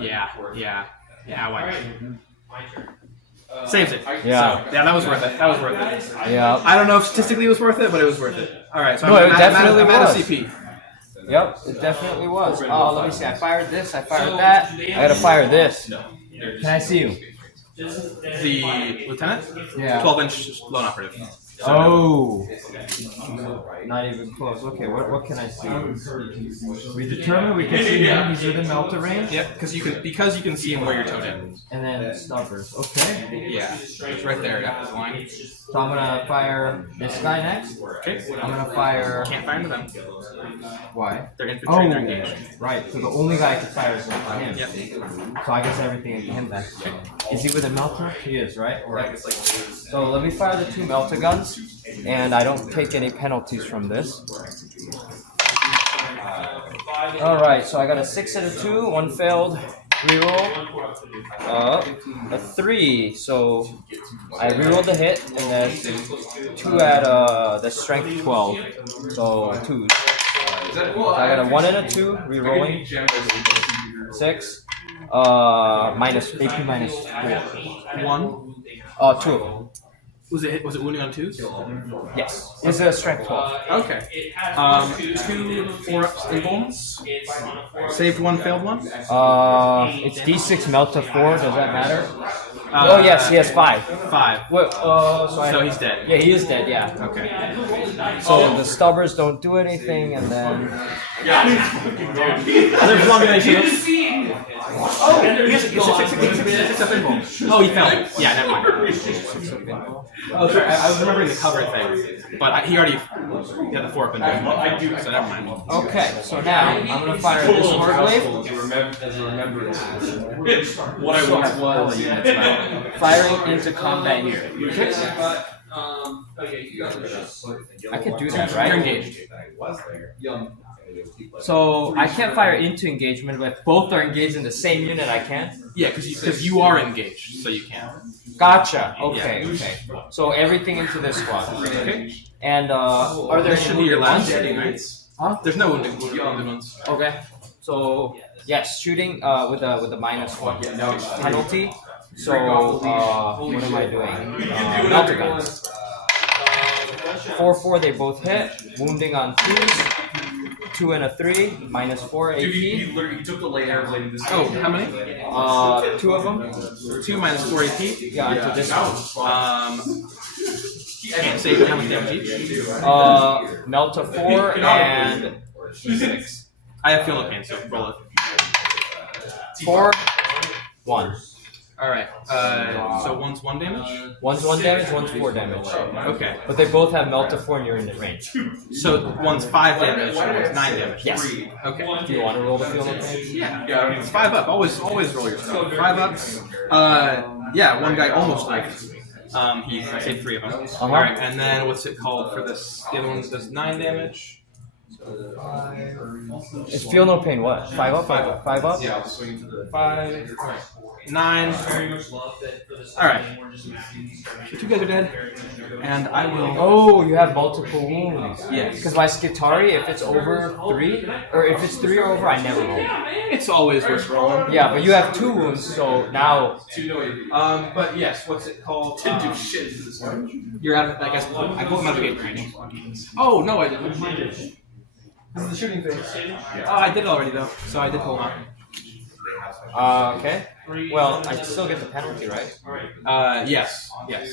Yeah. Why not? Saves it. Yeah. So, yeah, that was worth it. Yeah. I don't know if statistically it was worth it, but it was worth it. Alright, so No, I'm it definitely I'm at a was. CP. Yep. It definitely was. Oh, let me see. I fired this. I fired that. I gotta fire this. Can I see you? The lieutenant? Yeah. 12-inch lone operative. Oh. Not even close. Okay, what can I see? We determined we can see him. He's within Melta range. Yep, because you can see him where you're towed in. And then Stubbers. Okay. Yeah, it's right there. Yeah, the line. So I'm gonna fire this guy next. Okay. I'm gonna fire. Can't fire into them. Why? They're infantry. They're engaged. Right. So the only guy I can fire is him. Yep. So I guess everything into him then. Is he with a Melta? He is, right? So let me fire the 2 Melta guns, and I don't take any penalties from this. Alright, so I got a 6 and a 2, 1 failed, reroll, a 3, so I rerolled the hit, and then 2 at the strength 12, so 2. So I got a 1 and a 2, rerolling, 6, minus, AP minus 4. 1. 2 of them. Was it wounding on 2s? Yes. It's a strength 12. Okay. 2 4-up stables. Saved 1, failed 1. It's D6 Melta 4, does that matter? Oh yes, he has 5. 5. What? So he's dead. Yeah, he is dead, yeah. Okay. So the Stubbers don't do anything, and then... Lives longer than he should have. Oh, he has 6 up pinball. Oh, he fell. Yeah, never mind. Oh, sorry. I was remembering the cover thing, but he already had the 4 up pinball. So never mind. Okay, so now I'm gonna fire this hard wave. What I once was. firing into combat here. Okay, you got this. I could do that, You're right? engaged. So I can't fire into engagement, but if both are engaged in the same unit, I can. Yeah, because you are engaged, so you can. Gotcha. Okay, okay. So everything into this squad. Okay. And are there This should be any your last wounded shooting, right? Huh? There's no wounded ones. Okay. So yes, shooting with a -1 penalty. So what am I doing? Melter guns. 4/4 they both hit. Wounding on 2s. 2 and a 3. -4 AP. Dude, you literally took the layer of this. Oh, how many? 2 of them. 2 minus 4 AP. Yeah, into this one. Can't say how much damage each. Melt to 4 and 6. I have feel no pain, so roll it. 4, 1. Alright, so one's 1 damage? One's 1 damage, one's 4 damage. Okay, But they both have melt to 4 and you're in the range. so one's 5 damage, one's 9 damage. Yes. Okay. Do you want to roll the field of pain? Yeah, it's 5 up. Always roll your stuff. 5 ups. Yeah, one guy almost lived. He saved 3 of them. Alright, and then what's it called for this? The other one does 9 damage. Is feel no pain what? 5 up? 5 up? 5 up? Yeah, I'll swing into the. 5. 9. Alright. The 2 guys are dead. And I will. Oh, you have multiple wounds. Yes. Because my Skitari, if it's over 3, or if it's 3 or over, I never roll. It's always worth rolling. Yeah, but you have 2 wounds, so now. But yes, what's it called? Didn't do shit to this one. You're out of, I guess, I pulled him out of game range. Oh, no, I didn't. This is the shooting thing. Oh, I did already, though, so I did pull him out. Okay. Well, I still get the penalty, right? Yes. Yes.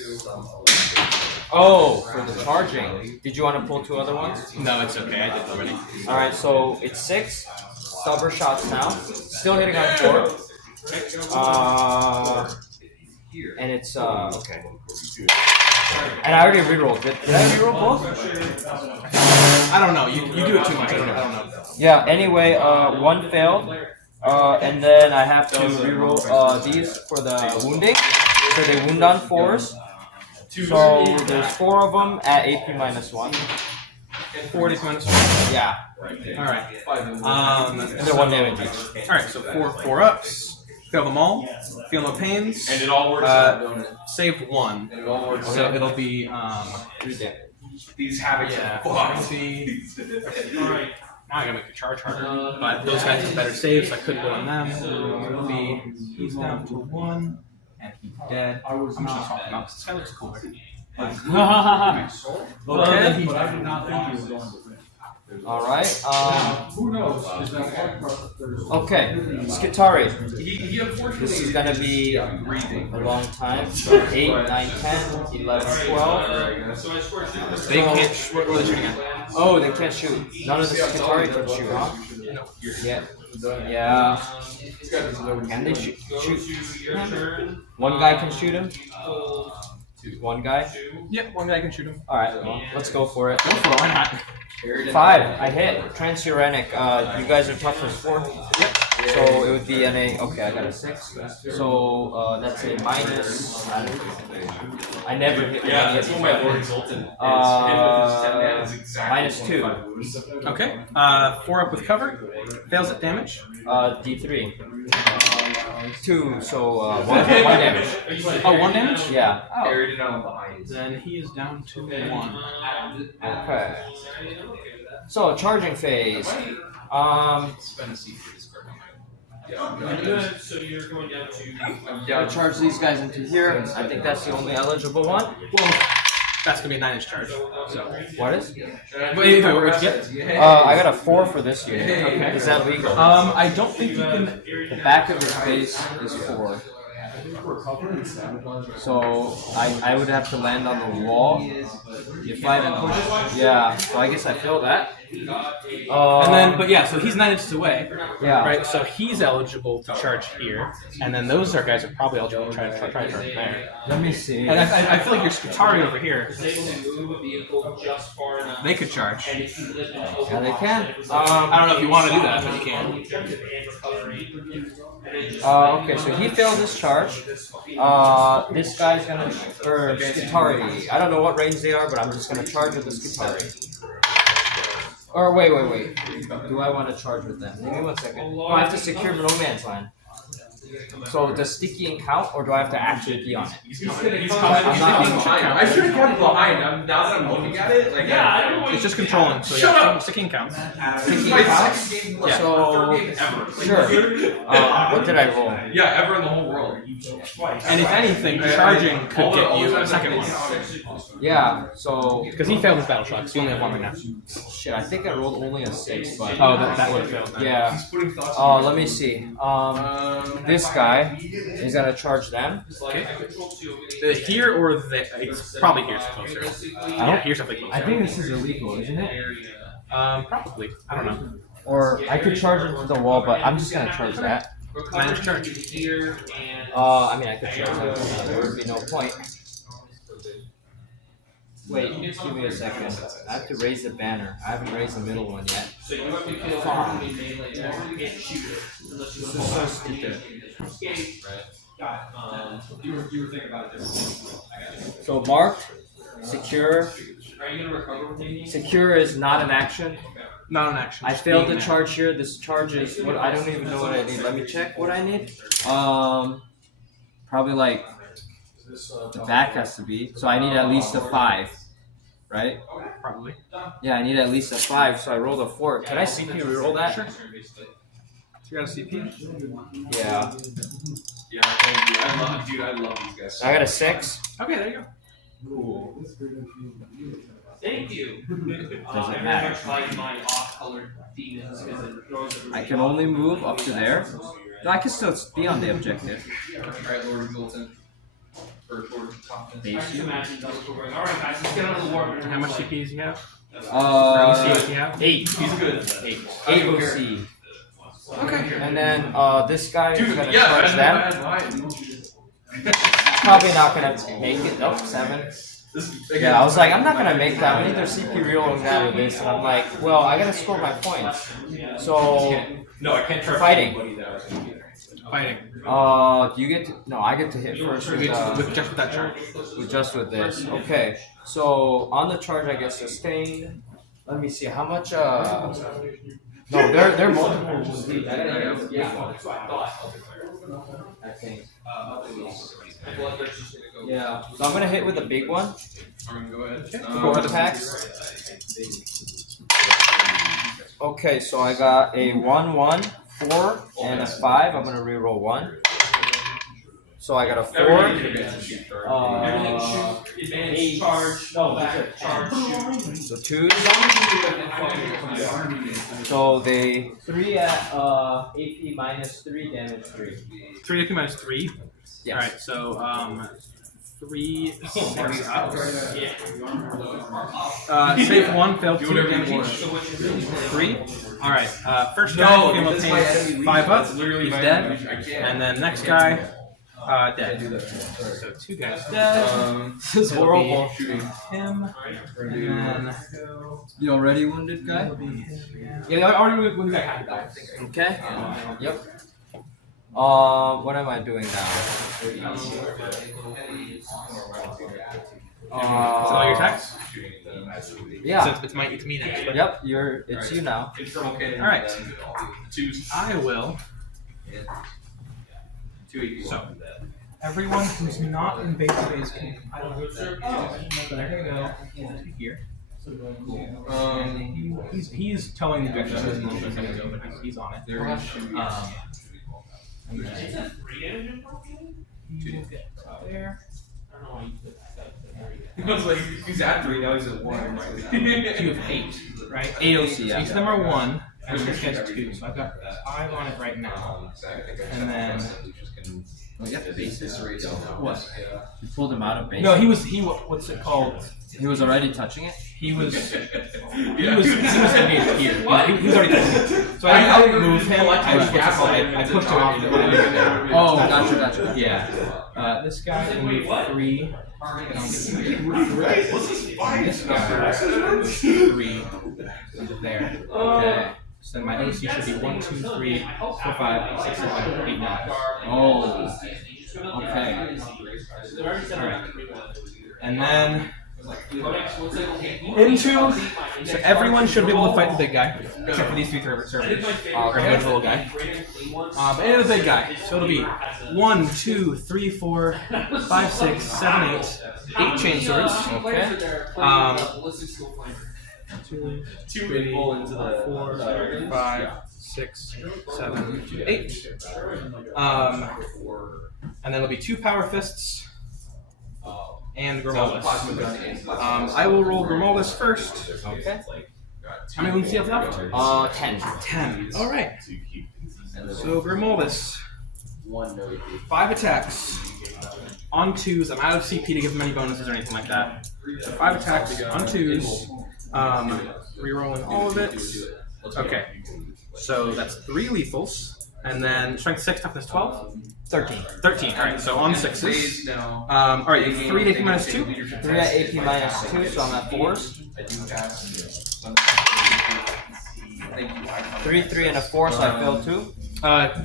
Oh, for the charging. Did you want to pull 2 other ones? No, it's okay, I did already. Alright, so it's 6. Stubber shots now. Still hitting on 4. And it's, okay. And I already rerolled. Did I reroll both? I don't know, you do it too much, I don't know. Yeah, anyway, 1 failed. And then I have to reroll these for the wounding. So they wound on 4s. So there's 4 of them at AP -1. 40 minus 1. Yeah. Alright. And they're 1 damage each. Alright, so 4 ups. Fail them all. Feel no pains. And it all works out, don't it? Saved 1. And it all works So out. it'll be, 3 damage. These habits yeah, are fucked. Alright. Now I gotta make the charge harder. But those guys have better saves, so I couldn't go on them. It'll be, he's down to 1, and he's dead. I'm just gonna swap him out, 'cause this guy looks cooler. Okay. Okay. But I did not think he was going to win. Alright, Who knows? Is that okay. Skitari. He unfortunately This is gonna be a long time. So 8, 9, 10, 11, 12. They can't, what are they shooting at? Oh, they can't shoot. None of the Skitari can shoot, huh? Yeah. Yeah. Can they shoot? One guy can shoot him? One guy? Yep, one guy can shoot him. Alright, well, let's go for it. Go for it, why not? 5, I hit. Transuranic. You guys are toughness 4? Yep. So it would be an A. Okay, I got a 6. So that's a minus. I never hit. Yeah, that's what my Lord Exultant is. -2. Okay, 4 up with cover. Fails at damage. D3. 2, so 1 damage. Oh, 1 damage? Yeah. Buried it on behind. Then he is down to 1. Okay. So charging phase. Spend a seat for this card. So you're going down to. I'll charge these guys into here. I think that's the only eligible one. Well, that's gonna be a 9-inch charge. So, What is? wait, what'd you get? I got a 4 for this unit. Okay. Is that legal? I don't think you can. The back of his face is 4. So I would have to land on the wall. If I yeah, so I guess I feel that. And then, but yeah, so he's 9 inches away, yeah. right? So he's eligible to charge here, and then those are guys are probably eligible to try to charge there. Let me see. And I feel like your Skitari over here, They will move a vehicle just far enough. they could charge. And if you live in Yeah, they can. I don't know if you want to do that, but you can. Okay, so he failed his charge. This guy's gonna, or Skitari. I don't know what range they are, but I'm just gonna charge with the Skitari. Or wait. Do I want to charge with them? Give me 1 second. Oh, I have to secure no man's land. So does sticking count, or do I have to actually be on it? He's coming behind. I should have kept behind. Now that I'm looking at it, like It's just controlling. So Shut yeah, up! sticking counts. Sticking counts? Yeah. So ever. sure. What did I roll? Yeah, ever in the whole world. And if anything, charging could get you a second one. Yeah. So Because he failed his battle shock, so you only have one right now. shit. I think I rolled only a 6, but Oh, that would have failed. Then. yeah. He's putting thoughts. Let me see. This guy is gonna charge them. Okay. Here or there? It's probably here's closer. Yeah, here's definitely closer. I think this is illegal, isn't it? Probably. I don't know. Or I could charge into the wall, but I'm just gonna charge that. Manage charge. I mean, I could charge that. There would be no point. Wait, give me a second. I have to raise the banner. I haven't raised the middle one yet. So you have to kill everybody melee. You can't shoot it unless you want to escape. You were thinking about it differently. So marked, secure. Are you gonna recover with me? Secure is not an action. Not an action. I failed the charge here. This charge is what I don't even know what I need. Let me check what I need. Probably like the back has to be. So I need at least a 5, right? Probably. Yeah, I need at least a 5. So I rolled a 4. Can I CP reroll that? Sure. So you got a CP? Yeah. Yeah, thank you. I love these guys. I got a 6. Okay, there you go. Cool. Thank you. Doesn't matter. Fight my off-colored demons because it throws everybody I can only move up to there. No, I can still be on the objective. Alright, Lord Milton. Or Lord Tompkins. Base Just you. imagine those people going, all right, guys, let's get on the war. How much CP does he have? Or does he have? 8. He's good. 8 OC. Okay. And then this guy is Dude, gonna yeah, charge them. mine. Probably not gonna make it. Nope, 7. Yeah, I was like, I'm not gonna make that. I'm either CP real or that or this. And I'm like, well, I gotta score my points. So No, I can't charge Fighting. anybody that I was gonna be there. Fighting. you get to, no, I get to hit first with, With just with that charge. just with this. Okay, so on the charge, I get sustained. Let me see how much. No, they're multiple. I think. Yeah, so I'm gonna hit with a big one. I'm gonna go ahead. 4 attacks. Okay, so I got a 1, 1, 4, and a 5. I'm gonna reroll 1. So I got a 4. Advantage charge, no, back charge, shoot. So 2s. So they 3 at AP minus 3 damage 3. 3 AP minus 3. Yes. Alright, so 3 6 up. Save 1, failed 2 damage each. 3. Alright, first guy became obtained 5 up, he's dead. And then next guy, dead. So 2 guys dead. This is horrible. Him. And then The already wounded guy? yeah, I already when that guy died. Okay. Yep. What am I doing now? So all your attacks? Yeah. Since it's me next. But Yep. It's you now. alright. I will. So everyone who's not in base phase can they're gonna go into here. He's towing the direction this motion's gonna go, but he's on it. And then he will get there. I don't know why you put that. I was like, he's at 3, now he's at 1. So you have 8, right? 8 OC, So yeah. each of them are 1, and this guy's 2. So I've got 5 on it right now. And then You have to base this race on What? You pulled him out of base. No, what's it called? He was already touching it. He was engaged here. He was already touching. So I didn't move him. I pushed him off. Oh, gotcha. Yeah. This guy can move 3. This guy 3 there. Okay. So then my AC should be 1, 2, 3, 4, 5, 6, 7, 8, 9. Oh. Okay. Alright. And then into, so everyone should be able to fight the big guy, except for these 3 servers, or the little guy. And the big guy. So it'll be 1, 2, 3, 4, 5, 6, 7, 8. 8 chain swords. Okay. 2, 4, 5, 6, 7, 8. And then there'll be 2 power fists. And Grimaldus. I will roll Grimaldus first. Okay. How many wounds do you have left? 10. 10. Alright. So Grimaldus. 5 attacks. On 2s. I'm out of CP to give him any bonuses or anything like that. So 5 attacks on 2s. Rerolling all of it. Okay. So that's 3 lethals. And then strength 6, toughness 12? 13. 13. Alright, so on 6s. Alright, you have 3 at AP minus 2? 3 at AP minus 2, so I'm at 4s. 3, 3, and a 4, so I failed 2.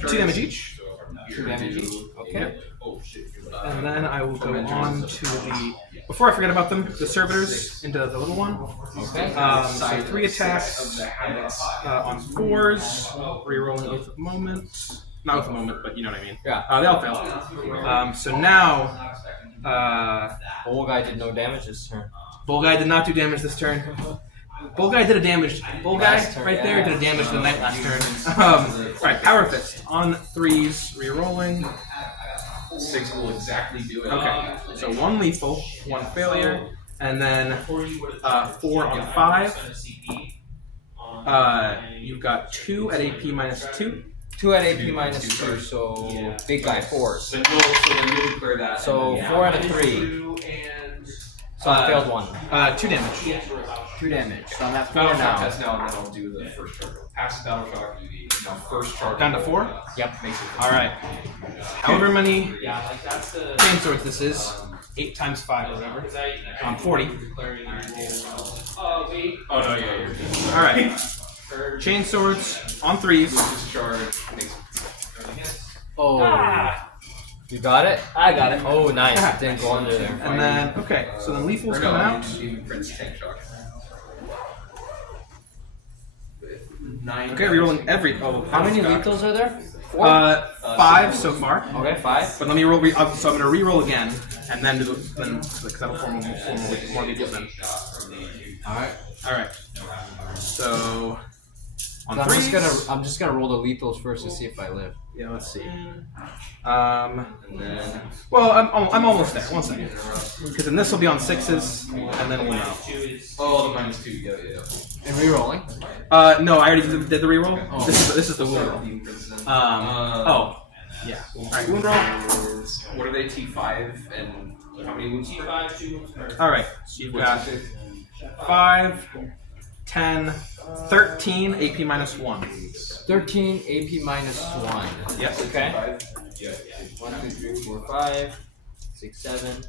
2 damage each. 2 damage each. Okay. And then I will go on to the. Before I forget about them, the servitors into the little one. Okay. So 3 attacks on 4s. Rerolling with a moment. Not with a moment, but you know what I mean. Yeah. They all fail. So now. Bull guy did no damage this turn. Bull guy did not do damage this turn. Bull guy did a damage. Bull guy Last turn, right there yeah. did a damage to the knight last turn. Alright, power fist on 3s. Rerolling. 6 will exactly do it. Okay, so 1 lethal, 1 failure, and then 4 on 5. You've got 2 at AP minus 2. 2 at AP minus 2, so big guy 4s. So then you'll clear that. So 4 and a 3. So I failed 1. 2 damage. 2 damage. So I'm at 4 Battle shock now. test now, and then I'll do the first charge. Pass the battle shock. Now first charge. Down to 4? Yep. Makes it. Alright. However many chain swords this is, 8 times 5 or whatever. 40. Oh no, yeah. Alright. Chain swords on 3s. This charge makes it. Oh. You got it? I got it. Oh, nice. It didn't go under there. And then, okay, so then lethal's coming out. Demon Prince tank shock. 9. Okay, rerolling every. Oh, How many lethals are there? 4? 5 so far. Okay, 5. But let me roll. So I'm gonna re-roll again, and then do because that'll form more lethals then. Alright. All right. So on I'm 3s. just gonna roll the lethals first to see if I live. Yeah, let's see. And then. Well, I'm almost there. 1 second. Because then this will be on 6s, and then we'll know. Oh, the -2. Yeah. And re-rolling? No, I already did the re-roll. Oh. This is the wound roll. Demon Prince then. Oh. Yeah. All right, wound roll. What are they? T5 and how many wounds? All right. So you've got 5, 10, 13 AP minus 1. 13 AP minus 1. Yes. Okay. 5? Yeah. 1, 2, 3, 4, 5, 6, 7,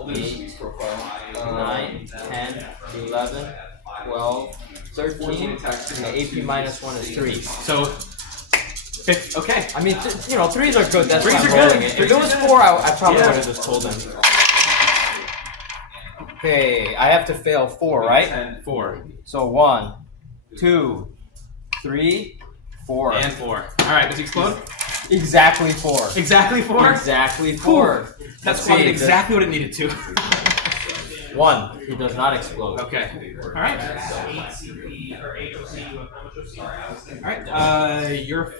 I'll do the sweet profile. 9, 10, 11, 12, 13. And the AP minus 1 is 3. So. Okay. I mean, 3s are good. That's why 3s I'm are rolling good. it. If it was 4, I probably Yeah. would have just told them. Okay, I have to fail 4, right? 4. So 1, 2, 3, 4. And 4. Alright, does he explode? Exactly 4. Exactly 4? Exactly 4. That's Let's see, exactly what it needed to. 1. He does not explode. Okay. Alright. Alright, you're.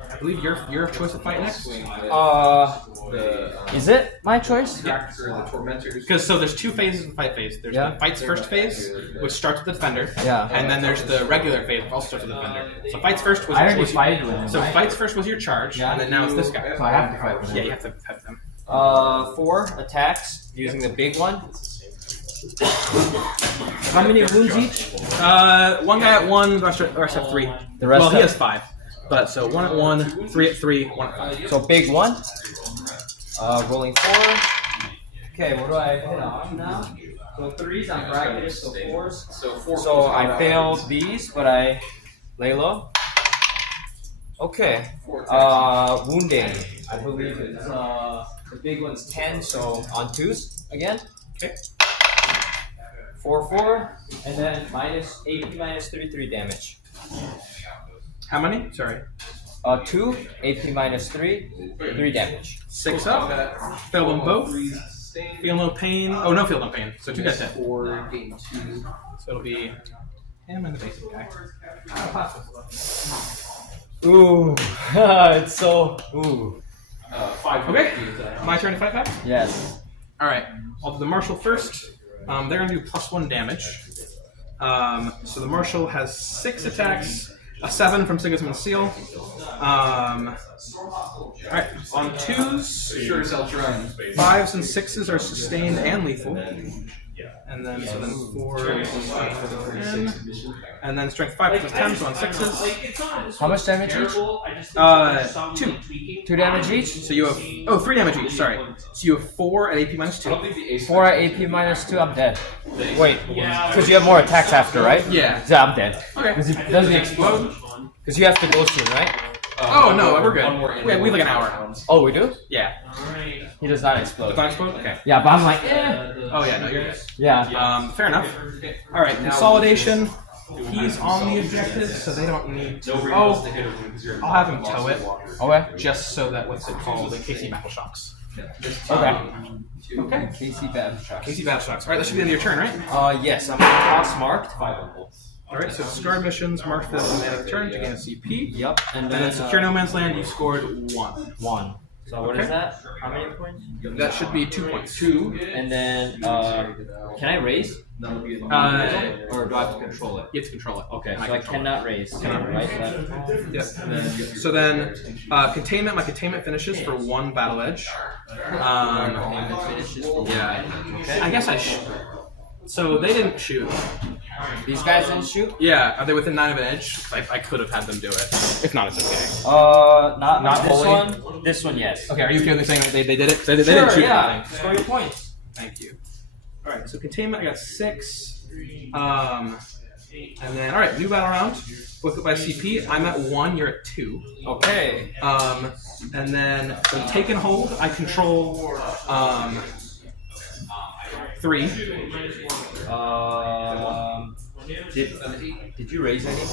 I believe your choice to fight next. Is it my choice? Or the tormentors. Because so there's two phases of the fight phase. There's Yeah. the fight's first phase, which starts with the defender, Yeah. and then there's the regular phase, which also starts with the defender. So fight's first was I already was- fighted with him. So right? fight's first was your charge, Yeah. and then now it's this guy. So I have to fight with him. Yeah, you have to fight them. 4 attacks using the big one. How many wounds each? One guy at 1, the rest have 3. The rest Well, he have- has 5. But so 1 at 1, 3 at 3, 1 at 5. So big one. Rolling 4. Okay, what do I hit on now? So 3s on bracketed, so 4s. So I failed these, but I lay low. Okay. Wounding. I believe it's the big one's 10, so on 2s again. Okay. 4, and then minus AP minus 3 damage. How many? Sorry. 2 AP minus 3 damage. 6 up. Fail them both. Feel no pain. Oh, no feel no pain. So 2 guys dead. 4, gain 2. So it'll be him and the basic guy. Ooh, it's so ooh. 5. Okay. My turn to fight back? Yes. Alright. I'll do the Marshal first. They're going to do +1 damage. So the Marshal has 6 attacks, a 7 from Sigismund's Seal. Alright, on 2s, Sure as hell trying. 5s and 6s are sustained and lethal. And then, 4, 10, and then strength 5 plus 10, so on 6s. How much damage each? 2. 2 damage each. So you have, 3 damage each, sorry. So you have 4 at AP minus 2. 4 at AP minus 2. I'm dead. Wait, because you have more attacks after, right? Yeah. Yeah, I'm dead. Okay. Does he explode? Because you have to go soon, right? Oh, no, we're good. We have like an hour. Oh, we do? Yeah. He does not explode. Does not explode? Okay. Yeah, but I'm like, eh. Oh, yeah, no, you're good. Yeah. Fair enough. Alright, consolidation. He's on the objective, so they don't need to. Oh, I'll have him tow it, Okay. just so that, what's it called? In case he battle shocks. Okay. Okay. KC Battle Shock. Casey battle shocks. Alright, that should be the end of your turn, right? Yes, I'm cross marked. Alright, so discard missions, mark for the end of the turn to gain a CP. Yep. And then secure no man's land, you scored 1. 1. So what is Okay. that? How many points? That should be 2 points. 2. And then, can I raise? Or do I have to control it? You have to control it. Okay, And so I cannot raise. Right? Yep. So then, containment. My containment finishes for 1 battle edge. Yeah. Okay. I guess I should. So they didn't shoot. These guys didn't shoot? Yeah. Are they within 9 of an edge? I could have had them do it. If not, it's okay. Not this wholly? one. This one, yes. Okay. Are you okay with me saying that they did it? They Sure, didn't shoot yeah. anything. Score your points. Thank you. All right. So containment. I got 6. And then all right. New battle round. Look at my CP. I'm at 1. You're at 2. Okay. And then so take and hold. I control 3. Did you raise any?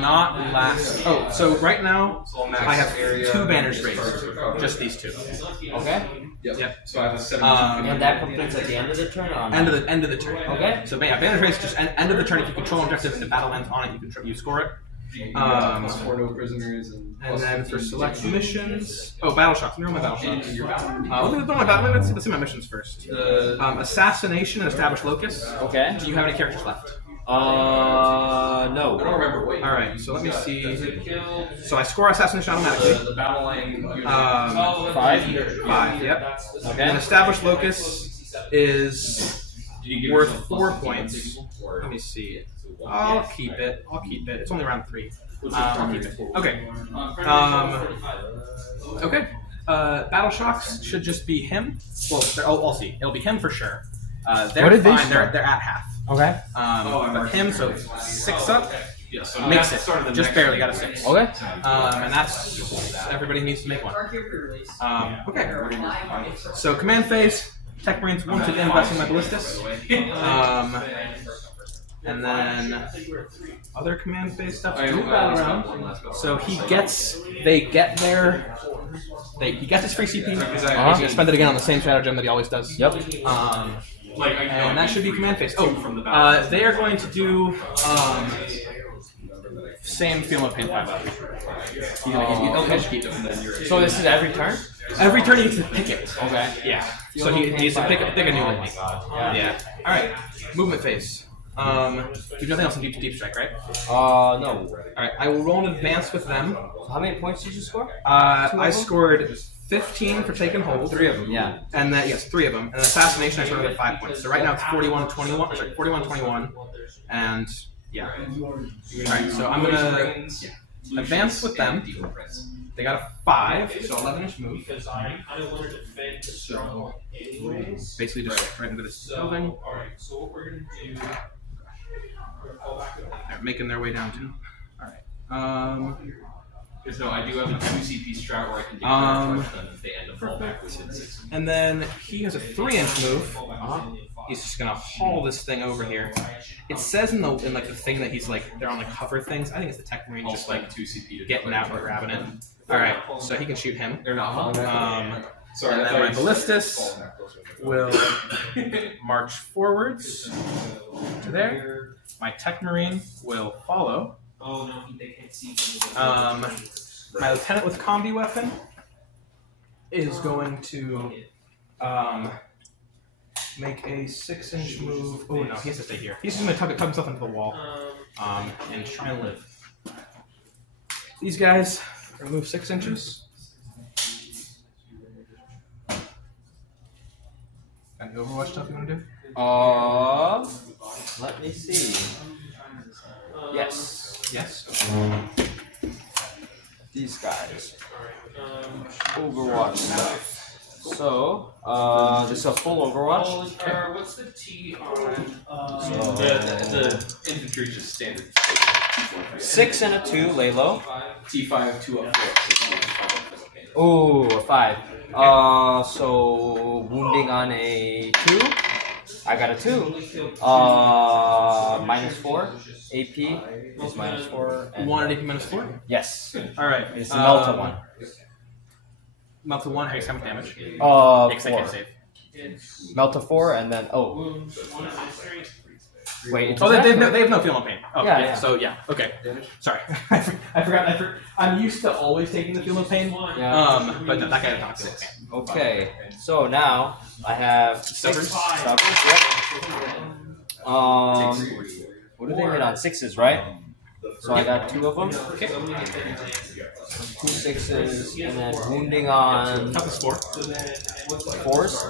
Not last. Oh, so right now I have 2 banners raised. Just these 2. Okay. Yep. So I have a 7. And that completes at the end of the turn. Or End of the turn. Okay. So yeah, banners raised just end of the turn. If you control an objective and the battle ends on it, you score it. +4 no prisoners And then for select missions, battle shocks. Let me roll my battle shocks. Let's see my missions first. Assassination and establish locus. Okay. Do you have any characters left? No. I don't remember. Wait. All right. So let me see. So I score assassination automatically. The battle line. 5. 5. Yep. Okay. And establish locus is worth 4 points. Let me see. I'll keep it. It's only round 3. I'll keep it. Okay. Okay. Battle shocks should just be him. Well, I'll see. It'll be him for sure. They're What did they fine. start? They're at half. Okay. But him, so 6 up. Makes it. Just barely got a 6. Okay. And that's everybody needs to make one. Okay. So command phase. Tech Marines 1 to investing my ballistas. And then other command phase stuff. New battle round. So he gets his free CP. He's gonna spend it again on the same stratagem that he always does. Yep. And that should be command phase. They are going to do same feel no pain 5 up. You don't get to keep it. So this is every turn? Every turn you get to pick it. Okay. Yeah. Feel So no he pain needs to five pick up. a new Oh one. my god. Yeah. All right. Movement phase. You have nothing else in deep strike, right? No. All right. I will roll an advance with them. So how many points did you score? I scored 15 for taking hold. 3 of them, yeah. And then, yes, 3 of them. And assassination, I scored another 5 points. So right now it's 41-21. Sorry, 41-21. And yeah. Alright, so I'm gonna advance with them. They got a 5, so 11-inch move. Because I kind of wanted to defend the stronghold anyways. Basically just right into this So, building. alright, so what we're gonna do. We're gonna fall back to They're making their way down too. Alright. Because no, I do have a 2 CP strat where I can crush them if they end up fall back within 6. And then he has a 3-inch move. He's just gonna haul this thing over here. It says in the the thing that he's like they're on cover things. I think it's the tech marine just like 2 CP to getting out or grabbing it. Alright, so he can shoot him. They're not. Sorry, and I then thought my you ballistas will march forwards to there. My tech marine will follow. Oh no, they can't see. My lieutenant with combi weapon is going to make a 6-inch move. Oh no, he has to stay here. He's just going to tug himself into the wall and try and live. These guys are going to move 6 inches. Any Overwatch stuff you want to do? Let me see. Yes. Yes. These guys. Overwatch stuff. So, this is a full Overwatch. What's the T on? The infantry is just standard. 6 and a 2, lay low. T5, 2 up, 4. Ooh, a 5. So wounding on a 2. I got a 2. -4. AP is -4. And 1 at AP -4? yes. Alright. It's the Melta one. Melta 1, how do you how much damage? 4. Melta 4 and then wait. It's Oh, they have exactly- no feel no pain. Oh, Yeah, yeah. So yeah, okay. Sorry, I forgot. I'm used to always taking the feel no pain. Yeah. But no, that guy does not feel no pain. Okay. So now I have Stubbers? Stubbers, yep. What do they hit on? 6s, right? So I got 2 of them. Okay. 2 6s, and then wounding on Toughest 4. 4s.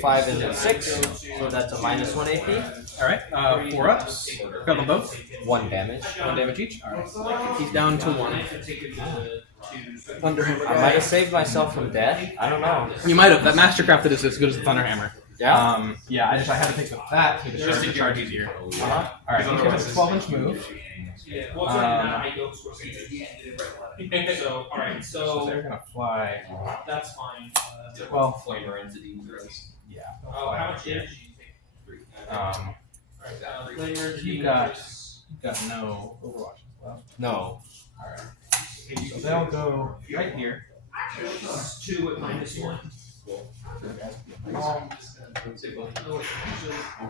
5 and then 6. So that's a -1 AP. Alright, 4 ups. Got them both. 1 damage. 1 damage each. Alright. He's down to 1. Thunderhammer. I might have saved myself from death. I don't know. You might have. That Mastercrafted is as good as the Thunderhammer. Yeah? Yeah, I had to take that to charge easier. Alright, he has a 12-inch move. Yeah. Well, sorry, not I go for So, alright, So so they're gonna fly. that's fine. Well, Flamer entity throws. yeah. Oh, how much damage did you take? Flamer, You got no Overwatch left. No. Alright. So they'll go right here. 2 at -1.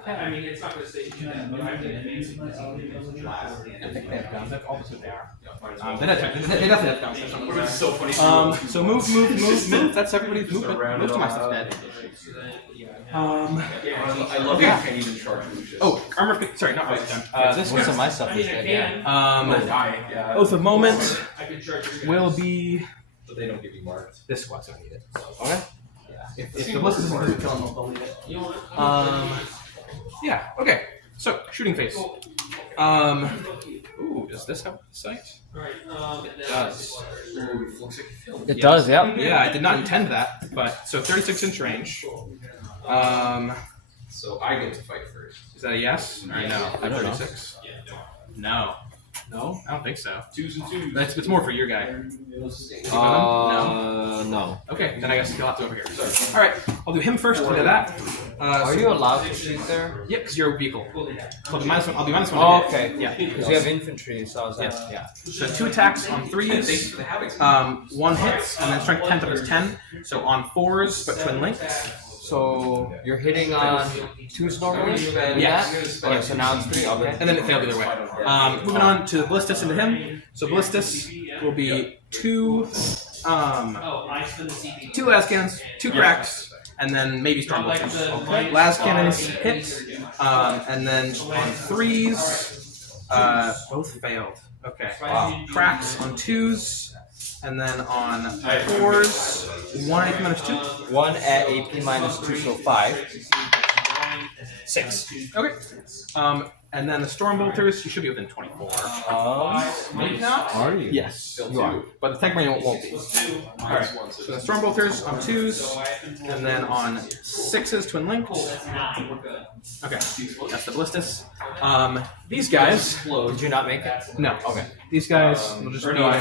I mean, it's not going to say do that, but I'm going to I think they have guns. That's also there. They definitely have guns. It's so funny. So move. That's everybody's movement. Most of my stuff's dead. I love how you can't even charge Lucius. Oh, armor. Sorry, not right time. This Most guy. of my stuff is dead, yeah. Yeah. Oath of Moment I can charge you guys. will be But they don't give you marked. this squad, so I need it. Okay. If the list isn't going to kill them, they'll need it. You know what? Yeah. Okay. So shooting phase. Ooh, does this have sight? Alright, It does. Ooh, looks like a film. It does, yep. Yeah, I did not intend that, but so 36-inch range. So I get to fight first. Is that a yes? Or no? I don't know. 36. No. No, I don't think so. 2s and 2s. It's more for your guy. No. Okay, then I guess he'll have to over here. All right, I'll do him first. Into that. Are you allowed to shoot there? Yep, because you're a vehicle. So I'll do -1. I'll do -1. Oh, okay. Yeah. Because you have infantry, so I was like, Yes. yeah. So 2 attacks on 3s. 1 hits, and then strength 10 times 10. So on 4s, but twin links. So you're hitting on 2s normally? Yes. Okay, so now it's 3, okay. And then it failed either way. Moving on to Ballistus into him. So Ballistus will be 2 Lascannons, 2 cracks, and then maybe Storm Bolters. Okay. Lascannons hit, and then on 3s, both failed. Okay. Wow. Cracks on 2s, and then on 4s, 1 AP minus 2. 1 at AP minus 2, so 5. 6. Okay. And then the Storm Bolters, you should be within 24. Maybe not? Are you? Yes, you are. But the Tech Marine won't be. Alright, so the Storm Bolters on 2s, and then on 6s, Twin Linked. Okay, that's the Ballistus. These guys. Did you not make it? No. Okay. These guys will just be a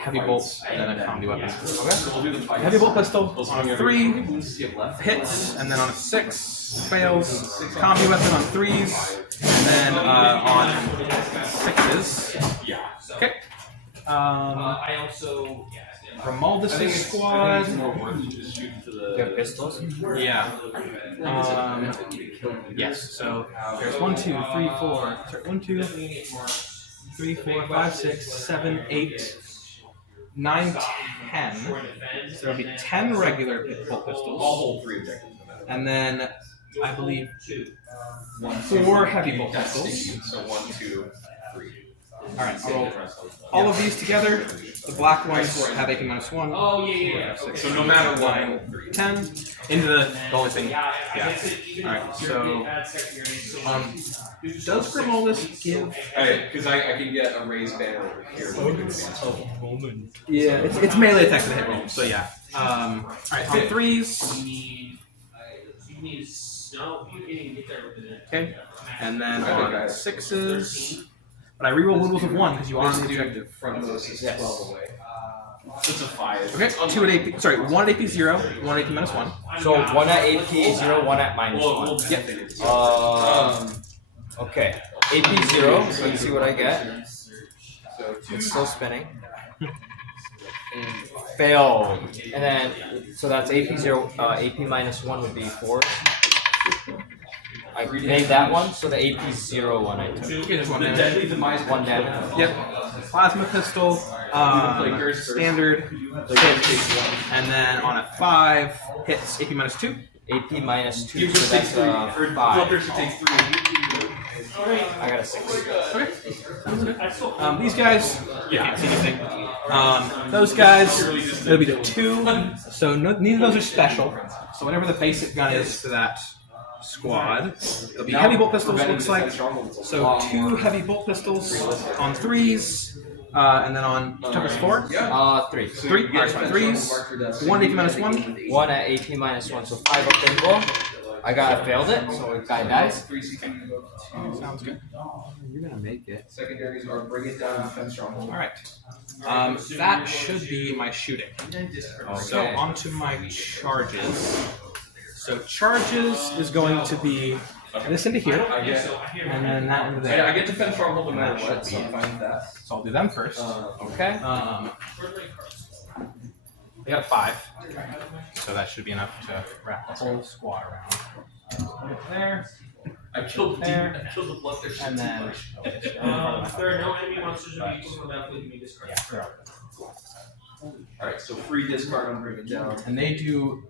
heavy bolt and then a comedy weapon. Okay. Heavy bolt pistol on 3 hits, and then on a 6 fails. Comedy weapon on 3s, and then on 6s. Okay. I also Grimaldus' squad. They're pistols? Yeah. Yes. So there's 1, 2, 3, 4. Sorry, 1, 2, 3, 4, 5, 6, 7, 8, 9, 10. So there'll be 10 regular bolt pistols. And then I believe 4 heavy bolt pistols. So 1, 2, 3. Alright, I'll roll all of these together. The black ones have AP minus 1. Oh, yeah. So no matter what, 10 into the only thing. Yeah. Alright, so does Grimaldus give? Because I can get a raised banner over here. Yeah, it's melee attack to the hit roll. So yeah. Alright, on 3s. You need snow. You can't even get there with it. Okay, and then on 6s. But I reroll wounds of 1 because you are on the objective. Front most is 12 away. So it's a 5. Okay, 2 at AP. Sorry, 1 at AP 0, 1 AP minus 1. So 1 at AP 0, 1 at minus 1. Yep. Okay. AP 0, so let's see what I get. It's still spinning. Failed. And then, so that's AP 0, AP minus 1 would be 4. I made that one, so the AP 0 one I took. Okay, there's 1 damage. 1 damage. Yep. Plasma pistol, standard, hits, and then on a 5, hits AP minus 2. AP minus 2, so that's 5. I got a 6. Okay. These guys, you can't see anything. Those guys, it'll be the 2. So neither of those are special. So whatever the basic gun is for that squad, it'll be heavy bolt pistols. Looks like so 2 heavy bolt pistols on 3s, and then on toughest 4. 3. 3. Alright, so 3s. 1 AP minus 1. 1 at AP minus 1, so 5 up the roll. I failed it, so the guy dies. Sounds good. You're gonna make it. Secondaries are bring it down defense stronghold. Alright. That should be my shooting. So onto my charges. So charges is going to be this into here, and then that into there. I get defense stronghold no matter what, so I'm fine with that. So I'll do them first. Okay. I got 5, so that should be enough to wrap the whole squad around. There, I killed the there, I killed the bloodthirsty. and then. If there are no enemy monsters or vehicles on the battlefield, you may discard. Alright, so free discard on bring it down. And they do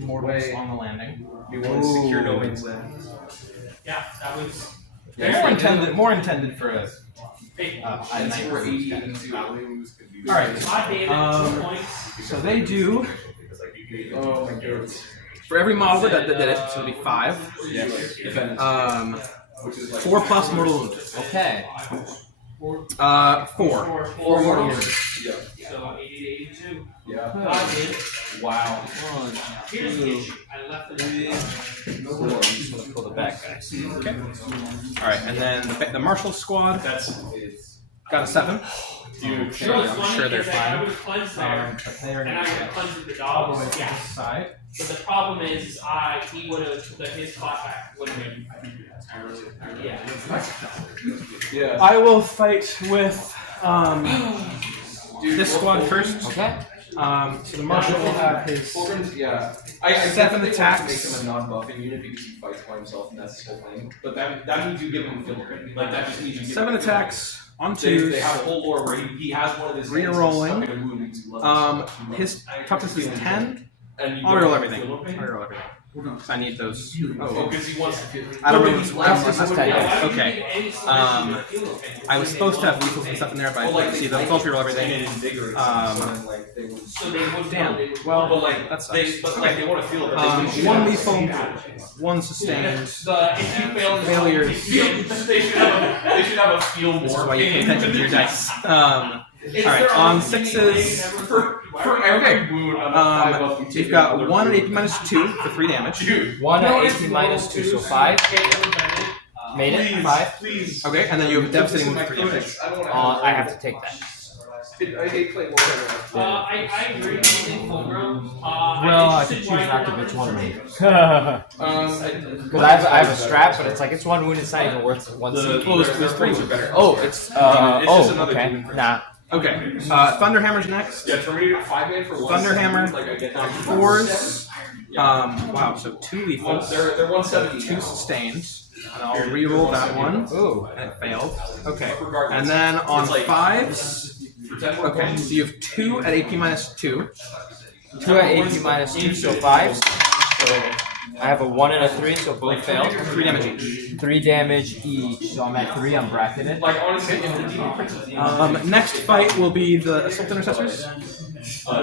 mortals on the landing. You want to secure no man's land. Yeah, that was. More intended for a. And so we're 80 into Alright. Hot damage, 2 points. So they do. Oh my god. For every model that did it, so it'll be 5. Yes. Defense. 4 plus mortal wound. Okay. 4. 4 mortal wound. Yeah. So 80 to 82. Yeah. God, dude. Wow. Here's the issue. I left it. I'm just gonna pull the back guys. Okay. Alright, and then the martial squad got a 7. I'm sure they're fine. I would cleanse there, They're and I would have cleansed the dogs. Yeah. side. But the problem is, he would have took his spot back. Would have been. Yeah. I will fight with this squad first. Okay. So the marshal will have his. Fulgrim's, yeah. I 7 definitely attacks. want to make him a non-buffing unit because he fights by himself and that's his whole thing. But that means you give him a field grade. Like that just means you give 7 him attacks on They 2s. have a whole lore where he has one of his Re-rolling. hands stuck in a wound because he loves His toughness is 10. and you I'll don't roll have everything. field pain? I'll roll everything. 'Cause I need those. Oh, because he wants to get. I don't know. That's 10 damage. Okay. I was supposed to have weakness and stuff in there, but I didn't see those. I'll roll everything. So they would Damn. Well, Well, But like that sucks. they want to feel that. 1 lethal, 1 sustained. if you fail, Failures. They should have a feel more. This is why you pay pain. attention to your dice. Alright, on 6s. For every wound, You've got 1 at AP minus 2 for 3 damage. Dude, 1 at AP minus 2, so 5. Made it? 5. please. Okay, and then you have a devastating wound for 3 damage. I don't want to I have to take that. I hate playing Warhammer. I agree. I think Fulgrim. Well, I could choose not to bitch one wound. Because Because I have a strap, but it's like it's 1 wound, it's not even worth 1 CP. Well, there's 3 wounds. Oh, it's just another okay. demon. Nah. Okay, Thunderhammer's next. Yeah, for me, 5 man for 1. Thunderhammer. Like I get down to 4s. Wow, so 2 lethals. They're 170. 2 sustained. And I'll re-roll that one. Ooh. And it failed. Okay. Regardless. And then on It's like- 5s. For 10 more Okay, so you have 2 at AP minus 2. 2 at AP minus 2, so 5. So I have a 1 and a 3, so both failed. 3 damage each. 3 damage each, so I'm at 3, I'm bracketed. Like honestly, if the demon prince Next fight will be the Assault Intercessors.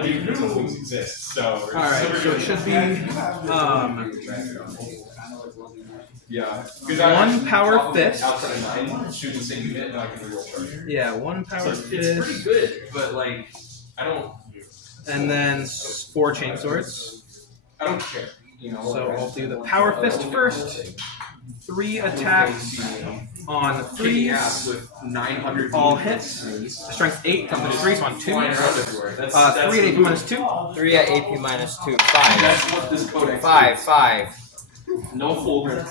demon prince exist, so Alright, so it should be yeah. 1 power fist. Outside of 9, shoot the same unit, and I can reroll charge. Yeah, 1 power So it's pretty fist. good, but like I don't And then 4 chain swords. care. You know. So I'll do the power fist first. 3 attacks on Kicking ass 3s. with 900 All demon hits. princes Strength 8 comes with 3s on flying 2s. around everywhere. That's 3 at AP minus 2. 3 at AP minus 2, 5. That's what this codex 5, 5. No Fulgrim.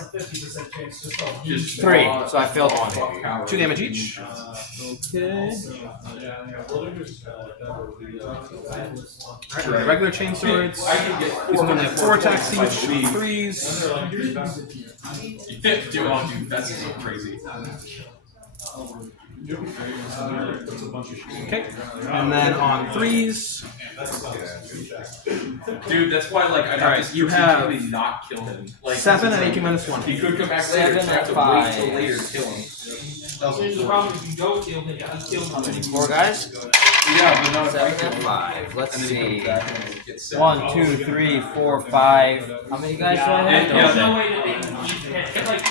Just 3, raw so I failed 1. fuck power. 2 damage each. Okay. Alright, regular chain swords. I can get These only have 4 attacks each. Like, 3s. Dude, that's so crazy. Okay. And then on 3s. Dude, that's why like I'd have Alright, to you have strategically not kill him. Like 7 at AP minus 1. he could come back 7 later. So I have to at wait till 5. later to kill him. The problem if you don't kill him, he kills How him. many? 4 guys? Yeah, but not if I 7 kill and him. 5. Let's And then he see. comes back and gets sick. 1, 2, 3, 4, 5. How many guys do I have? There's no way that they can keep like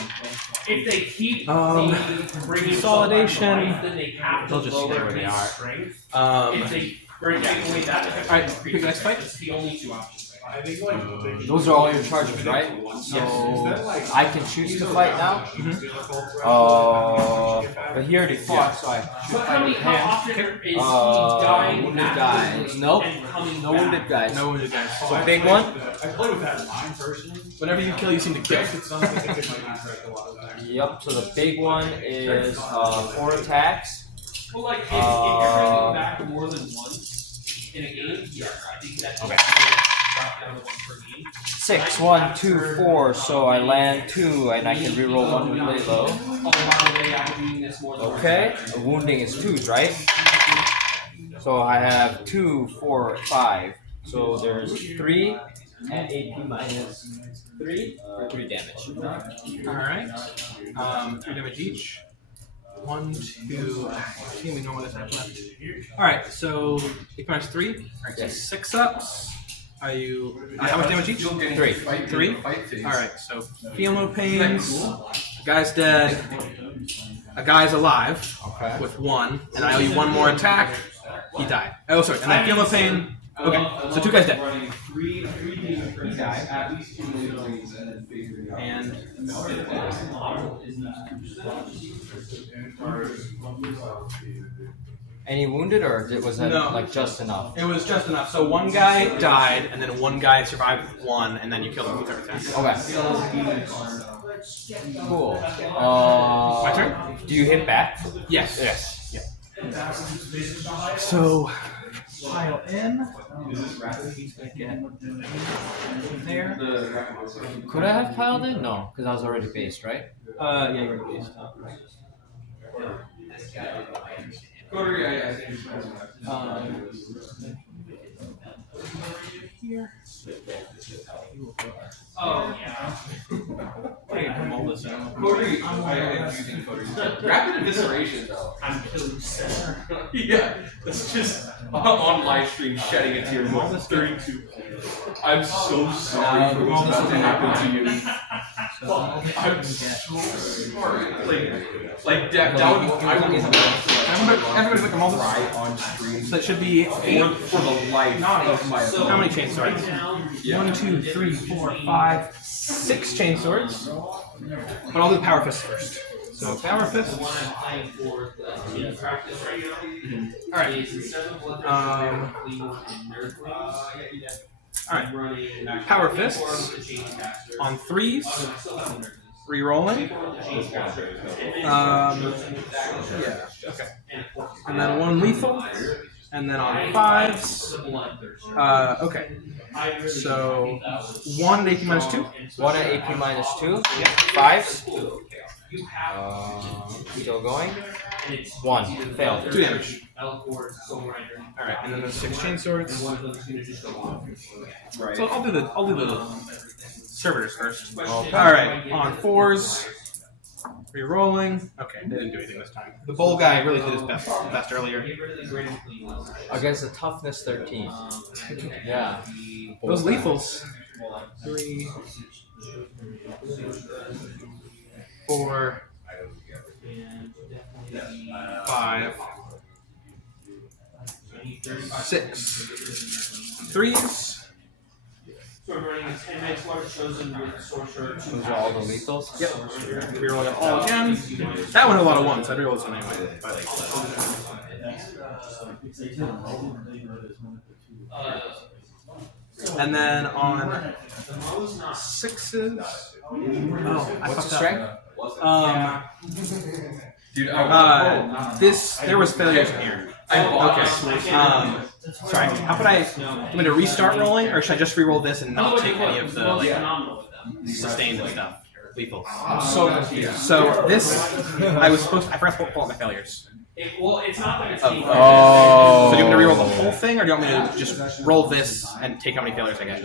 if they keep bringing Consolidation. life, then they have to They'll just lower stay where they his are. strength. Um, If they bring away that, Alright, pick the next fight. It's the only 2 options. Those are all your charges, right? So I can choose to fight now. But he already fought, so I should But fight with how him. often is he dying? Wounded after guys. Nope. and coming No back? wounded guys. No wounded guys. So big one. I play with that in mine personally. Whenever you kill, you seem to kill. It's not like I get my contract a lot of times. Yep. So the big one is 4 attacks. Well, like if you're bringing back more than once in a game, yes, I think that's okay. Drop down to 1 per game. 6, 1, 2, 4. So I land 2, and I can reroll 1 with lay low. Oh, by the way, I'm doing this more than Okay. The wounding is 2s, right? So I have 2, 4, 5. So there's 3 at AP minus 3 for 3 damage. Alright. 3 damage each. 1, 2, I think we know what attack left. Alright, so AP minus 3. Alright, so Yes. 6 ups. Are you. How much damage each? 3. Alright, so feel no pains. A guy's dead. A guy's alive Okay. with 1, and I owe you 1 more attack. He died. Oh, sorry, and I feel no pain. Okay, so 2 guys dead. He died. At least 2 millions and then figure it out. And Any wounded, or was that No. like just enough? it was just enough. So 1 guy died, and then 1 guy survived with 1, and then you killed him with 3rd attack. Okay. Cool. My turn? Do you hit back? Yes. Yes. So pile in. There. Could I have piled in? No, because I was already based, right? Yeah, you're based. Here. Oh, yeah. Grimaldus. Rapid evisceration though. I'm killing center. Yeah, that's just on live stream shedding it to your Grimaldus 32. I'm so sorry for what's about to happen to you. I'm so sorry. Like that would Everybody's like Grimaldus. cry on stream. So it should be For the life of my How many chain swords? Yeah. 1, 2, 3, 4, 5, 6 chain swords. But I'll do power fists first. So power fists. The one I'm playing for in practice right now. Alright. Is instead of blood Alright. running Power fists on 3s. Rerolling. Yeah. Okay. And then 1 lethal. And then on 5s. Okay. So 1 AP minus 2. 1 at AP minus 2. Yep. 5s. Still going. 1. Failed. 2 damage. Alright, Alright, and then there's 6 chain swords. Right. So I'll do the servitors first. Okay. Alright, on 4s. Rerolling. Okay, they didn't do anything this time. The bull guy really did his best earlier. Against a toughness 13. Yeah. Those lethals. 3, 4, 5, 6. 3s. So I'm running a 10-man squad chosen with sorcerer. Those are all the lethals? Yep. Reroll it all again. That one had a lot of 1s. I'd reroll this one anyway. And then on 6s. Oh, I What's the fucked strength? up. Dude, There was failures in here. Okay. Sorry. How about I? Want me to restart rolling, or should I just re-roll this and not take any of the sustained and stuff? Lethal. I'm so confused. So this, I forgot to pull out my failures. It's not that it's So do you want me to re-roll the whole thing, or do you want me to just roll this and take how many failures I get?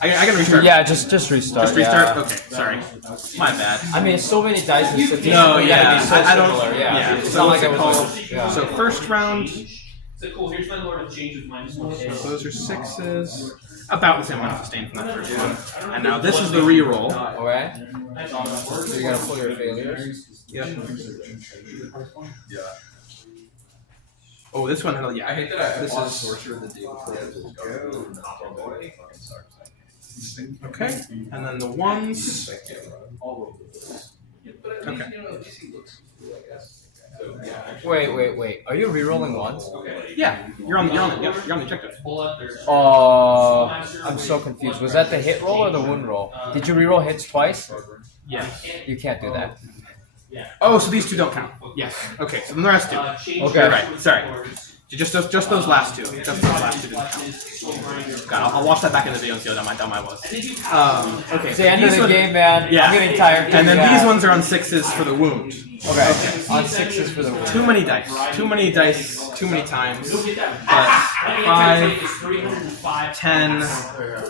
I can restart. Yeah, just restart. Just restart. Yeah. Okay. Sorry. My bad. I mean, so many dice in statistics. No, we yeah. gotta be so I don't. similar, Yeah. It's So not what's like it I called? was. Yeah. So first round. So cool, here's my Lord of Change with -1. So those are 6s. About the same amount of sustain from that first one. And now this is the re-roll. Alright. So you gotta pull your failures. Yep. Yeah. Oh, this one. Yeah. I hate that I This bought is sorcerer the day before this go. okay. And then the 1s. Okay. Wait. Are you rerolling ones? Yeah. You're on the objective. I'm so confused. Was that the hit roll or the wound roll? Did you reroll hits twice? Yeah. You can't do that. Oh, so these 2 don't count. Yes. Okay. So then the rest do. Okay. You're right. Sorry. Just those last 2. Just those last 2 didn't count. God, I'll watch that back in the video and see how dumb I was. Okay. It's the end of the game, man. Yeah. I'm getting tired. And then Yeah. these ones are on 6s for the wound. Okay. On 6s for the wound. Too many dice. Too many dice. Too many times. But 5, 10,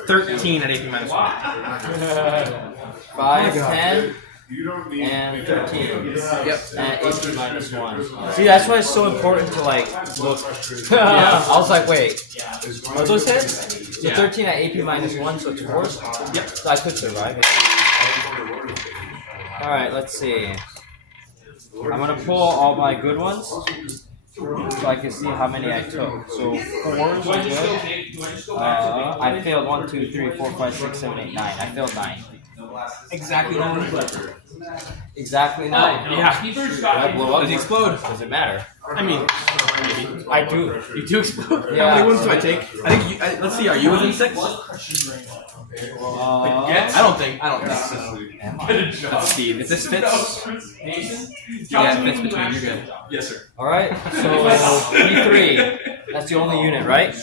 13 at AP minus 1. 5, 10, and 13. Yep. At AP minus 1. See, that's why it's so important to like look. I was like, wait, are those hits? So 13 at AP minus 1, so it's 4. Yep. So I could survive it. Alright, let's see. I'm gonna pull all my good ones so I can see how many I took. So 4s are good. I failed 1, 2, 3, 4, 5, 6, 7, 8, 9. I failed 9. Exactly 9. Exactly 9. Yeah. Did I blow up? Does he explode? Does it matter? I mean, Maybe. I do. You do explode? Yeah. How many wounds do I take? I think you, let's see, are you within 6? I don't think so. Let's see, if this fits. Yeah, it fits between, you're good. Yes, sir. Alright, so 3. That's the only unit, right?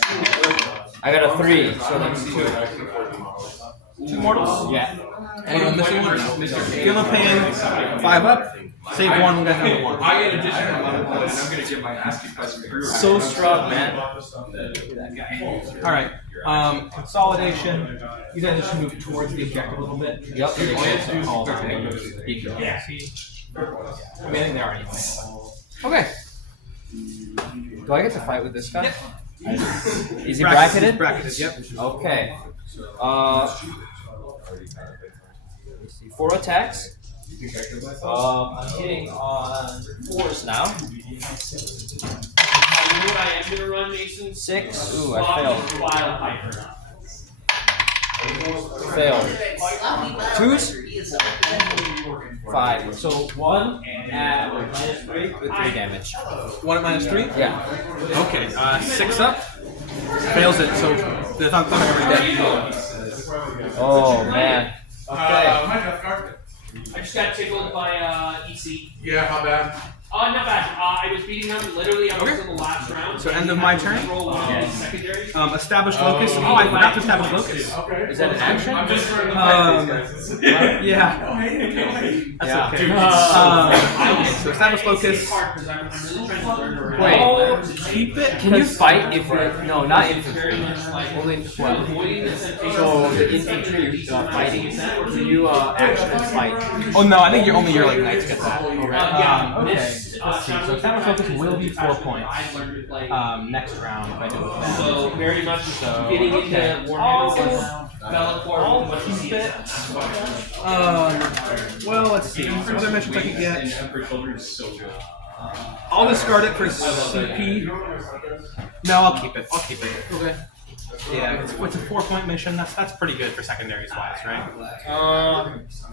I got a 3, so that's 2. 2 mortals? Yeah. Anyone missing one? No. Give him a pan, 5 up, save 1, we'll get another 1. I get additional 11 points, and I'm going to get my ass kicked by some heroes. So strong, man. Alright, consolidation. You guys just move towards the objective a little bit. Yep. All you have to do is call that. Yeah. I mean, I think they already know. Okay. Do I get to fight with this guy? Yep. Is he bracketed? Bracketed, yep. Okay. Let's see, 4 attacks. I'm hitting on 4s now. You know what I am gonna run, Mason? 6. Ooh, I failed. Wild Piper. Failed. 2s? 5. So 1 at -3 with 3 damage. 1 at -3? Yeah. Okay, 6 up. Fails it, so the thunder already dead. Oh man. Okay. I just got tickled by EC. Yeah, how bad? Not bad. I was beating them literally up until the last round. So end of my turn. Secondary. Established locus. Oh, I forgot to establish locus. Is that an action? I'm just trying to Yeah. That's Yeah. okay. So establish locus. Wait. Oh, keep it. Can you fight if you're no, not infantry. Only 12. So the infantry fighting. Can you actually fight? Oh no, I think you're only your like knights get that. Okay. Let's see. So establish focus will be 4 points. Next round if I do it. So very much getting into Warhammer. I'll keep it. Well, let's see. Some other missions I can get. Emperor Children is so good. I'll discard it for CP. No, I'll keep it. I'll keep it. Okay. Yeah, it's a 4-point mission. That's pretty good for secondaries wise, right? 4 points.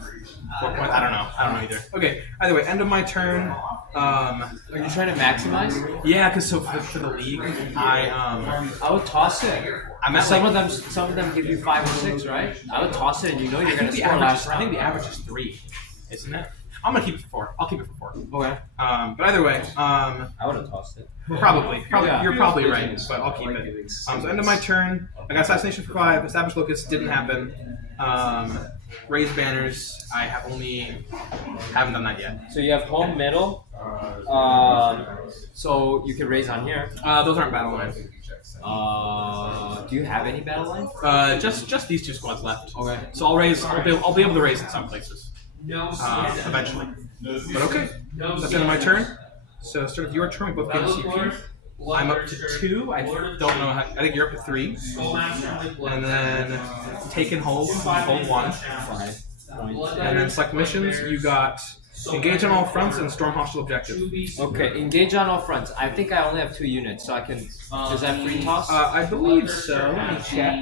I don't know either. Okay. Either way, end of my turn. Are you trying to maximize? Yeah, because so for the league, I would toss it. I'm at Some of them give you 5 or 6, right? I would toss it, and you know you're gonna score last I round. think the average is 3, isn't it? I'm gonna keep it for 4. I'll keep it for 4. Okay. But either way, I would have tossed it. probably Yeah. you're probably right, but I'll keep it. So end of my turn. I got assassination for 5. Established locus didn't happen. Raise banners. I haven't done that yet. So you have home middle. So you can raise on here. Those aren't battle lines. Do you have any battle lines? Just these 2 squads left. Okay. So I'll be able to raise in some places No. eventually. But okay, that's the end of my turn. So start of your turn. We both get a CP. I'm up to 2. I don't know how. I think you're up to 3. And then take and hold 1. And then select missions. You got engage on all fronts and storm hostile objective. Okay, engage on all fronts. I think I only have 2 units, so I can. Is that free toss? I believe so. Let me check.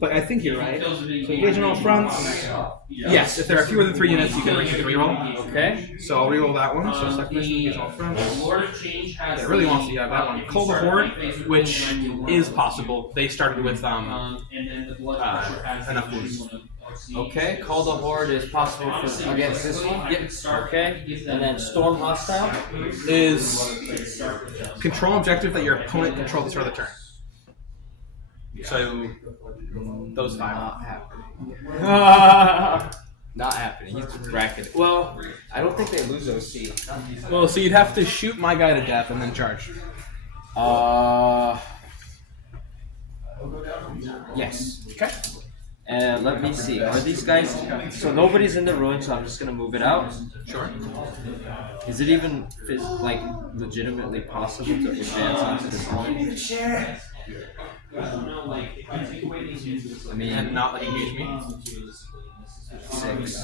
But I think you're right. So engage on all fronts. Yes, if there are fewer than 3 units, you can reroll. Okay. So I'll reroll that one. So select mission, engage on all fronts. Lord of Change has. Yeah, really wants to have that one. Cull the Horde, which is possible. They started with and then the blood pressure has enough wounds. Okay, call the horde is possible for against this one. Yep. Okay, and then storm hostile. Is control objective that your opponent controls at the start of the turn. So those 5. Not happening. Not happening. He's just bracketed. Well, I don't think they lose OC. Well, so you'd have to shoot my guy to death and then charge. Yes. Okay. And let me see. Are these guys? So nobody's in the ruin, so I'm just gonna move it out. Sure. Is it even like legitimately possible to advance onto this point? I mean, And not let you engage me. 6.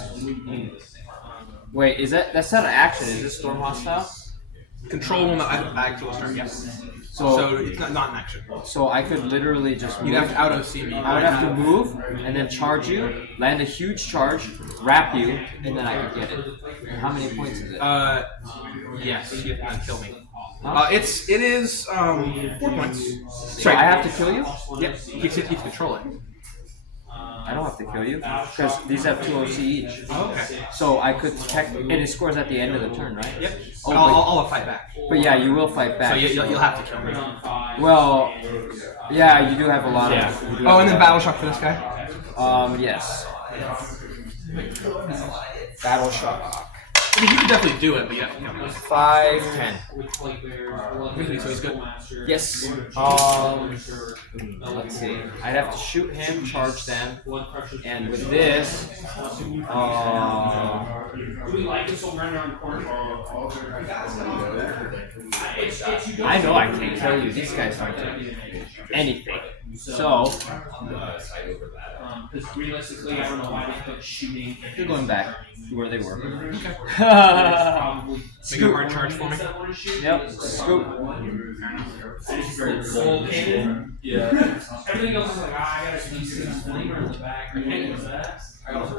Wait, is that's not an action? Is this storm hostile? Control will not actual start. Yes. So So it's not an action. So I could literally just You'd move. have to out OC me. I would have to move and then charge you, land a huge charge, wrap you, and then I could get it. How many points is it? Yes, you have to kill me. It is 4 points. So I have to kill you? Yep. You can control it. I don't have to kill you because these have 2 OC each. Oh, okay. So I could and it scores at the end of the turn, right? Yep. Oh, I'll fight back. but yeah, you will fight back. So you'll have to kill me. Well, yeah, you do have a lot of. Oh, and then battle shock for this guy. Yes. Battle shock. I mean, you could definitely do it, but yeah. 5, 10. So he's good. Yes. Let's see. I'd have to shoot him, charge them, and with this, I know I can't kill you. These guys aren't doing anything. So, realistically, I don't know why they put shooting. you're going back to where they were. Make Scoop. a hard charge for me. Yep. Scoop. Full cannon. Yeah. Everything else is like, I gotta do some flavor in the back. I can't use that. I like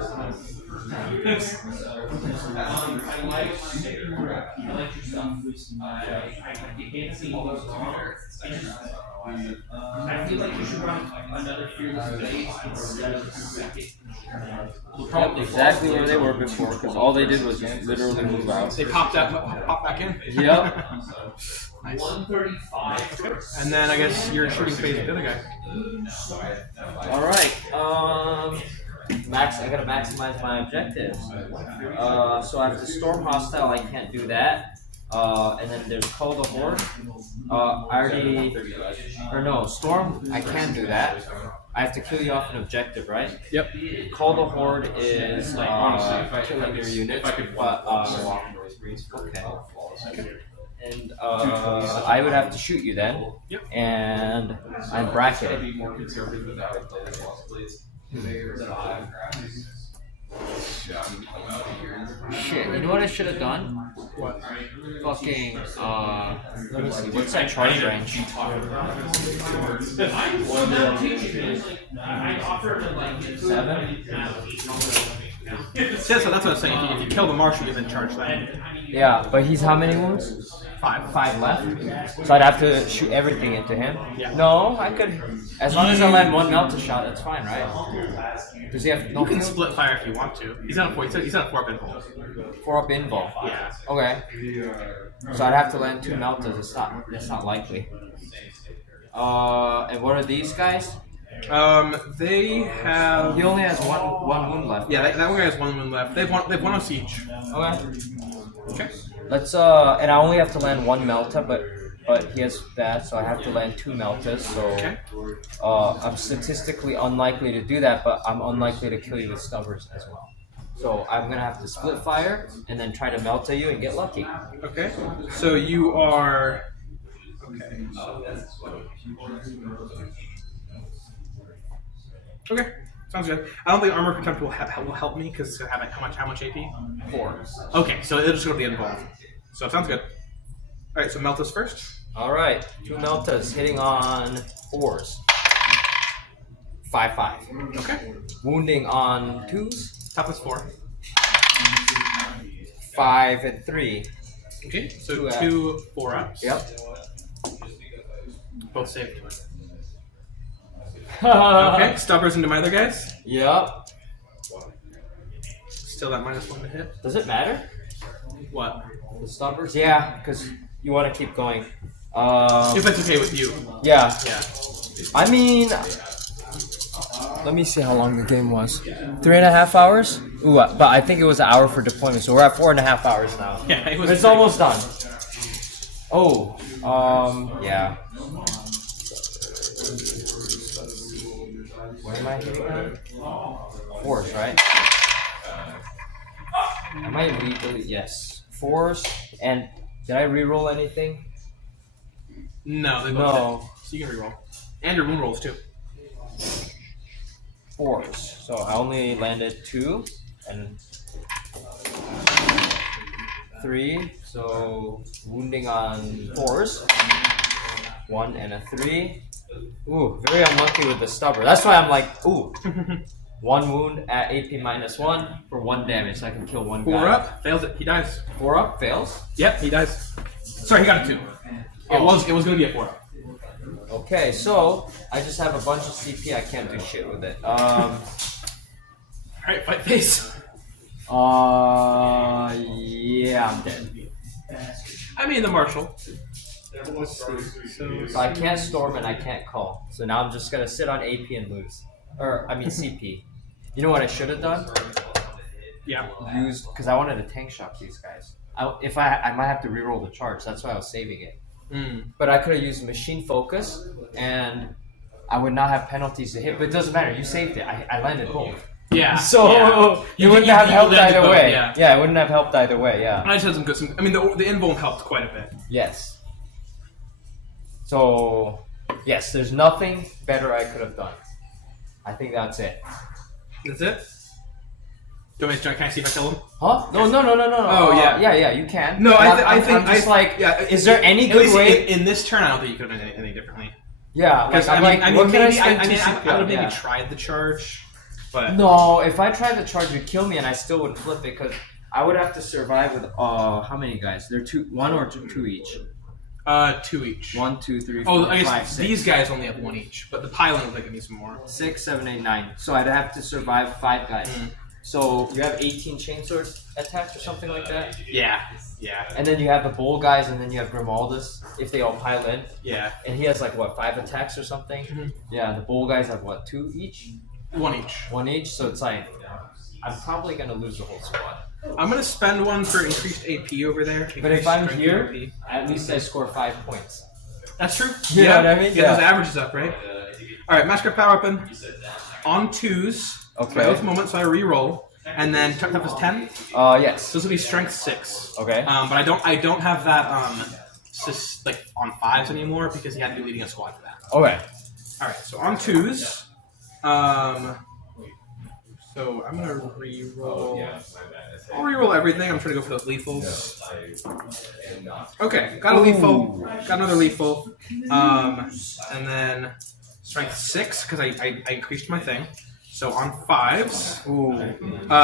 your stuff. You can't see all those wrong. I feel like you should run another fearless base instead of the second. Yep, exactly where they were before, because all they did was literally move out. They pop back in. Yep. Nice. 135. And then I guess you're shooting phase with the other guy. All right. I gotta maximize my objectives. So I have to storm hostile. I can't do that. And then there's call the horde. Storm. I can do that. I have to kill you off an objective, right? Yep. Call the horde is killing your units, but okay. And I would have to shoot you then. Yep. And I'm bracketed. Be more conservative without it. Shit, you know what I should have done? What? Fucking, let me see, what's that charge range? Seven? Yeah, so that's what I was saying. If you kill the marshal, you then charge that. Yeah, but he's how many wounds? 5. 5 left. So I'd have to shoot everything into him. Yeah. No, I could, as long as I land 1 melter shot, that's fine, right? Does he have no You can field? split fire if you want to. He's on a 4. He's on a 4 pinball. 4 up invul. Yeah. Okay. So I'd have to land 2 melters. It's not likely. And what are these guys? They have. He only has one wound left. Yeah, that one guy has 1 wound left. They've one of each. Okay. Okay. Let's and I only have to land 1 melta, but he has that, so I have to land 2 meltas. So Okay. I'm statistically unlikely to do that, but I'm unlikely to kill you with stubbers as well. So I'm gonna have to split fire and then try to melta you and get lucky. Okay. So you are. Okay. Okay. Sounds good. I don't think armor contempt will help me because how much AP? 4. Okay, so it'll just go to the involved. So it sounds good. All right, so Meltas first. All right, 2 meltas hitting on 4s. 5/5. Okay. Wounding on 2s. Toughness 4. 5 and 3. Okay, so 2 2 4-ups. Yep. Both saved. Okay, stubbers into my other guys. Yep. Still that -1 to hit. Does it matter? What? The stubbers? Yeah, because you want to keep going. If that's okay with you. Yeah. Yeah. I mean, let me see how long the game was. 3.5 hours? Ooh, but I think it was an hour for deployment, so we're at 4.5 hours now. Yeah, it was. It's almost done. Oh, yeah. What am I hitting on? 4s, right? Am I legally? Yes. 4s. And did I reroll anything? No, they both No. hit. So you can reroll. And your wound rolls too. 4s. So I only landed 2 and 3. So wounding on 4s. 1 and a 3. Ooh, very unlucky with the stubber. That's why I'm like, ooh. 1 wound at AP -1 for 1 damage, so I can kill 1 guy. 4 up, fails it. He dies. 4 up fails. Yep, he dies. Sorry, he got a 2. It was going to be a 4 up. Okay, so I just have a bunch of CP. I can't do shit with it. All right, fight face. Yeah, I'm dead. I mean the marshal. So I can't storm and I can't call. So now I'm just gonna sit on AP and lose. Or I mean CP. You know what I should have done? Yeah. Used because I wanted to tank shock these guys. I might have to reroll the charge. That's why I was saving it. But I could have used machine focus and I would not have penalties to hit. But it doesn't matter. You saved it. I landed both. Yeah. So you wouldn't have helped either both, way. Yeah. It wouldn't have helped either way. Yeah. I just had some good. I mean, the invuln helped quite a bit. Yes. So, yes, there's nothing better I could have done. I think that's it. That's it. Can I see if I kill him? Huh? No. Oh, yeah. Yeah, you can. No, But I think I'm just like, yeah. is there any At good least way? in this turn? I don't think you could have done anything differently. Yeah, like, I'm like, what can I maybe spend I 2 would CP have on? maybe Yeah. tried the charge, but No, if I tried the charge, you'd kill me, and I still would flip it because I would have to survive with how many guys? They're 1 or 2 each. 2 each. 1, 2, 3, Oh, 4, I guess 5, 6. these guys only have 1 each, but the pylon would give me some more. 6, 7, 8, 9. So I'd have to survive 5 guys. So you have 18 chainsword attacks or something like that? Yeah. And then you have the bowl guys, and then you have Grimaldus, if they all pile in. Yeah. And he has like, what, 5 attacks or something? Yeah, the bowl guys have what, 2 each? 1 each. 1 each, so it's like, I'm probably gonna lose the whole squad. I'm gonna spend 1 for increased AP over there. But if I'm Increased here, strength at least I score 5 points. that's true. You know what I mean? Get Yeah. those averages up, right? All right, massacre power weapon on 2s. Okay. For both moments, so I re-roll, and then toughness 10. Yes. So this will be strength 6. Okay. But I don't have that like on 5s anymore because he had to be leading a squad for that. Okay. All right, so on 2s. So I'm gonna re-roll. I'll re-roll everything. I'm trying to go for those lethals. Okay, got a lethal. Got another lethal. And then strength 6 because I increased my thing. So on 5s,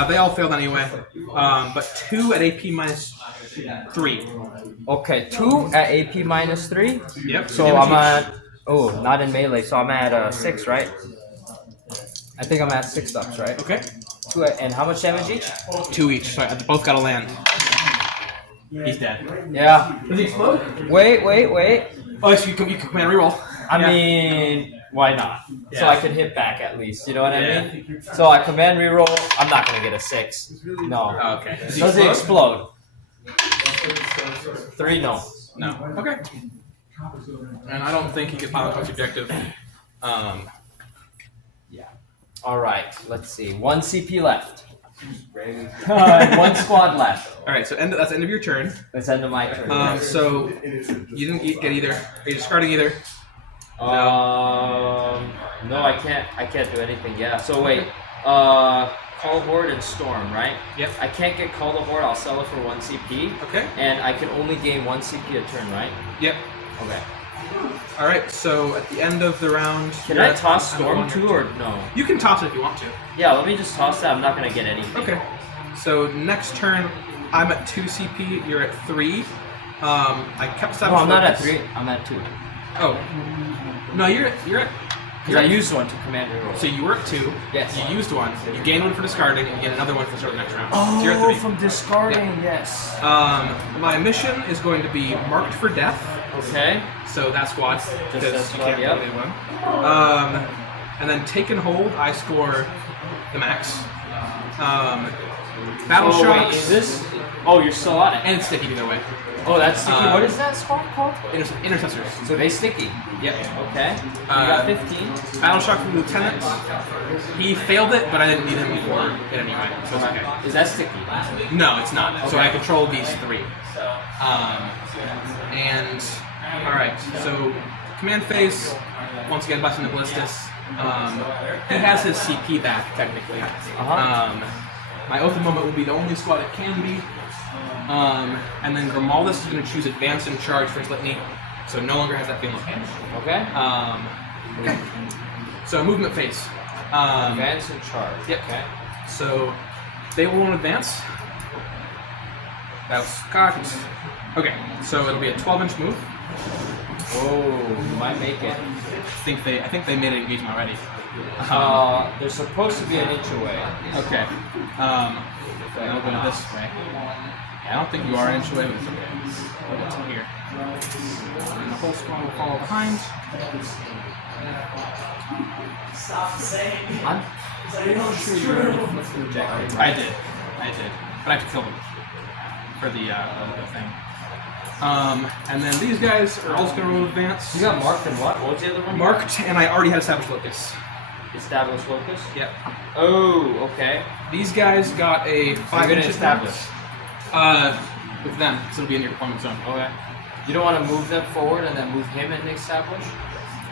they all failed anyway. But 2 at AP -3. Okay, 2 at AP -3. Yep. So I'm at. Oh, not in melee. So I'm at 6, right? I think I'm at 6 ducks, right? Okay. 2 and how much damage each? 2 each. So they both got to land. He's dead. Yeah. Does he explode? Wait. Oh, so you can command reroll. I mean, why not? So Yeah. I can hit back at least. You know what Yeah. I mean? So I command reroll. I'm not gonna get a 6. No. Oh, okay. Does it explode? 3, no. No. Okay. And I don't think he could pilot his objective. All right. Let's see. 1 CP left. 1 squad left. All right. So that's the end of your turn. That's end of my turn. So you didn't get either. Are you discarding either? No, I can't do anything. Yeah. So wait. Call Horde and Storm, right? Yep. I can't get Call the Horde. I'll sell it for 1 CP. Okay. And I can only gain 1 CP a turn, right? Yep. Okay. All right. So at the end of the round, Can I toss Storm too, or no? You can toss it if you want to. Yeah. Let me just toss that. I'm not gonna get anything. Okay. So next turn, I'm at 2 CP. You're at 3. I kept No, Savage I'm not at Focus. 3. I'm at 2. Oh. No, you're at. Because I used 1 to command reroll. So you were at 2. Yes. You used 1. You gain 1 for discarding, and you get another 1 for starting the next round. Oh, so you're at 3. from discarding, yes. My mission is going to be marked for death. Okay. So that squad. that Because squad, you can't yep. really win. And then take and hold, I score the max. Battle Oh, shocks. wait, is this? Oh, you're still on it. And it's sticky either way. Oh, that's sticky. What is that squad called? Intercessors. So they sticky. Yep. Okay. You got 15. Battle shock from Lieutenant. He failed it, but I didn't need him before it anyway. So it's okay. Is that sticky? No, it's not. So Okay. I control these 3. And alright, so command phase, once again busting the Ballistus. He has his CP back, technically. My Oath of Moment will be the only squad it can be. And then Grimaldus is going to choose Advance and Charge for his litany, so no longer has that feeling of pain. Okay. Okay. So movement phase. Advance and charge. Yep. Okay. So they will advance. That's cocked. Okay, so it'll be a 12-inch move. Oh, you might make it. I think they made an engagement already. They're supposed to be an inch away. Okay. I'll go this way. Yeah, I don't think you are an inch away, but it's okay. I'll go to here. And the whole squad will follow behind. I'm not sure you already flipped the objective. I did. But I have to kill them for the thing. And then these guys are also going to roll advance. You got marked and what? What was the other one? Marked, and I already had established locus. Established locus? Yep. Oh, okay. These guys got a 5 gonna inch establish. with them, because it'll be in your deployment zone. Okay. You don't want to move them forward and then move him and establish?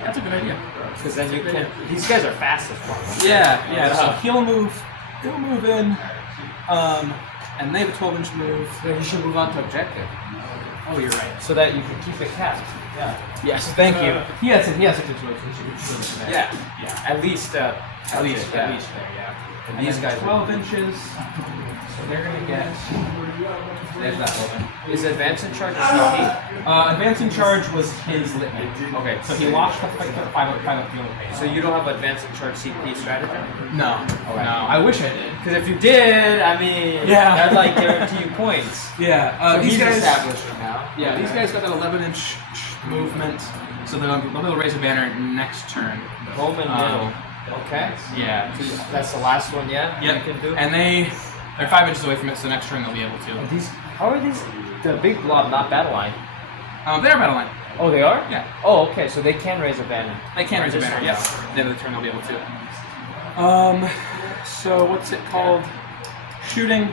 That's a good idea. Because then you can. These guys are fast as fuck. Yeah. So he'll move in, and they have a 12-inch move. You should move on to objective. Oh, you're right. So that you can keep it capped. Yeah. Yes, thank you. He has a good situation. Yeah. At least. At least there. Yeah. And these guys 12 inches, so they're gonna get. There's that open. Is advance in charge or Advance in charge was his litany. Okay. So he watched the fight for 5 up field pace. So you don't have advance in charge CP strategy? No. No. I wish I did. Because if you did, I mean, Yeah. that'd like guarantee you points. Yeah. So These he's guys. established now. Yeah. These guys got that 11-inch movement, so they'll be able to raise a banner next turn. Roman middle. Okay. Yeah. So that's the last one yet? Yep. You can do? And they're 5 inches away from it, so next turn they'll be able to. How are these? The big blob, not battle line. They're battle line. Oh, they are? Yeah. Oh, okay. So they can raise a banner. They can raise a banner. Yeah. The end of the turn they'll be able to. So what's it called? Shooting.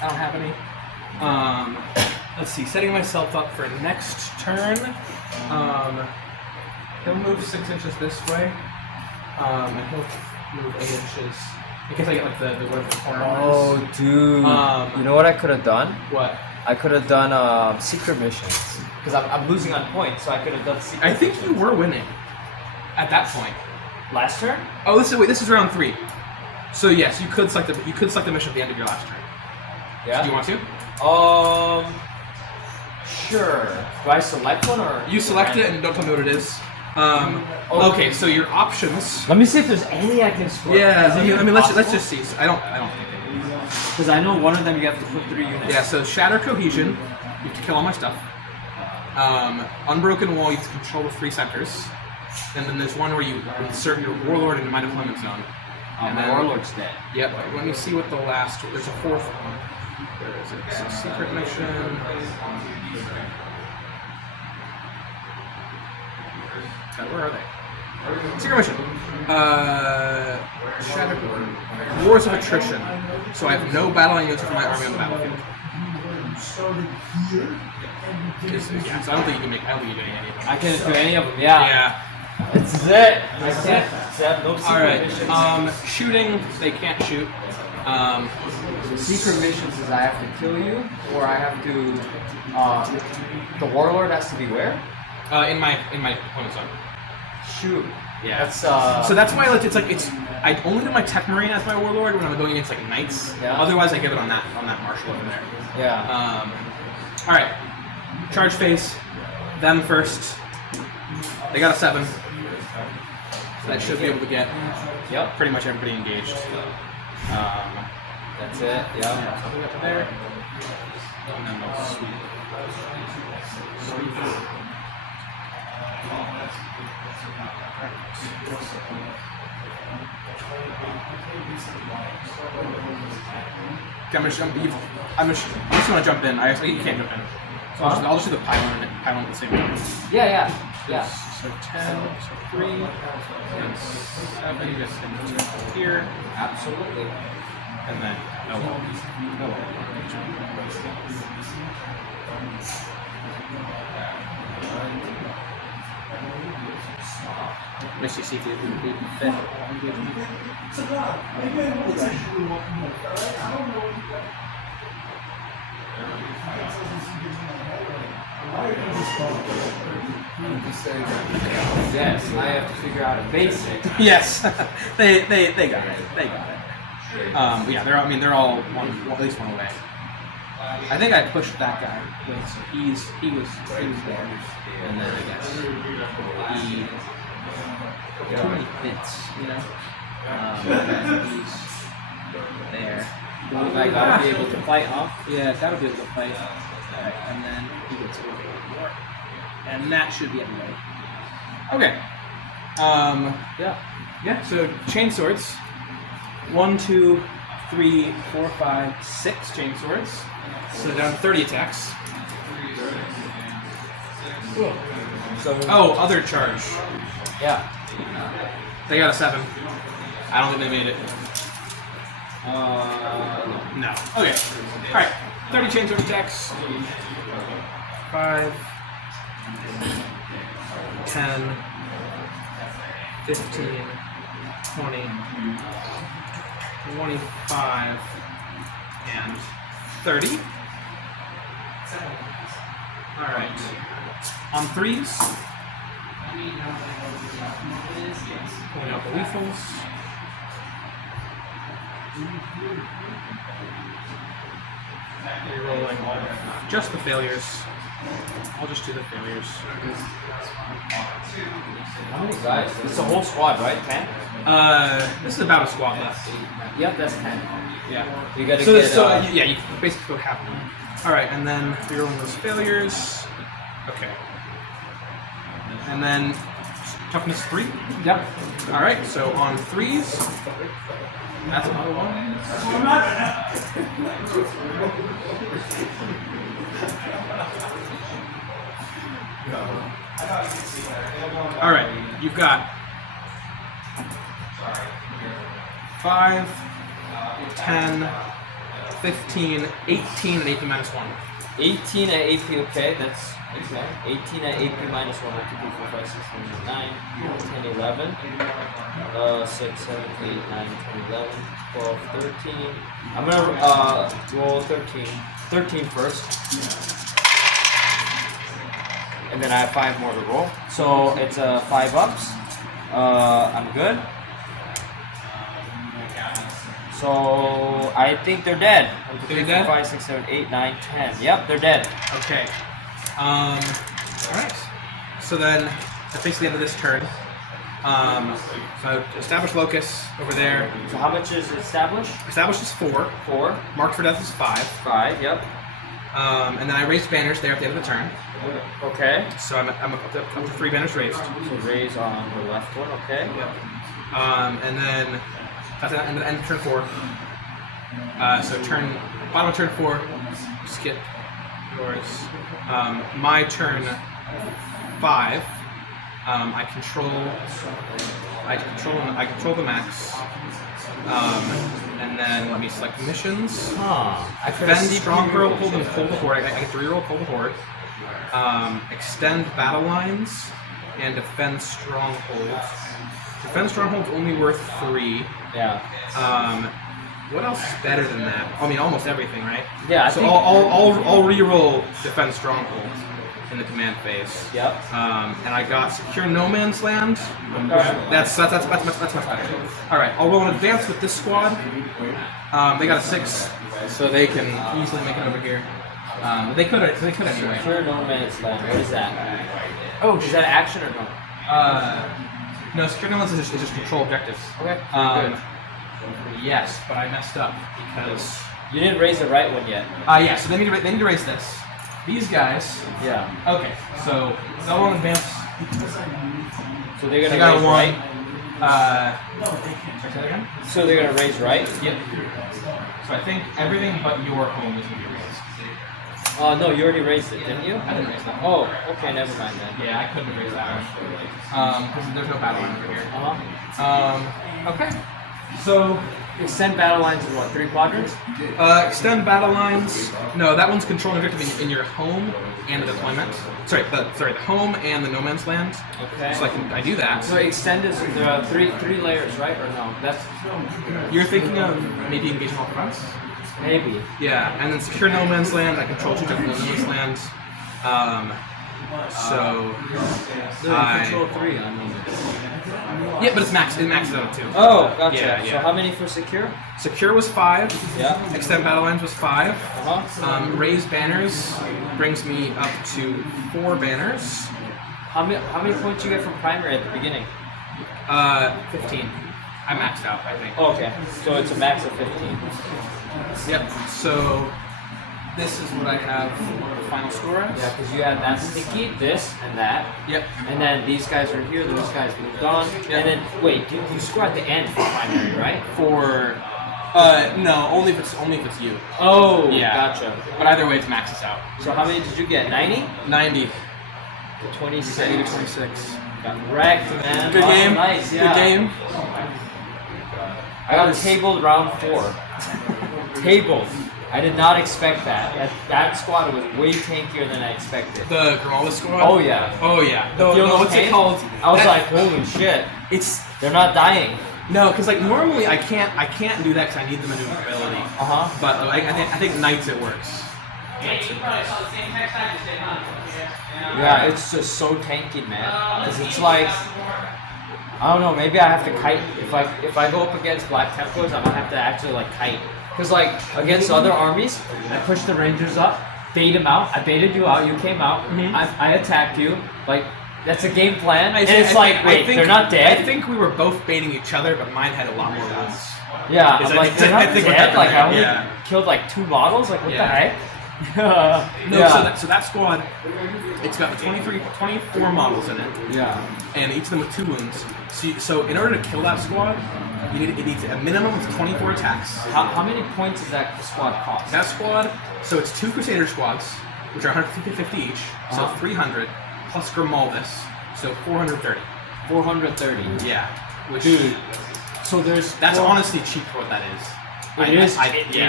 I don't have any. Let's see. Setting myself up for next turn. He'll move 6 inches this way. And he'll move 8 inches. Because I get like the corner. Oh, dude. You know what I could have done? What? I could have done secret missions. Because I'm losing on points, so I could have done secret I think you were winning at that point. Last turn? Oh, this is round 3. So yes, you could select the mission at the end of your last turn. Yeah. Do you want to? Sure. Do I select one or? You select it and don't tell me what it is. Okay, so your options. Let me see if there's any I can score. Yeah, I mean let's just see. I don't think it is. Because I know one of them you have to put 3 units. Yeah, so Shatter Cohesion, you have to kill all my stuff. Unbroken Wall, you have to control the 3 sectors. And then there's one where you insert your Warlord into my deployment zone. And my Warlord's dead. Yep, let me see what the last, there's a 4th one. Where is it? So secret mission. Where are they? Secret mission. Shadow Wars of Attrition. So I have no battling units for my army on the battlefield. Yeah, so I don't think you can make. I don't think you can do any of them. I can't do any of them. Yeah. Yeah. It's it. I can't accept no secret All right. missions. Shooting. They can't shoot. Secret missions is I have to kill you, or I have to. The Warlord has to be where? In my deployment zone. Shoot. Yeah. That's So that's why I only do my Tech Marine as my Warlord when I'm going against like Knights. Yeah. Otherwise, I give it on that Marshal over there. Yeah. All right. Charge phase. Them first. They got a 7. So that should be able to get pretty much everybody engaged. That's it. Yeah. So we got to there. And then they'll sweep. Okay, I'm just gonna jump in. You can't jump in. So I'll just do the pylon at the same time. Yeah. So 10, so 3, and 7 just in here. Absolutely. And then no. Let's see if we fit. Yes, I have to figure out a basic. Yes, they got it. They got it. Yeah, they're all at least one away. I think I pushed that guy, so he was there, and then I guess he too many bits, you know. And he's there. I gotta be able to fight, huh? Yeah, gotta be able to fight. Alright, and then he gets over more. And that should be everybody. Okay. Yeah, so chain swords. 1, 2, 3, 4, 5, 6 chain swords. So down to 30 attacks. Oh, other charge. Yeah. They got a 7. I don't think they made it. No. Okay. Alright. 30 chain sword attacks. 5, 10, 15, 20, 25, and 30. Alright. On 3s. Pulling out the lethals. Rerolling all just the failures. I'll just do the failures. How many guys? It's a whole squad, right? 10? This is about a squad left. Yep, that's 10. Yeah. You gotta So, get. yeah, you basically go half. Alright, and then rerolling those failures. Okay. And then toughness 3? Yep. Alright, so on 3s. That's another one. Alright, you've got 5, 10, 15, 18, and AP minus 1. 18 at AP, okay, that's okay. 18 at AP minus 1, 2, 3, 4, 5, 6, 7, 8, 9, 10, 11, 6, 7, 8, 9, 10, 11, 12, 13. I'm gonna roll 13. 13 first. And then I have 5 more to roll. So it's 5 ups. I'm good. So I think they're dead. 1, 2, 3, 4, 5, 6, 7, 8, 9, 10. Yep, they're dead. Okay. Alright. So then that's basically the end of this turn. So establish locus over there. So how much is established? Established is 4. 4. Marked for death is 5. 5, yep. And then I raised banners there at the end of the turn. Okay. So I'm up to 3 banners raised. So raise on the left one, okay. Yep. And then that's the end of turn 4. So bottom of turn 4, skip yours. My turn 5. I control the max. And then let me select missions. I Defend stronghold, hold the horde. I get to reroll pull the horde. Extend battle lines and defend strongholds. Defend strongholds only worth 3. Yeah. What else is better than that? I mean, almost everything, right? Yeah. So I'll reroll defend strongholds in the command phase. Yep. And I got secure no man's land. That's much better. All right, I'll roll an advance with this squad. They got a 6, so they can easily make it over here. They could anyway. Secure no man's land. What is that? Oh, is that action or no? No, secure no man's is just control objectives. Okay. Yes, but I messed up because You didn't raise the right one yet. yeah. So they need to raise this. These guys. Yeah. Okay, so they'll roll an advance. So they're They gonna got raise a 1. right. Say that again? So they're gonna raise right. Yep. So I think everything but your home is going to be raised. No, you already raised it, didn't you? I didn't raise that. Oh, okay, never mind then. Yeah, I couldn't have raised that one. Because there's no battle line over here. Okay. So, Extend battle lines in what? 3 quadrants? extend battle lines. No, that one's controlling objective in your home and the deployment. Sorry, the home and the no man's land. Okay. So I do that. So extend is three layers, right? Or no? That's You're thinking of maybe engaging all fronts? maybe. Yeah, and then secure no man's land. I control 2 different no man's lands. So The control 3. I mean. yeah, but it maxes out too. Oh, gotcha. Yeah, So yeah. how many for secure? Secure was 5. Yeah. Extend battle lines was 5. Uh-huh. Raise banners brings me up to 4 banners. How many points you get from primary at the beginning? 15. I maxed out, I think. Okay, so it's a max of 15. Yep. So this is what I have the final score as. Yeah, because you had that sticky, this, and that. Yep. And then these guys are here, those guys moved on. Yeah. And then, wait, you score at the end for primary, right? For no, only if it's you. Oh, Yeah. gotcha. But either way, it maxes out. So how many did you get? 90? 90. 26. Negative 26. Got wrecked, man. Good Awesome, game. Nice, yeah. Good game. I got tabled round 4. Tabled. I did not expect that. That squad was way tankier than I expected. The Grimaldus squad. Oh yeah. Oh yeah. The Field of what's Pain? it called? I was That- like, holy shit. It's They're not dying. no, because like normally I can't do that because I need the maneuverability. Uh-huh. But I think Knights it works. Yeah, it's just so tanky, man. Because it's like, I don't know, maybe I have to kite. If I go up against Black Templars, I'm gonna have to actually like kite. Because like against other armies, I pushed the Rangers up, bait them out. I baited you out, you came out. I attacked you. Like that's a game plan. And it's like, wait, they're not dead. I think we were both baiting each other, but mine had a lot more wounds. Yeah, Is I'm it- like, they're I not think what dead. happened Like there, I only yeah. killed like 2 models. Like what Yeah. the heck? No, yeah. so that squad, it's got 24 models in it, yeah. and each of them with 2 wounds. So in order to kill that squad, it needs a minimum of 24 attacks. How many points does that squad cost? That squad, so it's 2 Crusader squads, which are 150 each, so Uh-huh. 300, plus Grimaldus, so 430. 430. Yeah. Which, Dude. So there's that's honestly cheap for what that is. It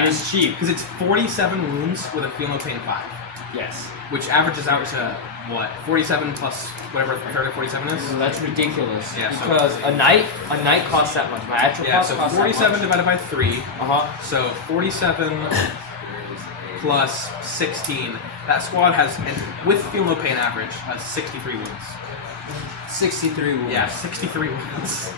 is cheap. Because it's 47 wounds with a feel no pain 5, Yes. which averages out to, what, 47 plus whatever 30 47 is? So that's ridiculous. Yeah, so- because a night costs that much. My actual Yeah, cost so costs 47 divided by 3, Uh-huh. so 47 plus 16. That squad has, and with feel no pain average, has 63 wounds. 63 wounds. Yeah, 63 wounds.